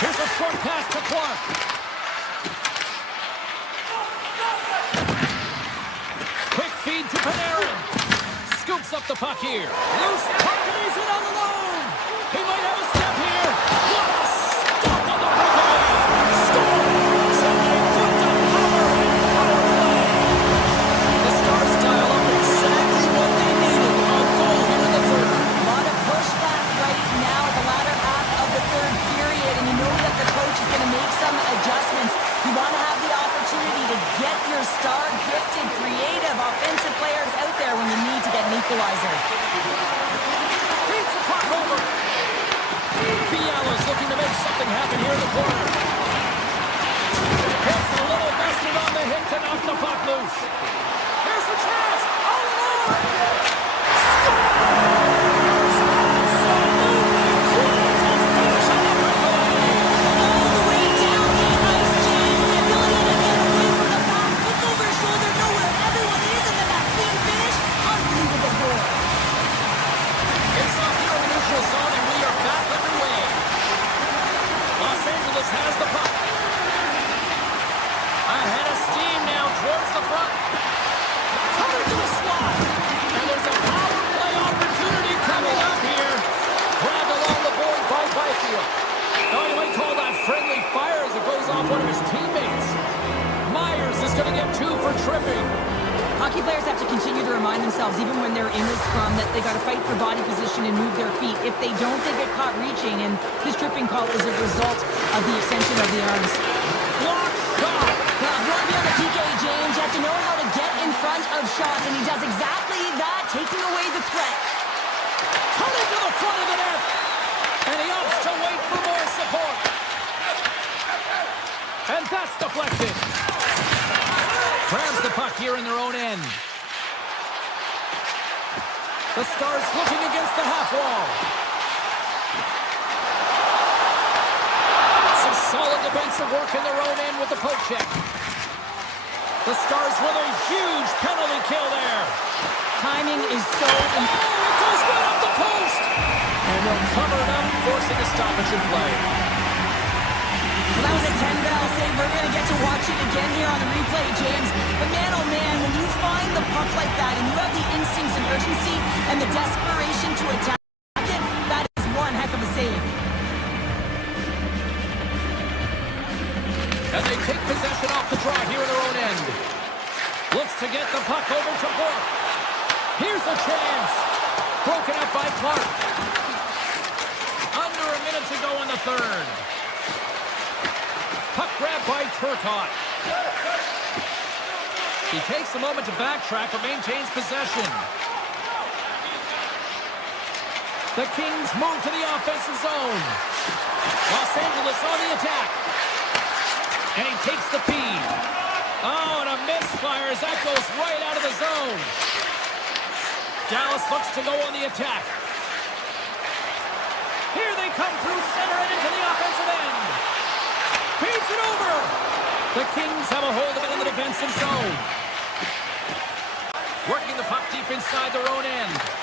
Here's a short pass to Clark. Quick feed to Panarin. Scoops up the puck here. Loose puck, and he's in on the alone. He might have a step here. What a stop on the breakaway. Scores! And they put the power in power play. The Stars dial up exactly what they needed. A goal here in the third. A lot of pushback right now at the latter half of the third period, and you know that the coach is going to make some adjustments. You want to have the opportunity to get your star, gifted, creative, offensive players out there when you need to get an equalizer. Beats the puck over. Fiala's looking to make something happen here in the corner. Hits a little bested on the hit to knock the puck loose. Here's the chance. All alone. Scores! Absolutely critical finish on the breakaway. All the way down the ice, James. The ability to get away from the pack, look over his shoulder, know where everyone is in the back. Clean finish. Unbelievable goal. It's off here in the neutral zone, and we are back underway. Los Angeles has the puck. Ahead of continue to remind themselves, even when they're in this scrum, that they got to fight for body position and move their feet. If they don't, they get caught reaching, and this tripping call is a result of the extension of the arms. Block shot. Now, if you want to be on the PK, James, you have to know how to get in front of shots, and he does exactly that, taking away the threat. Coming to the front of the net. And he opts to wait for more support. And that's deflected. Grabs the puck here in their own end. The Stars looking against the half wall. Some solid defensive work in their own end with the poke check. The Stars with a huge penalty kill there. Timing is so important. Oh, it goes right up the post. And they'll cover it up, forcing a stoppage in play. Well, that was a 10-bell save. We're going to get to watch it again here on the replay, James. But man, oh man, when you find the puck like that and you have the instincts and urgency and the desperation to attack it, that is one heck of a save. And they take possession off the draw here in their own end. Looks to get the puck over to Bourque. Here's a chance. Broken up by Clark. Under a minute to go in the third. Puck grabbed by Turcotte. He takes a moment to backtrack but maintains possession. The Kings move to the offensive zone. Los Angeles on the attack. And he takes the feed. Oh, and a misfire as that goes right out of the zone. Dallas looks to go on the attack. Here they come through center and into the offensive end. Feeds it over. The Kings have a hold of it in the defensive zone. Working the puck deep inside their own end.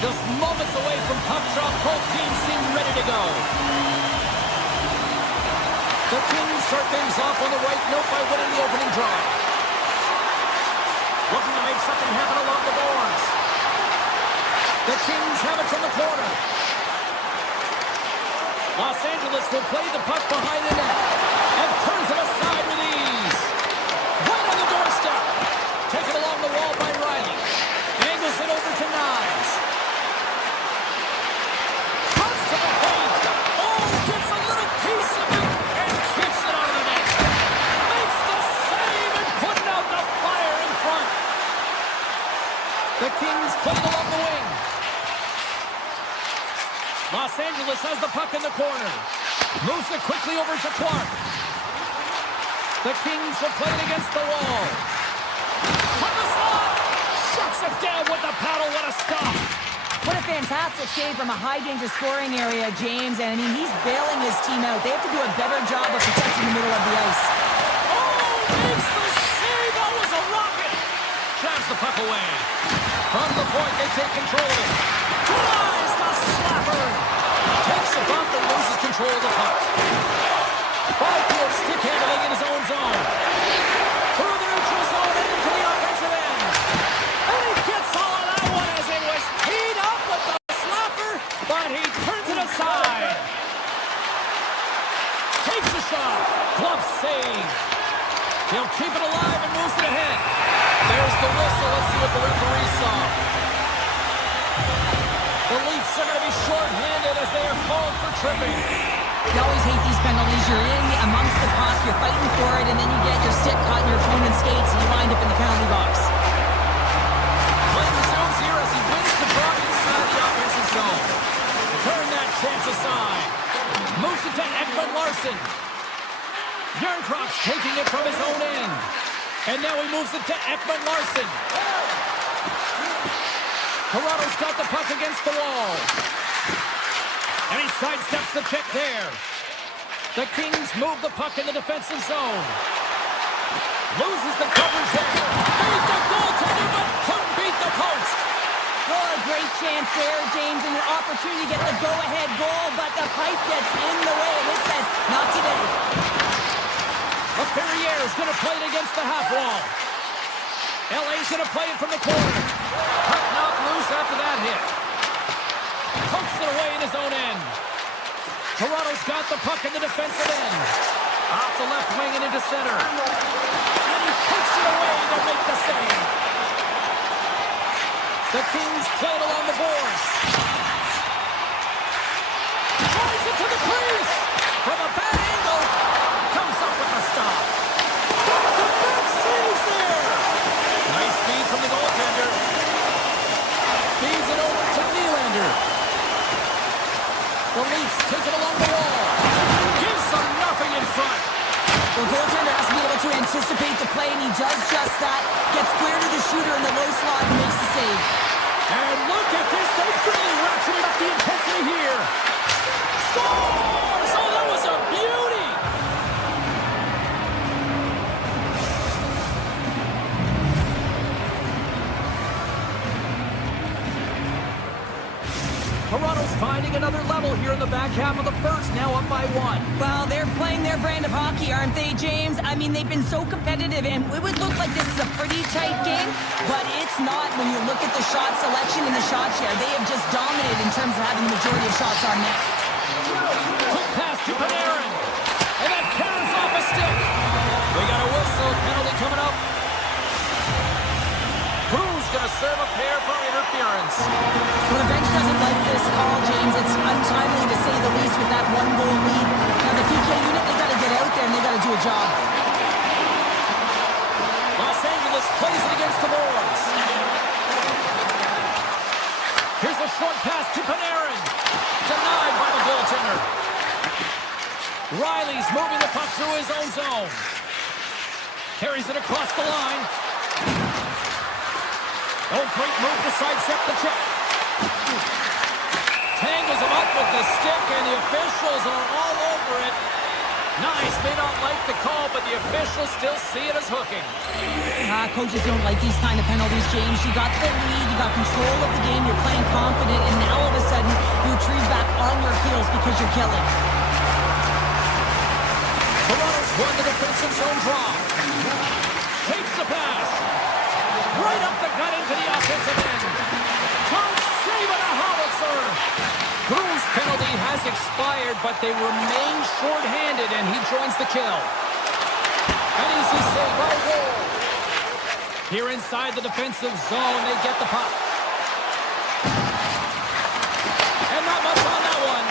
Just moments away from puck drop, both teams seem ready to go. The Kings start things off on the right note by winning the opening draw. Looking to make something happen along the boards. The Kings have it from the corner. Los Angeles will play the puck behind the net and turns it aside with ease. Right on the doorstep. Taken along the wall by Riley. Angles it over to Nyes. Cuts to the paint. Oh, gets a little piece of it and kicks it out of the net. Makes the save and putting out the fire in front. The Kings play it along the wing. Los Angeles has the puck in the corner. Moves it quickly over to Clark. The Kings will play it against the wall. From the slot! Shuts it down with the paddle. What a stop! What a fantastic save from a high-danger scoring area, James. And, I mean, he's bailing his team out. They have to do a better job of protecting the middle of the ice. Oh, makes the save! That was a rocket! Jabs the puck away. From the point, they take control of it. Tries the slapper! Takes the bump and loses control of the puck. Byfield stick handling in his own zone. Through the neutral zone and into the offensive end. And he gets all of that one as it was teed up with the slapper, but he turns it aside. Takes the shot. Glove save. He'll keep it alive and moves it ahead. There's the whistle. Let's see what the referee saw. The Leafs are going to be short-handed as they are called for tripping. You always hate these penalties. You're in amongst the puck, you're fighting for it, and then you get your stick caught in your opponent's skates, and you wind up in the penalty box. Play resumes here as he wins the draw inside the offensive zone. Turn that chance aside. Moves it to Ekman-Larsson. Yarncroft's taking it from his own end. And now he moves it to Ekman-Larsson. Toronto's got the puck against the wall. And he sidesteps the check there. The Kings move the puck in the defensive zone. Loses the coverage there. Beat the goaltender, but couldn't beat the post. Oh, a great chance there, James, and an opportunity to get the go-ahead goal, but the pipe gets in the way, and it says, not today. Perrier is going to play it against the half wall. LA's going to play it from the corner. Puck knocked loose after that hit. Pokes it away in his own end. Toronto's got the puck in the defensive end. Off the left wing and into center. And he pokes it away to make the save. The Kings play it along the boards. Tries it to the crease. From a bad angle. Comes up with a stop. Back-to-back saves there. Nice feed from the goaltender. Feeds it over to Nylander. The Leafs take it along the wall. Gives them nothing in front. The goaltender has to be able to anticipate the play, and he does just that. Gets square to the shooter in the low slot and makes the save. And look at this. They really ratcheted up the intensity here. Scores! Oh, that was a beauty. Toronto's finding another level here in the back half of the first, now up by 1. Well, they're playing their brand of hockey, aren't they, James? I mean, they've been so competitive, and it would look like this is a pretty tight game, but it's not when you look at the shot selection and the shot share. They have just dominated in terms of having the majority of shots on net. Quick pass to Panarin, and that carries off a stick. We got a whistle, penalty coming up. Who's going to serve a pair for interference? Well, the bench doesn't like this call, James. It's untimely to say the least with that one-goal lead. Now, the PK unit, they got to get out there and they got to do a job. Los Angeles plays it against the boards. Here's a short pass to Panarin. Denied by the goaltender. Riley's moving the puck through his own zone. Carries it across the line. Oh, great move to sidestep the check. Tangles him up with the stick, and the officials are all over it. Nice. May not like the call, but the officials still see it as hooking. Coaches don't like these kind of penalties, James. You got the lead, you got control of the game, you're playing confident, and now all of a sudden you retreat back on your heels because you're killing. Toronto's won the defensive zone draw. Takes the pass. Right up the gut into the offensive end. Can't save it, a howitzer. Cruz's penalty has expired, but they remain short-handed, and he joins the kill. An easy save by Wall. Here inside the defensive zone, they get the puck. And not much on that one.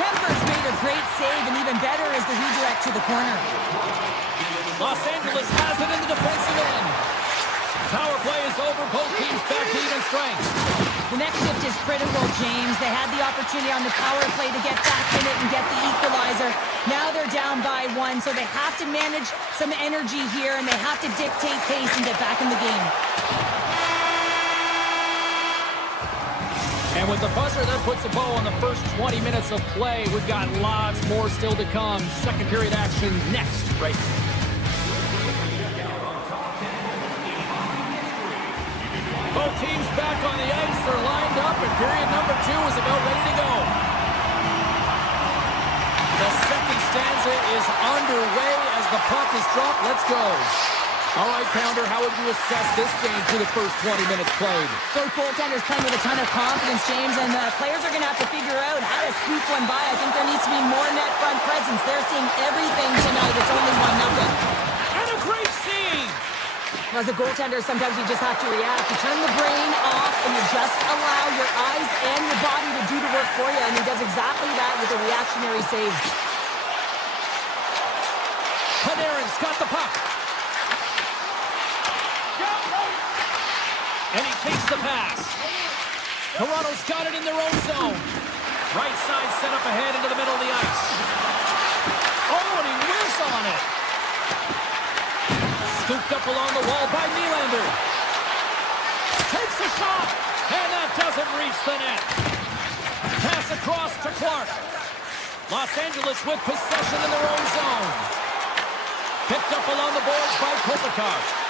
Kemper's made a great save, and even better is the redirect to the corner. Los Angeles has it in the defensive end. Power play is over. Both teams back to even strength. The next shift is critical, James. They had the opportunity on the power play to get back in it and get the equalizer. Now they're down by 1, so they have to manage some energy here, and they have to dictate pace and get back in the game. And with the buzzer, that puts a bow on the first 20 minutes of play. We've got lots more still to come. Second period action next, right? Both teams back on the ice. They're lined up, and period number 2 is about ready to go. The second stanza is underway as the puck is dropped. Let's go. All right, Pounder, how would you assess this game through the first 20 minutes played? Both goaltenders playing with a ton of confidence, James, and players are going to have to figure out how to scoop one by. I think there needs to be more net front presence. They're seeing everything tonight. It's only 1-0. And a great save. As a goaltender, sometimes you just have to react. You turn the brain off, and you just allow your eyes and your body to do the work for you, and he does exactly that with a reactionary save. Panarin's got the puck. And he takes the pass. Toronto's got it in their own zone. Right side set up ahead into the middle of the ice. Oh, and he whiffs on it. Scooped up along the wall by Nylander. Takes the shot, and that doesn't reach the net. Pass across to Clark. Los Angeles with possession in their own zone. Picked up along the boards by Kopitar.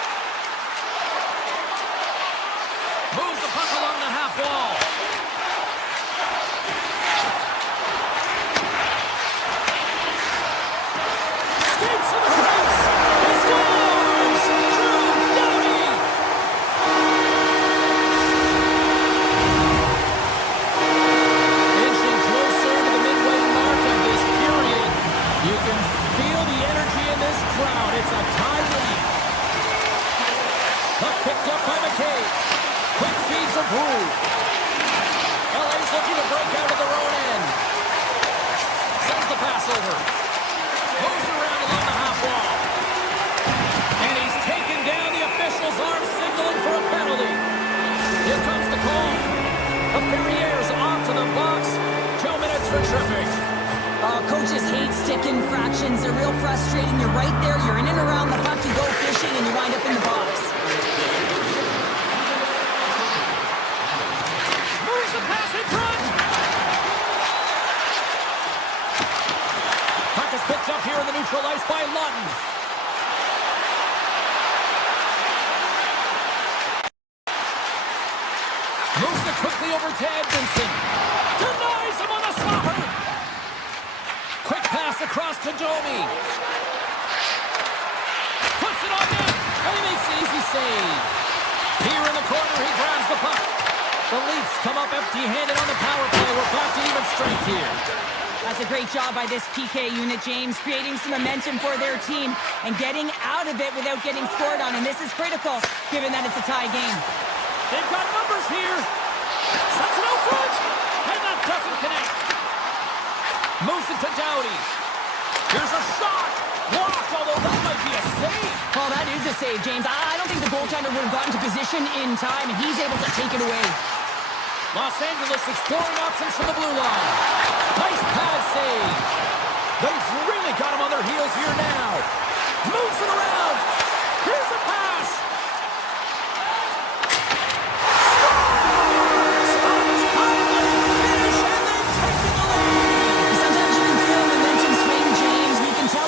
Moves the puck along the half wall. Skates to the crease. He scores! Drew Doughty! Inching closer to the midway mark of this period. You can feel the energy in this crowd. It's a tie game. Puck picked up by McKay. Quick feed to Brew. LA's looking to break out of their own end. Sends the pass over. Moves around along the half wall. And he's taken down. The official's arm signaling for a penalty. Here comes the call. A Ferrier's off to the box. 2 minutes for tripping. Coaches hate stick infractions. They're real frustrating. You're right there. You're in and around the puck. You go fishing, and you wind up in the box. Moves the pass in front. Puck is picked up here in the neutral ice by Lawton. Moves it quickly over to Edmondson. Denies him on the slapper. Quick pass across to Domi. Puts it on net, and he makes the easy save. Here in the corner, he grabs the puck. The Leafs come up empty-handed on the power play. We're back to even strength here. That's a great job by this PK unit, James, creating some momentum for their team and getting out of it without getting scored on. And this is critical, given that it's a tie game. They've got numbers here. Sends it out front, and that doesn't connect. Moves it to Doughty. Here's a shot. Blocked, although that might be a save. Well, that is a save, James. I don't think the goaltender would have gotten to position in time, and he's able to take it away. Los Angeles exploring options from the blue line. Nice pad save. They've really got him on their heels here now. Moves it around. Here's a pass. Scores! Untitled finish, and they've taken the lead. Sometimes you can feel momentum swing, James. You can tell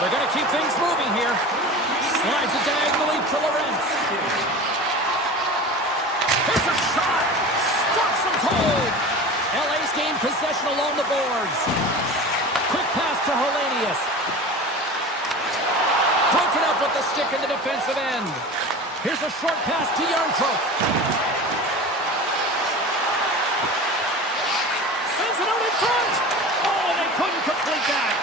They're going to keep things moving here. Slides it diagonally to Lawrence. Here's a shot. Stops him cold. LA's gained possession along the boards. Quick pass to Hellenius. Broken up with the stick in the defensive end. Here's a short pass to Yarncroke. Sends it out in front. Oh, they couldn't complete that.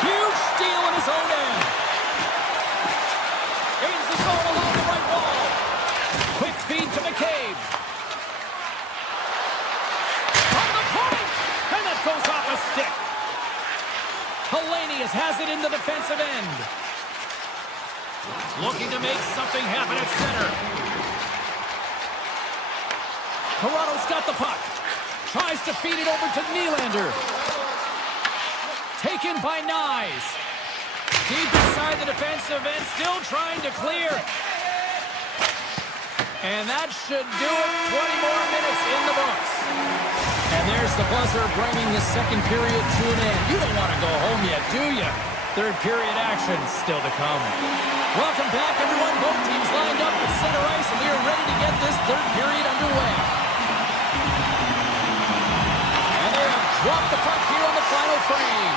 Huge steal in his own end. Gains the zone along the right wall. Quick feed to McCabe. On the point. And that goes off a stick. Hellenius has it in the defensive end. Looking to make something happen at center. Toronto's got the puck. Tries to feed it over to Nylander. Taken by Nyes. Deep inside the defensive end, still trying to clear. And that should do it. 20 more minutes in the books. And there's the buzzer bringing the second period to an end. You don't want to go home yet, do you? Third period action still to come. Welcome back, everyone. Both teams lined up at center ice, and we are ready to get this third period underway. And they have dropped the puck here on the final frame.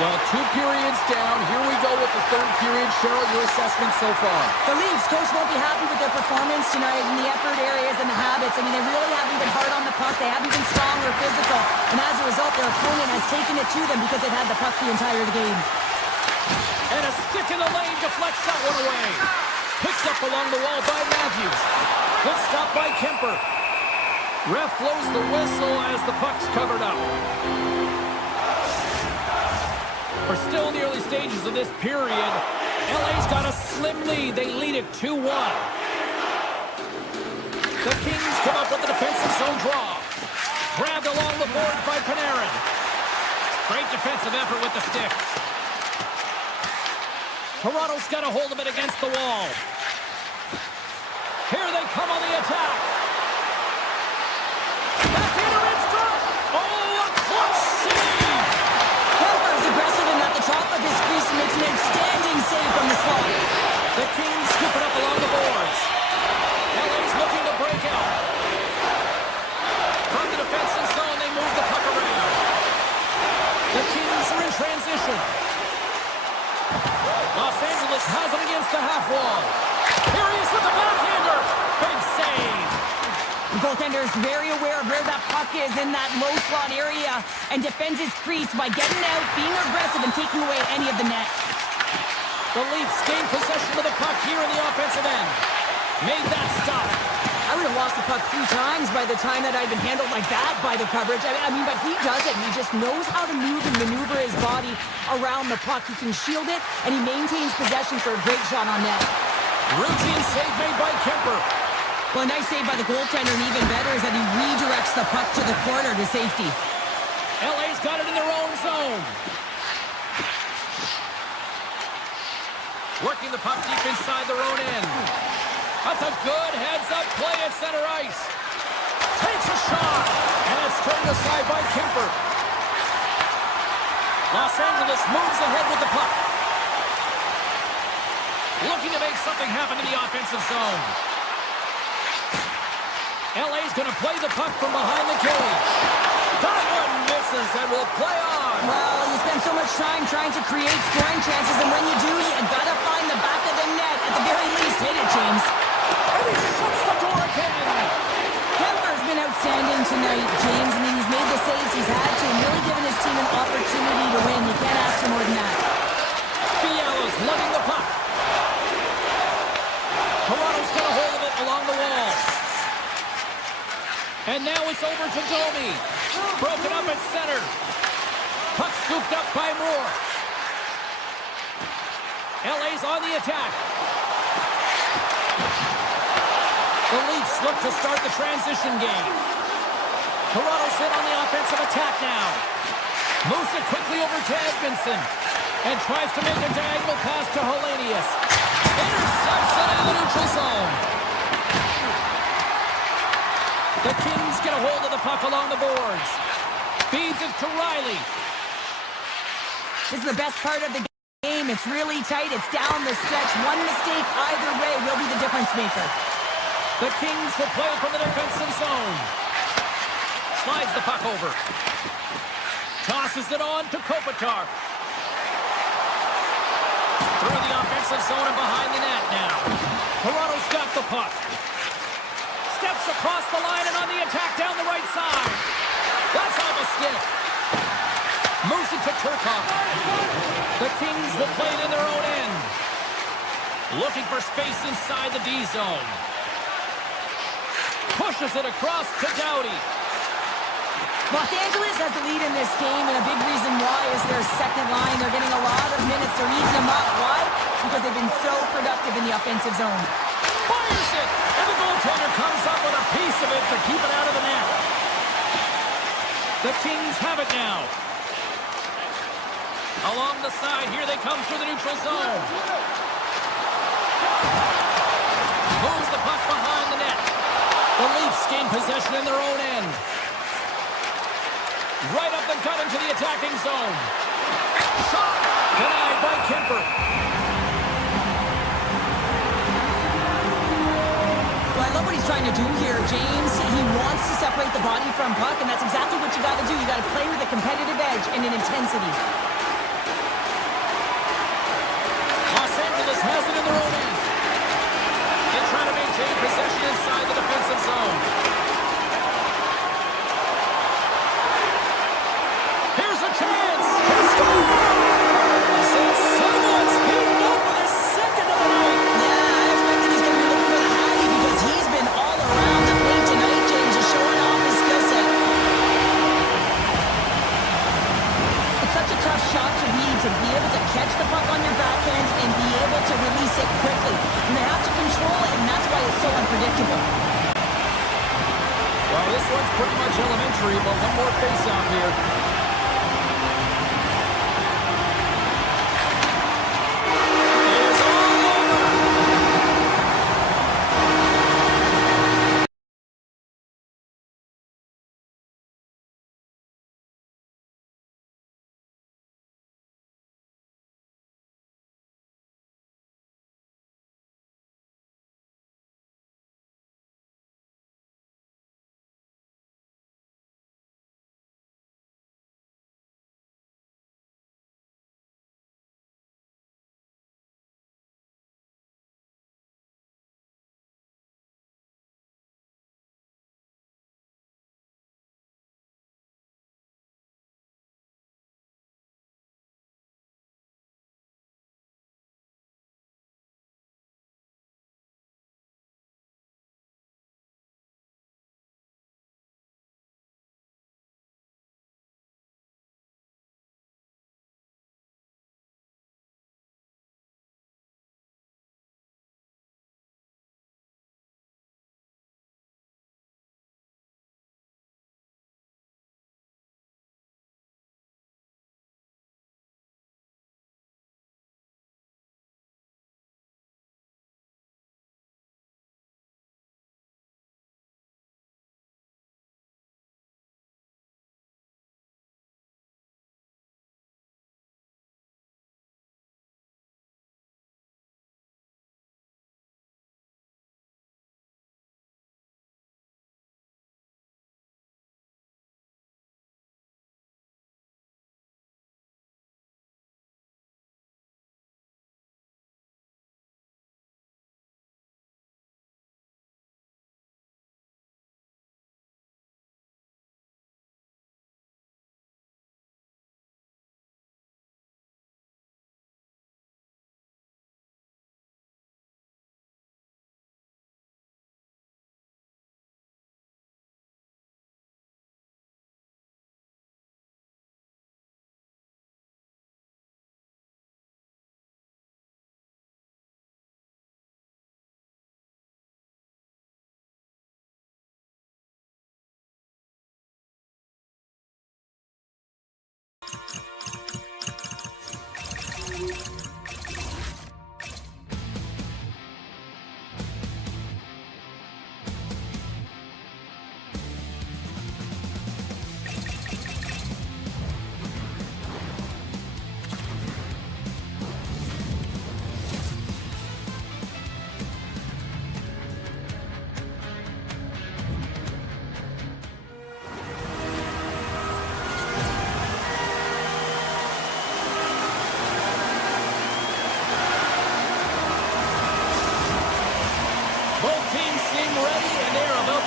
Well, 2 periods down. Here we go with the third period. Cheryl, your assessment so far? The Leafs coach won't be happy with their performance tonight in the effort areas and the habits. I mean, they really haven't been hard on the puck. They haven't been strong or physical. And as a result, their opponent has taken it to them because they've had the puck the entire game. And a stick in the lane deflects that one away. Picked up along the wall by Matthews. Good stop by Kemper. Ref blows the whistle as the puck's covered up. We're still in the early stages of this period. LA's got a slim lead. They lead it 2-1. The Kings come up with the defensive zone draw. Grabbed along the board by Panarin. Great defensive effort with the stick. Toronto's got a hold of it against the wall. Here they come on the attack. Back into in front. Oh, a clutch save. Kemper's aggressive and at the top of his crease and makes an outstanding save from the slot. The Kings scoop it up along the boards. LA's looking to break out. From the defensive zone, they move the puck around. The Kings are in transition. Los Angeles has it against the half wall. Here he is with the backhander. Big save. The goaltender is very aware of where that puck is in that low slot area and defends his crease by getting out, being aggressive, and taking away any of the net. The Leafs gain possession of the puck here in the offensive end. Made that stop. I would have lost the puck 3 times by the time that I'd been handled like that by the coverage. I mean, but he does it. He just knows how to move and maneuver his body around the puck. He can shield it, and he maintains possession for a great shot on net. Routine save made by Kemper. Well, a nice save by the goaltender, and even better is that he redirects the puck to the corner to safety. LA's got it in their own zone. Working the puck deep inside their own end. That's a good heads-up play at center ice. Takes a shot, and it's turned aside by Kemper. Los Angeles moves ahead with the puck. Looking to make something happen in the offensive zone. LA's going to play the puck from behind the cage. That one misses and will play on. Well, you spend so much time trying to create scoring chances, and when you do, you got to find the back of the net. At the very least, hit it, James. And he shuts the door again. Kemper's been outstanding tonight, James. I mean, he's made the saves he's had to and really given his team an opportunity to win. You can't ask for more than that. Fiala's lugging the puck. Toronto's got a hold of it along the wall. And now it's over to Domi. Broken up at center. Puck scooped up by Moore. LA's on the attack. The Leafs look to start the transition game. Toronto's in on the offensive attack now. Moves it quickly over to Edmondson. And tries to make a diagonal pass to Hellenius. Intercepts it in the neutral zone. The Kings get a hold of the puck along the boards. Feeds it to Riley. This is the best part of the game. game. It's really tight. It's down the stretch. One mistake either way will be the difference maker. The Kings will play from the defensive zone. Slides the puck over. Tosses it on to Kopitar. Through the offensive zone and behind the net now. Toronto's got the puck. Steps across the line and on the attack down the right side. That's off a stick. Moves it to Turcotte. The Kings will play it in their own end. Looking for space inside the D zone. Pushes it across to Doughty. Los Angeles has the lead in this game, and a big reason why is their second line. They're getting a lot of minutes. They're eating them up. Why? Because they've been so productive in the offensive zone. Fires it! And the goaltender comes up with a piece of it to keep it out of the net. The Kings have it now. Along the side, here they come through the neutral zone. Moves the puck behind the net. The Leafs gain possession in their own end. Right up the gut into the attacking zone. Shot! Denied by Kemper. Well, I love what he's trying to do here, James. He wants to separate the body from puck, and that's exactly what you got to do. You got to play with a competitive edge and an intensity. Los Angeles has it in their own end. They try to maintain possession inside the defensive zone. Here's a chance. He scores! And someone's heating up with his second of the night. Yeah, I expect that he's going to be looking for the Hattie because he's been all around the plate tonight, James, just showing off his skill set. It's such a tough shot to read, to be able to catch the puck on your backhand and be able to release it quickly. And they have to control it, and that's why it's so unpredictable. Well, this one's pretty much elementary, but one more face-off here.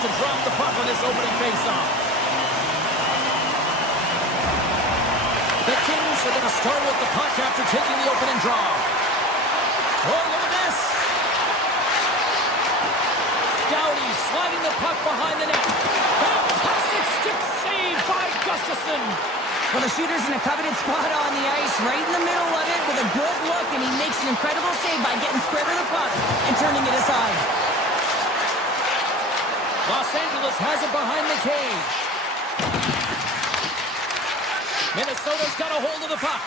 to drop the puck on this opening faceoff. The Kings are going to start with the puck after taking the opening draw. Oh, look at this. Doughty sliding the puck behind the net. Fantastic stick save by Gustafsson. Well, the shooter's in a coveted spot on the ice, right in the middle of it with a good look, and he makes an incredible save by getting square to the puck and turning it aside. Los Angeles has it behind the cage. Minnesota's got a hold of the puck.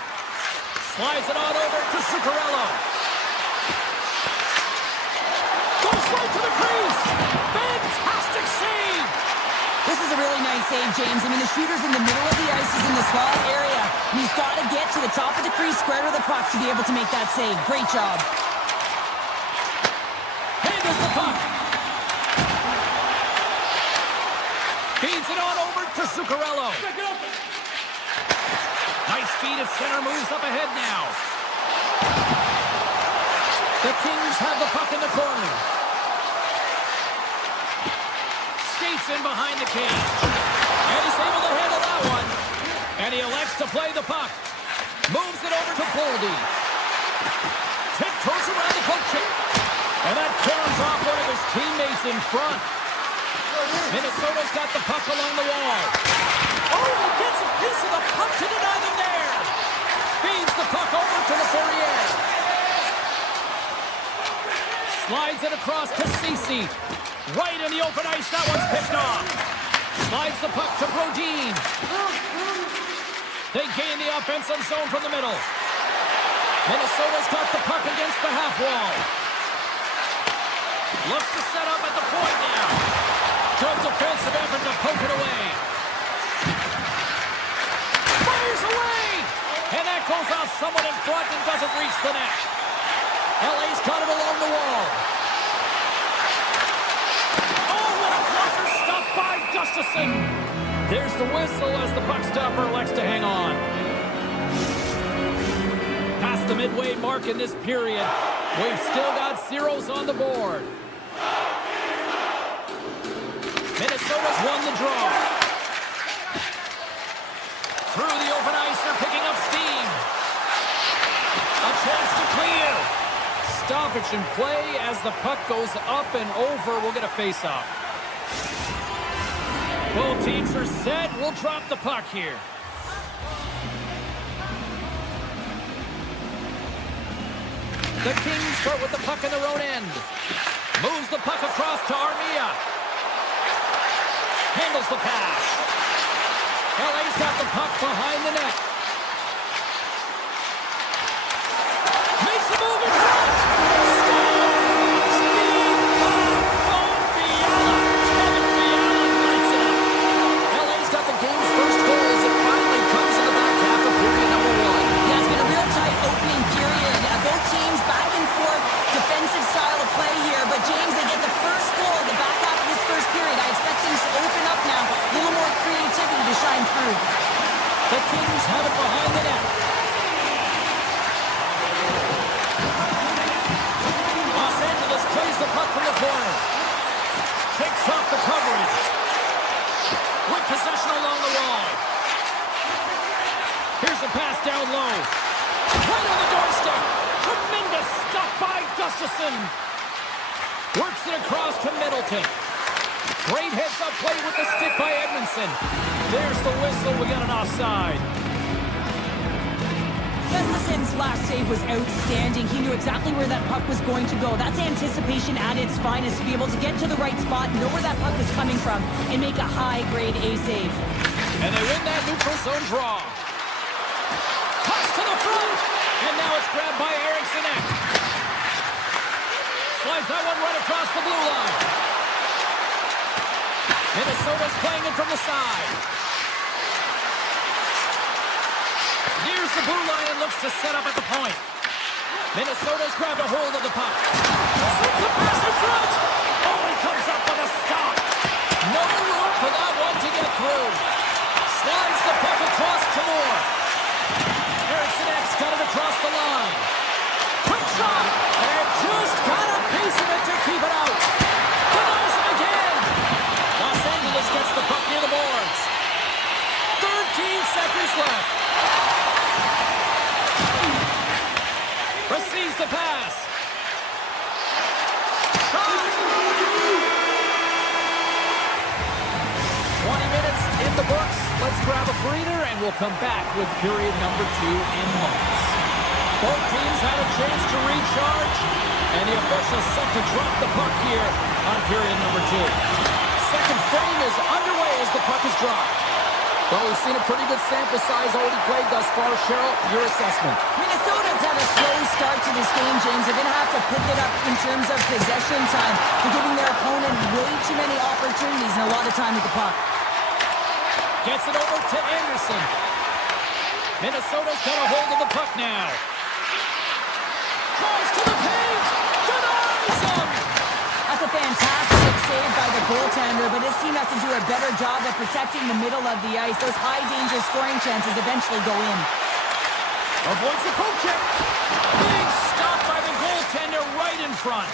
Slides it on over to Zuccarello. Goes right to the crease. Fantastic save. This is a really nice save, James. I mean, the shooter's in the middle of the ice. He's in the small area, and he's got to get to the top of the crease, square to the puck to be able to make that save. Great job. Handles the puck. Feeds it on over to Zuccarello. Nice feed at center, moves up ahead now. The Kings have the puck in the corner. Skates in behind the cage. And he's able to handle that one. And he elects to play the puck. Moves it over to Boldy. Tiptoes around the poke check. And that corners off one of his teammates in front. Minnesota's got the puck along the wall. Oh, he gets a piece of the puck to deny them there. Feeds the puck over to the Fourier. Slides it across to Ceci. Right in the open ice, that one's picked off. Slides the puck to Brodin. They gain the offensive zone from the middle. Minnesota's got the puck against the half wall. Looks to set up at the point now. Good defensive effort to poke it away. Fires away! And that goes off someone in front and doesn't reach the net. LA's got it along the wall. Oh, what a blocker stop by Gustafsson. There's the whistle as the puck stopper elects to hang on. Past the midway mark in this period, we've still got zeros on the board. Minnesota's won the draw. Through the open ice, they're picking up steam. A chance to clear. Stoppage in play as the puck goes up and over. We'll get a face-off. Both teams are set. We'll drop the puck here. The Kings start with the puck in their own end. Moves the puck across to Armia. Handles the pass. LA's got the puck behind the net. Makes the move in front. Scores! Speed by Buffallo. Kevin Fiala lights it up. LA's got the game's first goal as it finally comes in the back half of period number one. Yeah, it's been a real tight opening period. Both teams back and forth, defensive style of play here. But James, they get the first goal in the back half of this first period. I expect things to open up now. A little more creativity to shine through. The Kings have it behind the net. Los Angeles plays the puck from the corner. Kicks off the coverage. With possession along the wall. Here's a pass down low. Right on the doorstep. Tremendous stop by Gustafsson. Works it across to Middleton. Great heads-up play with the stick by Edmondson. There's the whistle. We got an offside. Gustafsson's last save was outstanding. He knew exactly where that puck was going to go. That's anticipation at its finest, to be able to get to the right spot, know where that puck is coming from, and make a high-grade A save. And they win that neutral zone draw. Toss to the front. And now it's grabbed by Eriksson. Slides that one right across the blue line. Minnesota's playing it from the side. Nears the blue line and looks to set up at the point. Minnesota's grabbed a hold of the puck. Slips a pass in front. Oh, he comes up with a stop. No room for that one to get through. Slides the puck across to Moore. Eriksson got it across the line. Quick shot. And just got a piece of it to keep it out. Denies him again. Let's grab a breather, and we'll come back with period number 2 in moments. Both teams had a chance to recharge, and the officials set to drop the puck here on period number 2. Second frame is underway as the puck is dropped. Well, we've seen a pretty good sample size already played thus far. Cheryl, your assessment. Minnesota's had a slow start to this game, James. They're going to have to pick it up in terms of possession time. They're giving their opponent way too many opportunities and a lot of time with the puck. Gets it over to Anderson. Minnesota's got a hold of the puck now. Tries to the paint. Denies him. That's a fantastic save by the goaltender, but his team has to do a better job of protecting the middle of the ice. Those high-danger scoring chances eventually go in. Avoids the poke check. Big stop by the goaltender right in front.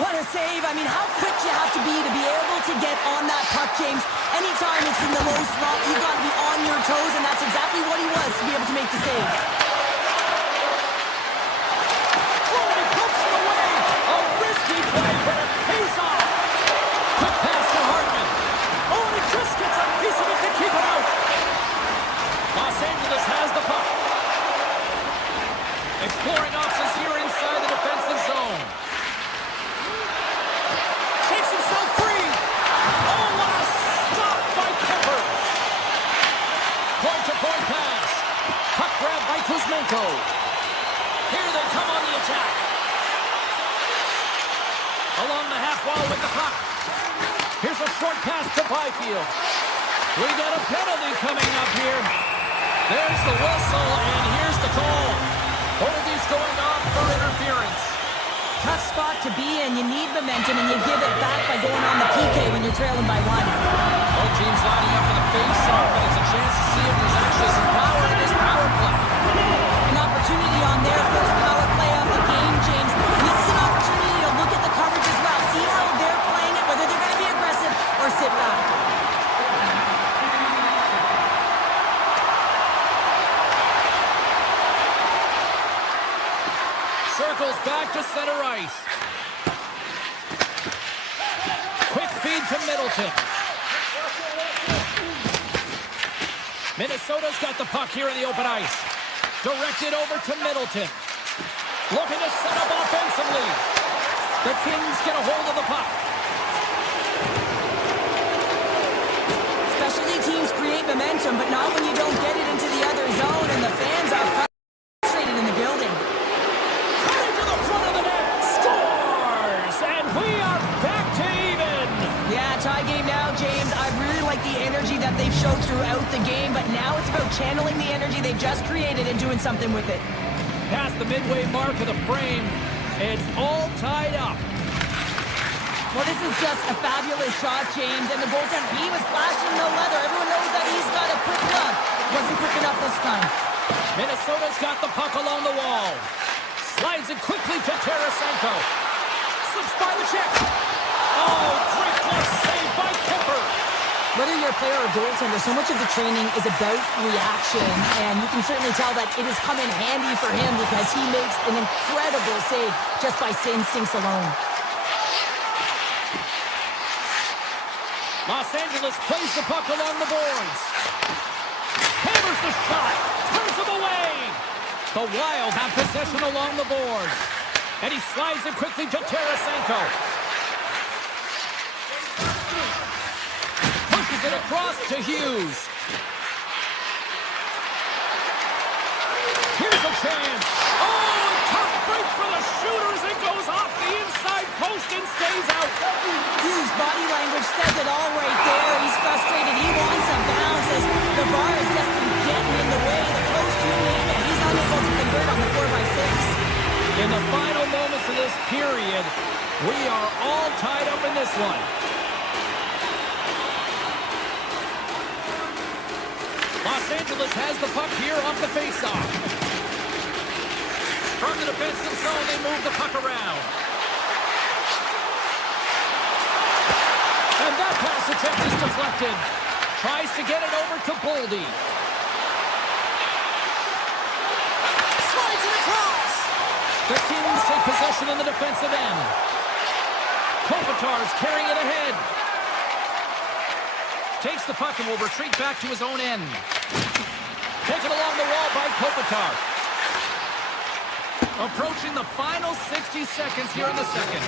What a save. I mean, how quick you have to be able to get on that puck, James. Anytime it's in the low slot, you've got to be on your toes, and that's exactly what he was to be able to make the save. Oh, he pumps it away. A risky play, but it pays off. Quick pass to Hartman. Oh, and he just gets a piece of it to keep it out. Los Angeles has the puck. Exploring options here inside the defensive zone. Takes himself free. Oh, what a stop by Kemper. Point-to-point pass. Puck grab by Kuzmenko. Here they come on the attack. Along the half wall with the puck. Here's a short pass to Byfield. We got a penalty coming up here. There's the whistle, and here's the call. Holdings going off for interference. Tough spot to be in. You need momentum, and you give it back by going on the PK when you're trailing by 1. Both teams lining up for the face-off, and it's a chance to see if there's actually some power in this power play. An opportunity on their first power play of the game, James. And this is an opportunity to look at the coverage as well. See how they're playing it, whether they're going to be aggressive or sit back. Circles back to center ice. Quick feed to Middleton. Minnesota's got the puck here in the open ice. Directed over to Middleton. Looking to set up offensively. The Kings get a hold of the puck. Specialty teams create momentum, but not when you don't get it into the other zone, and the fans are frustrated in the building. Cutting to the front of the net. Scores! And we are back to even. Yeah, tie game now, James. I really like the energy that they've showed throughout the game, but now it's about channeling the energy they've just created and doing something with it. Past the midway mark of the frame, it's all tied up. Well, this is just a fabulous shot, James, and the goaltender, he was flashing the leather. Everyone knows that he's got a quick look. Wasn't quick enough this time. Minnesota's got the puck along the wall. Slides it quickly to Tarasenko. Slips by the check. Oh, great glove save by Kemper. Whether you're a player or goaltender, so much of the training is about reaction, and you can certainly tell that it has come in handy for him because he makes an incredible save just by instincts alone. Los Angeles plays the puck along the boards. Hammers the shot. Turns him away. The Wild have possession along the boards. And he slides it quickly to Tarasenko. Pushes it across to Hughes. Here's a chance. Oh, tough break for the shooters. It goes off the inside post and stays out. Hughes' body language says it all right there. He's frustrated. He wants a bounce as the bar has just been getting in the way. The post, you name it. He's unable to convert on the 4x6. In the final moments of this period, we are all tied up in this one. Los Angeles has the puck here off the faceoff. From the defensive zone, they move the puck around. And that pass attempt is deflected. Tries to get it over to Boldy. Slides it across. The Kings take possession in the defensive end. Kopitar's carrying it ahead. Takes the puck and will retreat back to his own end. Taken along the wall by Kopitar. Approaching the final 60 seconds here in the second.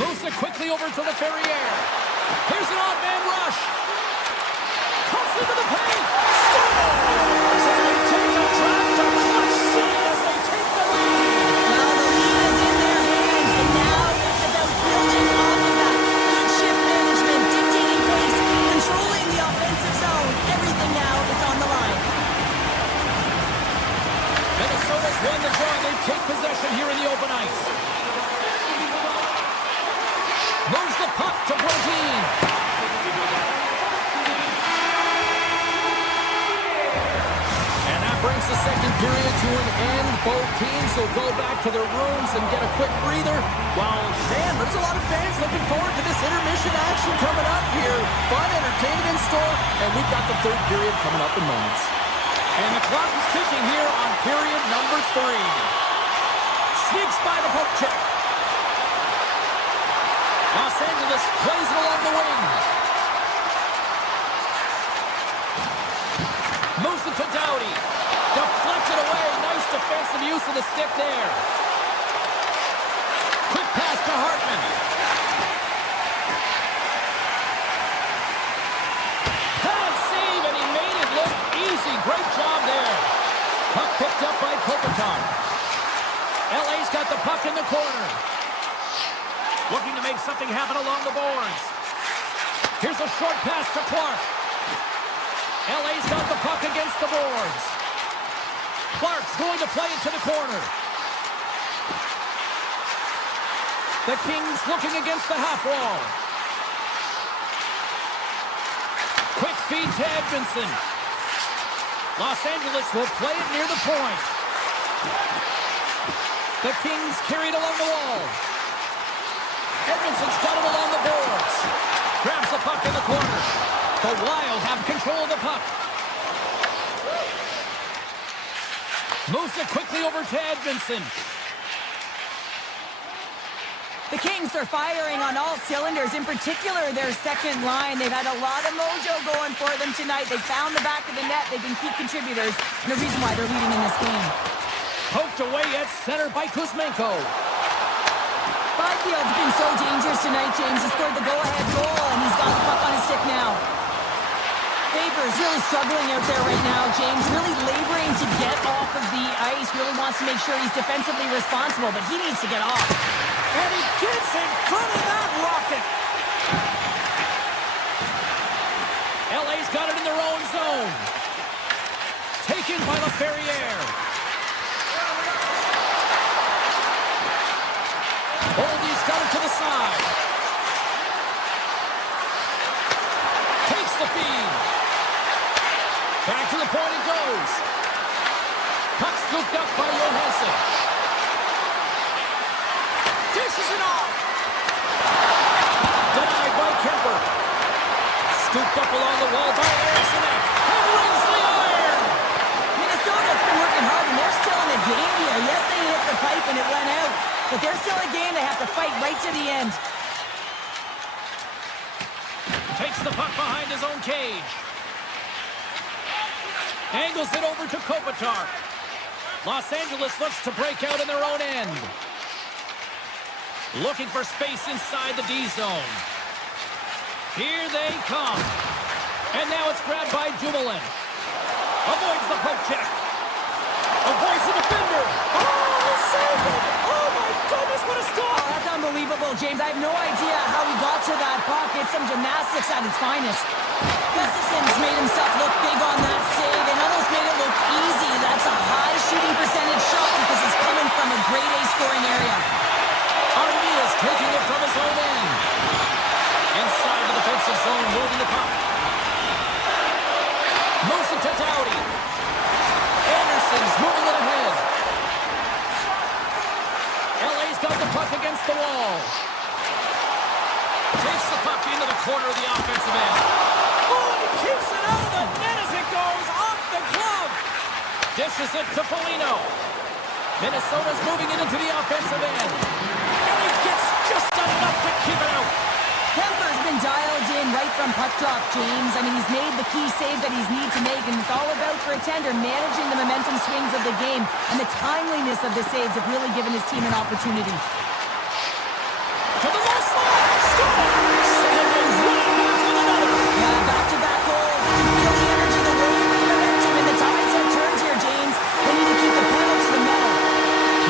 Moves it quickly over to the Ferrier. Here's an odd man rush. Cuts into the paint. Scores! And they take a drive to clutch C as they take the lead. Well, the lead is in their hands, and now it's about building off of that. Good shift management, dictating pace, controlling the offensive zone. Everything now is on the line. Minnesota's won the draw. They take possession here in the open ice. Moves the puck to Brodin. And that brings the second period to an end. Both teams will go back to their rooms and get a quick breather. While, man, there's a lot of fans looking forward to this intermission action coming up here. Fun entertainment in store, and we've got the third period coming up in moments. And the clock is ticking here on period number 3. Sneaks by the poke check. Los Angeles plays it along the wing. Moves it to Doughty. Deflected away. Nice defensive use of the stick there. Quick pass to Hartman. Pad save, and he made it look easy. Great job there. Puck picked up by Kopitar. LA's got the puck in the corner. Looking to make something happen along the boards. Here's a short pass to Clark. LA's got the puck against the boards. Clark's going to play it to the corner. The Kings looking against the half wall. Quick feed to Edmondson. Los Angeles will play it near the point. The Kings carried along the wall. Edmondson's got it along the boards. Grabs the puck in the corner. The Wild have control of the puck. Moves it quickly over to Edmondson. The Kings are firing on all cylinders, in particular their second line. They've had a lot of mojo going for them tonight. They found the back of the net. They've been key contributors, and the reason why they're leading in this game. Poked away at center by Kuzmenko. Byfield's been so dangerous tonight, James. He scored the go-ahead goal, and he's got the puck on his stick now. Faber's really struggling out there right now, James. Really laboring to get off of the ice. Really wants to make sure he's defensively responsible, but he needs to get off. And he gets in front of that rocket. LA's got it in their own zone. Taken by the Ferrier. Oldie's got it to the side. Takes the feed. Back to the point it goes. Puck scooped up by Johansson. Dishes it off. Denied by Kemper. Scooped up along the wall by Eriksson. And rings the iron. Minnesota's been working hard, and they're still in the game here. Yes, they hit the pipe and it went out, but they're still a game. They have to fight right to the end. Takes the puck behind his own cage. Angles it over to Kopitar. Los Angeles looks to break out in their own end. Looking for space inside the D zone. Here they come. And now it's grabbed by Dumoulin. Avoids the poke check. Avoids the defender. Oh, he saved it. Oh, my goodness, what a stop. Oh, that's unbelievable, James. I have no idea how he got to that puck. It's some gymnastics at its finest. Gustafson's made himself look big on that save and almost made it look easy. That's a high shooting percentage shot because it's coming from a grade A scoring area. Armia's taking it from his own end. Inside the defensive zone, moving the puck. Moves it to Doughty. Anderson's moving it ahead. LA's got the puck against the wall. Takes the puck into the corner of the offensive end. Oh, he keeps it out of the net as it goes off the glove. Dishes it to Foligno. Minnesota's moving it into the offensive end. And he gets just enough to keep it out. Kemper's been dialed in right from puck drop, James. I mean, he's made the key save that he's need to make, and it's all about for a tender managing the momentum swings of the game, and the timeliness of the saves have really given his team an opportunity. To the low slot! Score! Sanders running back with another! Yeah, back-to-back goals. You feel the energy, the wave, and the momentum, and the tides have turned here, James. They need to keep the pedal to the metal.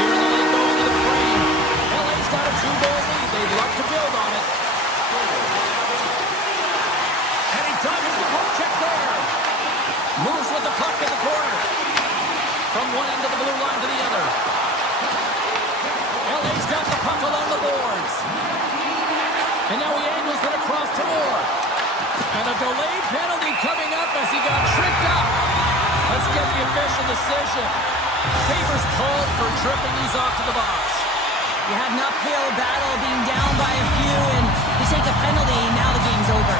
Here in the late going to the frame. LA's got a 2-goal lead. They'd love to build on it. And he dodges the poke check there. Moves with the puck in the corner. From one end of the blue line to the other. LA's got the puck along the boards. And now he angles it across to Moore. And a delayed penalty coming up as he got tripped up. Let's get the official decision. Favors called for tripping. He's off to the box. You had an uphill battle, being down by a few, and you take a penalty, and now the game's over.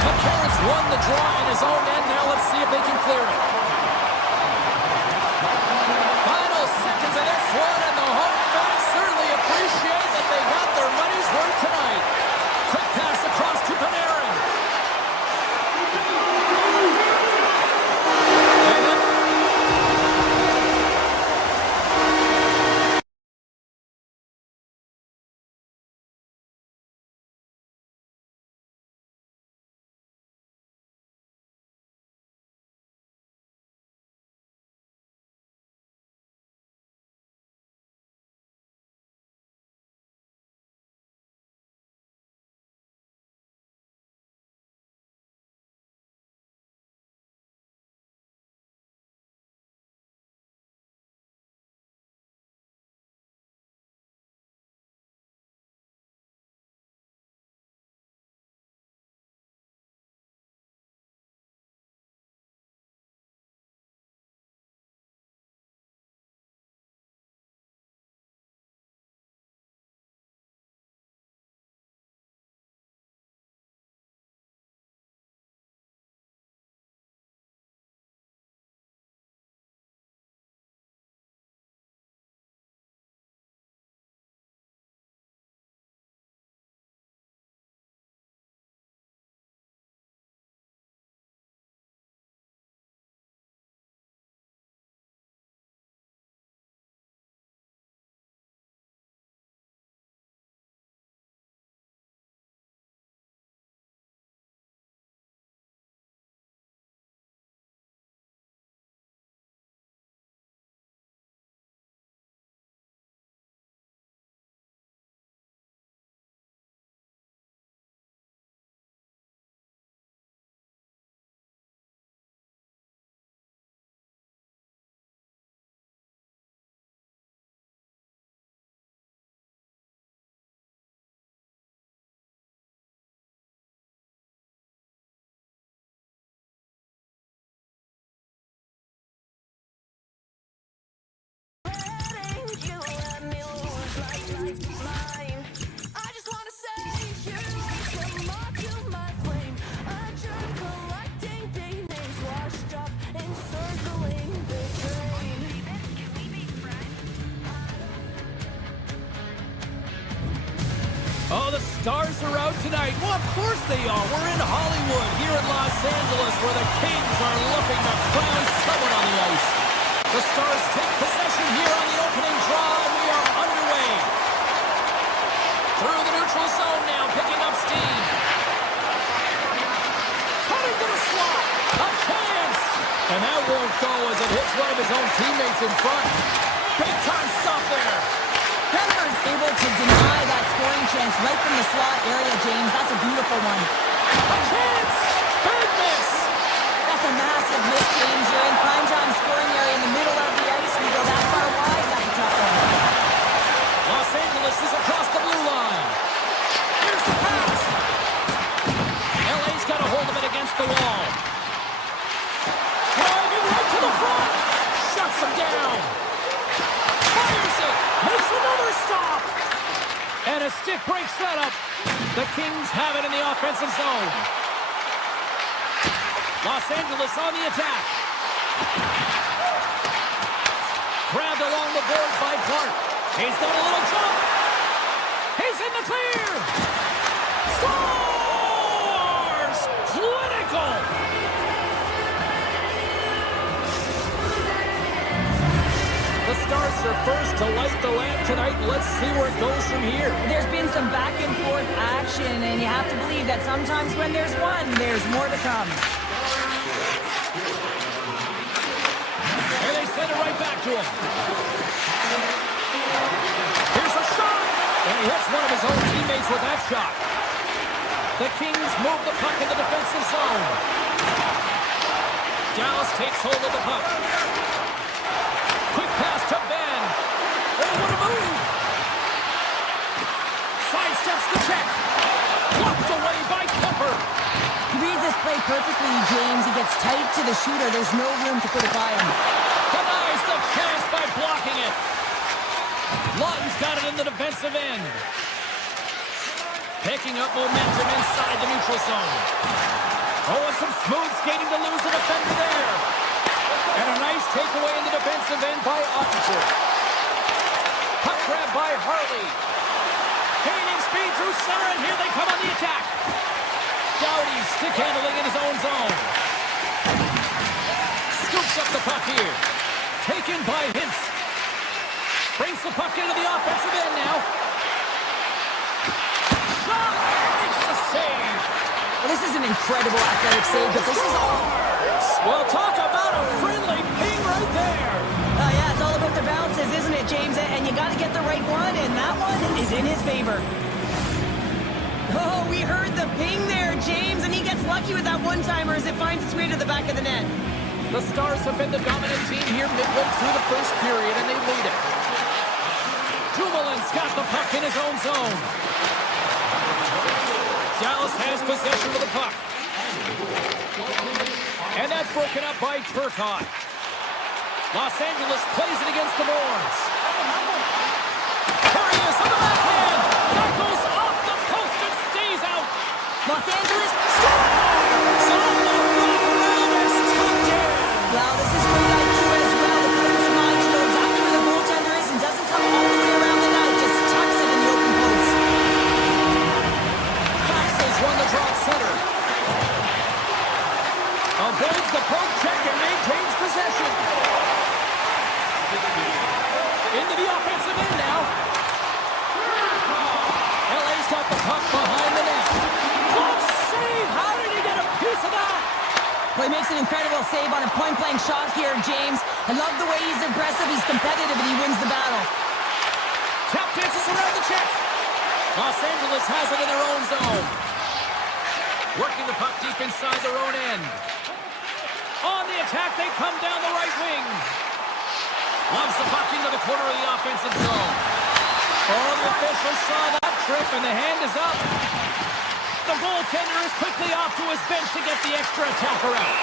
The Carrots won the draw in his own end. Now let's see if they can clear it. Final seconds of this one, and the home fans certainly appreciate that they got their money's worth tonight. Quick pass across to Panarin. And then oh, the Stars are out tonight. Well, of course they are. We're in Hollywood, here in Los Angeles, where the Kings are looking to crown someone on the ice. The Stars take possession here on the opening draw, and we are underway. Through the neutral zone now, picking up steam. Coming to the slot. A chance. And that won't go as it hits one of his own teammates in front. Big time stop there. Denver's able to deny that scoring chance right from the slot area, James. That's a beautiful one. A chance! Big miss! That's a massive miss, James. You're in primetime scoring area in the middle of the ice, and you go that far wide. That's a tough one. Los Angeles is across the blue line. Here's the pass. LA's got a hold of it against the wall. Driving right to the front. Shuts him down. Fires it. Makes another stop. And a stick break setup. The Kings have it in the offensive zone. Los Angeles on the attack. Grabbed along the boards by Clark. He's done a little jump. He's in the clear! Scores! Clinical! The Stars are first to light the lamp tonight. Let's see where it goes from here. There's been some back and forth action, and you have to believe that sometimes when there's one, there's more to come. And they send it right back to him. Here's a shot! And he hits one of his own teammates with that shot. The Kings move the puck in the defensive zone. Dallas takes hold of the puck. Quick pass to Ben. Oh, what a move! Sidesteps the check. Blocked away by Kemper. He reads this play perfectly, James. He gets tight to the shooter. There's no room to put it by him. Denies the chance by blocking it. Lawton's got it in the defensive end. Picking up momentum inside the neutral zone. Oh, and some smooth skating to lose the defender there. And a nice takeaway in the defensive end by Ottinger. Puck grab by Harley. Gaining speed through center, and here they come on the attack. Doughty stick handling in his own zone. Scoops up the puck here. Taken by Hintz. Brings the puck into the offensive end now. Shot! Makes the save. Well, this is an incredible athletic save, but this is all... Well, talk about a friendly ping right there. Yeah, it's all about the bounces, isn't it, James? And you got to get the right one, and that one is in his favor. Oh, we heard the ping there, James, and he gets lucky with that one-timer as it finds its way to the back of the net. The Stars have been the dominant team here midway through the first period, and they lead it. Dumoulin's got the puck in his own zone. Dallas has possession of the puck. And that's broken up by Turcotte. Los Angeles plays it against the boards. Here he is on the backhand. That goes off the post and stays out. Los Angeles scores! On the wraparound, it's tucked in. Well, this is great IQ as well. The presence of mind to know exactly where the goaltender is and doesn't come all the way around the net. Just tucks it in the open post. Fox has won the draw center. Avoids the poke check and maintains possession. Into the offensive end now. LA's got the puck behind the net. Close save! How did he get a piece of that? Well, he makes an incredible save on a point-blank shot here, James. I love the way he's aggressive, he's competitive, and he wins the battle. Tap dances around the check. Los Angeles has it in their own zone. Working the puck deep inside their own end. On the attack, they come down the right wing. Loves the puck into the corner of the offensive zone. Oh, the officials saw that trip, and the hand is up. The goaltender is quickly off to his bench to get the extra attacker out.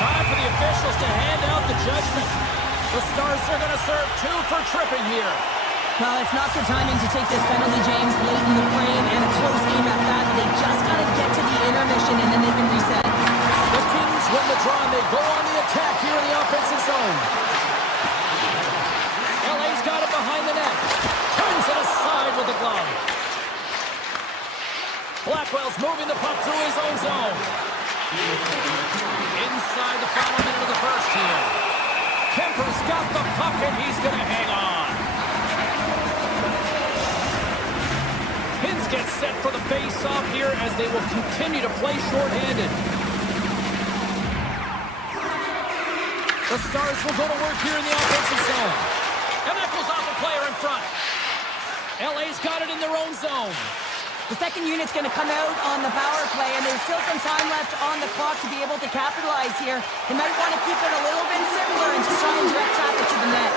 Time for the officials to hand out the judgment. The Stars are going to serve 2 for tripping here. Well, it's not good timing to take this penalty, James, late in the frame, and a close game at that. They just got to get to the intermission, and then they can reset. The Kings win the draw, and they go on the attack here in the offensive zone. LA's got it behind the net. Turns it aside with the glove. Blackwell's moving the puck through his own zone. Inside the final minute of the first here. Kemper's got the puck, and he's going to hang on. Hintz gets set for the face-off here as they will continue to play shorthanded. The Stars will go to work here in the offensive zone. And that goes off a player in front. LA's got it in their own zone. The second unit's going to come out on the power play, and there's still some time left on the clock to be able to capitalize here. They might want to keep it a little bit simpler and just try and direct traffic to the net.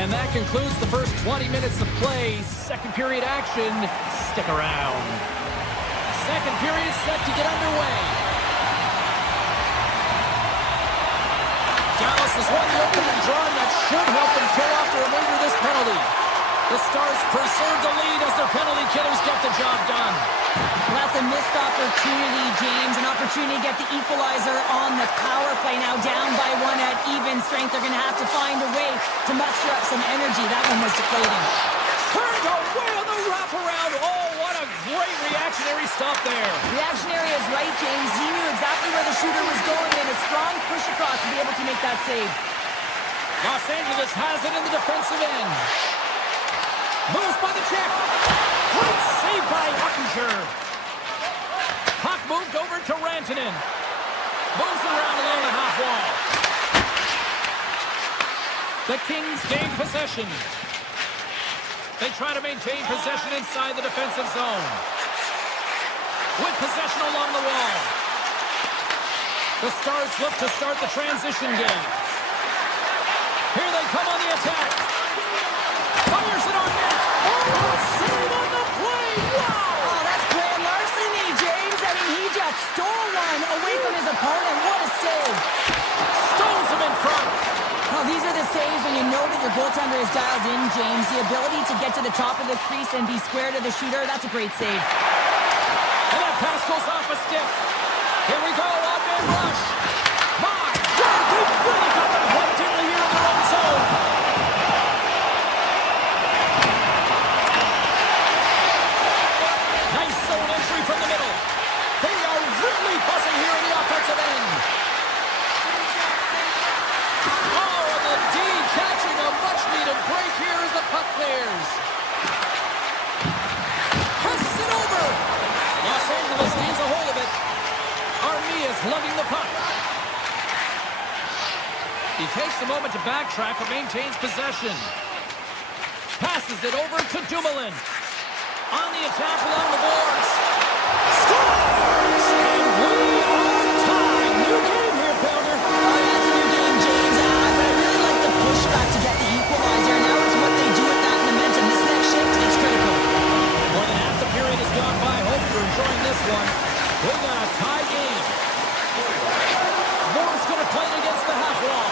And that concludes the first 20 minutes of play. Second period action. Stick around. Second period set to get underway. Dallas has won the opening draw, and that should help them kill off the remainder of this penalty. The Stars preserve the lead as their penalty killers get the job done. Well, that's a missed opportunity, James. An opportunity to get the equalizer on the power play. Now down by one at even strength. They're going to have to find a way to muster up some energy. That one was deflating. Turned away on the wraparound. Oh, what a great reactionary stop there. Reactionary is right, James. He knew exactly where the shooter was going, and a strong push across to be able to make that save. Los Angeles has it in the defensive end. Moves by the check. Great save by Ottinger. Puck moved over to Rantanen. Moves around along the half wall. The Kings gain possession. They try to maintain possession inside the defensive zone. With possession along the wall. The Stars look to start the transition game. Here they come on the attack. Fires it on net. Oh, save on the play. Wow! Oh, that's grand larceny, James. I mean, he just stole one away from his opponent. What a save. Stones him in front. Well, these are the saves when you know that your goaltender is dialed in, James. The ability to get to the top of the crease and be square to the shooter, that's a great save. And that pass goes off a stick. Here we go, odd-man rush. My God, they've really got them hooked in the year in their own zone. Nice zone entry from the middle. They are really buzzing here in the offensive end. Oh, and the D catching a much-needed break here as the puck clears. Passes it over. Los Angeles gains a hold of it. Armia is lugging the puck. He takes a moment to backtrack but maintains possession. Passes it over to Dumoulin. On the attack along the boards. Scores! And we are tied. New game here, Pounder. That's a new game, James. But I really like the pushback to get the equalizer. Now it's what they do with that momentum. This next shift is critical. More than half the period has gone by. Hope you're enjoying this one. We got a tie game. Moore's going to play it against the half wall.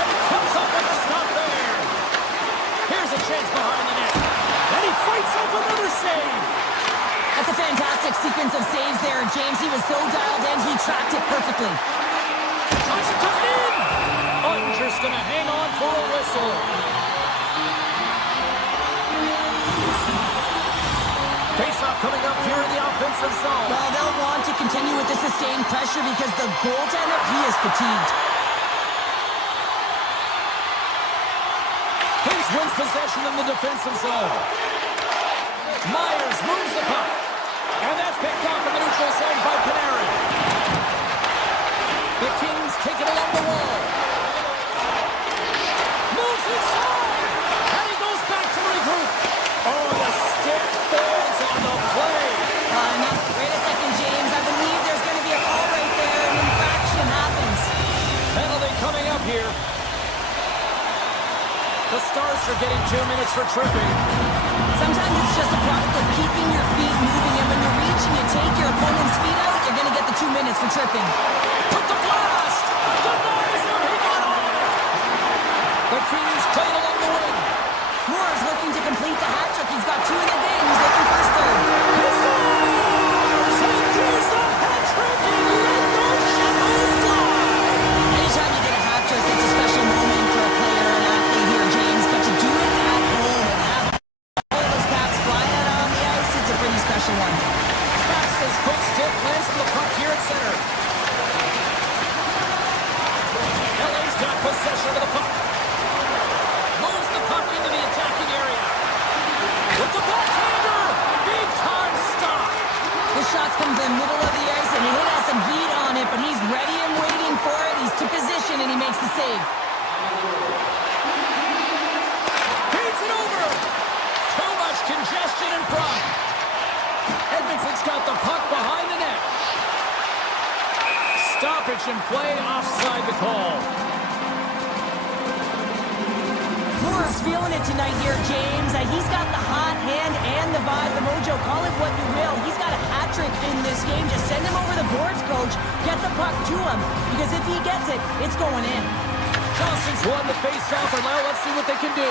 And he comes up with a stop there. Here's a chance behind the net. And he fights off another save. That's a fantastic sequence of saves there, James. He was so dialed in, he tracked it perfectly. Tries to tuck it in. Unger's going to hang on for a whistle. Face-off coming up here in the offensive zone. Well, they'll want to continue with the sustained pressure because the goaltender, he is fatigued. Hayes wins possession in the defensive zone. Myers moves the puck. And that's picked off in the neutral zone by Panarin. The Kings take it along the wall. Moves inside. And he goes back to regroup. Oh, the stick falls on the play. Now, wait a second, James. I believe there's going to be a call right there. An infraction happens. Penalty coming up here. The Stars are getting 2 minutes for tripping. Sometimes it's just a product of keeping your feet moving, and when you reach and you take your opponent's feet out, you're going to get the 2 minutes for tripping. Put the blast! Denies him! He got on it! The Kings play it along the wing. Moore's looking to complete the hat trick. He's got 2 in the game. He's looking for his third. He scores! And here's the hat trick! And let those shadows fly! Anytime you get a hat trick, it's a special moment for a player, an athlete here, James. But to do it at home and have all those caps flying out on the ice, it's a pretty special one. Fastest quick stick lands on the puck here at center. LA's got possession of the puck. Moves the puck into the attacking area. With the backhander! Big time stop! The shots come to the middle of the ice, and he has some heat on it, but he's ready and waiting for it. He's to position, and he makes the save. Feeds it over! Too much congestion in front. Edmondson's got the puck behind the net. Stoppage in play, offside the call. Moore's feeling it tonight here, James. He's got the hot hand and the vibe, the mojo. Call it what you will. He's got a hat trick in this game. Just send him over the boards, coach. Get the puck to him, because if he gets it, it's going in. Johnson's won the face-off, and now let's see what they can do.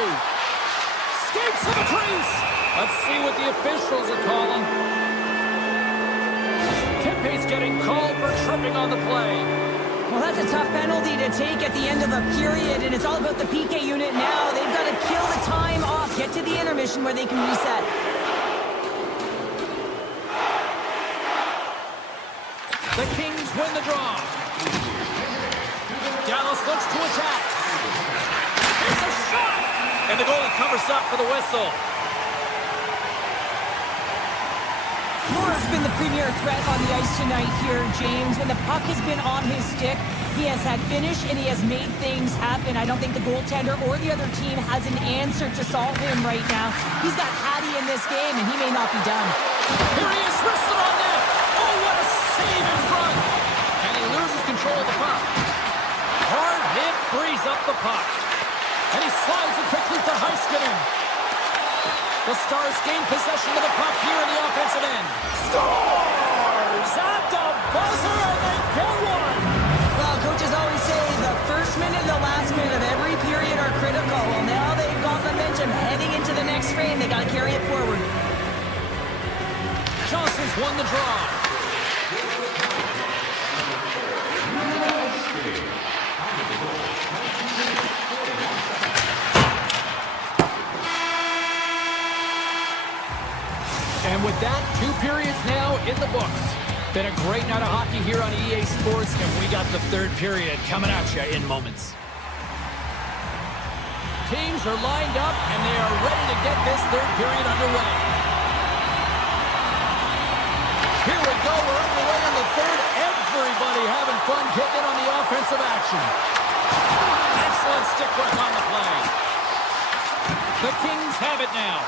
Skates to the crease. Let's see what the officials are calling. stopping on the play. Well, that's a tough penalty to take at the end of a period, and it's all about the PK unit now. They've got to kill the time off, get to the intermission where they can reset. The Kings win the draw. Dallas looks to attack. Here's a shot! And the goalie covers up for the whistle. Moore's been the premier threat on the ice tonight here, James. When the puck has been on his stick, he has had finish and he has made things happen. I don't think the goaltender or the other team has an answer to solve him right now. He's got Hattie in this game and he may not be done. Here he is, wristed on net. Oh, what a save in front. And he loses control of the puck. Hard hit frees up the puck. And he slides it quickly to Heiskanen. The Stars gain possession of the puck here in the offensive end. Stars at the buzzer, and they get one. Well, coaches always say the first minute and the last minute of every period are critical. Well, now they've got momentum heading into the next frame. They got to carry it forward. Johnson's won the draw. And with that, 2 periods now in the books. Been a great night of hockey here on EA Sports, and we got the 3rd period coming at you in moments. Teams are lined up, and they are ready to get this 3rd period underway. Here we go, we're underway in the 3rd. Everybody having fun getting in on the offensive action. Excellent stick work on the play. The Kings have it now.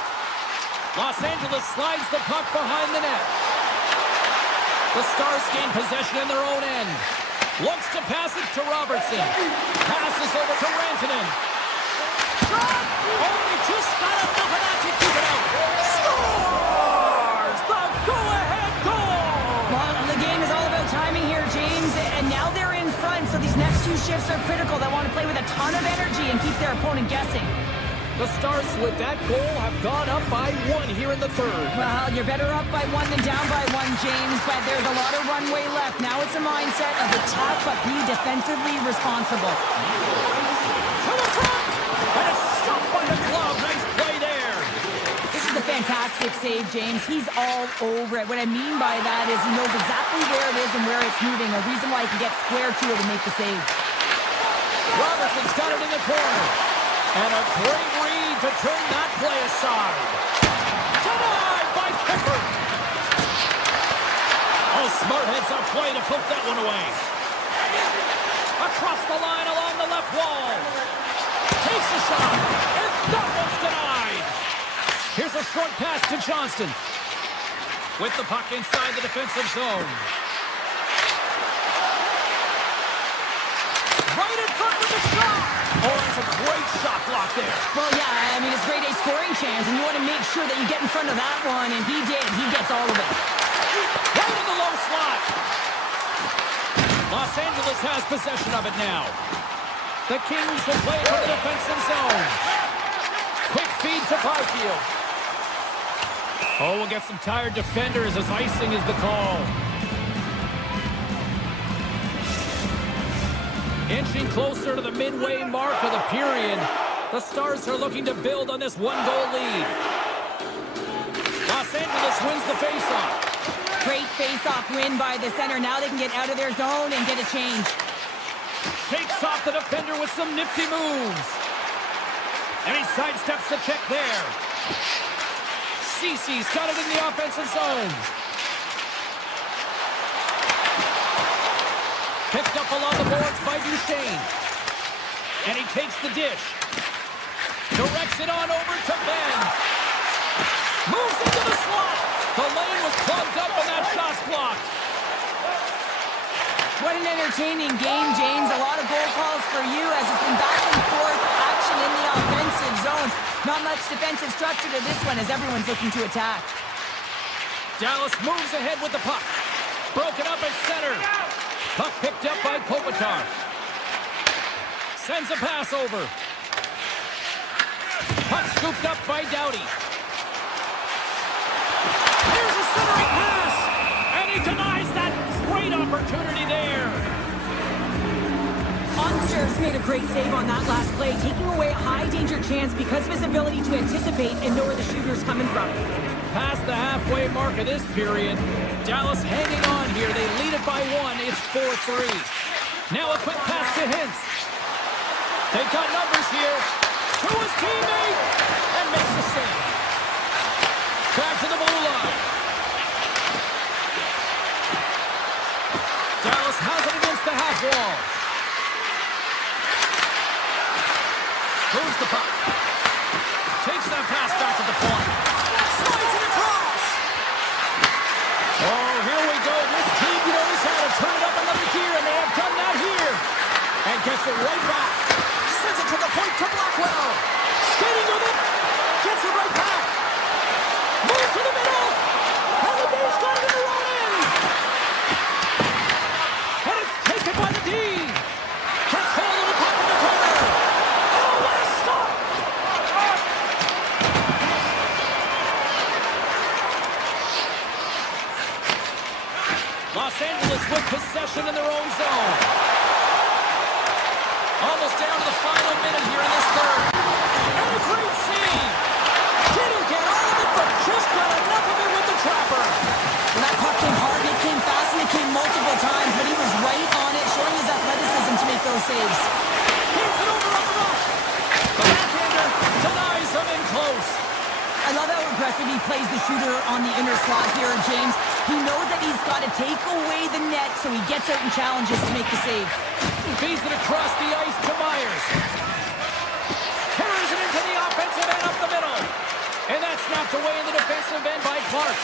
Los Angeles slides the puck behind the net. The Stars gain possession in their own end. Looks to pass it to Robertson. Passes over to Rantanen. Shot! Only just got enough of that to keep it out. Scores! The go-ahead goal! Well, the game is all about timing here, James, and now they're in front, so these next 2 shifts are critical. They want to play with a ton of energy and keep their opponent guessing. The Stars, with that goal, have gone up by 1 here in the 3rd. Well, you're better up by 1 than down by 1, James, but there's a lot of runway left. Now it's a mindset of attack, but be defensively responsible. To the front! And it's stopped by the glove. Nice play there. This is a fantastic save, James. He's all over it. What I mean by that is he knows exactly where it is and where it's moving, a reason why he can get square to it and make the save. Robertson's got it in the corner. And a great read to turn that play aside. Denied by Kemper. Oh, smart heads-up play to poke that one away. Across the line along the left wall. Takes a shot. And that one's denied. Here's a short pass to Johnston. With the puck inside the defensive zone. Right in front with the shot. Oh, that's a great shot block there. Well, yeah, I mean, it's grade A scoring chance, and you want to make sure that you get in front of that one, and he did. He gets all of it. Right in the low slot. Los Angeles has possession of it now. The Kings will play it from the defensive zone. Quick feed to Byfield. Oh, we'll get some tired defenders as icing is the call. Inching closer to the midway mark of the period. The Stars are looking to build on this 1-goal lead. Los Angeles wins the faceoff. Great face-off win by the center. Now they can get out of their zone and get a change. Shakes off the defender with some nifty moves. And he sidesteps the check there. Cece's got it in the offensive zone. Picked up along the boards by Duchesne. And he takes the dish. Directs it on over to Ben. Moves into the slot. The lane was plugged up and that shot's blocked. What an entertaining game, James. A lot of goal calls for you as it's been back and forth action in the offensive zones. Not much defensive structure to this one as everyone's looking to attack. Dallas moves ahead with the puck. Broken up at center. Puck picked up by Kopitar. Sends a pass over. Puck scooped up by Doughty. Here's a centering pass. And he denies that great opportunity there. Moose made a great save on that last play, taking away a high-danger chance because of his ability to anticipate and know where the shooter's coming from. Past the halfway mark of this period. Dallas hanging on here. They lead it by 1. It's 4-3. Now a quick pass to Hintz. They've got numbers here. To his teammate. And makes the save. Back to the blue line. Dallas has it against the half wall. Moves the puck. Takes that pass back to the point. Slides it across. Oh, here we go. This team knows how to turn it up another gear, and they have done that here. And gets it right back. Sends it to the point to Blackwell. Skating with it. Gets it right back. Moves to the middle. And the B's got it in the wrong end. And it's taken by the D. Gets hold of the puck in the corner. Oh, what a stop. Los Angeles with possession in their own zone. Almost down to the final minute here in this third. And a great save. Didn't get all of it, but just got enough of it with the trapper. When that puck came hard, it came fast, and it came multiple times, but he was right on it, showing his athleticism to make those saves. Hands it over on the rush. The backhander denies him in close. I love how aggressive he plays the shooter on the inner slot here, James. He knows that he's got to take away the net, so he gets out and challenges to make the save. Feeds it across the ice to Myers. Carries it into the offensive end up the middle. And that's knocked away in the defensive end by Clark.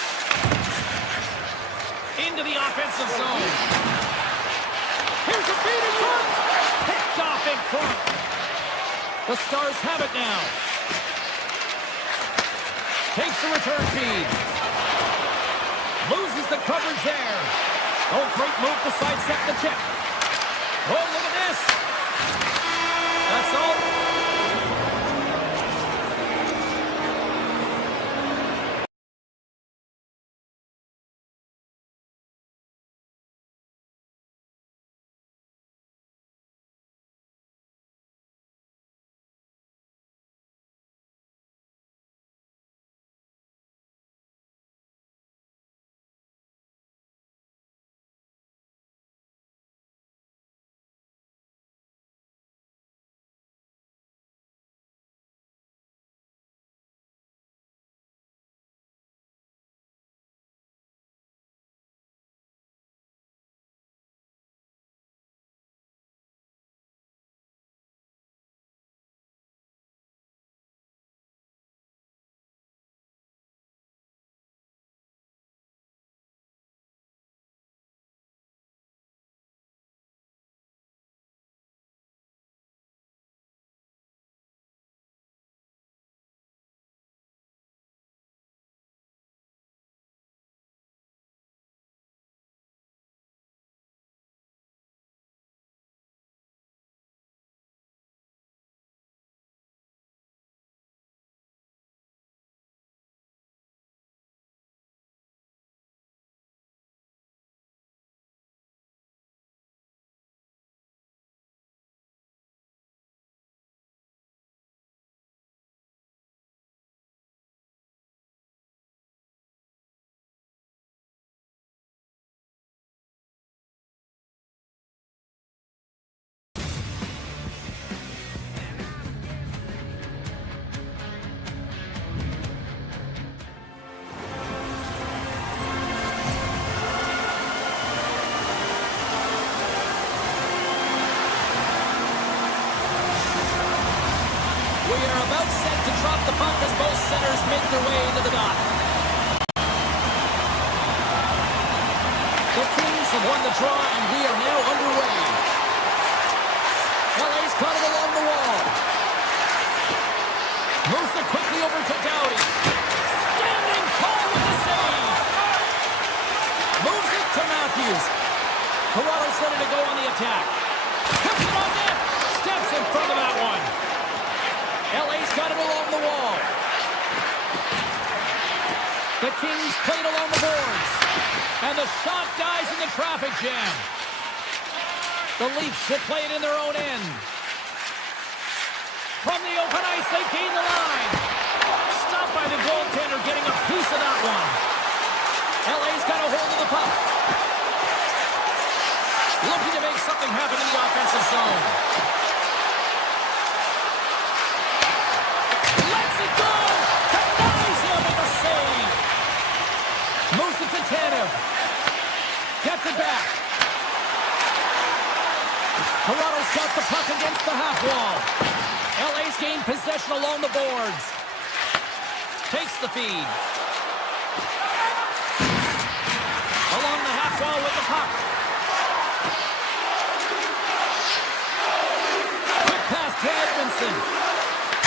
Into the offensive zone. Here's a feed in front. Picked off in front. The Stars have it now. Takes the return feed. Loses the coverage there. Oh, great move to sidestep the check. Oh, look at this. That's all. About set to drop the puck as both centers make their way into the dot. The Kings have won the draw, and we are now underway. LA's caught it along the wall. Moves it quickly over to Doughty. Standing tall with the save. Moves it to Matthews. Toronto's ready to go on the attack. Puts it on net. Steps in front of that one. LA's got it along the wall. The Kings play it along the boards. And the shot dies in the traffic jam. The Leafs will play it in their own end. From the open ice, they gain the line. Stopped by the goaltender, getting a piece of that one. LA's got a hold of the puck. Looking to make something happen in the offensive zone. Lets it go! Denies him with a save! Moves it to Tanev. Gets it back. Toronto's got the puck against the half wall. LA's gained possession along the boards. Takes the feed. Along the half wall with the puck. Quick pass to Edmondson.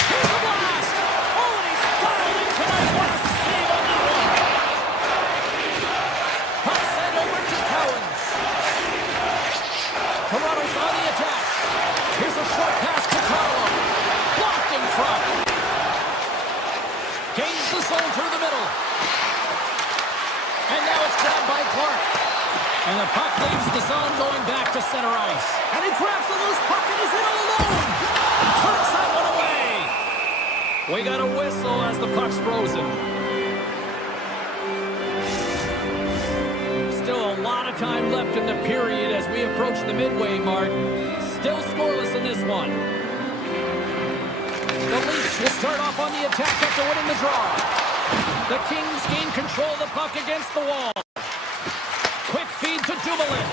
Here's a blast! Oh, and he's dialed in tonight. What a save on that one! Puck sent over to Cowan. Toronto's on the attack. Here's a short pass to Carlo. Blocked in front. Gains the zone through the middle. And now it's grabbed by Clark. And the puck leaves the zone going back to center ice. And he grabs the loose puck and is in all alone. Turns that one away. We got a whistle as the puck's frozen. Still a lot of time left in the period as we approach the midway mark. Still scoreless in this one. The Leafs will start off on the attack after winning the draw. The Kings gain control of the puck against the wall. Quick feed to Dumoulin.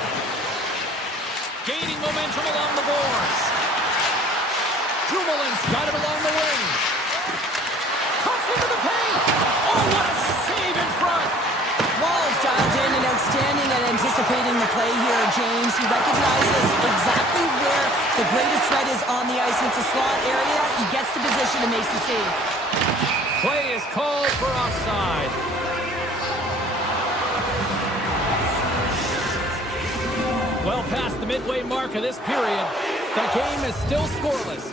Gaining momentum along the boards. Dumoulin's got it along the wing. Cuts into the paint. Oh, what a save in front. Wall's dialed in and outstanding at anticipating the play here, James. He recognizes exactly where the greatest threat is on the ice. It's a slot area. He gets the position and makes the save. Play is called for offside. Well past the midway mark of this period, the game is still scoreless.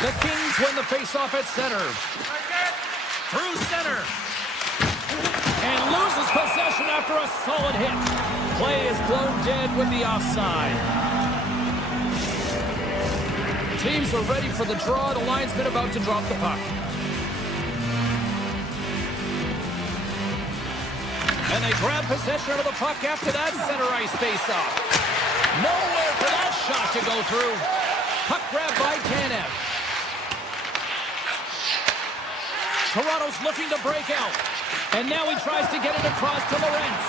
The Kings win the faceoff at center. Through center. And loses possession after a solid hit. Play is blown dead with the offside. Teams are ready for the draw. The linesman about to drop the puck. And they grab possession of the puck after that center ice faceoff. Nowhere for that shot to go through. Puck grabbed by Tanev. Toronto's looking to break out. And now he tries to get it across to Lorentz.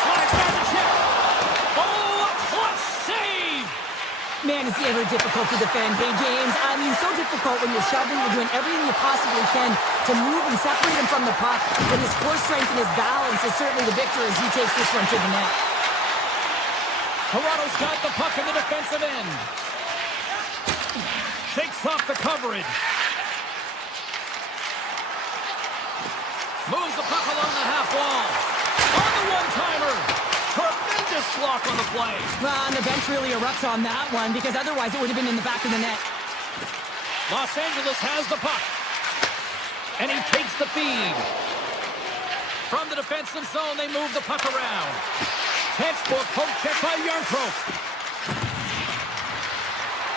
Slides down the check. Oh, a clutch save! Man, is he ever difficult to defend. Hey, James, I mean, so difficult when you're shoving. You're doing everything you possibly can to move and separate him from the puck. But his core strength and his balance is certainly the victor as he takes this one to the net. Toronto's got the puck in the defensive end. Shakes off the coverage. Moves the puck along the half wall. On the one-timer. Tremendous block on the play. And the bench really erupts on that one because otherwise it would have been in the back of the net. Los Angeles has the puck. And he takes the feed. From the defensive zone, they move the puck around. Textbook poke check by Yarncroke.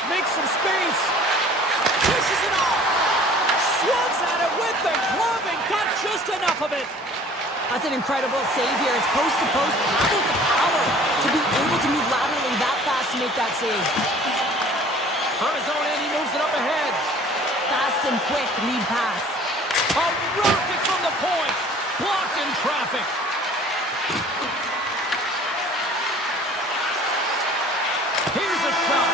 Makes some space. Pushes it off. Swats at it with the glove and got just enough of it. That's an incredible save here. It's post to post. How about the power to be able to move laterally that fast to make that save? From his own end, he moves it up ahead. Fast and quick lead pass. A rocket from the point. Blocked in traffic. Here's a shot.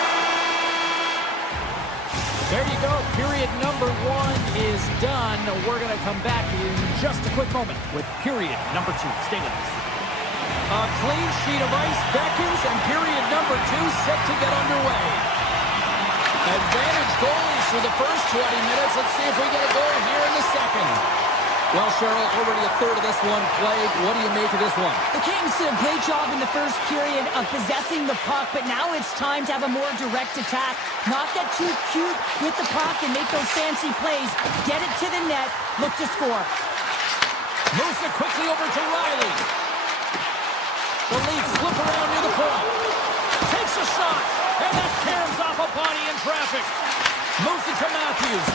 There you go. Period number 1 is done. We're going to come back in just a quick moment with period number 2. Stay with us. A clean sheet of ice beckons, and period number 2 set to get underway. Advantage goalies for the first 20 minutes. Let's see if we get a goal here in the second. Well, Cheryl, already a third of this one played. What do you make of this one? The Kings did a great job in the first period of possessing the puck, but now it's time to have a more direct attack. Not get too cute with the puck and make those fancy plays. Get it to the net. Look to score. Moves it quickly over to Riley. The Leafs flip around near the point. Takes a shot. And that tears off a body in traffic. Moves it to Matthews.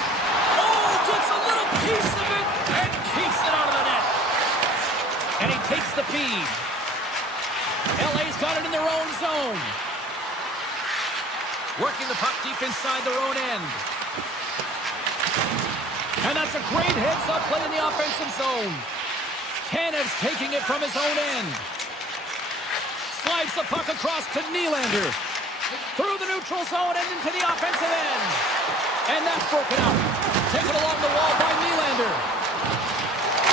Oh, gets a little piece of it and keeps it out of the net. And he takes the feed. LA's got it in their own zone. Working the puck deep inside their own end. And that's a great heads-up play in the offensive zone. Tanev's taking it from his own end. Slides the puck across to Nylander. Through the neutral zone and into the offensive end. And that's broken up. Taken along the wall by Nylander.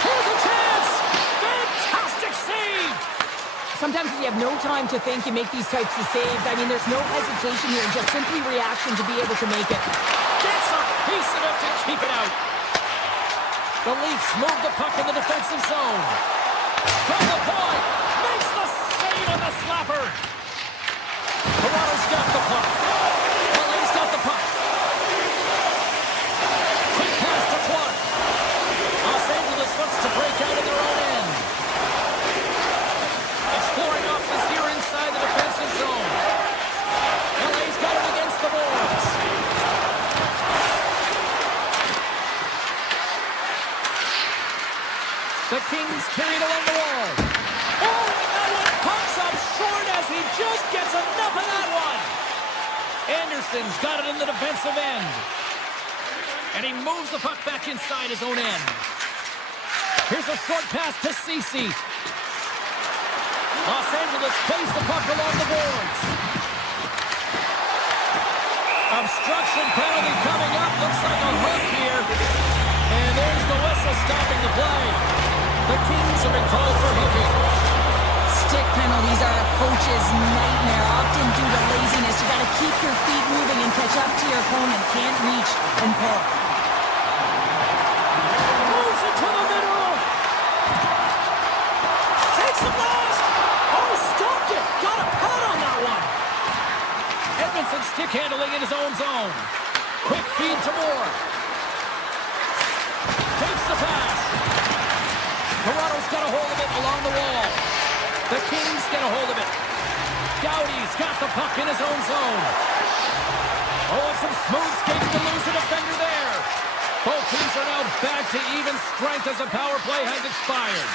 Here's a chance! Fantastic save! Sometimes if you have no time to think, you make these types of saves. I mean, there's no hesitation here, just simply reaction to be able to make it. Gets a piece of it to keep it out. The Leafs move the puck in the defensive zone. From the point, makes the save on the slapper. Toronto's got the puck. LA's got the puck. Quick pass to Clark. Los Angeles looks to break out in their own end. Exploring options here inside the defensive zone. LA's got it against the boards. The Kings carry it along the wall. Oh, and that one pops up short as he just gets enough of that one. Anderson's got it in the defensive end. And he moves the puck back inside his own end. Here's a short pass to Ceci. Los Angeles plays the puck along the boards. Obstruction penalty coming up. Looks like a hook here. And there's the whistle stopping the play. The Kings have been called for hooking. Stick penalties are a coach's nightmare, often due to laziness. You got to keep your feet moving and catch up to your opponent. Can't reach and pull. Moves it to the middle. Takes the blast. Oh, stopped it. Got a pad on that one. Edmondson stick handling in his own zone. Quick feed to Moore. Takes the pass. Toronto's got a hold of it along the wall. The Kings get a hold of it. Doughty's got the puck in his own zone. Oh, and some smooth skating to lose a defender there. Both teams are now back to even strength as the power play has expired.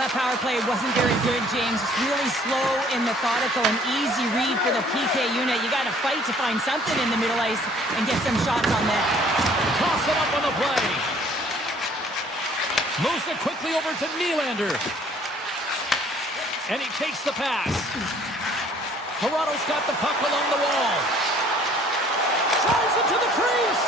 That power play wasn't very good, James. It's really slow and methodical, an easy read for the PK unit. You got to fight to find something in the middle ice and get some shots on that. Toss it up on the play. Moves it quickly over to Nylander. And he takes the pass. Toronto's got the puck along the wall. Drives it to the crease.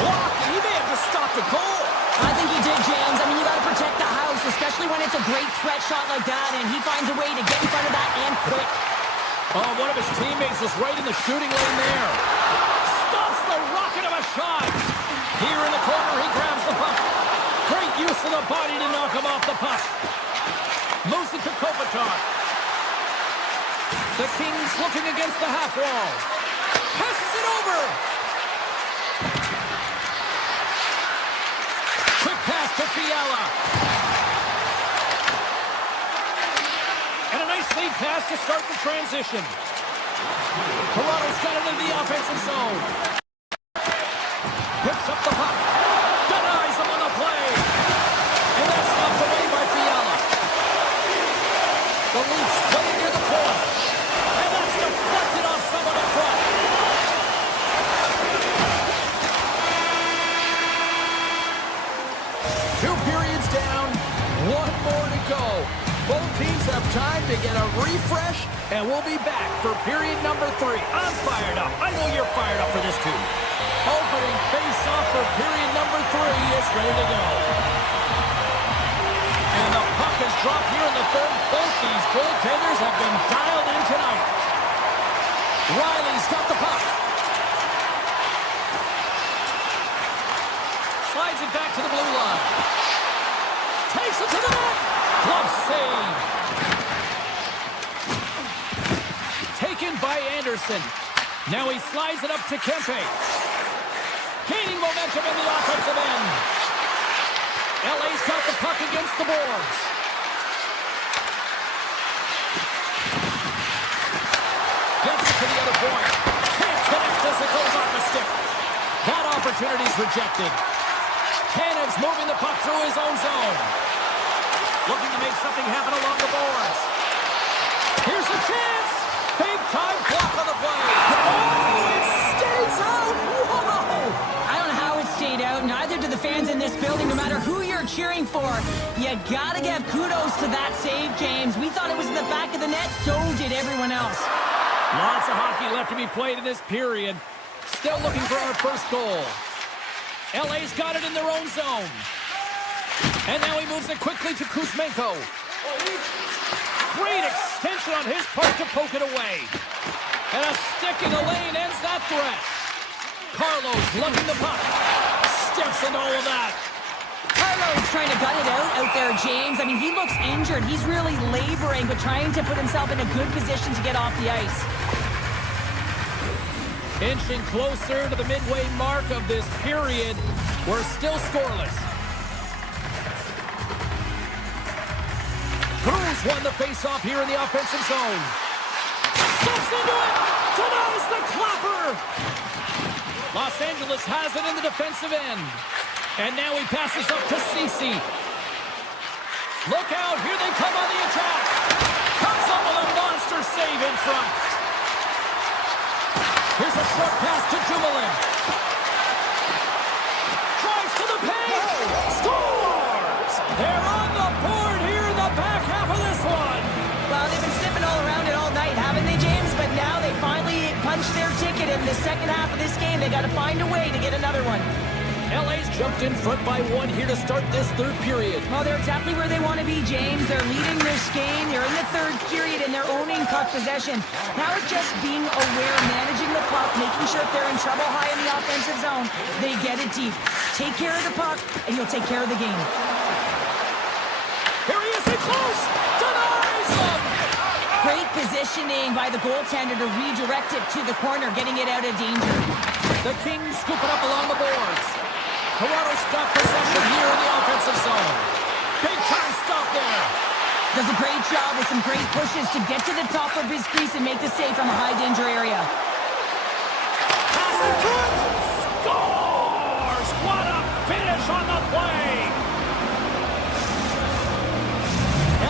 Blocked, and he may have just stopped the goal. I think he did, James. I mean, you got to protect the house, especially when it's a great threat shot like that, and he finds a way to get in front of that and quick. Oh, one of his teammates is right in the shooting lane there. Stops the rocket of a shot. Here in the corner, he grabs the puck. Great use of the body to knock him off the puck. Moves it to Kopitar. The Kings looking against the half wall. Passes it over. Quick pass to Fiala. And a nice lead pass to start the transition. Toronto's got it in the offensive zone. Picks up the puck. Denies him on the play. And that's knocked away by Fiala. The Leafs playing near the point. And that's deflected off someone in front. Two periods down, one more to go. Both teams have time to get a refresh, and we'll be back for period number 3. I'm fired up. I know you're fired up for this too. Opening face-off for period number 3 is ready to go. And the puck is dropped here in the third. Both these goaltenders have been dialed in tonight. Riley's got the puck. Slides it back to the blue line. Takes it to the net. Glove save. Taken by Anderson. Now he slides it up to Kempe. Gaining momentum in the offensive end. LA's got the puck against the boards. opportunities rejected. Kanev's moving the puck through his own zone. Looking to make something happen along the boards. Here's a chance. Big time block on the play. Oh, it stays out. Whoa! I don't know how it stayed out. Neither do the fans in this building, no matter who you're cheering for. You gotta give kudos to that save, James. We thought it was in the back of the net, so did everyone else. Lots of hockey left to be played in this period. Still looking for our first goal. LA's got it in their own zone. And now he moves it quickly to Kuzmenko. Great extension on his part to poke it away. And a stick in the lane ends that threat. Carlos lugging the puck. Steps into all of that. Carlo's trying to gut it out there, James. I mean, he looks injured. He's really laboring, but trying to put himself in a good position to get off the ice. Inching closer to the midway mark of this period. We're still scoreless. Cruz won the face-off here in the offensive zone. Steps into it! Denies the clapper! Los Angeles has it in the defensive end. And now he passes up to Ceci. Look out, here they come on the attack. Comes up with a monster save in front. Here's a short pass to Dumoulin. Drives to the paint. Scores! They're on the board here in the back half of this one. Well, they've been sniffing all around it all night, haven't they, James? But now they finally punched their ticket in the second half of this game. They got to find a way to get another one. LA's jumped in front by one here to start this third period. Well, they're exactly where they want to be, James. They're leading this game. They're in the third period, and they're owning puck possession. Now it's just being aware, managing the puck, making sure if they're in trouble high in the offensive zone, they get it deep. Take care of the puck, and you'll take care of the game. Here he is in close. Denies him. Great positioning by the goaltender to redirect it to the corner, getting it out of danger. The Kings scoop it up along the boards. Toronto's got possession here in the offensive zone. Big time stop there. Does a great job with some great pushes to get to the top of his crease and make the save from a high danger area. Pass in front. Scores! What a finish on the play.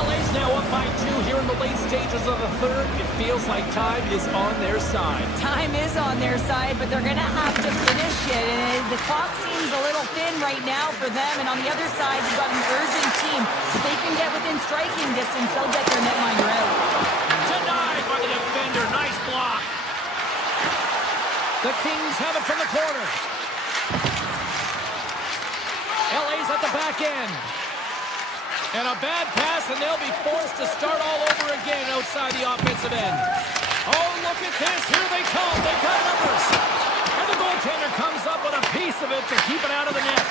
LA's now up by 2 here in the late stages of the third. It feels like time is on their side. Time is on their side, but they're going to have to finish it. And the clock seems a little thin right now for them. And on the other side, you've got an urgent team. If they can get within striking distance, they'll get their netminder out. Denied by the defender. Nice block. The Kings have it from the corner. LA's at the back end. And a bad pass, and they'll be forced to start all over again outside the offensive end. Oh, look at this. Here they come. They've got numbers. And the goaltender comes up with a piece of it to keep it out of the net.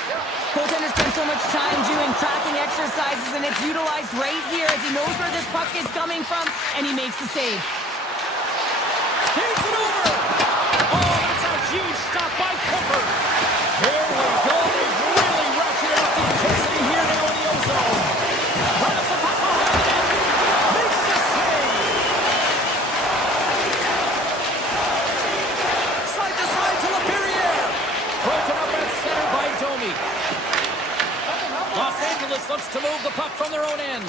Goaltender spends so much time doing tracking exercises, and it's utilized right here as he knows where this puck is coming from, and he makes the save. Takes it over. Oh, that's a huge stop by Cooper. Here we go. They've really ratcheted up the intensity here now in the ozone. Runs the puck behind the net. Makes the save. Side to side to LaPerriere. Broken up at center by Domi. Los Angeles looks to move the puck from their own end.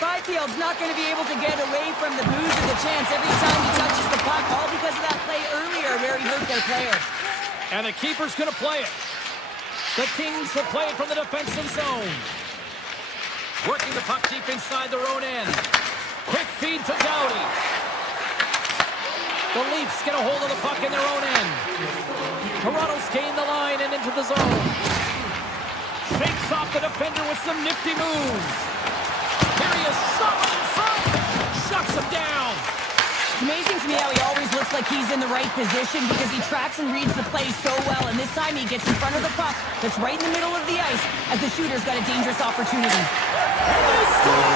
Byfield's not going to be able to get away from the booze of the chance every time he touches the puck, all because of that play earlier where he hurt their player. And the keeper's going to play it. The Kings will play it from the defensive zone. Working the puck deep inside their own end. Quick feed to Doughty. The Leafs get a hold of the puck in their own end. Toronto's gained the line and into the zone. Shakes off the defender with some nifty moves. Here he is, shot in front. Shuts him down. It's amazing to me how he always looks like he's in the right position because he tracks and reads the play so well, and this time he gets in front of the puck that's right in the middle of the ice as the shooter's got a dangerous opportunity. And they score!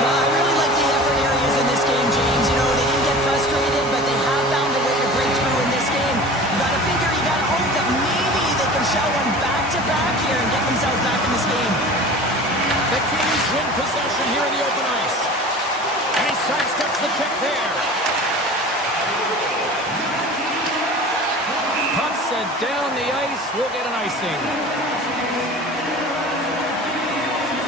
Well, I really like the effort areas in this game, James. You know, they didn't get frustrated, but they have found a way to break through in this game. You gotta figure, you gotta hope that maybe they can show one back-to-back here and get themselves back in this game. The Kings win possession here in the open ice. And he sidesteps the check there. Down the ice, we'll get an icing.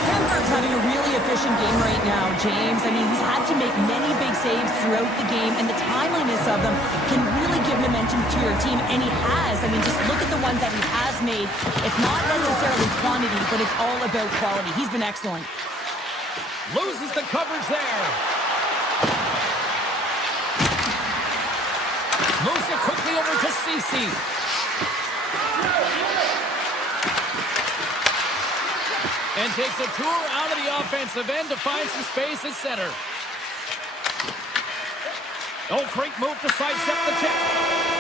Kemper's having a really efficient game right now, James. I mean, he's had to make many big saves throughout the game, and the timeliness of them can really give momentum to your team, and he has. I mean, just look at the ones that he has made. It's not necessarily quantity, but it's all about quality. He's been excellent. Loses the coverage there. Moves it quickly over to Ceci. And takes a tour out of the offensive end to find some space at center. Oh, great move to sidestep the check.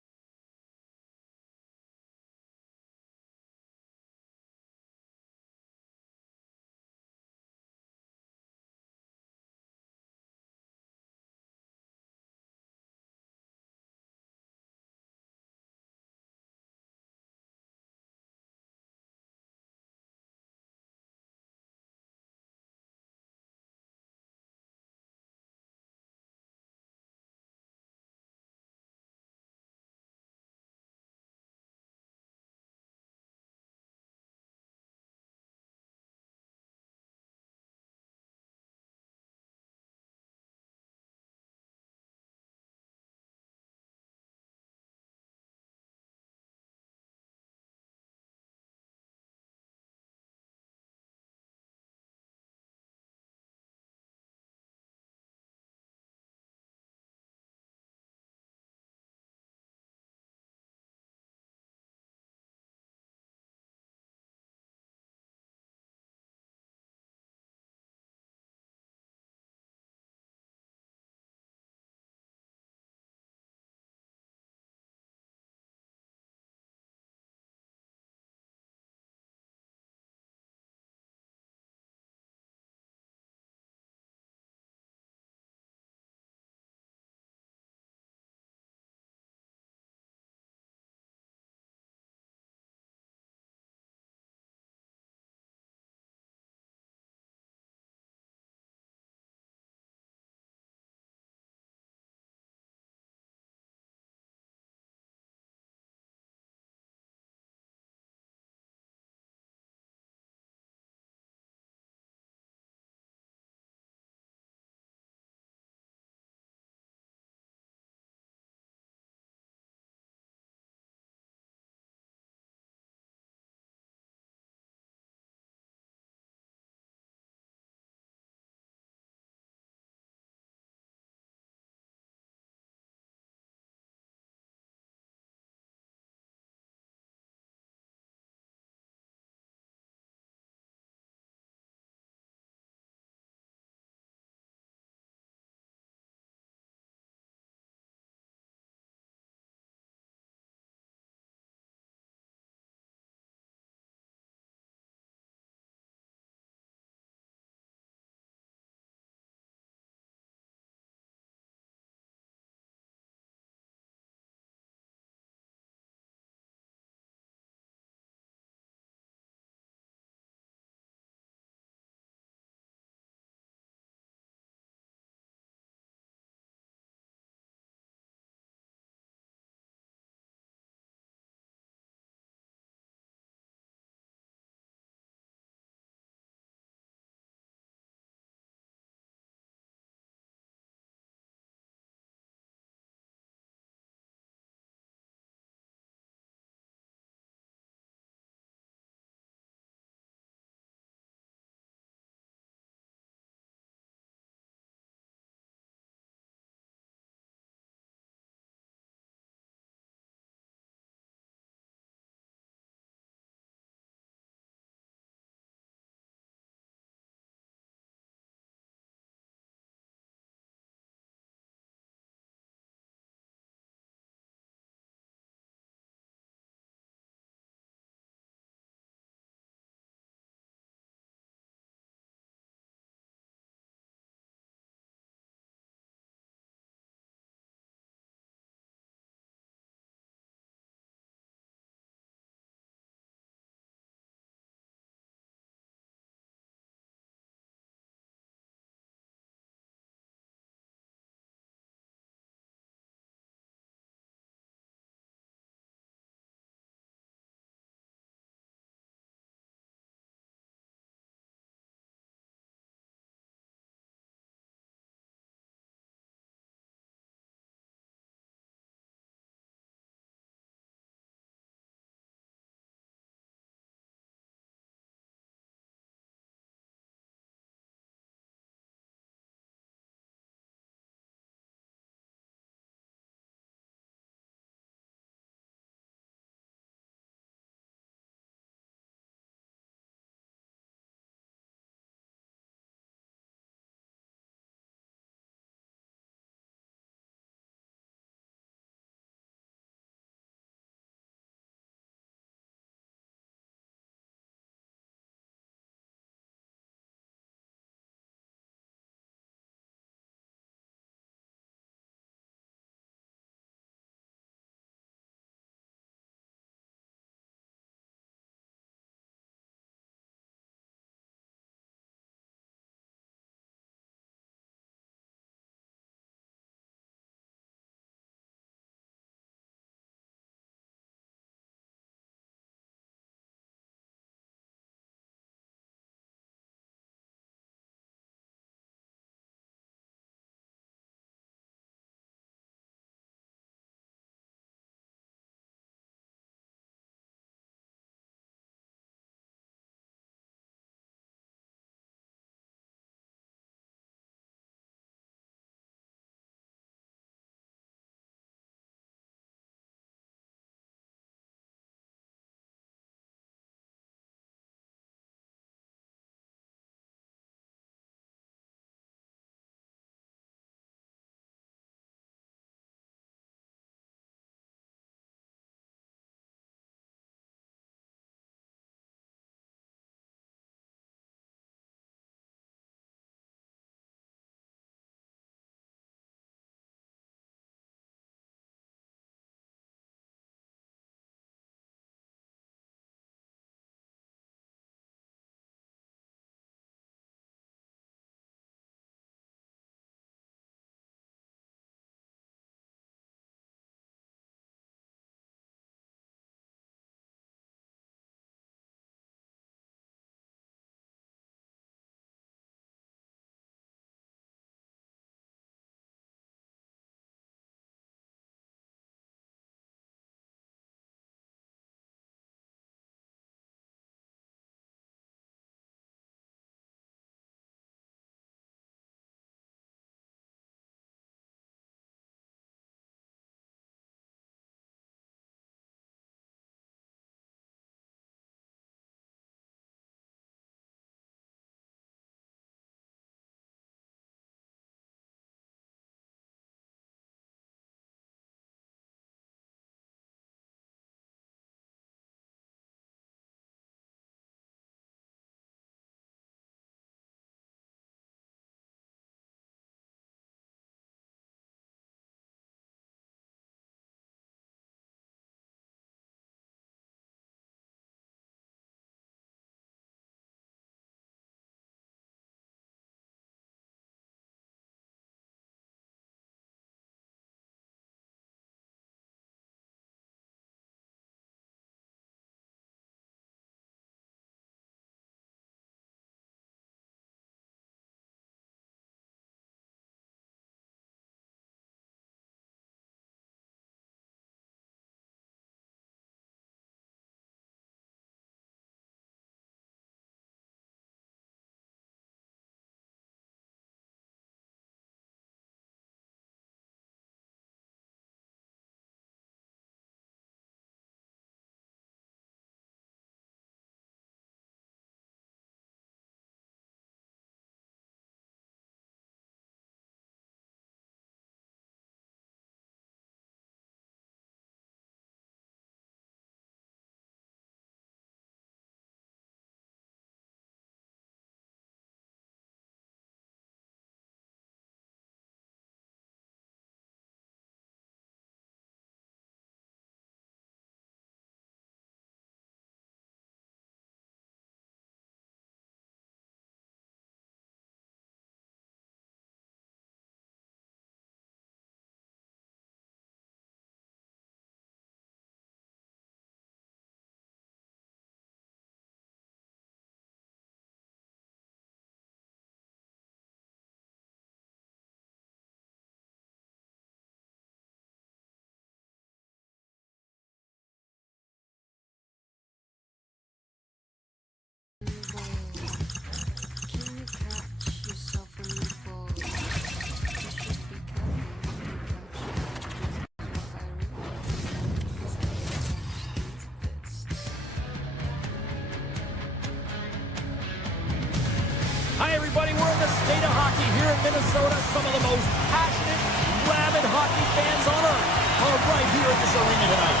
Hi, everybody. We're in the state of hockey here in Minnesota. Some of the most passionate, rabid hockey fans on earth are right here in this arena tonight.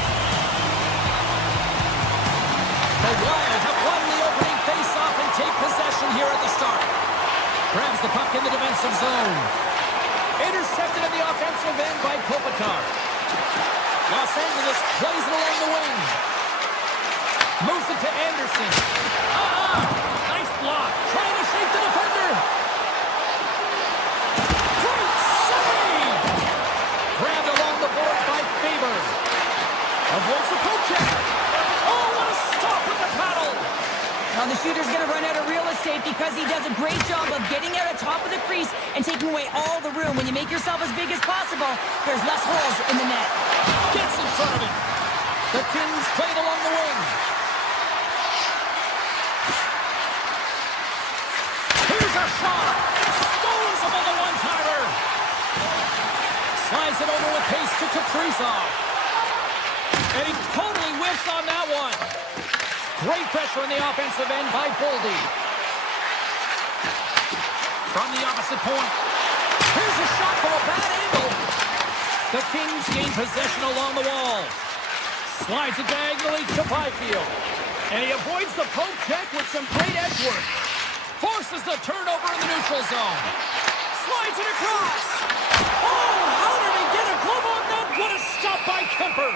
The Wild have won the opening face-off and take possession here at the start. Grabs the puck in the defensive zone. Intercepted in the offensive end by Kopitar. Los Angeles plays it along the wing. Moves it to Anderson. Nice block. Trying to shake the defender. Great save! Grabbed along the boards by Faber. Avoids the poke check. Oh, what a stop with the paddle! Now the shooter's going to run out of real estate because he does a great job of getting out of top of the crease and taking away all the room. When you make yourself as big as possible, there's less holes in the net. Gets in front of it. The Kings play it along the wing. Here's a shot. Stones him on the one-timer. Slides it over with pace to Kaprizov. And he totally whiffs on that one. Great pressure in the offensive end by Boldy. From the opposite point. Here's a shot from a bad angle. The Kings gain possession along the wall. Slides it diagonally to Byfield. And he avoids the poke check with some great edge work. Forces the turnover in the neutral zone. Slides it across. Oh, how did he get a glove on that? What a stop by Kemper.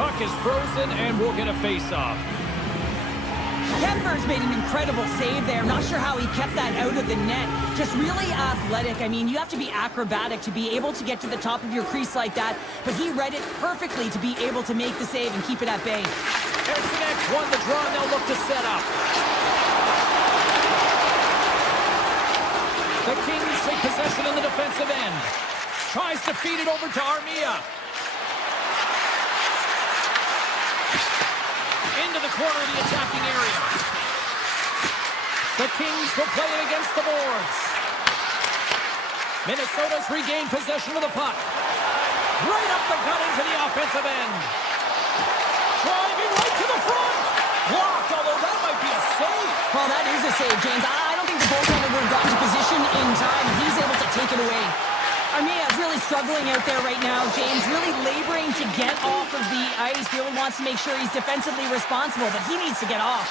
Puck is frozen and we'll get a face-off. Kemper's made an incredible save there. Not sure how he kept that out of the net. Just really athletic. I mean, you have to be acrobatic to be able to get to the top of your crease like that. But he read it perfectly to be able to make the save and keep it at bay. Eriksson won the draw and they'll look to set up. The Kings take possession in the defensive end. Tries to feed it over to Armia. Into the corner of the attacking area. The Kings will play it against the boards. Minnesota's regained possession of the puck. Right up the gut into the offensive end. Driving right to the front. Blocked, although that might be a save. Well, that is a save, James. I don't think the goaltender would have gotten to position in time. He's able to take it away. Armia's really struggling out there right now, James. Really laboring to get off of the ice. Really wants to make sure he's defensively responsible, but he needs to get off.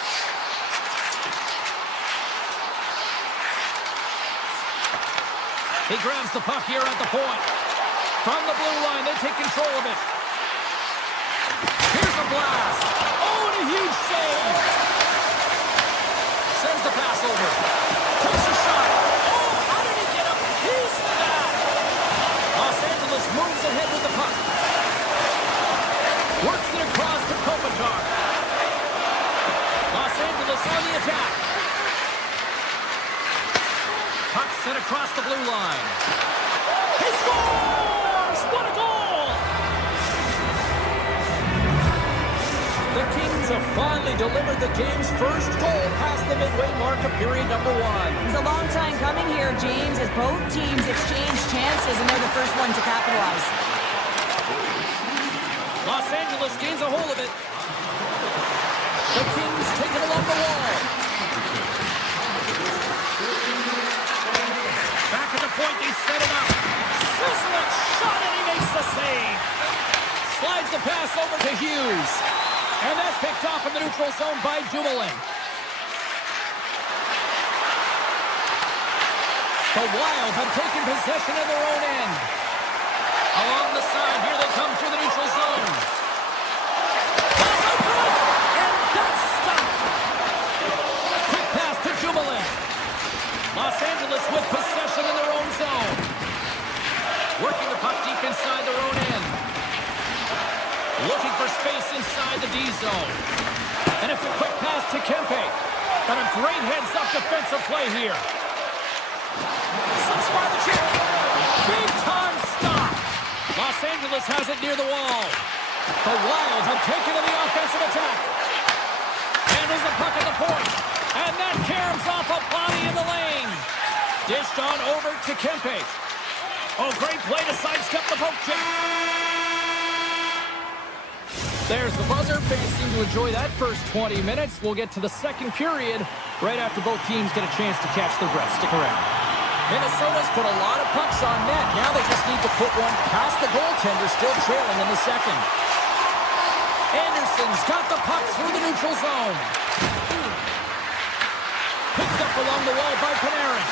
He grabs the puck here at the point. From the blue line, they take control of it. Here's a blast. Oh, and a huge save. Sends the pass over. Takes a shot. Oh, how did he get a piece of that? Los Angeles moves ahead with the puck. Works it across to Kopitar. Los Angeles on the attack. Puck sent across the blue line. He scores! What a goal! The Kings have finally delivered the game's first goal past the midway mark of period number 1. It's a long time coming here, James, as both teams exchange chances, and they're the first one to capitalize. Los Angeles gains a hold of it. The Kings take it along the wall. Back at the point, they set it up. Sizzling shot, and he makes the save. Slides the pass over to Hughes. And that's picked off in the neutral zone by Dumoulin. The Wild have taken possession of their own end. Along the side, here they come through the neutral zone. Pass out front, and that's stopped. Quick pass to Dumoulin. Los Angeles with possession in their own zone. Working the puck deep inside their own end. Looking for space inside the D zone. And it's a quick pass to Kempe. And a great heads-up defensive play here. Some spot the chip. Big time stop. Los Angeles has it near the wall. The Wild have taken to the offensive attack. Handles the puck at the point. And that caroms off a body in the lane. Dished on over to Kempe. Oh, great play to sidestep the poke check. There's the buzzer. Fans seem to enjoy that first 20 minutes. We'll get to the second period right after both teams get a chance to catch their breath. Stick around. Minnesota's put a lot of pucks on net. Now they just need to put one past the goaltender, still trailing in the second. Anderson's got the puck through the neutral zone. Picked up along the wall by Panarin.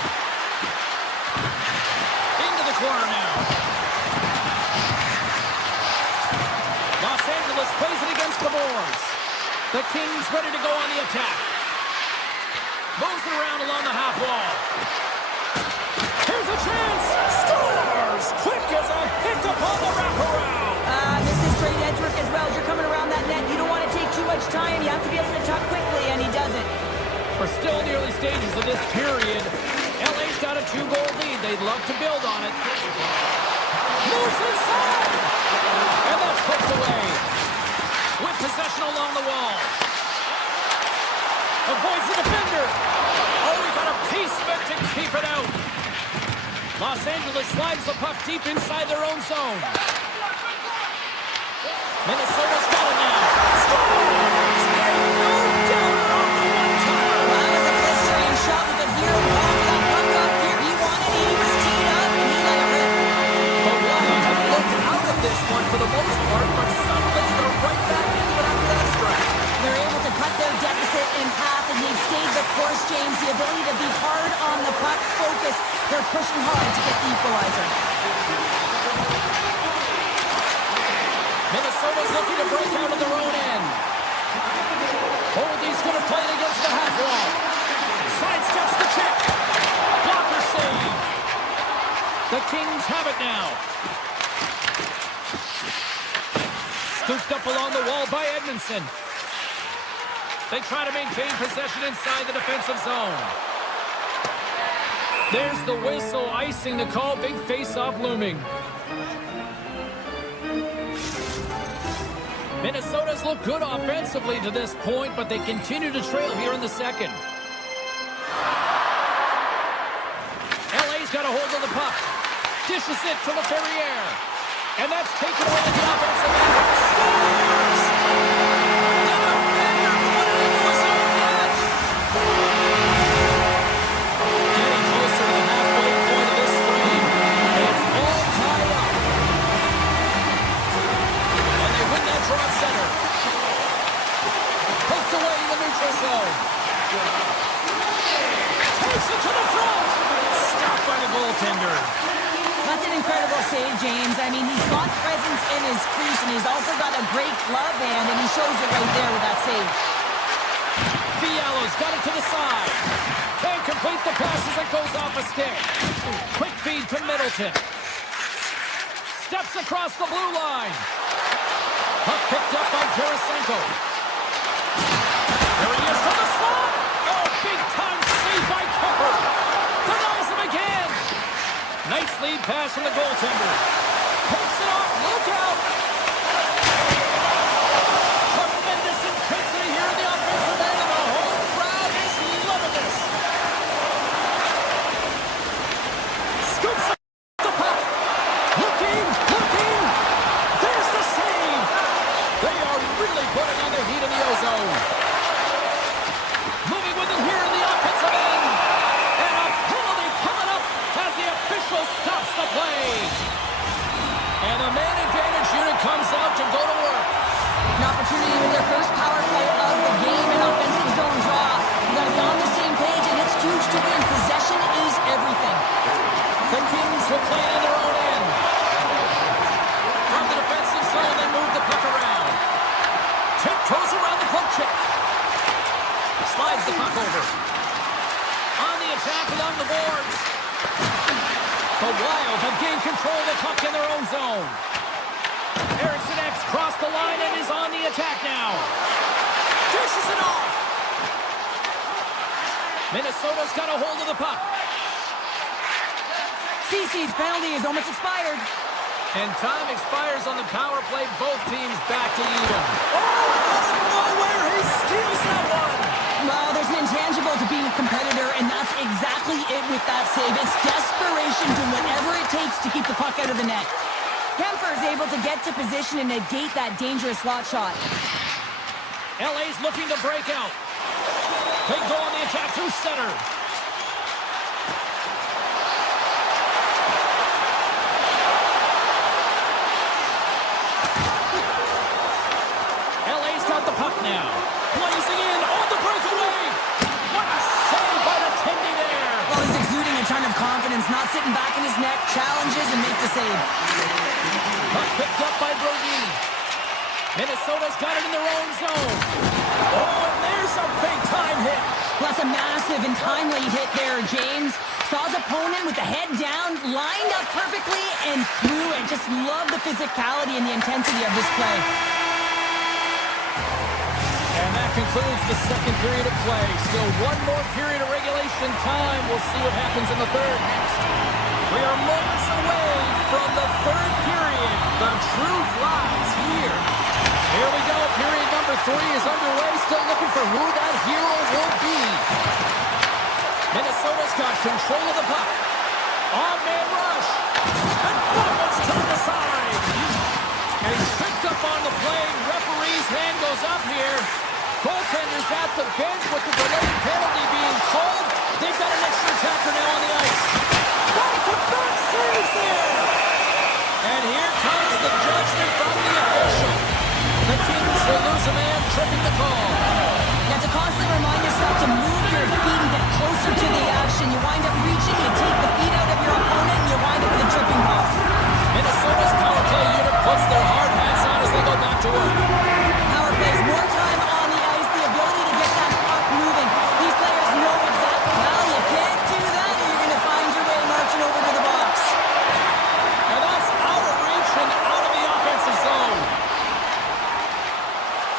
Into the corner now. Los Angeles plays it against the boards. The Kings ready to go on the attack. Moves it around along the half wall. Here's a chance. Scores! Quick as a hiccup on the wraparound. This is great edge work as well. As you're coming around that net, you don't want to take too much time. You have to be able to tuck quickly, and he does it. We're still in the early stages of this period. LA's got a 2-goal lead. They'd love to build on it. Moves inside! And that's poked away. With possession along the wall. Avoids the defender. Oh, he got a piece of it to keep it out. Los Angeles slides the puck deep inside their own zone. Minnesota's got it now. Scores! And no doubt on the one-timer. That was a blistering shot with a hero ball with that puck up here. He wanted it, he was teed up, and he let it rip. The Wild have looked out of this one for the most part, but suddenly they're right back into it after that strike. They're able to cut their deficit in half, and they've stayed the course, James. The ability to be hard on the puck, focus. They're pushing hard to get the equalizer. Minnesota's looking to break out of their own end. Holdy's going to play it against the half wall. Sidesteps the check. Blocker save. The Kings have it now. Scooped up along the wall by Edmondson. They try to maintain possession inside the defensive zone. There's the whistle, icing the call. Big face-off looming. Minnesota's looked good offensively to this point, but they continue to trail here in the second. LA's got a hold of the puck. Dishes it to LaFerriere. And that's taken away at the offensive end. Scores! The defender put it into his own net. Getting closer to the halfway point of this frame. It's all tied up. And they win that draw center. Poked away in the neutral zone. Takes it to the front. Stopped by the goaltender. That's an incredible save, James. I mean, he's got presence in his crease, and he's also got a great glove hand, and he shows it right there with that save. Fiala's got it to the side. Can't complete the pass as it goes off a stick. Quick feed to Middleton. Steps across the blue line. Puck picked up by Tarasenko. There he is from the slot. Oh, big-time save by Kemper. Denies him again. Nice lead pass from the goaltender. Picks it off. Look out. Tremendous intensity here in the offensive end, and the whole crowd is loving this. Scoops up the puck. Looking. There's the save. They are really putting on the heat in the ozone. Moving with it here in the offensive end. And a penalty coming up as the official stops the play. And the man advantage unit comes out to go to work. An opportunity with their first power play of the game, an offensive zone draw. You got to be on the same page, and it's huge to win. Possession is everything. The Kings will play it in their own end. From the defensive zone, they move the puck around. Tiptoes around the poke check. Slides the puck over. On the attack along the boards. The Wild have gained control of the puck in their own zone. Eriksson X crossed the line and is on the attack now. Dishes it off. Minnesota's got a hold of the puck. CC's penalty is almost expired. And time expires on the power play. Both teams back to even. Oh, out of nowhere, he steals that one. Well, there's an intangible to being a competitor, and that's exactly it with that save. It's desperation, doing whatever it takes to keep the puck out of the net. Kemper's able to get to position and negate that dangerous slot shot. LA's looking to break out. They go on the attack through center. LA's got the puck now. Blazing in on the breakaway. What a save by the Tindy there. Well, he's exuding a ton of confidence, not sitting back in his net, challenges and make the save. Puck picked up by Brody. Minnesota's got it in their own zone. Oh, and there's a big-time hit. Well, that's a massive and timely hit there, James. Saw his opponent with the head down, lined up perfectly, and threw it. Just love the physicality and the intensity of this play. And that concludes the second period of play. Still one more period of regulation time. We'll see what happens in the third next. We are moments away from the third period. The truth lies here. Here we go. Period number 3 is underway. Still looking for who that hero will be. Minnesota's got control of the puck. On-man rush. And that one's turned aside. And he's tripped up on the play. Referee's hand goes up here. Goaltender's at the bench with the delayed penalty being called. They've got an extra attacker now on the ice. Back-to-back saves there. And here comes the judgment from the official. The Kings will lose a man, tripping the call. You have to constantly remind yourself to move your feet and get closer to the action. You wind up reaching, you take the feet out of your opponent, and you wind up with a tripping call. Minnesota's power play unit puts their hard hats on as they go back to work. Power plays more time on the ice, the ability to get that puck moving. These players know exactly how you can't do that, or you're going to find your way marching over to the box. And that's out of reach and out of the offensive zone.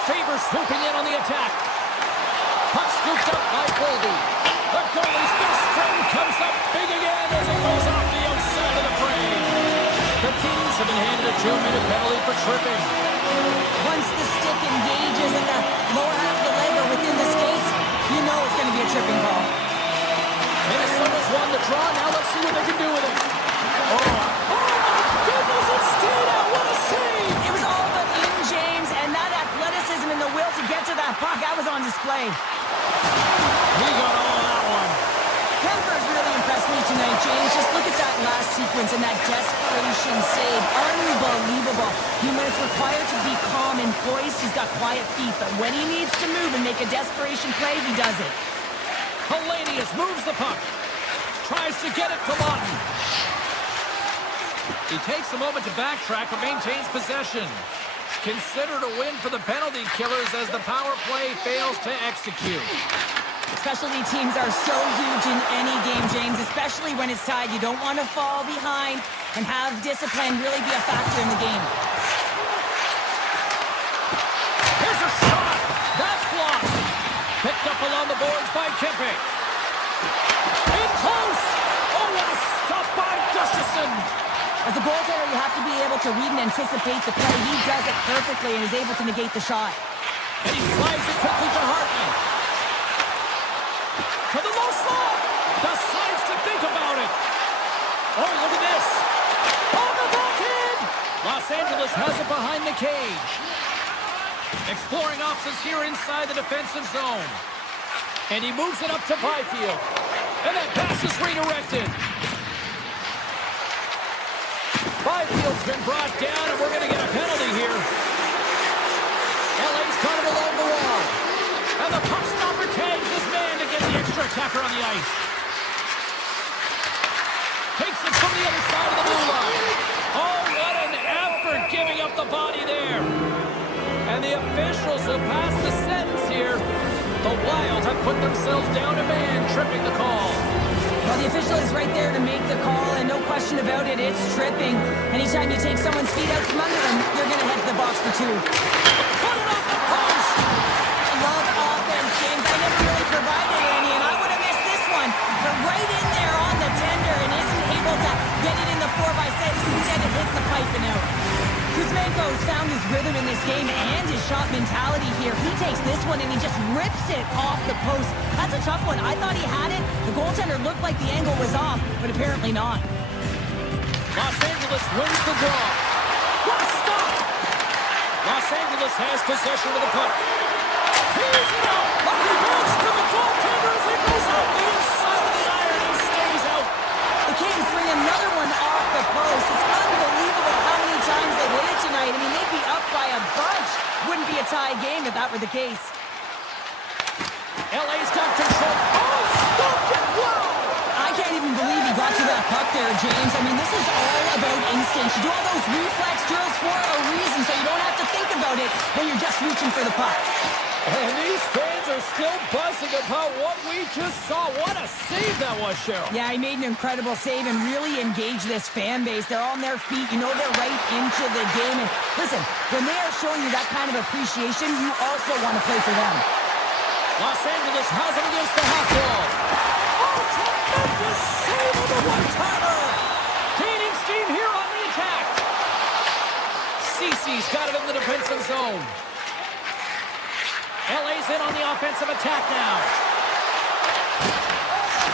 Favors swooping in on the attack. Puck scooped up by Boldy. The goalie's best friend comes up big again as it goes off the outside of the frame. The Kings have been handed a 2-minute penalty for tripping. Once the stick engages in the lower half of the leg or within the skates, you know it's going to be a tripping call. Minnesota's won the draw. Now let's see what they can do with it. Oh my goodness, it stayed out. What a save. It was all but in, James, and that athleticism and the will to get to that puck, that was on display. He got all of that one. Kemper's really impressed me tonight, James. Just look at that last sequence and that desperation save. Unbelievable. When it's required to be calm and poised, he's got quiet feet, but when he needs to move and make a desperation play, he does it. Hellenius moves the puck. Tries to get it to Lawton. He takes a moment to backtrack but maintains possession. Considered a win for the penalty killers as the power play fails to execute. Specialty teams are so huge in any game, James, especially when it's tied. You don't want to fall behind and have discipline really be a factor in the game. Here's a shot. That's blocked. Picked up along the boards by Kempe. In close. Oh, what a stop by Gustafson. As a goaltender, you have to be able to read and anticipate the play. He does it perfectly and is able to negate the shot. And he slides it quickly to Hartman. To the low slot. Decides to think about it. Oh, look at this. On the backhand. Los Angeles has it behind the cage. Exploring options here inside the defensive zone. And he moves it up to Byfield. And that pass is redirected. Byfield's been brought down, and we're going to get a penalty here. LA's got it along the wall. And the puck stopper tags his man to get the extra attacker on the ice. Takes it from the other side of the blue line. Oh, what an effort giving up the body there. And the officials will pass the sentence here. The Wild have put themselves down a man, tripping the call. Well, the official is right there to make the call, and no question about it, it's tripping. Anytime you take someone's feet out from under them, you're going to head to the box for 2. Put it off the post! I love offense, James. I never really provided any, and I would have missed this one. But right in there on the tender and isn't able to get it in the 4x6. Instead, it hits the pipe and out. Kuzmenko's found his rhythm in this game and his shot mentality here. He takes this one and he just rips it off the post. That's a tough one. I thought he had it. The goaltender looked like the angle was off, but apparently not. Los Angeles wins the draw. Minnesota's has possession of the puck. Here's it out. Lucky bounce to the goaltender as it goes out the inside of the iron and stays out. The Kings bring another one off the post. It's unbelievable how many times they hit it tonight. I mean, they'd be up by a bunch. Wouldn't be a tie game if that were the case. LA's got control. Oh, stopped it. Wow. I can't even believe he got to that puck there, James. I mean, this is all about instinct. You do all those reflex drills for a reason, so you don't have to think about it when you're just reaching for the puck. And these fans are still buzzing about what we just saw. What a save that was, Cheryl. Yeah, he made an incredible save and really engaged this fan base. They're on their feet. You know they're right into the game. And listen, when they are showing you that kind of appreciation, you also want to play for them. Los Angeles has it against the half wall. Oh, tremendous save of the one-timer. Gaining steam here on the attack. Cece's got it in the defensive zone. LA's in on the offensive attack now.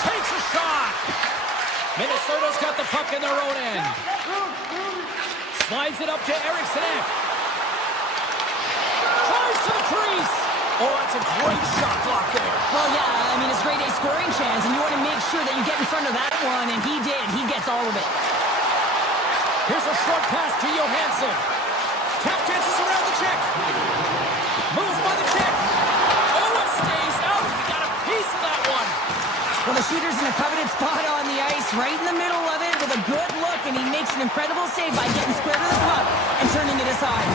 Takes a shot. Minnesota's got the puck in their own end. Slides it up to Eriksson. Tries to the crease. Oh, that's a great shot block there. Well, yeah, I mean, it's grade A scoring chance, and you want to make sure that you get in front of that one, and he did. He gets all of it. Here's a short pass to Johansson. Tap dances around the check. Moves by the check. Oh, it stays out. He got a piece of that one. Well, the shooter's in a coveted spot on the ice, right in the middle of it, with a good look, and he makes an incredible save by getting square to the puck and turning it aside.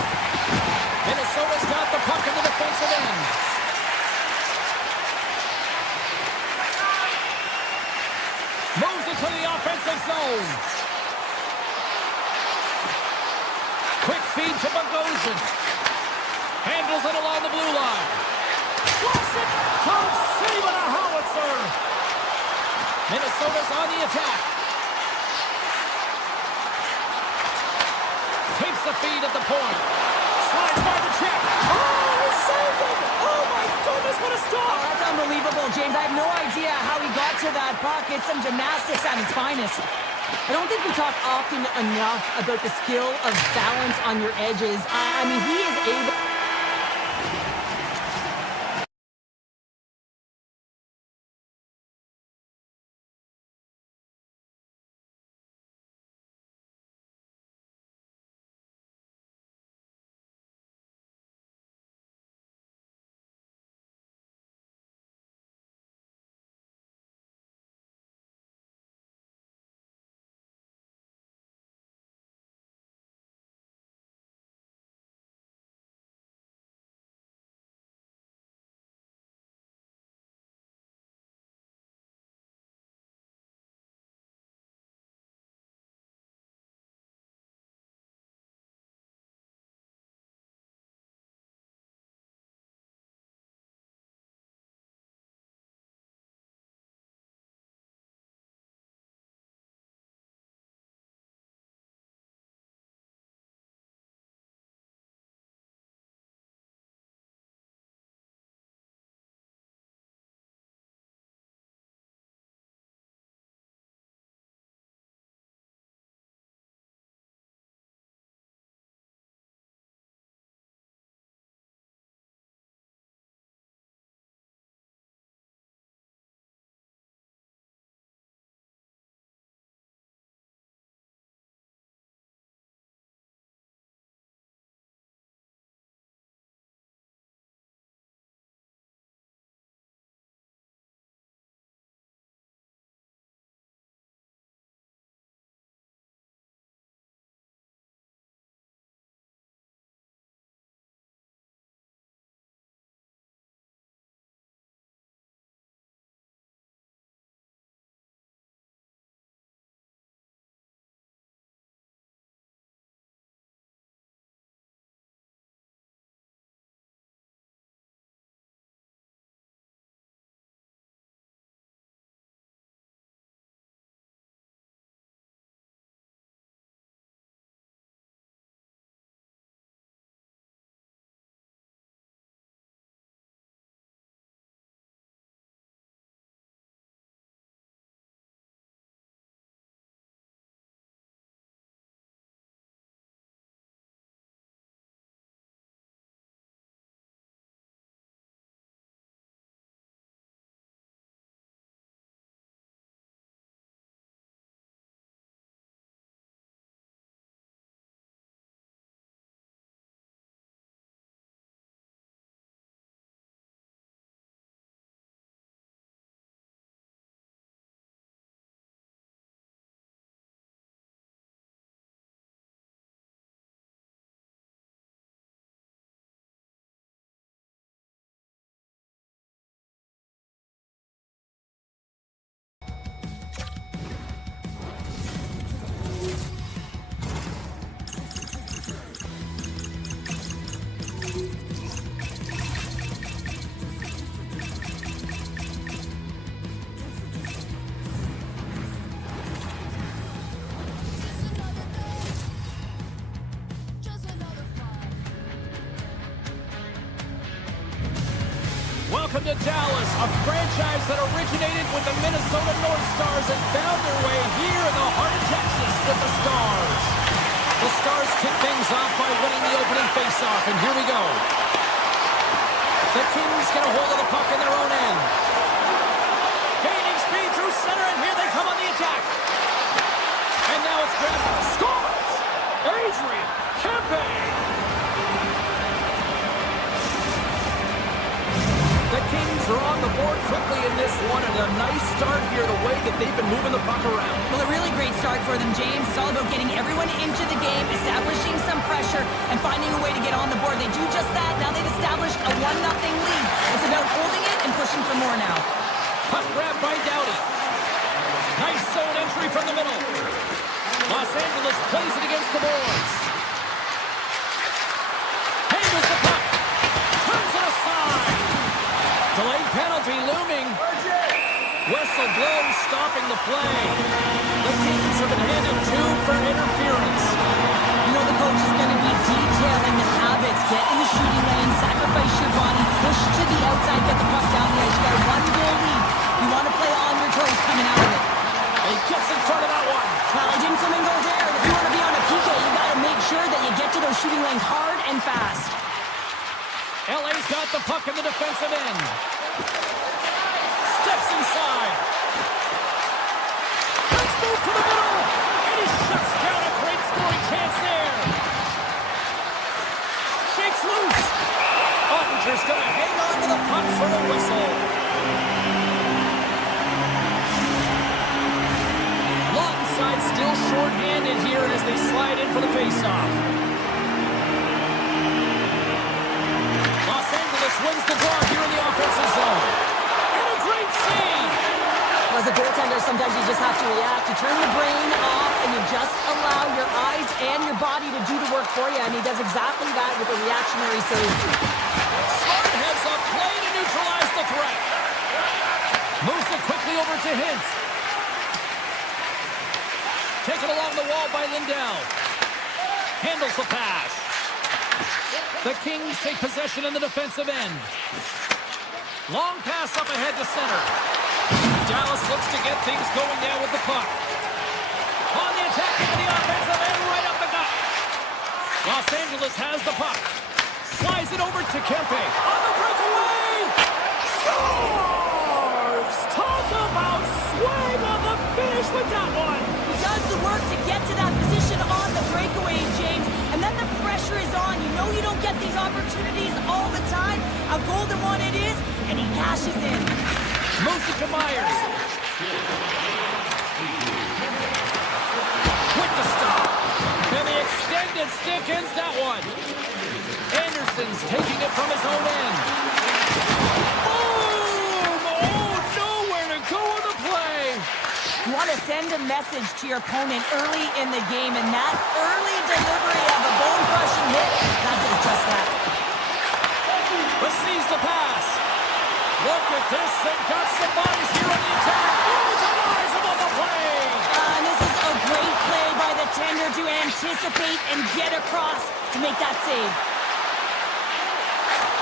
Minnesota's got the puck in the defensive end. Moves it to the offensive zone. Quick feed to Bogosian. Handles it along the blue line. Blocks it. Comes saving a howitzer. Minnesota's on the attack. Takes the feed at the point. Slides by the check. Oh, he saved it. Oh, my goodness, what a stop. Oh, that's unbelievable, James. I have no idea how he got to that puck. It's some gymnastics at its finest. I don't think we talk often enough about the skill of balance on your edges. I mean, he is able... Welcome to Dallas, a franchise that originated with the Minnesota North Stars and found their way here in the heart of Texas with the Stars. The Stars kick things off by winning the opening faceoff, and here we go. The Kings get a hold of the puck in their own end. Gaining speed through center, and here they come on the attack. And now it's grabbed. Scores! Adrian Kempe! The Kings are on the board quickly in this one, and a nice start here the way that they've been moving the puck around. Well, a really great start for them, James. It's all about getting everyone into the game, establishing some pressure, and finding a way to get on the board. They do just that. Now they've established a 1-0 lead. It's about holding it and pushing for more now. Puck grab by Doughty. Nice zone entry from the middle. Los Angeles plays it against the boards. Handles the puck. Turns it aside. Delayed penalty looming. Whistle blows, stopping the play. The Kings have been handed 2 for interference. You know the coach is going to be detailing the habits. Get in the shooting lane, sacrifice your body, push to the outside, get the puck down the ice. You got a 1-goal lead. You want to play on your toes coming out of it. He gets in front of that one. Well, he didn't come and go there. If you want to be on a PK, you got to make sure that you get to those shooting lanes hard and fast. LA's got the puck in the defensive end. Steps inside. Let's move to the middle. And he shuts down a great scoring chance there. Shakes loose. Ottinger's going to hang on to the puck for a whistle. Long side still short-handed here as they slide in for the faceoff. Los Angeles wins the draw here in the offensive zone. And a great save. Well, as a goaltender, sometimes you just have to react. You turn the brain off and you just allow your eyes and your body to do the work for you. And he does exactly that with a reactionary save. Smart heads up play to neutralize the threat. Moves it quickly over to Hintz. Taken along the wall by Lindell. Handles the pass. The Kings take possession in the defensive end. Long pass up ahead to center. Dallas looks to get things going now with the puck. On the attack into the offensive end, right up the gut. Los Angeles has the puck. Slides it over to Kempe. On the breakaway! Scores! Talk about swing on the finish with that one. He does the work to get to that position on the breakaway, James. And then the pressure is on. You know you don't get these opportunities all the time. A golden one it is, and he cashes in. Moves it to Myers. With the stop. And the extended stick ends that one. Anderson's taking it from his own end. Boom! Oh, nowhere to go on the play. You want to send a message to your opponent early in the game, and that early delivery of a bone-crushing hit, that did just that. Receives the pass. Look at this. They've got some bodies here on the attack. Oh, denies him on the play. And this is a great play by the tender to anticipate and get across to make that save.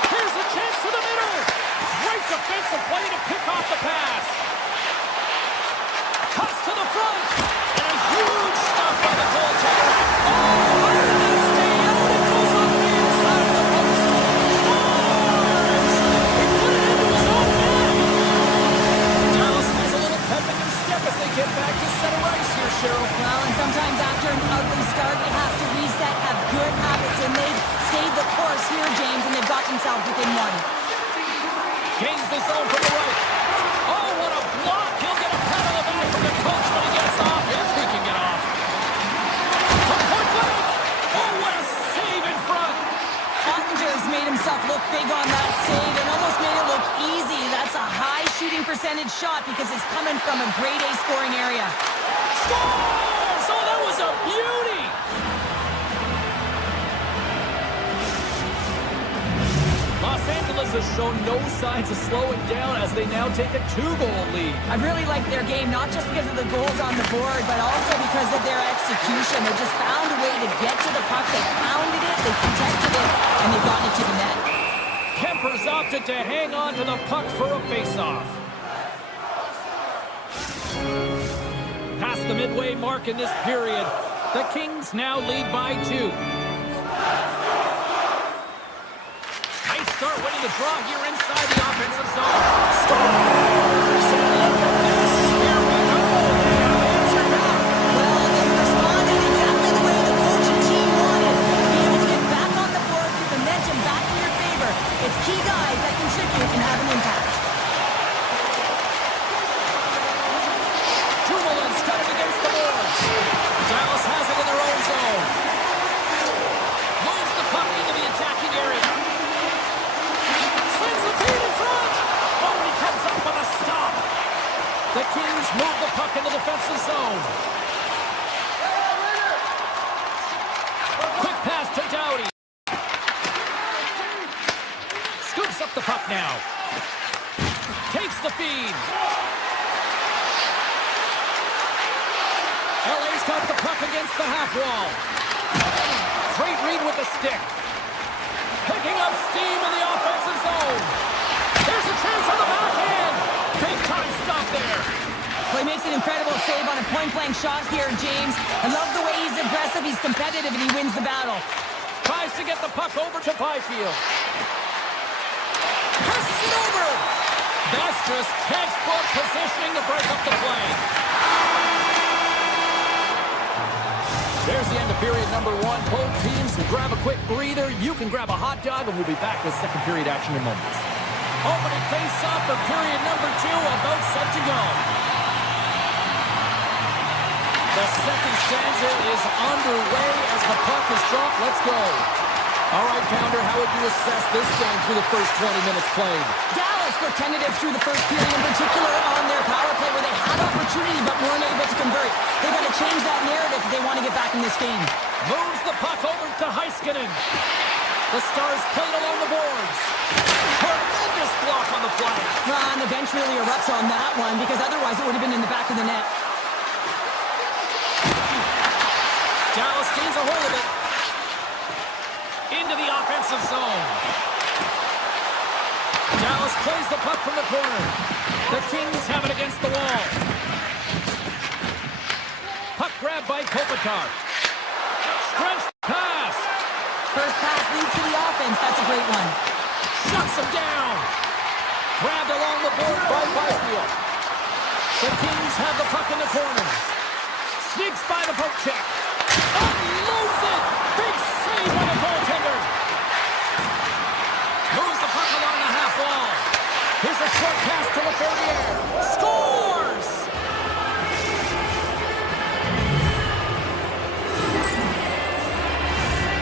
Here's a chance to the middle. Great defensive play to pick off the pass. Cuts to the front. And a huge stop by the goaltender. Oh, how did that stay out? It goes on the inside of the post. Scores! He put it into his own net. Dallas has a little pep in their step as they get back to center ice here, Cheryl. Well, and sometimes after an ugly start, you have to reset, have good habits, and they've stayed the course here, James, and they've got themselves within one. Gains the zone from the right. Oh, what a block. He'll get a pat on the back from the coach when he gets off. If he can get off. From point blank. Oh, what a save in front. Ottinger's made himself look big on that save and almost made it look easy. That's a high shooting percentage shot because it's coming from a grade A scoring area. Scores! Oh, that was a beauty. Los Angeles has shown no signs of slowing down as they now take a 2-goal lead. I really like their game, not just because of the goals on the board, but also because of their execution. They just found a way to get to the puck. They pounded it, they protected it, and they got it to the net. Kemper's opted to hang on to the puck for a face-off. Past the midway mark in this period, the Kings now lead by 2. Nice start winning the draw here inside the offensive zone. Scores! And look at this! Here we go! They have answered back. Well, they responded exactly the way the coach and team wanted. Be able to get back on the board, get the momentum back in your favor. It's key guys that contribute and have an impact. Dumoulin's got it against the boards. Dallas has it in their own zone. Moves the puck into the attacking area. Sends the feed in front. Oh, he comes up with a stop. The Kings move the puck in the defensive zone. Quick pass to Doughty. Scoops up the puck now. Takes the feed. LA's got the puck against the half wall. Great read with the stick. Picking up steam in the offensive zone. There's a chance on the backhand. Big time stop there. Well, he makes an incredible save on a point-blank shot here, James. I love the way he's aggressive, he's competitive, and he wins the battle. Tries to get the puck over to Byfield. Passes it over. That's just textbook positioning to break up the play. There's the end of period number 1. Both teams can grab a quick breather. You can grab a hot dog, and we'll be back with second period action in moments. Opening face-off for period number 2, about set to go. The second stanza is underway as the puck is dropped. Let's go. All right, Pounder, how would you assess this game through the first 20 minutes played? Dallas were tentative through the first period, in particular on their power play, where they had opportunity but weren't able to convert. They got to change that narrative if they want to get back in this game. Moves the puck over to Heiskanen. The Stars played along the boards. Tremendous block on the play. Well, and the bench really erupts on that one, because otherwise it would have been in the back of the net. Dallas gains a hold of it. Into the offensive zone. Dallas plays the puck from the corner. The Kings have it against the wall. Puck grab by Kopitar. Stretch pass. First pass leads to the offense. That's a great one. Shuts him down. Grabbed along the boards by Byfield. The Kings have the puck in the corner. Sneaks by the poke check. Unloads it. Big save by the goaltender. Moves the puck along the half wall. Here's a short pass to Laferriere. Scores!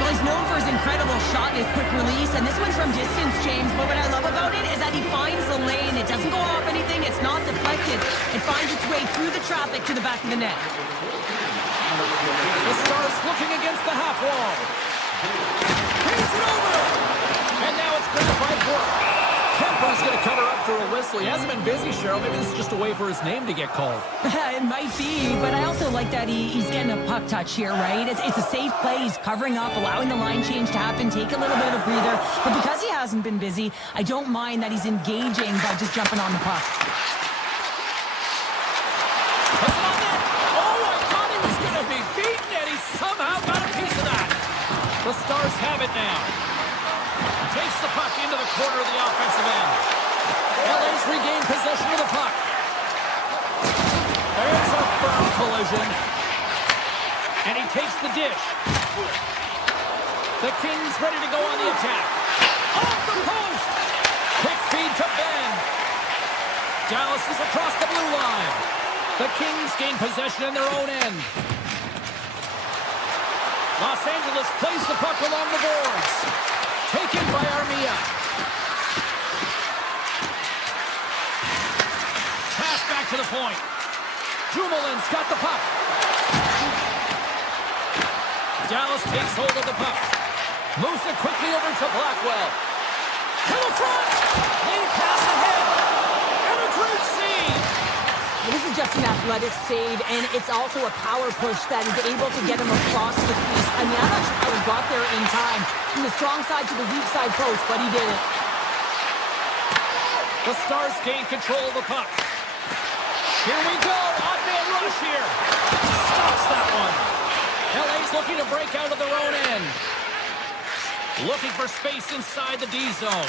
Well, he's known for his incredible shot and his quick release, and this one's from distance, James. But what I love about it is that he finds the lane. It doesn't go off anything. It's not deflected. It finds its way through the traffic to the back of the net. The Stars looking against the half wall. Paints it over. And now it's grabbed by Burke. Kemper's going to cover up for a whistle. He hasn't been busy, Cheryl. Maybe this is just a way for his name to get called. It might be, but I also like that he's getting a puck touch here, right? It's a safe play. He's covering up, allowing the line change to happen, take a little bit of a breather. But because he hasn't been busy, I don't mind that he's engaging by just jumping on the puck. Puts it on net. Oh, I thought he was going to be beaten, and he somehow got a piece of that. The Stars have it now. Takes the puck into the corner of the offensive end. LA's regained possession of the puck. There's a firm collision. And he takes the dish. The Kings ready to go on the attack. Off the post. Quick feed to Ben. Dallas is across the blue line. The Kings gain possession in their own end. Los Angeles plays the puck along the boards. Taken by Armia. Pass back to the point. Dumoulin's got the puck. Dallas takes hold of the puck. Moves it quickly over to Blackwell. To the front. Lead pass ahead. And a great save. This is just an athletic save, and it's also a power push that is able to get him across the crease. I mean, I'm not sure how he got there in time. From the strong side to the weak side post, but he did it. The Stars gain control of the puck. Here we go. Odd-man rush here. Stops that one. LA's looking to break out of their own end. Looking for space inside the D zone.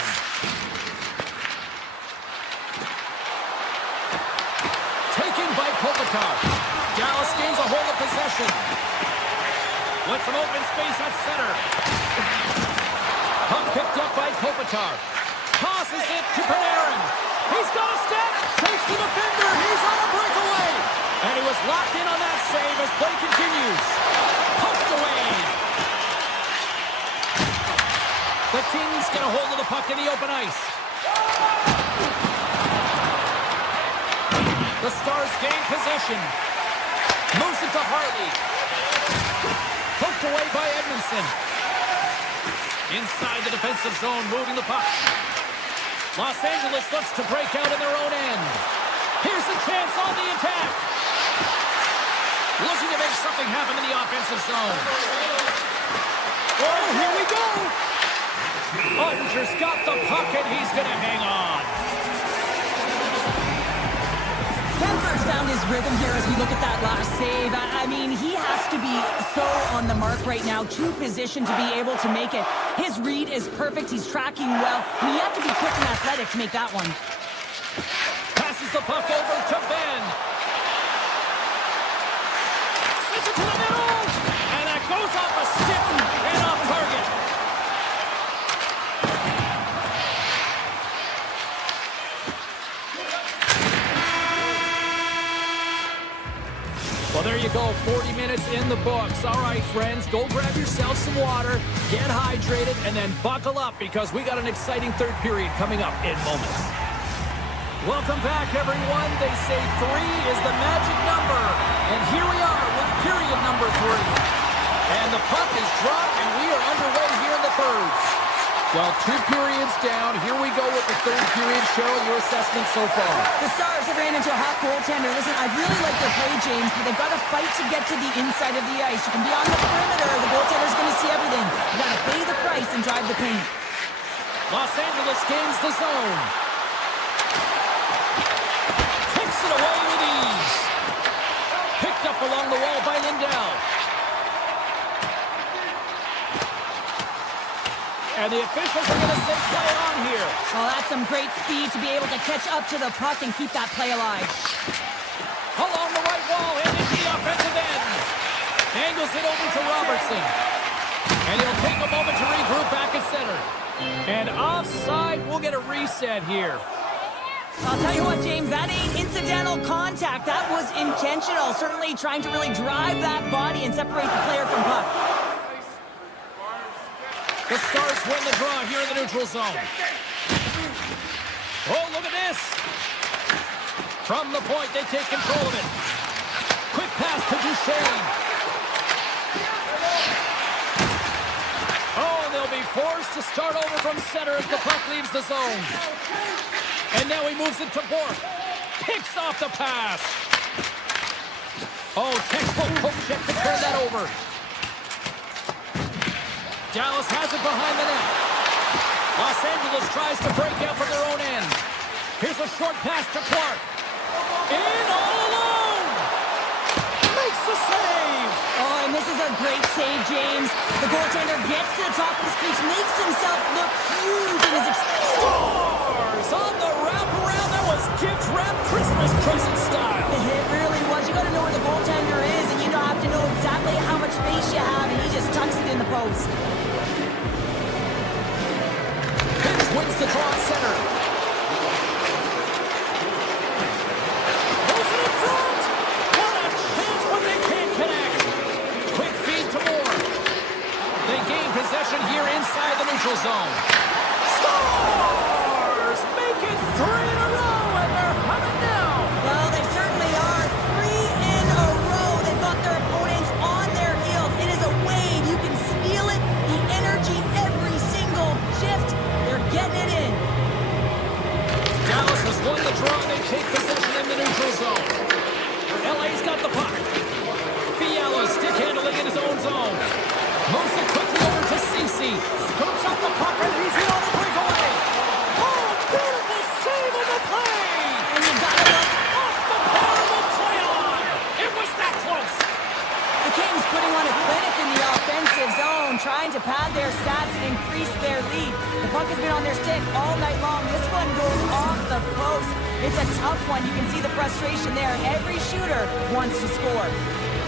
Taken by Kopitar. Dallas gains a hold of possession. With some open space at center. Puck picked up by Kopitar. Tosses it to Panarin. He's got a step. Takes the defender. He's on a breakaway. And he was locked in on that save as play continues. Pumped away. The Kings get a hold of the puck in the open ice. The Stars gain possession. Moves it to Hartley. Poked away by Edmondson. Inside the defensive zone, moving the puck. Los Angeles looks to break out in their own end. Here's a chance on the attack. Looking to make something happen in the offensive zone. Oh, here we go. Ottinger's got the puck and he's going to hang on. Denver's found his rhythm here as we look at that last save. I mean, he has to be so on the mark right now, to position to be able to make it. His read is perfect. He's tracking well. I mean, you have to be quick and athletic to make that one. Passes the puck over to Ben. Sends it to the middle. And that goes off a stick and off target. Well, there you go. 40 minutes in the books. All right, friends, go grab yourself some water, get hydrated, and then buckle up because we got an exciting third period coming up in moments. Welcome back, everyone. They say 3 is the magic number. And here we are with period number 3. And the puck is dropped, and we are underway here in the third. Well, 2 periods down. Here we go with the third period. Cheryl, your assessment so far? The Stars have ran into a hot goaltender. Listen, I really like their play, James, but they've got to fight to get to the inside of the ice. You can be on the perimeter. The goaltender's going to see everything. You got to pay the price and drive the paint. Los Angeles gains the zone. Takes it away with ease. Picked up along the wall by Lindell. And the officials are going to say play on here. Well, that's some great speed to be able to catch up to the puck and keep that play alive. Along the right wall and into the offensive end. Angles it over to Robertson. And he'll take a moment to regroup back at center. And offside, we'll get a reset here. I'll tell you what, James, that ain't incidental contact. That was intentional. Certainly trying to really drive that body and separate the player from puck. The Stars win the draw here in the neutral zone. Oh, look at this. From the point, they take control of it. Quick pass to Duchesne. Oh, they'll be forced to start over from center as the puck leaves the zone. And now he moves it to Bourque. Picks off the pass. Oh, textbook poke check to turn that over. Dallas has it behind the net. Los Angeles tries to break out from their own end. Here's a short pass to Clark. In all alone. Makes the save. Oh, and this is a great save, James. The goaltender gets to the top of his crease, makes himself look huge in his Stars on the wraparound. That was gift wrap Christmas present style. It really was. You got to know where the goaltender is, and you don't have to know exactly how much space you have, and he just tucks it in the post. Pitch wins the draw at center. Moves it in front. What a chance, but they can't connect. Quick feed to Moore. They gain possession here inside the neutral zone. Stars make it 3 in a row, and they're humming now. Well, they certainly are. 3 in a row. They've got their opponents on their heels. It is a wave. You can feel it. The energy every single shift. They're getting it in. Dallas has won the draw. They take possession in the neutral zone. LA's got the puck. Fiala stick handling in his own zone. Moves it quickly over to Ceci. Scoops up the puck and he's in on the breakaway. Oh, beautiful save of trying to pad their stats and increase their lead. The puck has been on their stick all night long. This one goes off the post. It's a tough one. You can see the frustration there. Every shooter wants to score.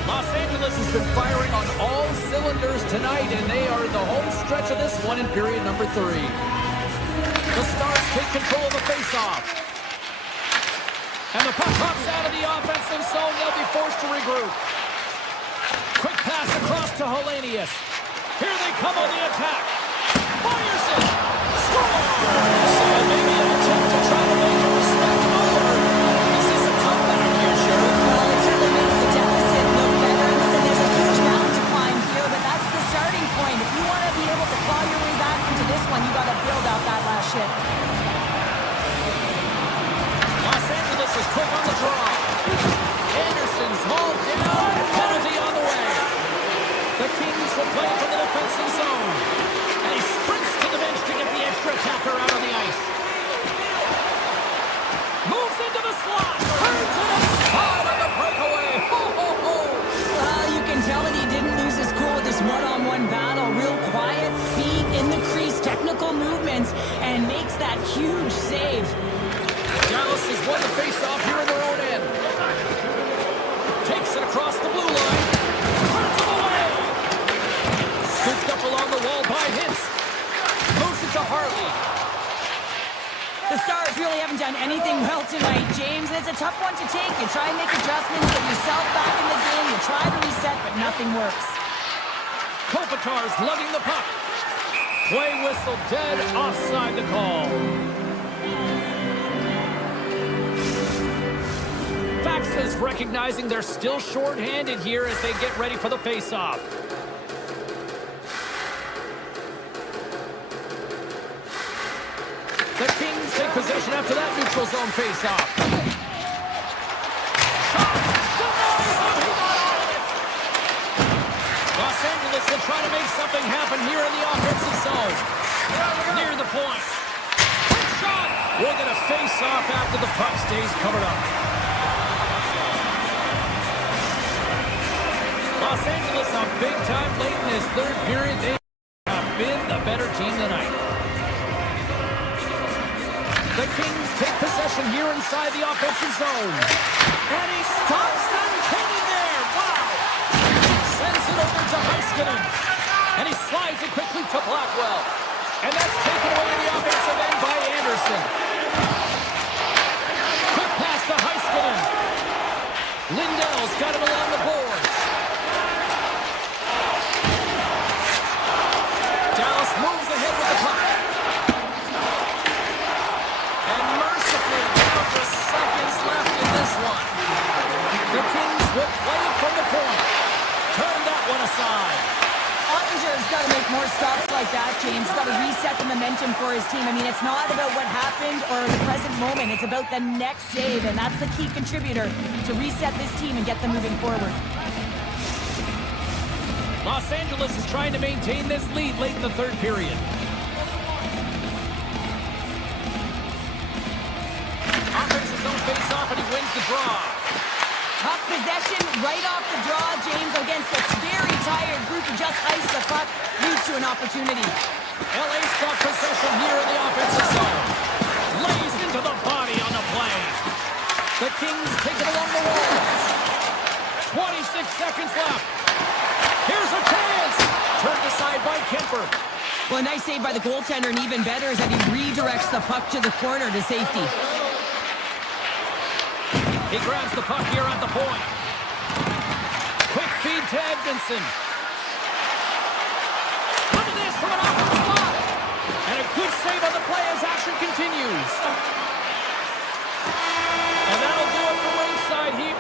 Los Angeles has been firing on all cylinders tonight, and they are in the home stretch of this one in period number 3. The Stars take control of the faceoff. And the puck pops out of the offensive zone. They'll be forced to regroup. Quick pass across to Hellenius. Here they come on the attack. Fires it. Score! So maybe an attempt to try to make it respectable, or is this a comeback here, Sherry? Well, it certainly makes the deficit look better. And listen, there's a huge mountain to climb here, but that's the starting point. If you want to be able to claw your way back into this one, you got to build out that last shift. Los Angeles is quick on the draw. Anderson's hauled down. Penalty on the way. The Kings will play from the defensive zone. And he sprints to the bench to get the extra attacker out on the ice. Moves into the slot. Turns it aside on the breakaway. Ho, ho, ho. Well, you can tell that he didn't lose his cool with this one-on-one battle. Real quiet, feet in the crease, technical movements, and makes that huge save. Dallas has won the faceoff here in their own end. Takes it across the blue line. Turns it away. Scooped up along the wall by Hintz. Moves it to Hartley. The Stars really haven't done anything well tonight, James. It's a tough one to take. You try and make adjustments, get yourself back in the game. You try to reset, but nothing works. Kopitar's lugging the puck. Play whistle dead, offside the call. Fax is recognizing they're still short-handed here as they get ready for the face-off. The Kings take possession after that neutral zone face-off. Shot! Denies him! He got all of it! Los Angeles will try to make something happen here in the offensive zone. Near the point. Quick shot! We'll get a face-off after the puck stays covered up. Los Angeles on big time late in this third period. They have been the better team tonight. The Kings take possession here inside the offensive zone. And he stops them hanging there. Wow. Sends it over to Heiskanen. And he slides it quickly to Blackwell. And that's taken away in the offensive end by Anderson. Quick pass to Heiskanen. Lindell's got it along the boards. Dallas moves ahead with the puck. And mercifully, down to seconds left in this one. The Kings will play it from the point. Turn that one aside. Ottinger's got to make more stops like that, James. Got to reset the momentum for his team. I mean, it's not about what happened or the present moment. It's about the next save, and that's the key contributor to reset this team and get them moving forward. Los Angeles is trying to maintain this lead late in the third period. Offensive zone face-off, and he wins the draw. Puck possession right off the draw, James, against a very tired group who just iced the puck, leads to an opportunity. LA's got possession here in the offensive zone. Lays into the body on the play. The Kings take it along the wall. 26 seconds left. Here's a chance. Turned aside by Kemper. Well, a nice save by the goaltender, and even better is that he redirects the puck to the corner to safety. He grabs the puck here at the point. Quick feed to Edmondson. Look at this from an open spot. And a good save on the play as action continues. And that'll do it for ringside. He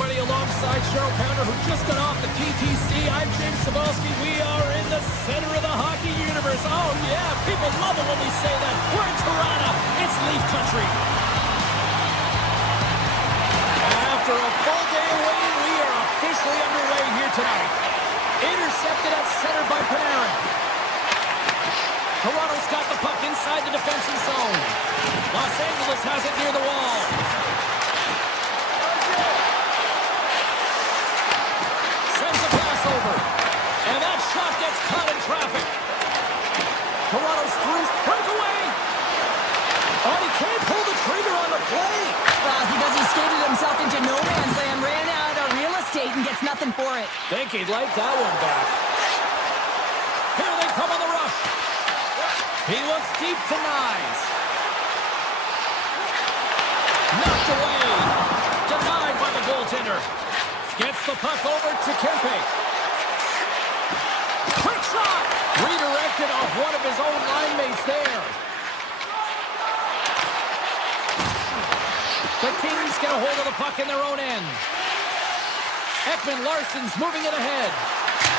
everybody, alongside Cheryl Pounder, who just got off the TTC. I'm James Cybulski. We are in the center of the hockey universe. Oh, yeah, people love it when we say that. We're in Toronto. It's Leaf Country. After a full day of waiting, we are officially underway here tonight. Intercepted at center by Panarin. Toronto's got the puck inside the defensive zone. Los Angeles has it near the wall. Sends a pass over. And that shot gets caught in traffic. Toronto's through. Breakaway. Oh, he can't pull the trigger on the play. Well, because he skated himself into no man's land, ran out of real estate, and gets nothing for it. Think he'd like that one back. Here they come on the rush. He looks deep to Nyes. Knocked away. Denied by the goaltender. Gets the puck over to Kempe. Quick shot. Redirected off one of his own line mates there. The Kings get a hold of the puck in their own end. Ekman Larsson's moving it ahead.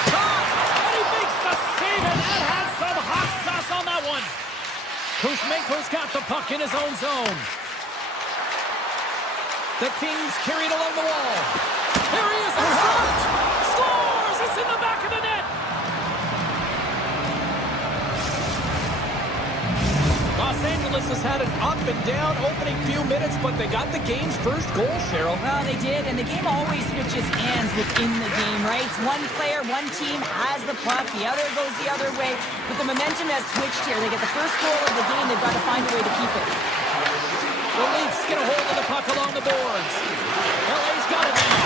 Shot! And he makes the save, and that had some hot sauce on that one. Kuzmenko's got the puck in his own zone. The Kings carry it along the wall. There he is, in front! Scores! It's in the back of the net! Los Angeles has had an up and down opening few minutes, but they got the game's first goal, Cheryl. Well, they did, and the game always switches hands within the game, right? One player, one team has the puck, the other goes the other way, but the momentum has switched here. They get the first goal of the game, they've got to find a way to keep it. The Leafs get a hold of the puck along the boards. LA's got it now.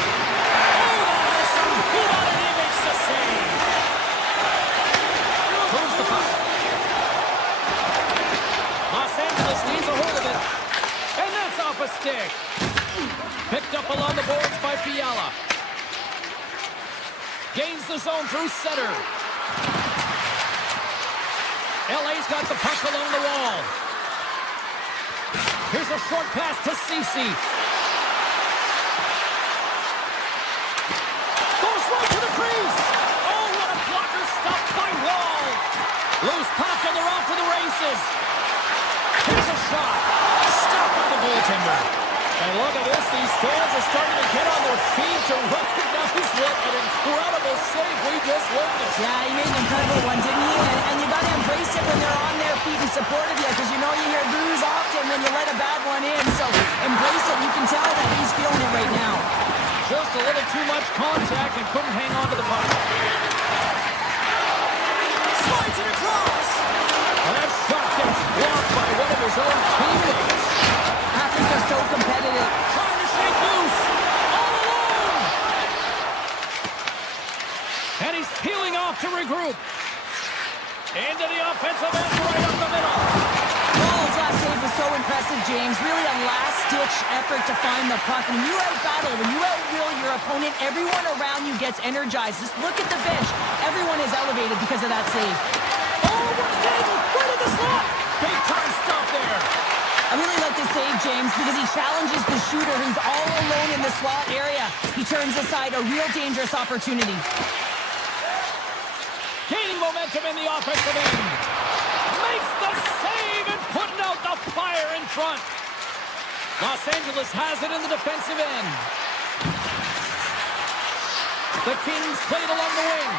Oh, that has some heat on it. He makes the save. Moves the puck. Los Angeles needs a hold of it. And that's off a stick. Picked up along the boards by Fiala. Gains the zone through center. LA's got the puck along the wall. Here's a short pass to Ceci. Goes right to the crease. Oh, what a blocker stopped by Wall. Loose puck and they're off to the races. Here's a shot. Stopped by the goaltender. And look at this. These fans are starting to get on their feet to recognize what an incredible save we just witnessed. Yeah, he made an incredible one, didn't he? And you got to embrace it when they're on their feet in support of you, because you know you hear boos often when you let a bad one in. So embrace it. You can tell that he's feeling it right now. Just a little too much contact and couldn't hang on to the puck. Slides it across. And that shot gets blocked by one of his own teammates. Athletes are so competitive. Trying to shake loose. All alone. And he's peeling off to regroup. Into the offensive end right up the middle. Ball's last save was so impressive, James. Really a last-ditch effort to find the puck. When you out-battle, when you out-will your opponent, everyone around you gets energized. Just look at the bench. Everyone is elevated because of that save. Oh, what a tangle! Right in the slot! Big time stop there. I really like this save, James, because he challenges the shooter who's all alone in the slot area. He turns aside a real dangerous opportunity. Gaining momentum in the offensive end. Makes the save and putting out the fire in front. Los Angeles has it in the defensive end. The Kings played along the wing.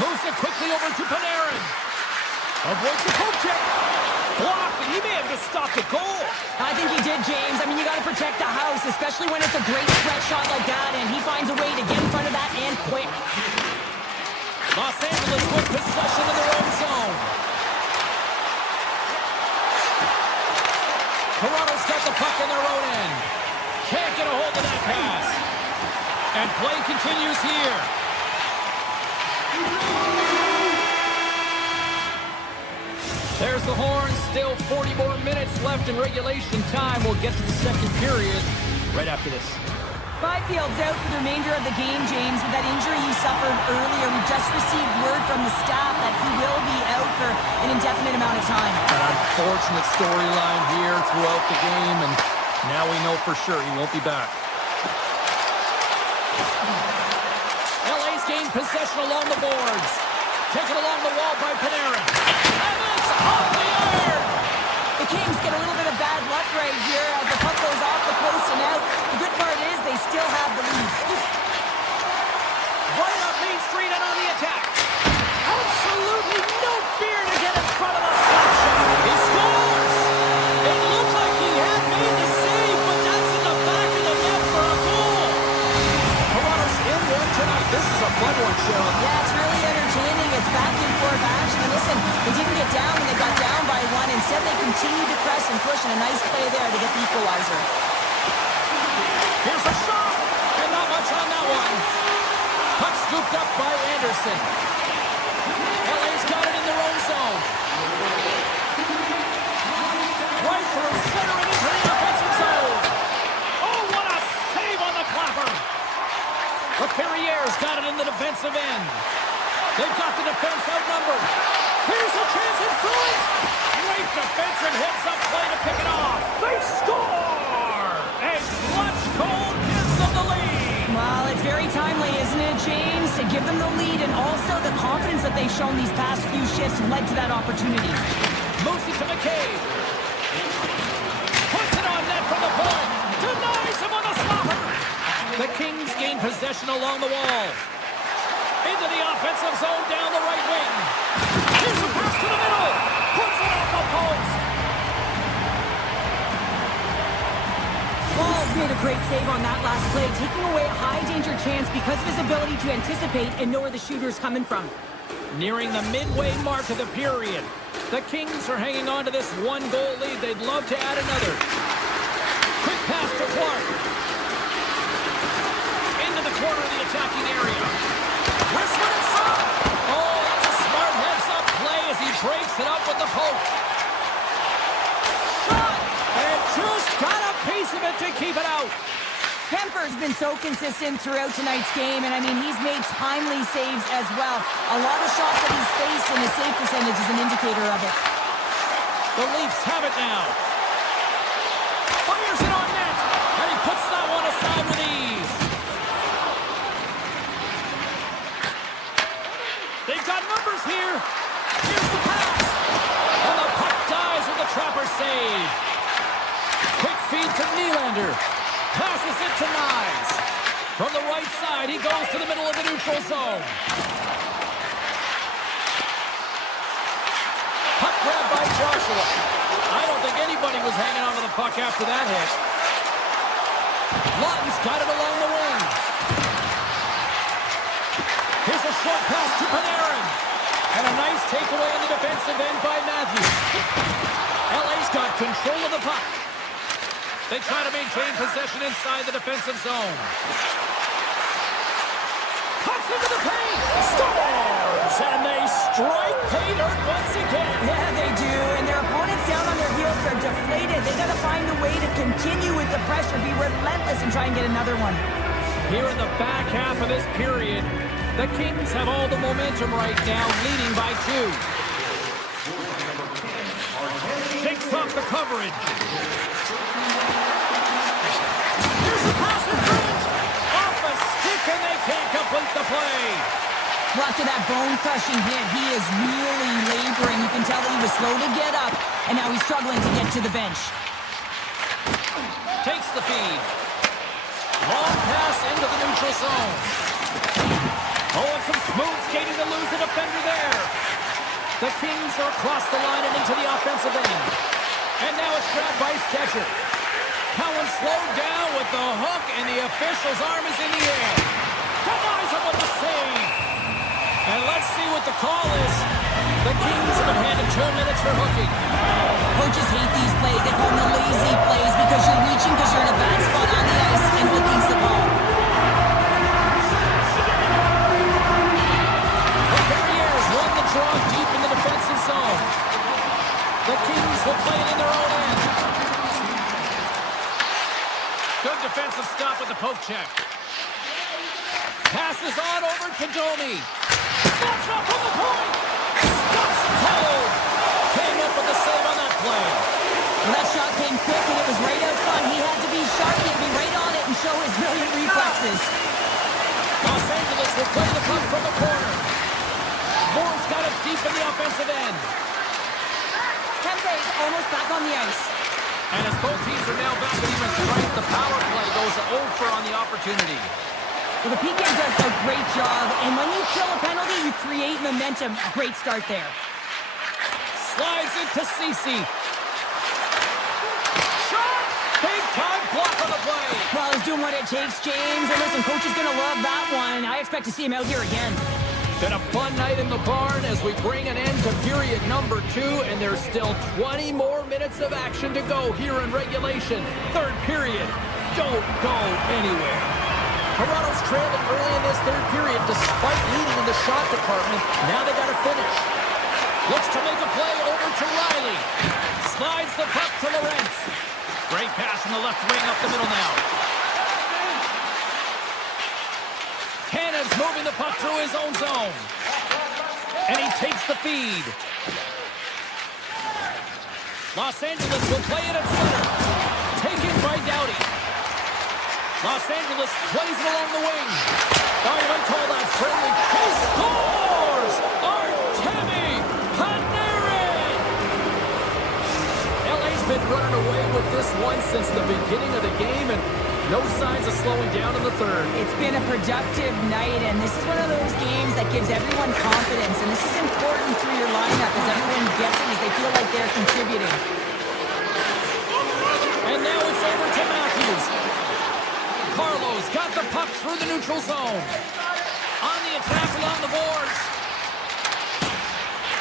Moves it quickly over to Panarin. Avoids the poke check. Blocked, and he may have just stopped the goal. I think he did, James. I mean, you got to protect the house, especially when it's a great stretch shot like that, and he finds a way to get in front of that and quick. Los Angeles with possession in their own zone. Toronto's got the puck in their own end. Can't get a hold of that pass. And play continues here. There's the horn. Still 40 more minutes left in regulation time. We'll get to the second period right after this. Byfield's out for the remainder of the game, James, with that injury he suffered earlier. We just received word from the staff that he will be out for an indefinite amount of time. An unfortunate storyline here throughout the game, and now we know for sure he won't be back. LA's gained possession along the boards. Taken along the wall by Panarin. And it's off the iron! The Kings get a little bit of bad luck right here as the puck goes off the post and out. The good part is they still have the lead. Right up Main Street and on the attack. Absolutely no fear to get in front of the slap shot. He scores! It looked like he had made the save, but that's in the back of the net for a goal. Toronto's in one tonight. This is a fun one, Cheryl. Yeah, it's really entertaining. It's back and forth action. And listen, they didn't get down when they got down by one. Instead, they continued to press and push, and a nice play there to get the equalizer. Here's a shot, and not much on that one. Puck scooped up by Anderson. LA's got it in their own zone. Right through center and into the offensive zone. Oh, what a save on the clapper. The Ferrier's got it in the defensive end. They've got the defense outnumbered. Here's a chance in front. Great defensive heads-up play to pick it off. They score! And Clutch Cole gives them the lead. Well, it's very timely, isn't it, James? To give them the lead and also the confidence that they've shown these past few shifts led to that opportunity. Moves it to McCabe. Puts it on net from the point. Denies him on the slapper. The Kings gain possession along the wall. Into the offensive zone down the right wing. Here's a pass to the middle. Puts it off the post. Ball's made a great save on that last play, taking away a high-danger chance because of his ability to anticipate and know where the shooter's coming from. Nearing the midway mark of the period. The Kings are hanging on to this one-goal lead. They'd love to add another. Quick pass to Clark. Into the corner of the attacking area. Wristling inside. Oh, that's a smart heads-up play as he breaks it up with the poke. Shot! And just got a piece of it to keep it out. Kemper's been so consistent throughout tonight's game, and I mean, he's made timely saves as well. A lot of shots that he's faced, and his save percentage is an indicator of it. The Leafs have it now. Fires it on net, and he puts that one aside with ease. They've got numbers here. Here's the pass. And the puck dies with the Trapper save. Quick feed to Nylander. Passes it to Nyes. From the right side, he goes to the middle of the neutral zone. Puck grabbed by Joshua. I don't think anybody was hanging on to the puck after that hit. Lawton's got it along the wing. Here's a short pass to Panarin. And a nice takeaway in the defensive end by Matthews. LA's got control of the puck. They try to maintain possession inside the defensive zone. Cuts into the paint. Scores! And they strike pay dirt once again. Yeah, they do. And their opponents down on their heels are deflated. They got to find a way to continue with the pressure, be relentless, and try and get another one. Here in the back half of this period, the Kings have all the momentum right now, leading by 2. Shakes off the coverage. Here's a pass in front. Off a stick, and they can't complete the play. Well, after that bone-crushing hit, he is really laboring. You can tell that he was slow to get up, and now he's struggling to get to the bench. Takes the feed. Long pass into the neutral zone. Oh, and some smooth skating to lose a defender there. The Kings are across the line and into the offensive end. And now it's grabbed by Stetcher. Cowan slowed down with the hook, and the official's arm is in the air. Denies him with the save. And let's see what the call is. The Kings have been handed 2 minutes for hooking. Coaches hate these plays. They call them lazy plays because you're reaching because you're in a bad spot on the ice and hooking's the call. The Carriers won the draw deep in the defensive zone. The Kings will play it in their own end. Good defensive stop with the poke check. Passes on over to Domi. Stops up from the point. Stops cold. Came up with the save on that play. Well, that shot came quick and it was right out front. He had to be sharp. He had to be right on it and show his brilliant reflexes. They play the puck from the corner. Moore's got it deep in the offensive end. Kempe's almost back on the ice. And as both teams are now back at even strength, the power play goes over on the opportunity. Well, the PK does a great job, and when you kill a penalty, you create momentum. Great start there. Slides into Cece. Shot! Big time block on the play. Well, he's doing what it takes, James. And listen, coach is going to love that one. I expect to see him out here again. Been a fun night in the barn as we bring an end to period number 2, and there's still 20 more minutes of action to go here in regulation. Third period. Don't go anywhere. Toronto's trailing early in this third period despite leading in the shot department. Now they got to finish. Looks to make a play over to Riley. Slides the puck to Lorentz. Great pass from the left wing up the middle now. Cannon's moving the puck through his own zone. And he takes the feed. Los Angeles will play it at center. Taken by Doughty. Los Angeles plays it along the wing. Oh, you might call that friendly. He scores! Artemi Panarin! LA's been running away with this one since the beginning of the game, and no signs of slowing down in the third. It's been a productive night, and this is one of those games that gives everyone confidence. And this is important for your lineup as everyone gets it as they feel like they're contributing. And now it's over to Matthews. Carlo's got the puck through the neutral zone. On the attack along the boards.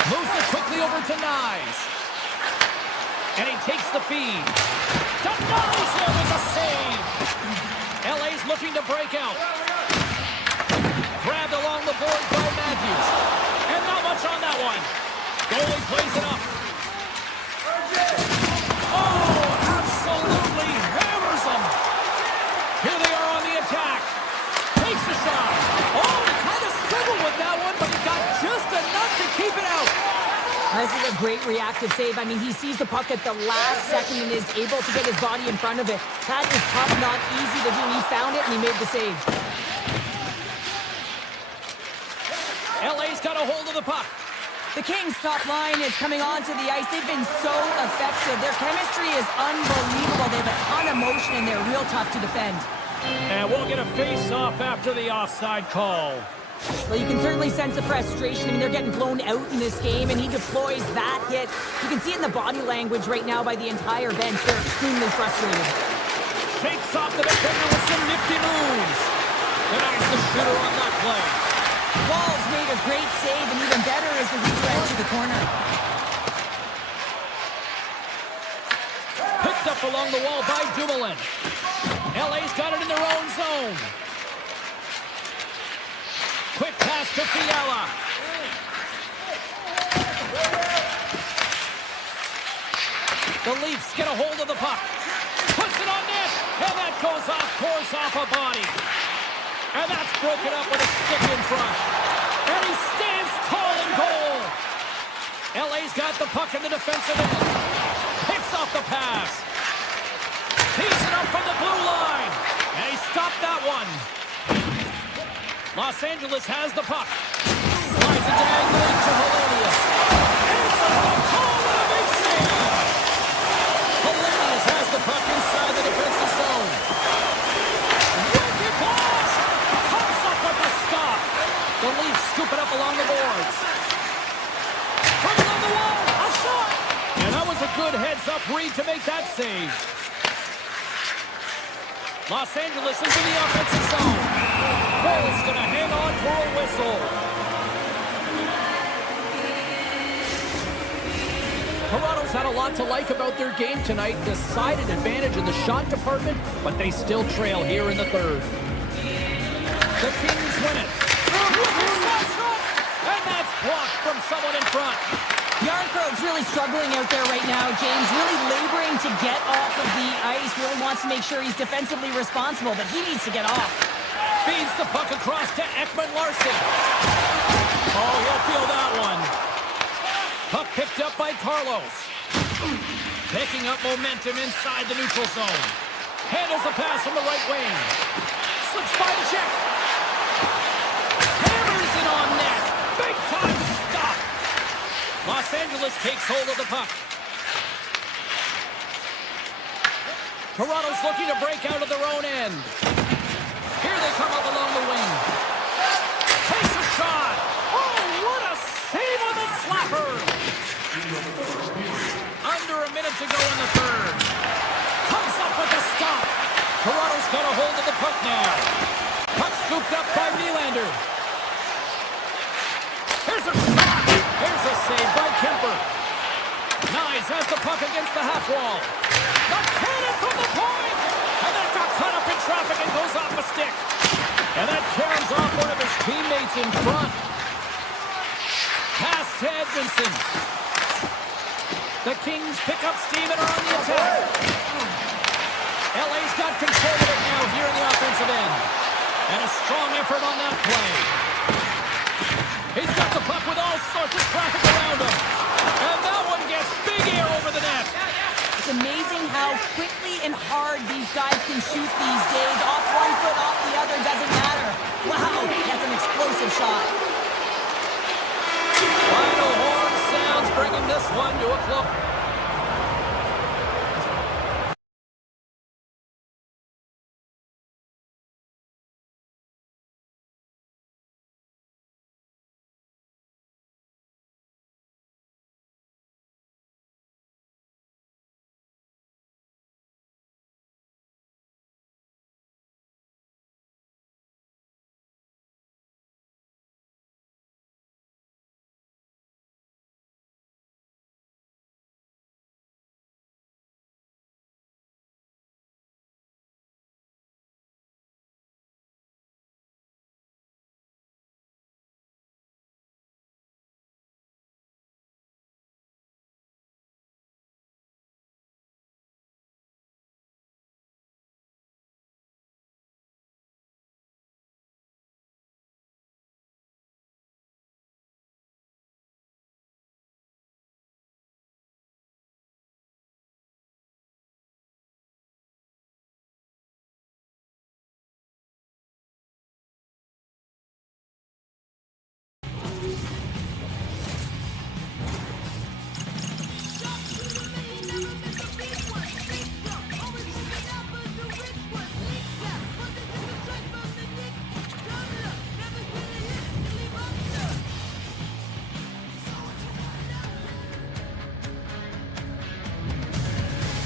Moves it quickly over to Nyes. And he takes the feed. To Nyes there with a save. LA's looking to break out. Grabbed along the board by Matthews. And not much on that one. Goalie plays it up. Oh, absolutely hammers him. Here they are on the attack. Takes the shot. Oh, he kind of struggled with that one, but he got just enough to keep it out. This is a great reactive save. I mean, he sees the puck at the last second and is able to get his body in front of it. That is tough, not easy to do. He found it and he made the save. LA's got a hold of the puck. The Kings' top line is coming onto the ice. They've been so effective. Their chemistry is unbelievable. They have a ton of motion and they're real tough to defend. And we'll get a face-off after the offside call. Well, you can certainly sense the frustration. I mean, they're getting blown out in this game, and he deploys that hit. You can see it in the body language right now by the entire bench. They're extremely frustrated. Shakes off the defender with some nifty moves. Denies the shooter on that play. Wall's made a great save, and even better is the redirect to the corner. Picked up along the wall by Dumoulin. LA's got it in their own zone. Quick pass to Fiala. The Leafs get a hold of the puck. Puts it on net. And that goes off course off a body. And that's broken up with a stick in front. And he stands tall in goal. LA's got the puck in the defensive end. Picks off the pass. Tees it up from the blue line. And he stopped that one. Los Angeles has the puck. Slides it diagonally to Hellenius. Answers the call with a big save. Hellenius has the puck inside the defensive zone. Wicked blast. Comes up with the stop. The Leafs scoop it up along the boards. From on the wall. A shot. And that was a good heads-up read to make that save. Los Angeles is in the offensive zone. Bull's going to hang on for a whistle. Toronto's had a lot to like about their game tonight. Decided advantage in the shot department, but they still trail here in the third. The Kings win it. And that's blocked from someone in front. Yarncroke's really struggling out there right now, James. Really laboring to get off of the ice. Really wants to make sure he's defensively responsible, but he needs to get off. Feeds the puck across to Ekman Larson. Oh, he'll feel that one. Puck picked up by Carlos. Picking up momentum inside the neutral zone. Handles the pass from the right wing. Slips by the check. Angeles takes hold of the puck. Toronto's looking to break out of their own end. Here they come up along the wing. Takes a shot. Oh, what a save on the slapper. Under a minute to go in the third. Comes up with a stop. Toronto's got a hold of the puck now. Puck scooped up by Nylander. Here's a shot. Here's a save by Kemper. Knies has the puck against the half wall. The cannon from the point! And that got caught up in traffic and goes off a stick. And that carries off one of his teammates in front. Pass to Edmondson. The Kings pick up steam and are on the attack. LA's got control of it now here in the offensive end. And a strong effort on that play. He's got the puck with all sorts of traffic around him. And that one gets big air over the net. It's amazing how quickly and hard these guys can shoot these days. Off one foot, off the other, doesn't matter. Wow, that's an explosive shot. Final horn sounds, bringing this one to a close.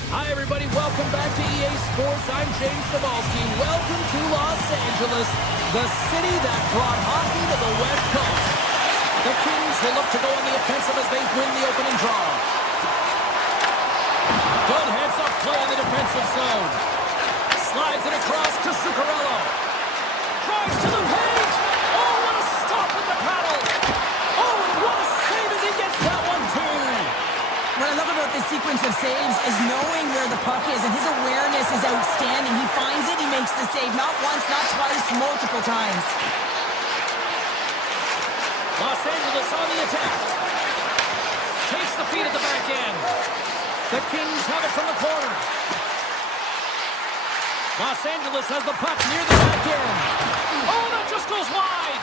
Hi, everybody. Welcome back to EA Sports. I'm James Cebulski. Welcome to Los Angeles, the city that brought hockey to the West Coast. The Kings will look to go on the offensive as they win the opening draw. Good heads-up play in the defensive zone. Slides it across to Zuccarello. Drives to the paint. Oh, what a stop with the paddle. Oh, and what a save as he gets that one, too. What I love about this sequence of saves is knowing where the puck is, and his awareness is outstanding. He finds it, he makes the save. Not once, not twice, multiple times. Los Angeles on the attack. Takes the feed at the back end. The Kings have it from the corner. Los Angeles has the puck near the back end. Oh, that just goes wide.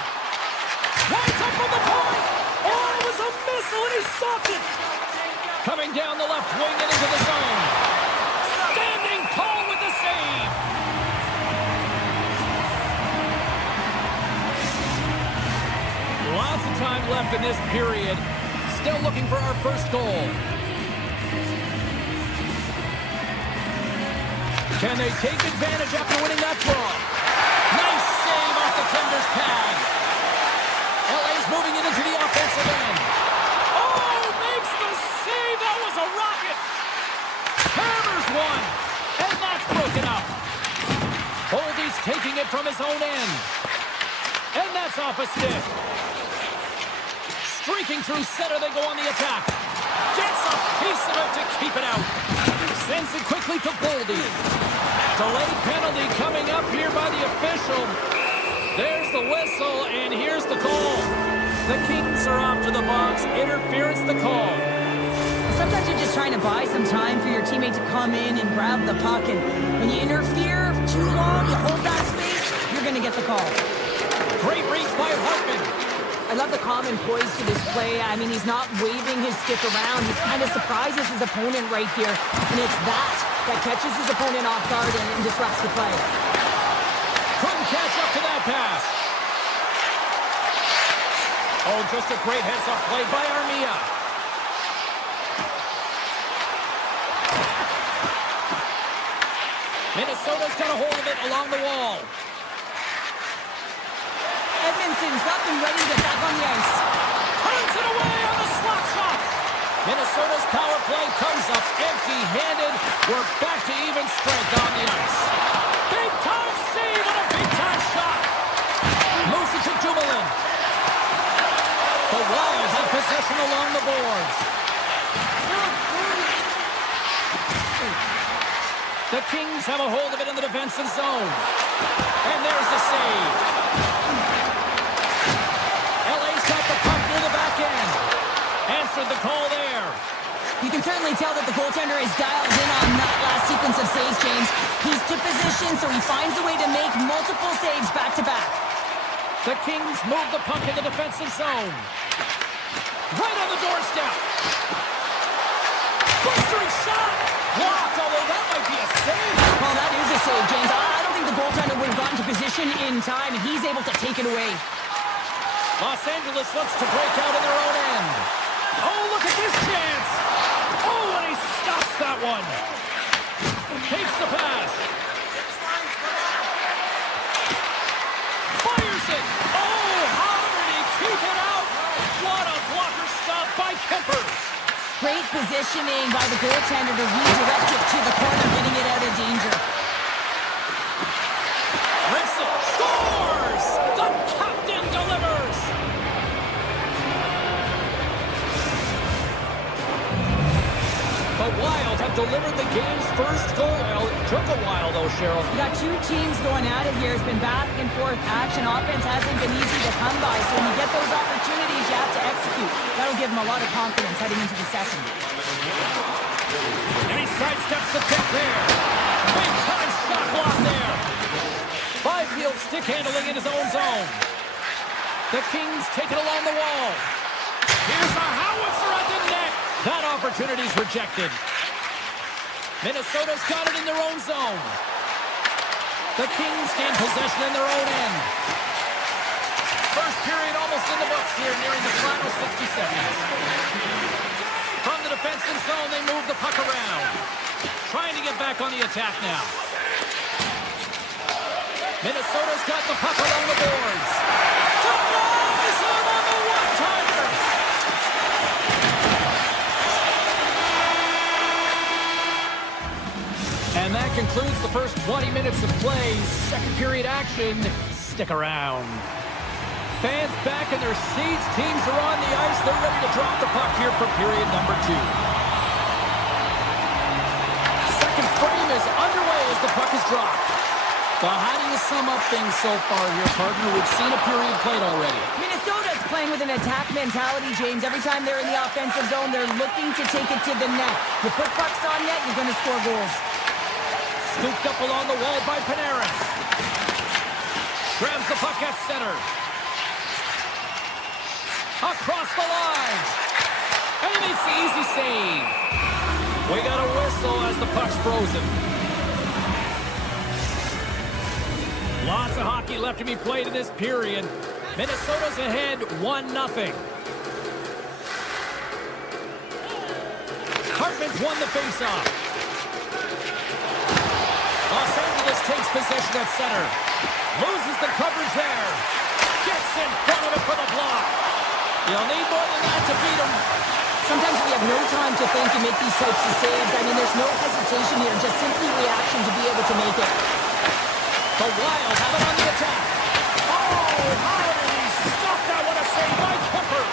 Wide up from the point. Oh, it was a missile, and he stopped it. Coming down the left wing and into the zone. Standing tall with the save. Lots of time left in this period. Still looking for our first goal. Can they take advantage after winning that draw? Nice save off the defender's pad. LA's moving it into the offensive end. Oh, makes the save. That was a rocket. Hammers one. And that's broken up. Holdy's taking it from his own end. And that's off a stick. Streaking through center, they go on the attack. Gets a piece of it to keep it out. Sends it quickly to Boldy. Delayed penalty coming up here by the official. There's the whistle, and here's the call. The Kings are off to the box. Interference the call. Sometimes you're just trying to buy some time for your teammate to come in and grab the puck, and when you interfere too long, you hold that space, you're going to get the call. Great reach by Hartman. I love the calm and poise to this play. I mean, he's not waving his stick around. He kind of surprises his opponent right here. And it's that catches his opponent off guard and disrupts the play. Couldn't catch up to that pass. Oh, just a great heads-up play by Armia. Minnesota's got a hold of it along the wall. Edmondson's up and ready to get back on the ice. Turns it away on the slap shot. Minnesota's power play comes up empty-handed. We're back to even strength on the ice. Big-time save and a big-time shot. Moves it to Dumoulin. The Wild have possession along the boards. The Kings have a hold of it in the defensive zone. And there's the save. LA's got the puck near the back end. Answered the call there. You can certainly tell that the goaltender is dialed in on that last sequence of saves, James. He's to position, so he finds a way to make multiple saves back-to-back. The Kings move the puck in the defensive zone. Right on the doorstep. Blistering shot. Blocked, although that might be a save. Well, that is a save, James. I don't think the goaltender would have gotten to position in time, and he's able to take it away. Los Angeles looks to break out in their own end. Oh, look at this chance. Oh, and he stops that one. Takes the pass. Fires it. Oh, how did he keep it out? What a blocker stop by Kemper. Great positioning by the goaltender to redirect it to the corner, getting it out of danger. Ritzel scores! The captain delivers! The Wild have delivered the game's first goal. Well, it took a while, though, Cheryl. You got two teams going at it here. It's been back and forth action. Offense hasn't been easy to come by, so when you get those opportunities, you have to execute. That'll give them a lot of confidence heading into the second. And he sidesteps the pick there. Big time shot block there. Byfield stick handling in his own zone. The Kings take it along the wall. Here's a howitzer at the net. That opportunity's rejected. Minnesota's got it in their own zone. The Kings gain possession in their own end. First period almost in the books here, nearing the final 60 seconds. From the defensive zone, they move the puck around. Trying to get back on the attack now. Minnesota's got the puck along the boards. Denies him on the one-timer. And that concludes the first 20 minutes of play. Second period action. Stick around. Fans back in their seats. Teams are on the ice. They're ready to drop the puck here for period number 2. Second frame is underway as the puck is dropped. Well, how do you sum up things so far here, partner? We've seen a period played already. Minnesota's playing with an attack mentality, James. Every time they're in the offensive zone, they're looking to take it to the net. You put pucks on net, you're going to score goals. Scooped up along the wall by Panarin. Grabs the puck at center. Across the line. And he makes the easy save. We got a whistle as the puck's frozen. Lots of hockey left to be played in this period. Minnesota's ahead 1-0. Hartman's won the faceoff. Los Angeles takes possession at center. Loses the coverage there. Gets in front of it for the block. You'll need more than that to beat him. Sometimes we have no time to think and make these types of saves. I mean, there's no hesitation here, just simply reaction to be able to make it. The Wild have it on the attack. Oh, how did he stop that? What a save by Kemper.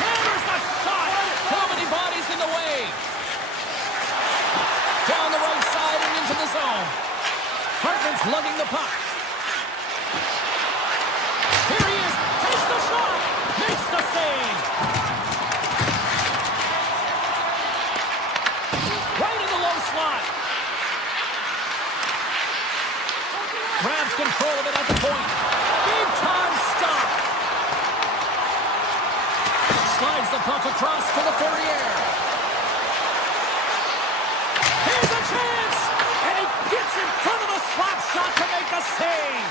Hammers the shot. How many bodies in the way? Down the right side and into the zone. Hartman's lugging the puck. Here he is. Takes the shot. Makes the save. Right in the low slot. Grabs control of it at the point. Big time stop. across to the Ferrier. Here's a chance! And he gets in front of the slap shot to make a save.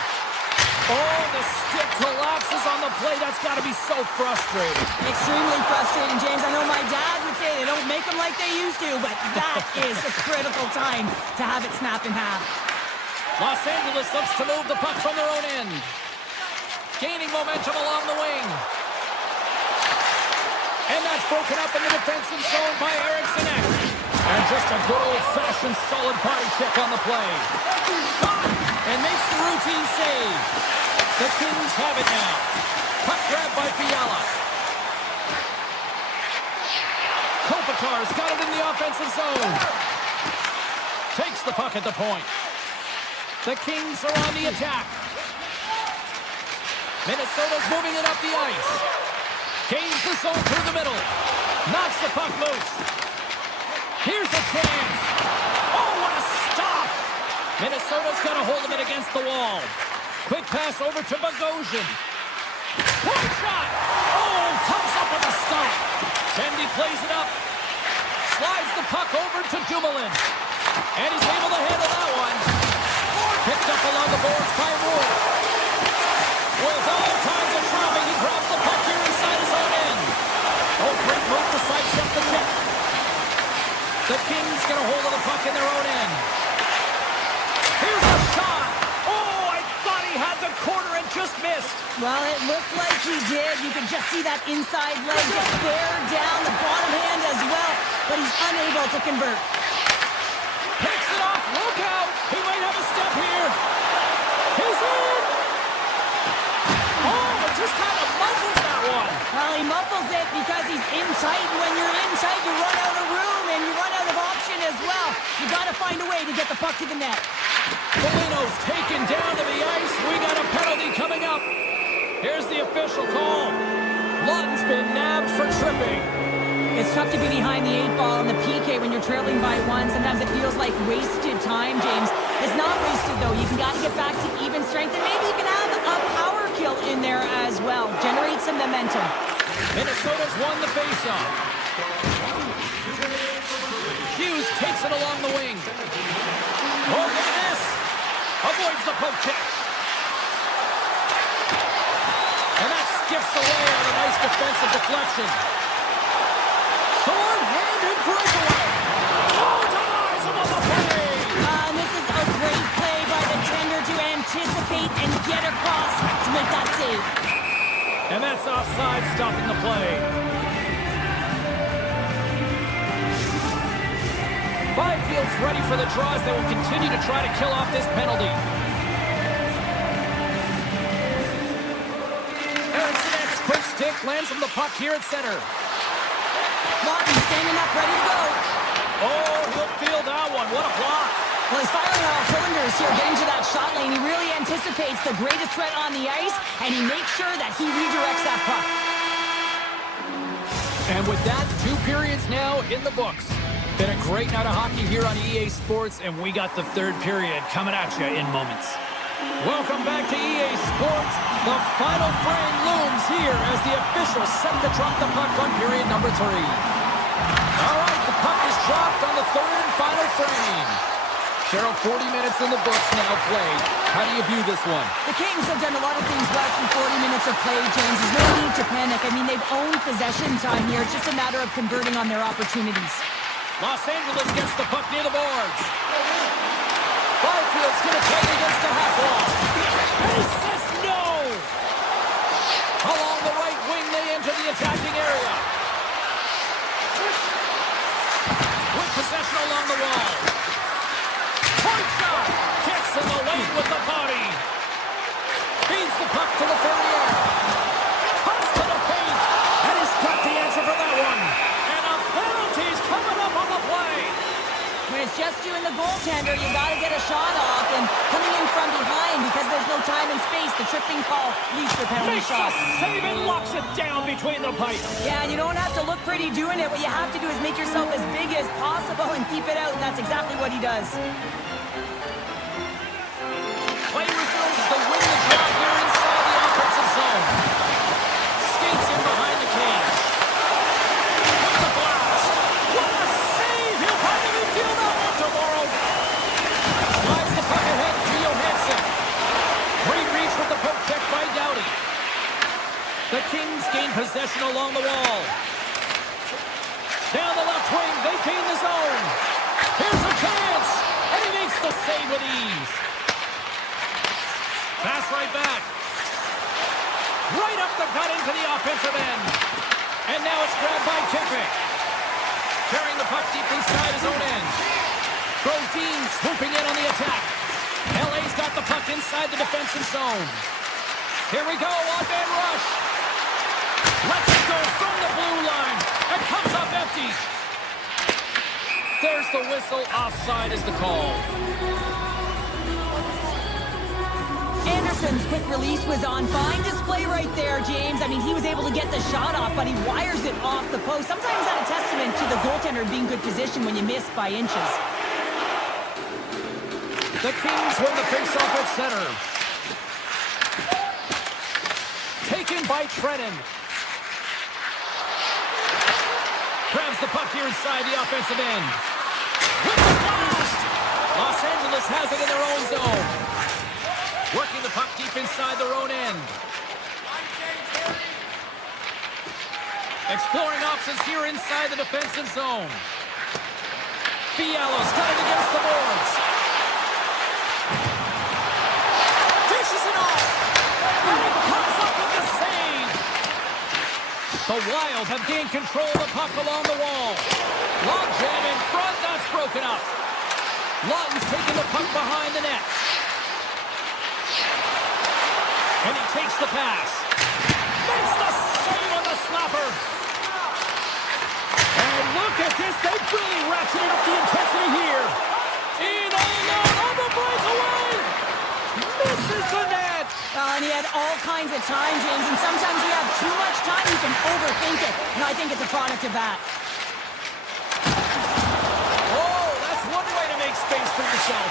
Oh, the stick collapses on the play. That's got to be so frustrating. Extremely frustrating, James. I know my dad would say they don't make them like they used to, but that is a critical time to have it snap in half. Los Angeles looks to move the puck from their own end. Gaining momentum along the wing. And that's broken up in the defensive zone by Eriksson. And just a good old-fashioned solid body check on the play. Shot! And makes the routine save. The Kings have it now. Puck grab by Fiala. Kopitar's got it in the offensive zone. Takes the puck at the point. The Kings are on the attack. Minnesota's moving it up the ice. Gains the zone through the middle. Knocks the puck loose. Here's a chance. Oh, what a stop! Minnesota's got a hold of it against the wall. Quick pass over to Bogosian. Point shot! Oh, comes up with a stop. Bendy plays it up. Slides the puck over to Dumoulin. And he's able to handle that one. Picked up along the boards by Moore. With all kinds of travel, he grabs the puck here inside his own end. Oh, great move to sidestep the check. The Kings get a hold of the puck in their own end. Here's a shot. Oh, I thought he had the corner and just missed. Well, it looked like he did. You could just see that inside leg just bear down the bottom hand as well, but he's unable to convert. Picks it off. Look out. He might have a step here. He's in. Oh, it just kind of muffles that one. Well, he muffles it because he's in tight. When you're in tight, you run out of room and you run out of option as well. You got to find a way to get the puck to the net. Foligno's taken down to the ice. We got a penalty coming up. Here's the official call. Lund's been nabbed for tripping. It's tough to be behind the 8-ball in the PK when you're trailing by one. Sometimes it feels like wasted time, James. It's not wasted, though. You got to get back to even strength, and maybe you can have a power kill in there as well. Generate some momentum. Minnesota's won the faceoff. Hughes takes it along the wing. Oh, look at this. Avoids the poke check. And that skips away on a nice defensive deflection. Short-handed breakaway. Oh, denies him on the play. And this is a great play by the tender to anticipate and get across to make that save. And that's offside, stopping the play. Byfield's ready for the draws. They will continue to try to kill off this penalty. Eriksson, quick stick, lands from the puck here at center. Martin standing up, ready to go. Oh, he'll feel that one. What a block. Well, he's firing on all cylinders here, getting to that shot lane. He really anticipates the greatest threat on the ice, and he makes sure that he redirects that puck. And with that, 2 periods now in the books. Been a great night of hockey here on EA Sports, and we got the 3rd period coming at you in moments. Welcome back to EA Sports. The final frame looms here as the officials set to drop the puck on period number 3. All right, the puck is dropped on the 3rd and final frame. Cheryl, 40 minutes in the books now played. How do you view this one? The Kings have done a lot of things well through 40 minutes of play, James. There's no need to panic. I mean, they've owned possession time here. It's just a matter of converting on their opportunities. Los Angeles gets the puck near the boards. Byfield's going to play against the half wall. And he says no! Along the right wing, they enter the attacking area. With possession along the wall. Point shot! Gets in the lane with the body. Feeds the puck to the Ferrier. Cuts to the paint. And he's got the answer for that one. And a penalty's coming up on the play. When it's just you and the goaltender, you got to get a shot off. And coming in from behind, because there's no time and space, the tripping call leads to a penalty Makes shot. a save and locks it down between the pipes. Yeah, and you don't have to look pretty doing it. What you have to do is make yourself as big as possible and keep it out, and that's exactly what he does. Play resumes to win the draw here inside the offensive zone. Skates in behind the cage. The Kings gain possession along the wall. Down the left wing, they gain the zone. Here's a chance, and he makes the save with ease. Pass right back. Right up the gut into the offensive end. And now it's grabbed by Kippick. Carrying the puck deep inside his own end. Brodin swooping in on the attack. LA's got the puck inside the defensive zone. Here we go, one-man rush. Lets it go from the blue line. And comes up empty. There's the whistle. Offside is the call. Anderson's quick release was on fine display right there, James. I mean, he was able to get the shot off, but he wires it off the post. Sometimes that's a testament to the goaltender being good position when you miss by inches. The Kings win the faceoff at center. Taken by Trennan. Grabs the puck here inside the offensive end. With the blast! Los Angeles has it in their own zone. Working the puck deep inside their own end. Exploring options here inside the defensive zone. Buffallo's got it against the boards. Dishes it off. And it comes up with the save. The Wild have gained control of the puck along the wall. Long jam in front. That's broken up. Lawton's taking the puck behind the net. And he takes the pass. Makes the save on the slapper. And look at this. They've really ratcheted up the intensity here. In alone on the breakaway. Misses the net. And he had all kinds of time, James. And sometimes you have too much time, you can overthink it. And I think it's a product of that. Oh, that's one way to make space for yourself.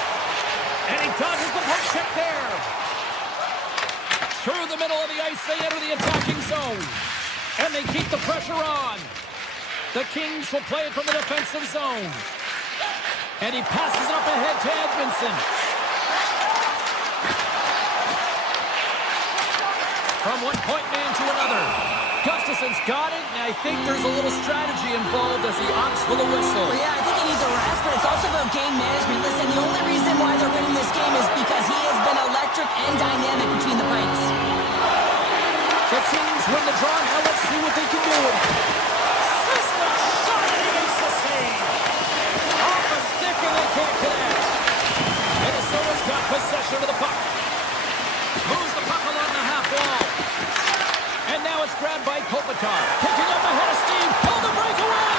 And he dodges the poke check there. Through the middle of the ice, they enter the attacking zone. And they keep the pressure on. The Kings will play it from the defensive zone. And he passes it up ahead to Edmondson. From one point man to another. Gustafson's got it, and I think there's a little strategy involved as he opts for the whistle. Well, yeah, I think he needs a rest, but it's also about game management. Listen, the only reason why they're winning this game is because he has been electric and dynamic between the pipes. The Kings win the draw. Now let's see what they can do. Sisler shot and he makes the save. Off a stick and they can't connect. Minnesota's got possession of the puck. Moves the puck along the half wall. And now it's grabbed by Kopitar. Picking up ahead of Steve. On the breakaway.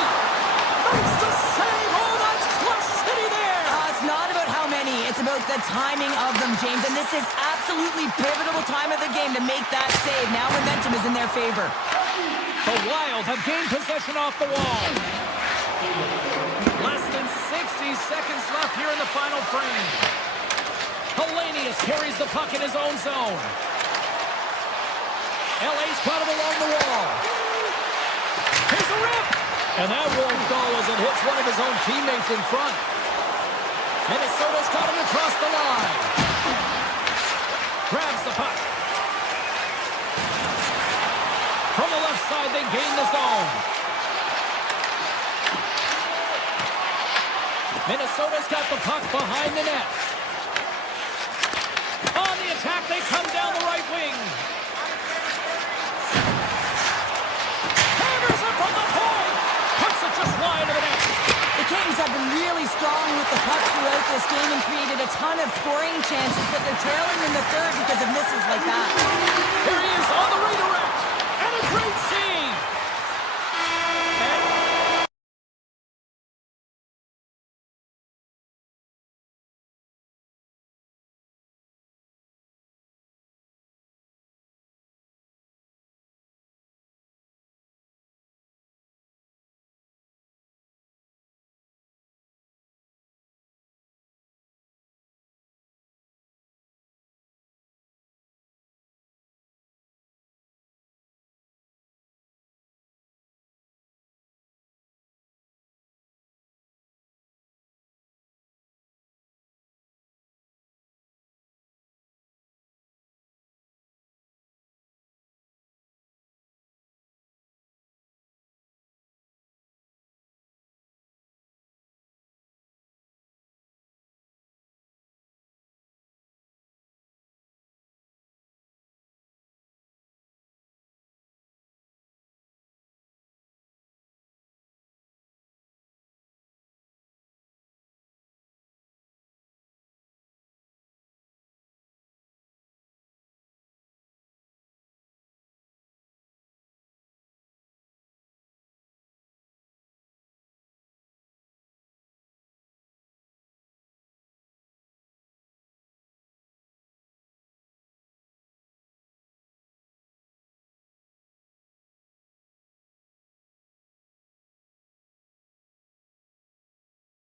Makes the save. Oh, that's Clutch City there. It's not about how many. It's about the timing of them, James. And this is absolutely pivotal time of the game to make that save. Now momentum is in their favor. The Wild have gained possession off the wall. Less than 60 seconds left here in the final frame. Hellenius carries the puck in his own zone. LA's got him along the wall. Here's a rip. And that won't go as it hits one of his own teammates in front. Minnesota's got him across the line. Grabs the puck. From the left side, they gain the zone. Minnesota's got the puck behind the net. On the attack, they come down the right wing. Hammers it from the point. Puts it just wide of the net. The Kings have been really strong with the puck throughout this game and created a ton of scoring chances, but they're trailing in the third because of misses like that. Here he is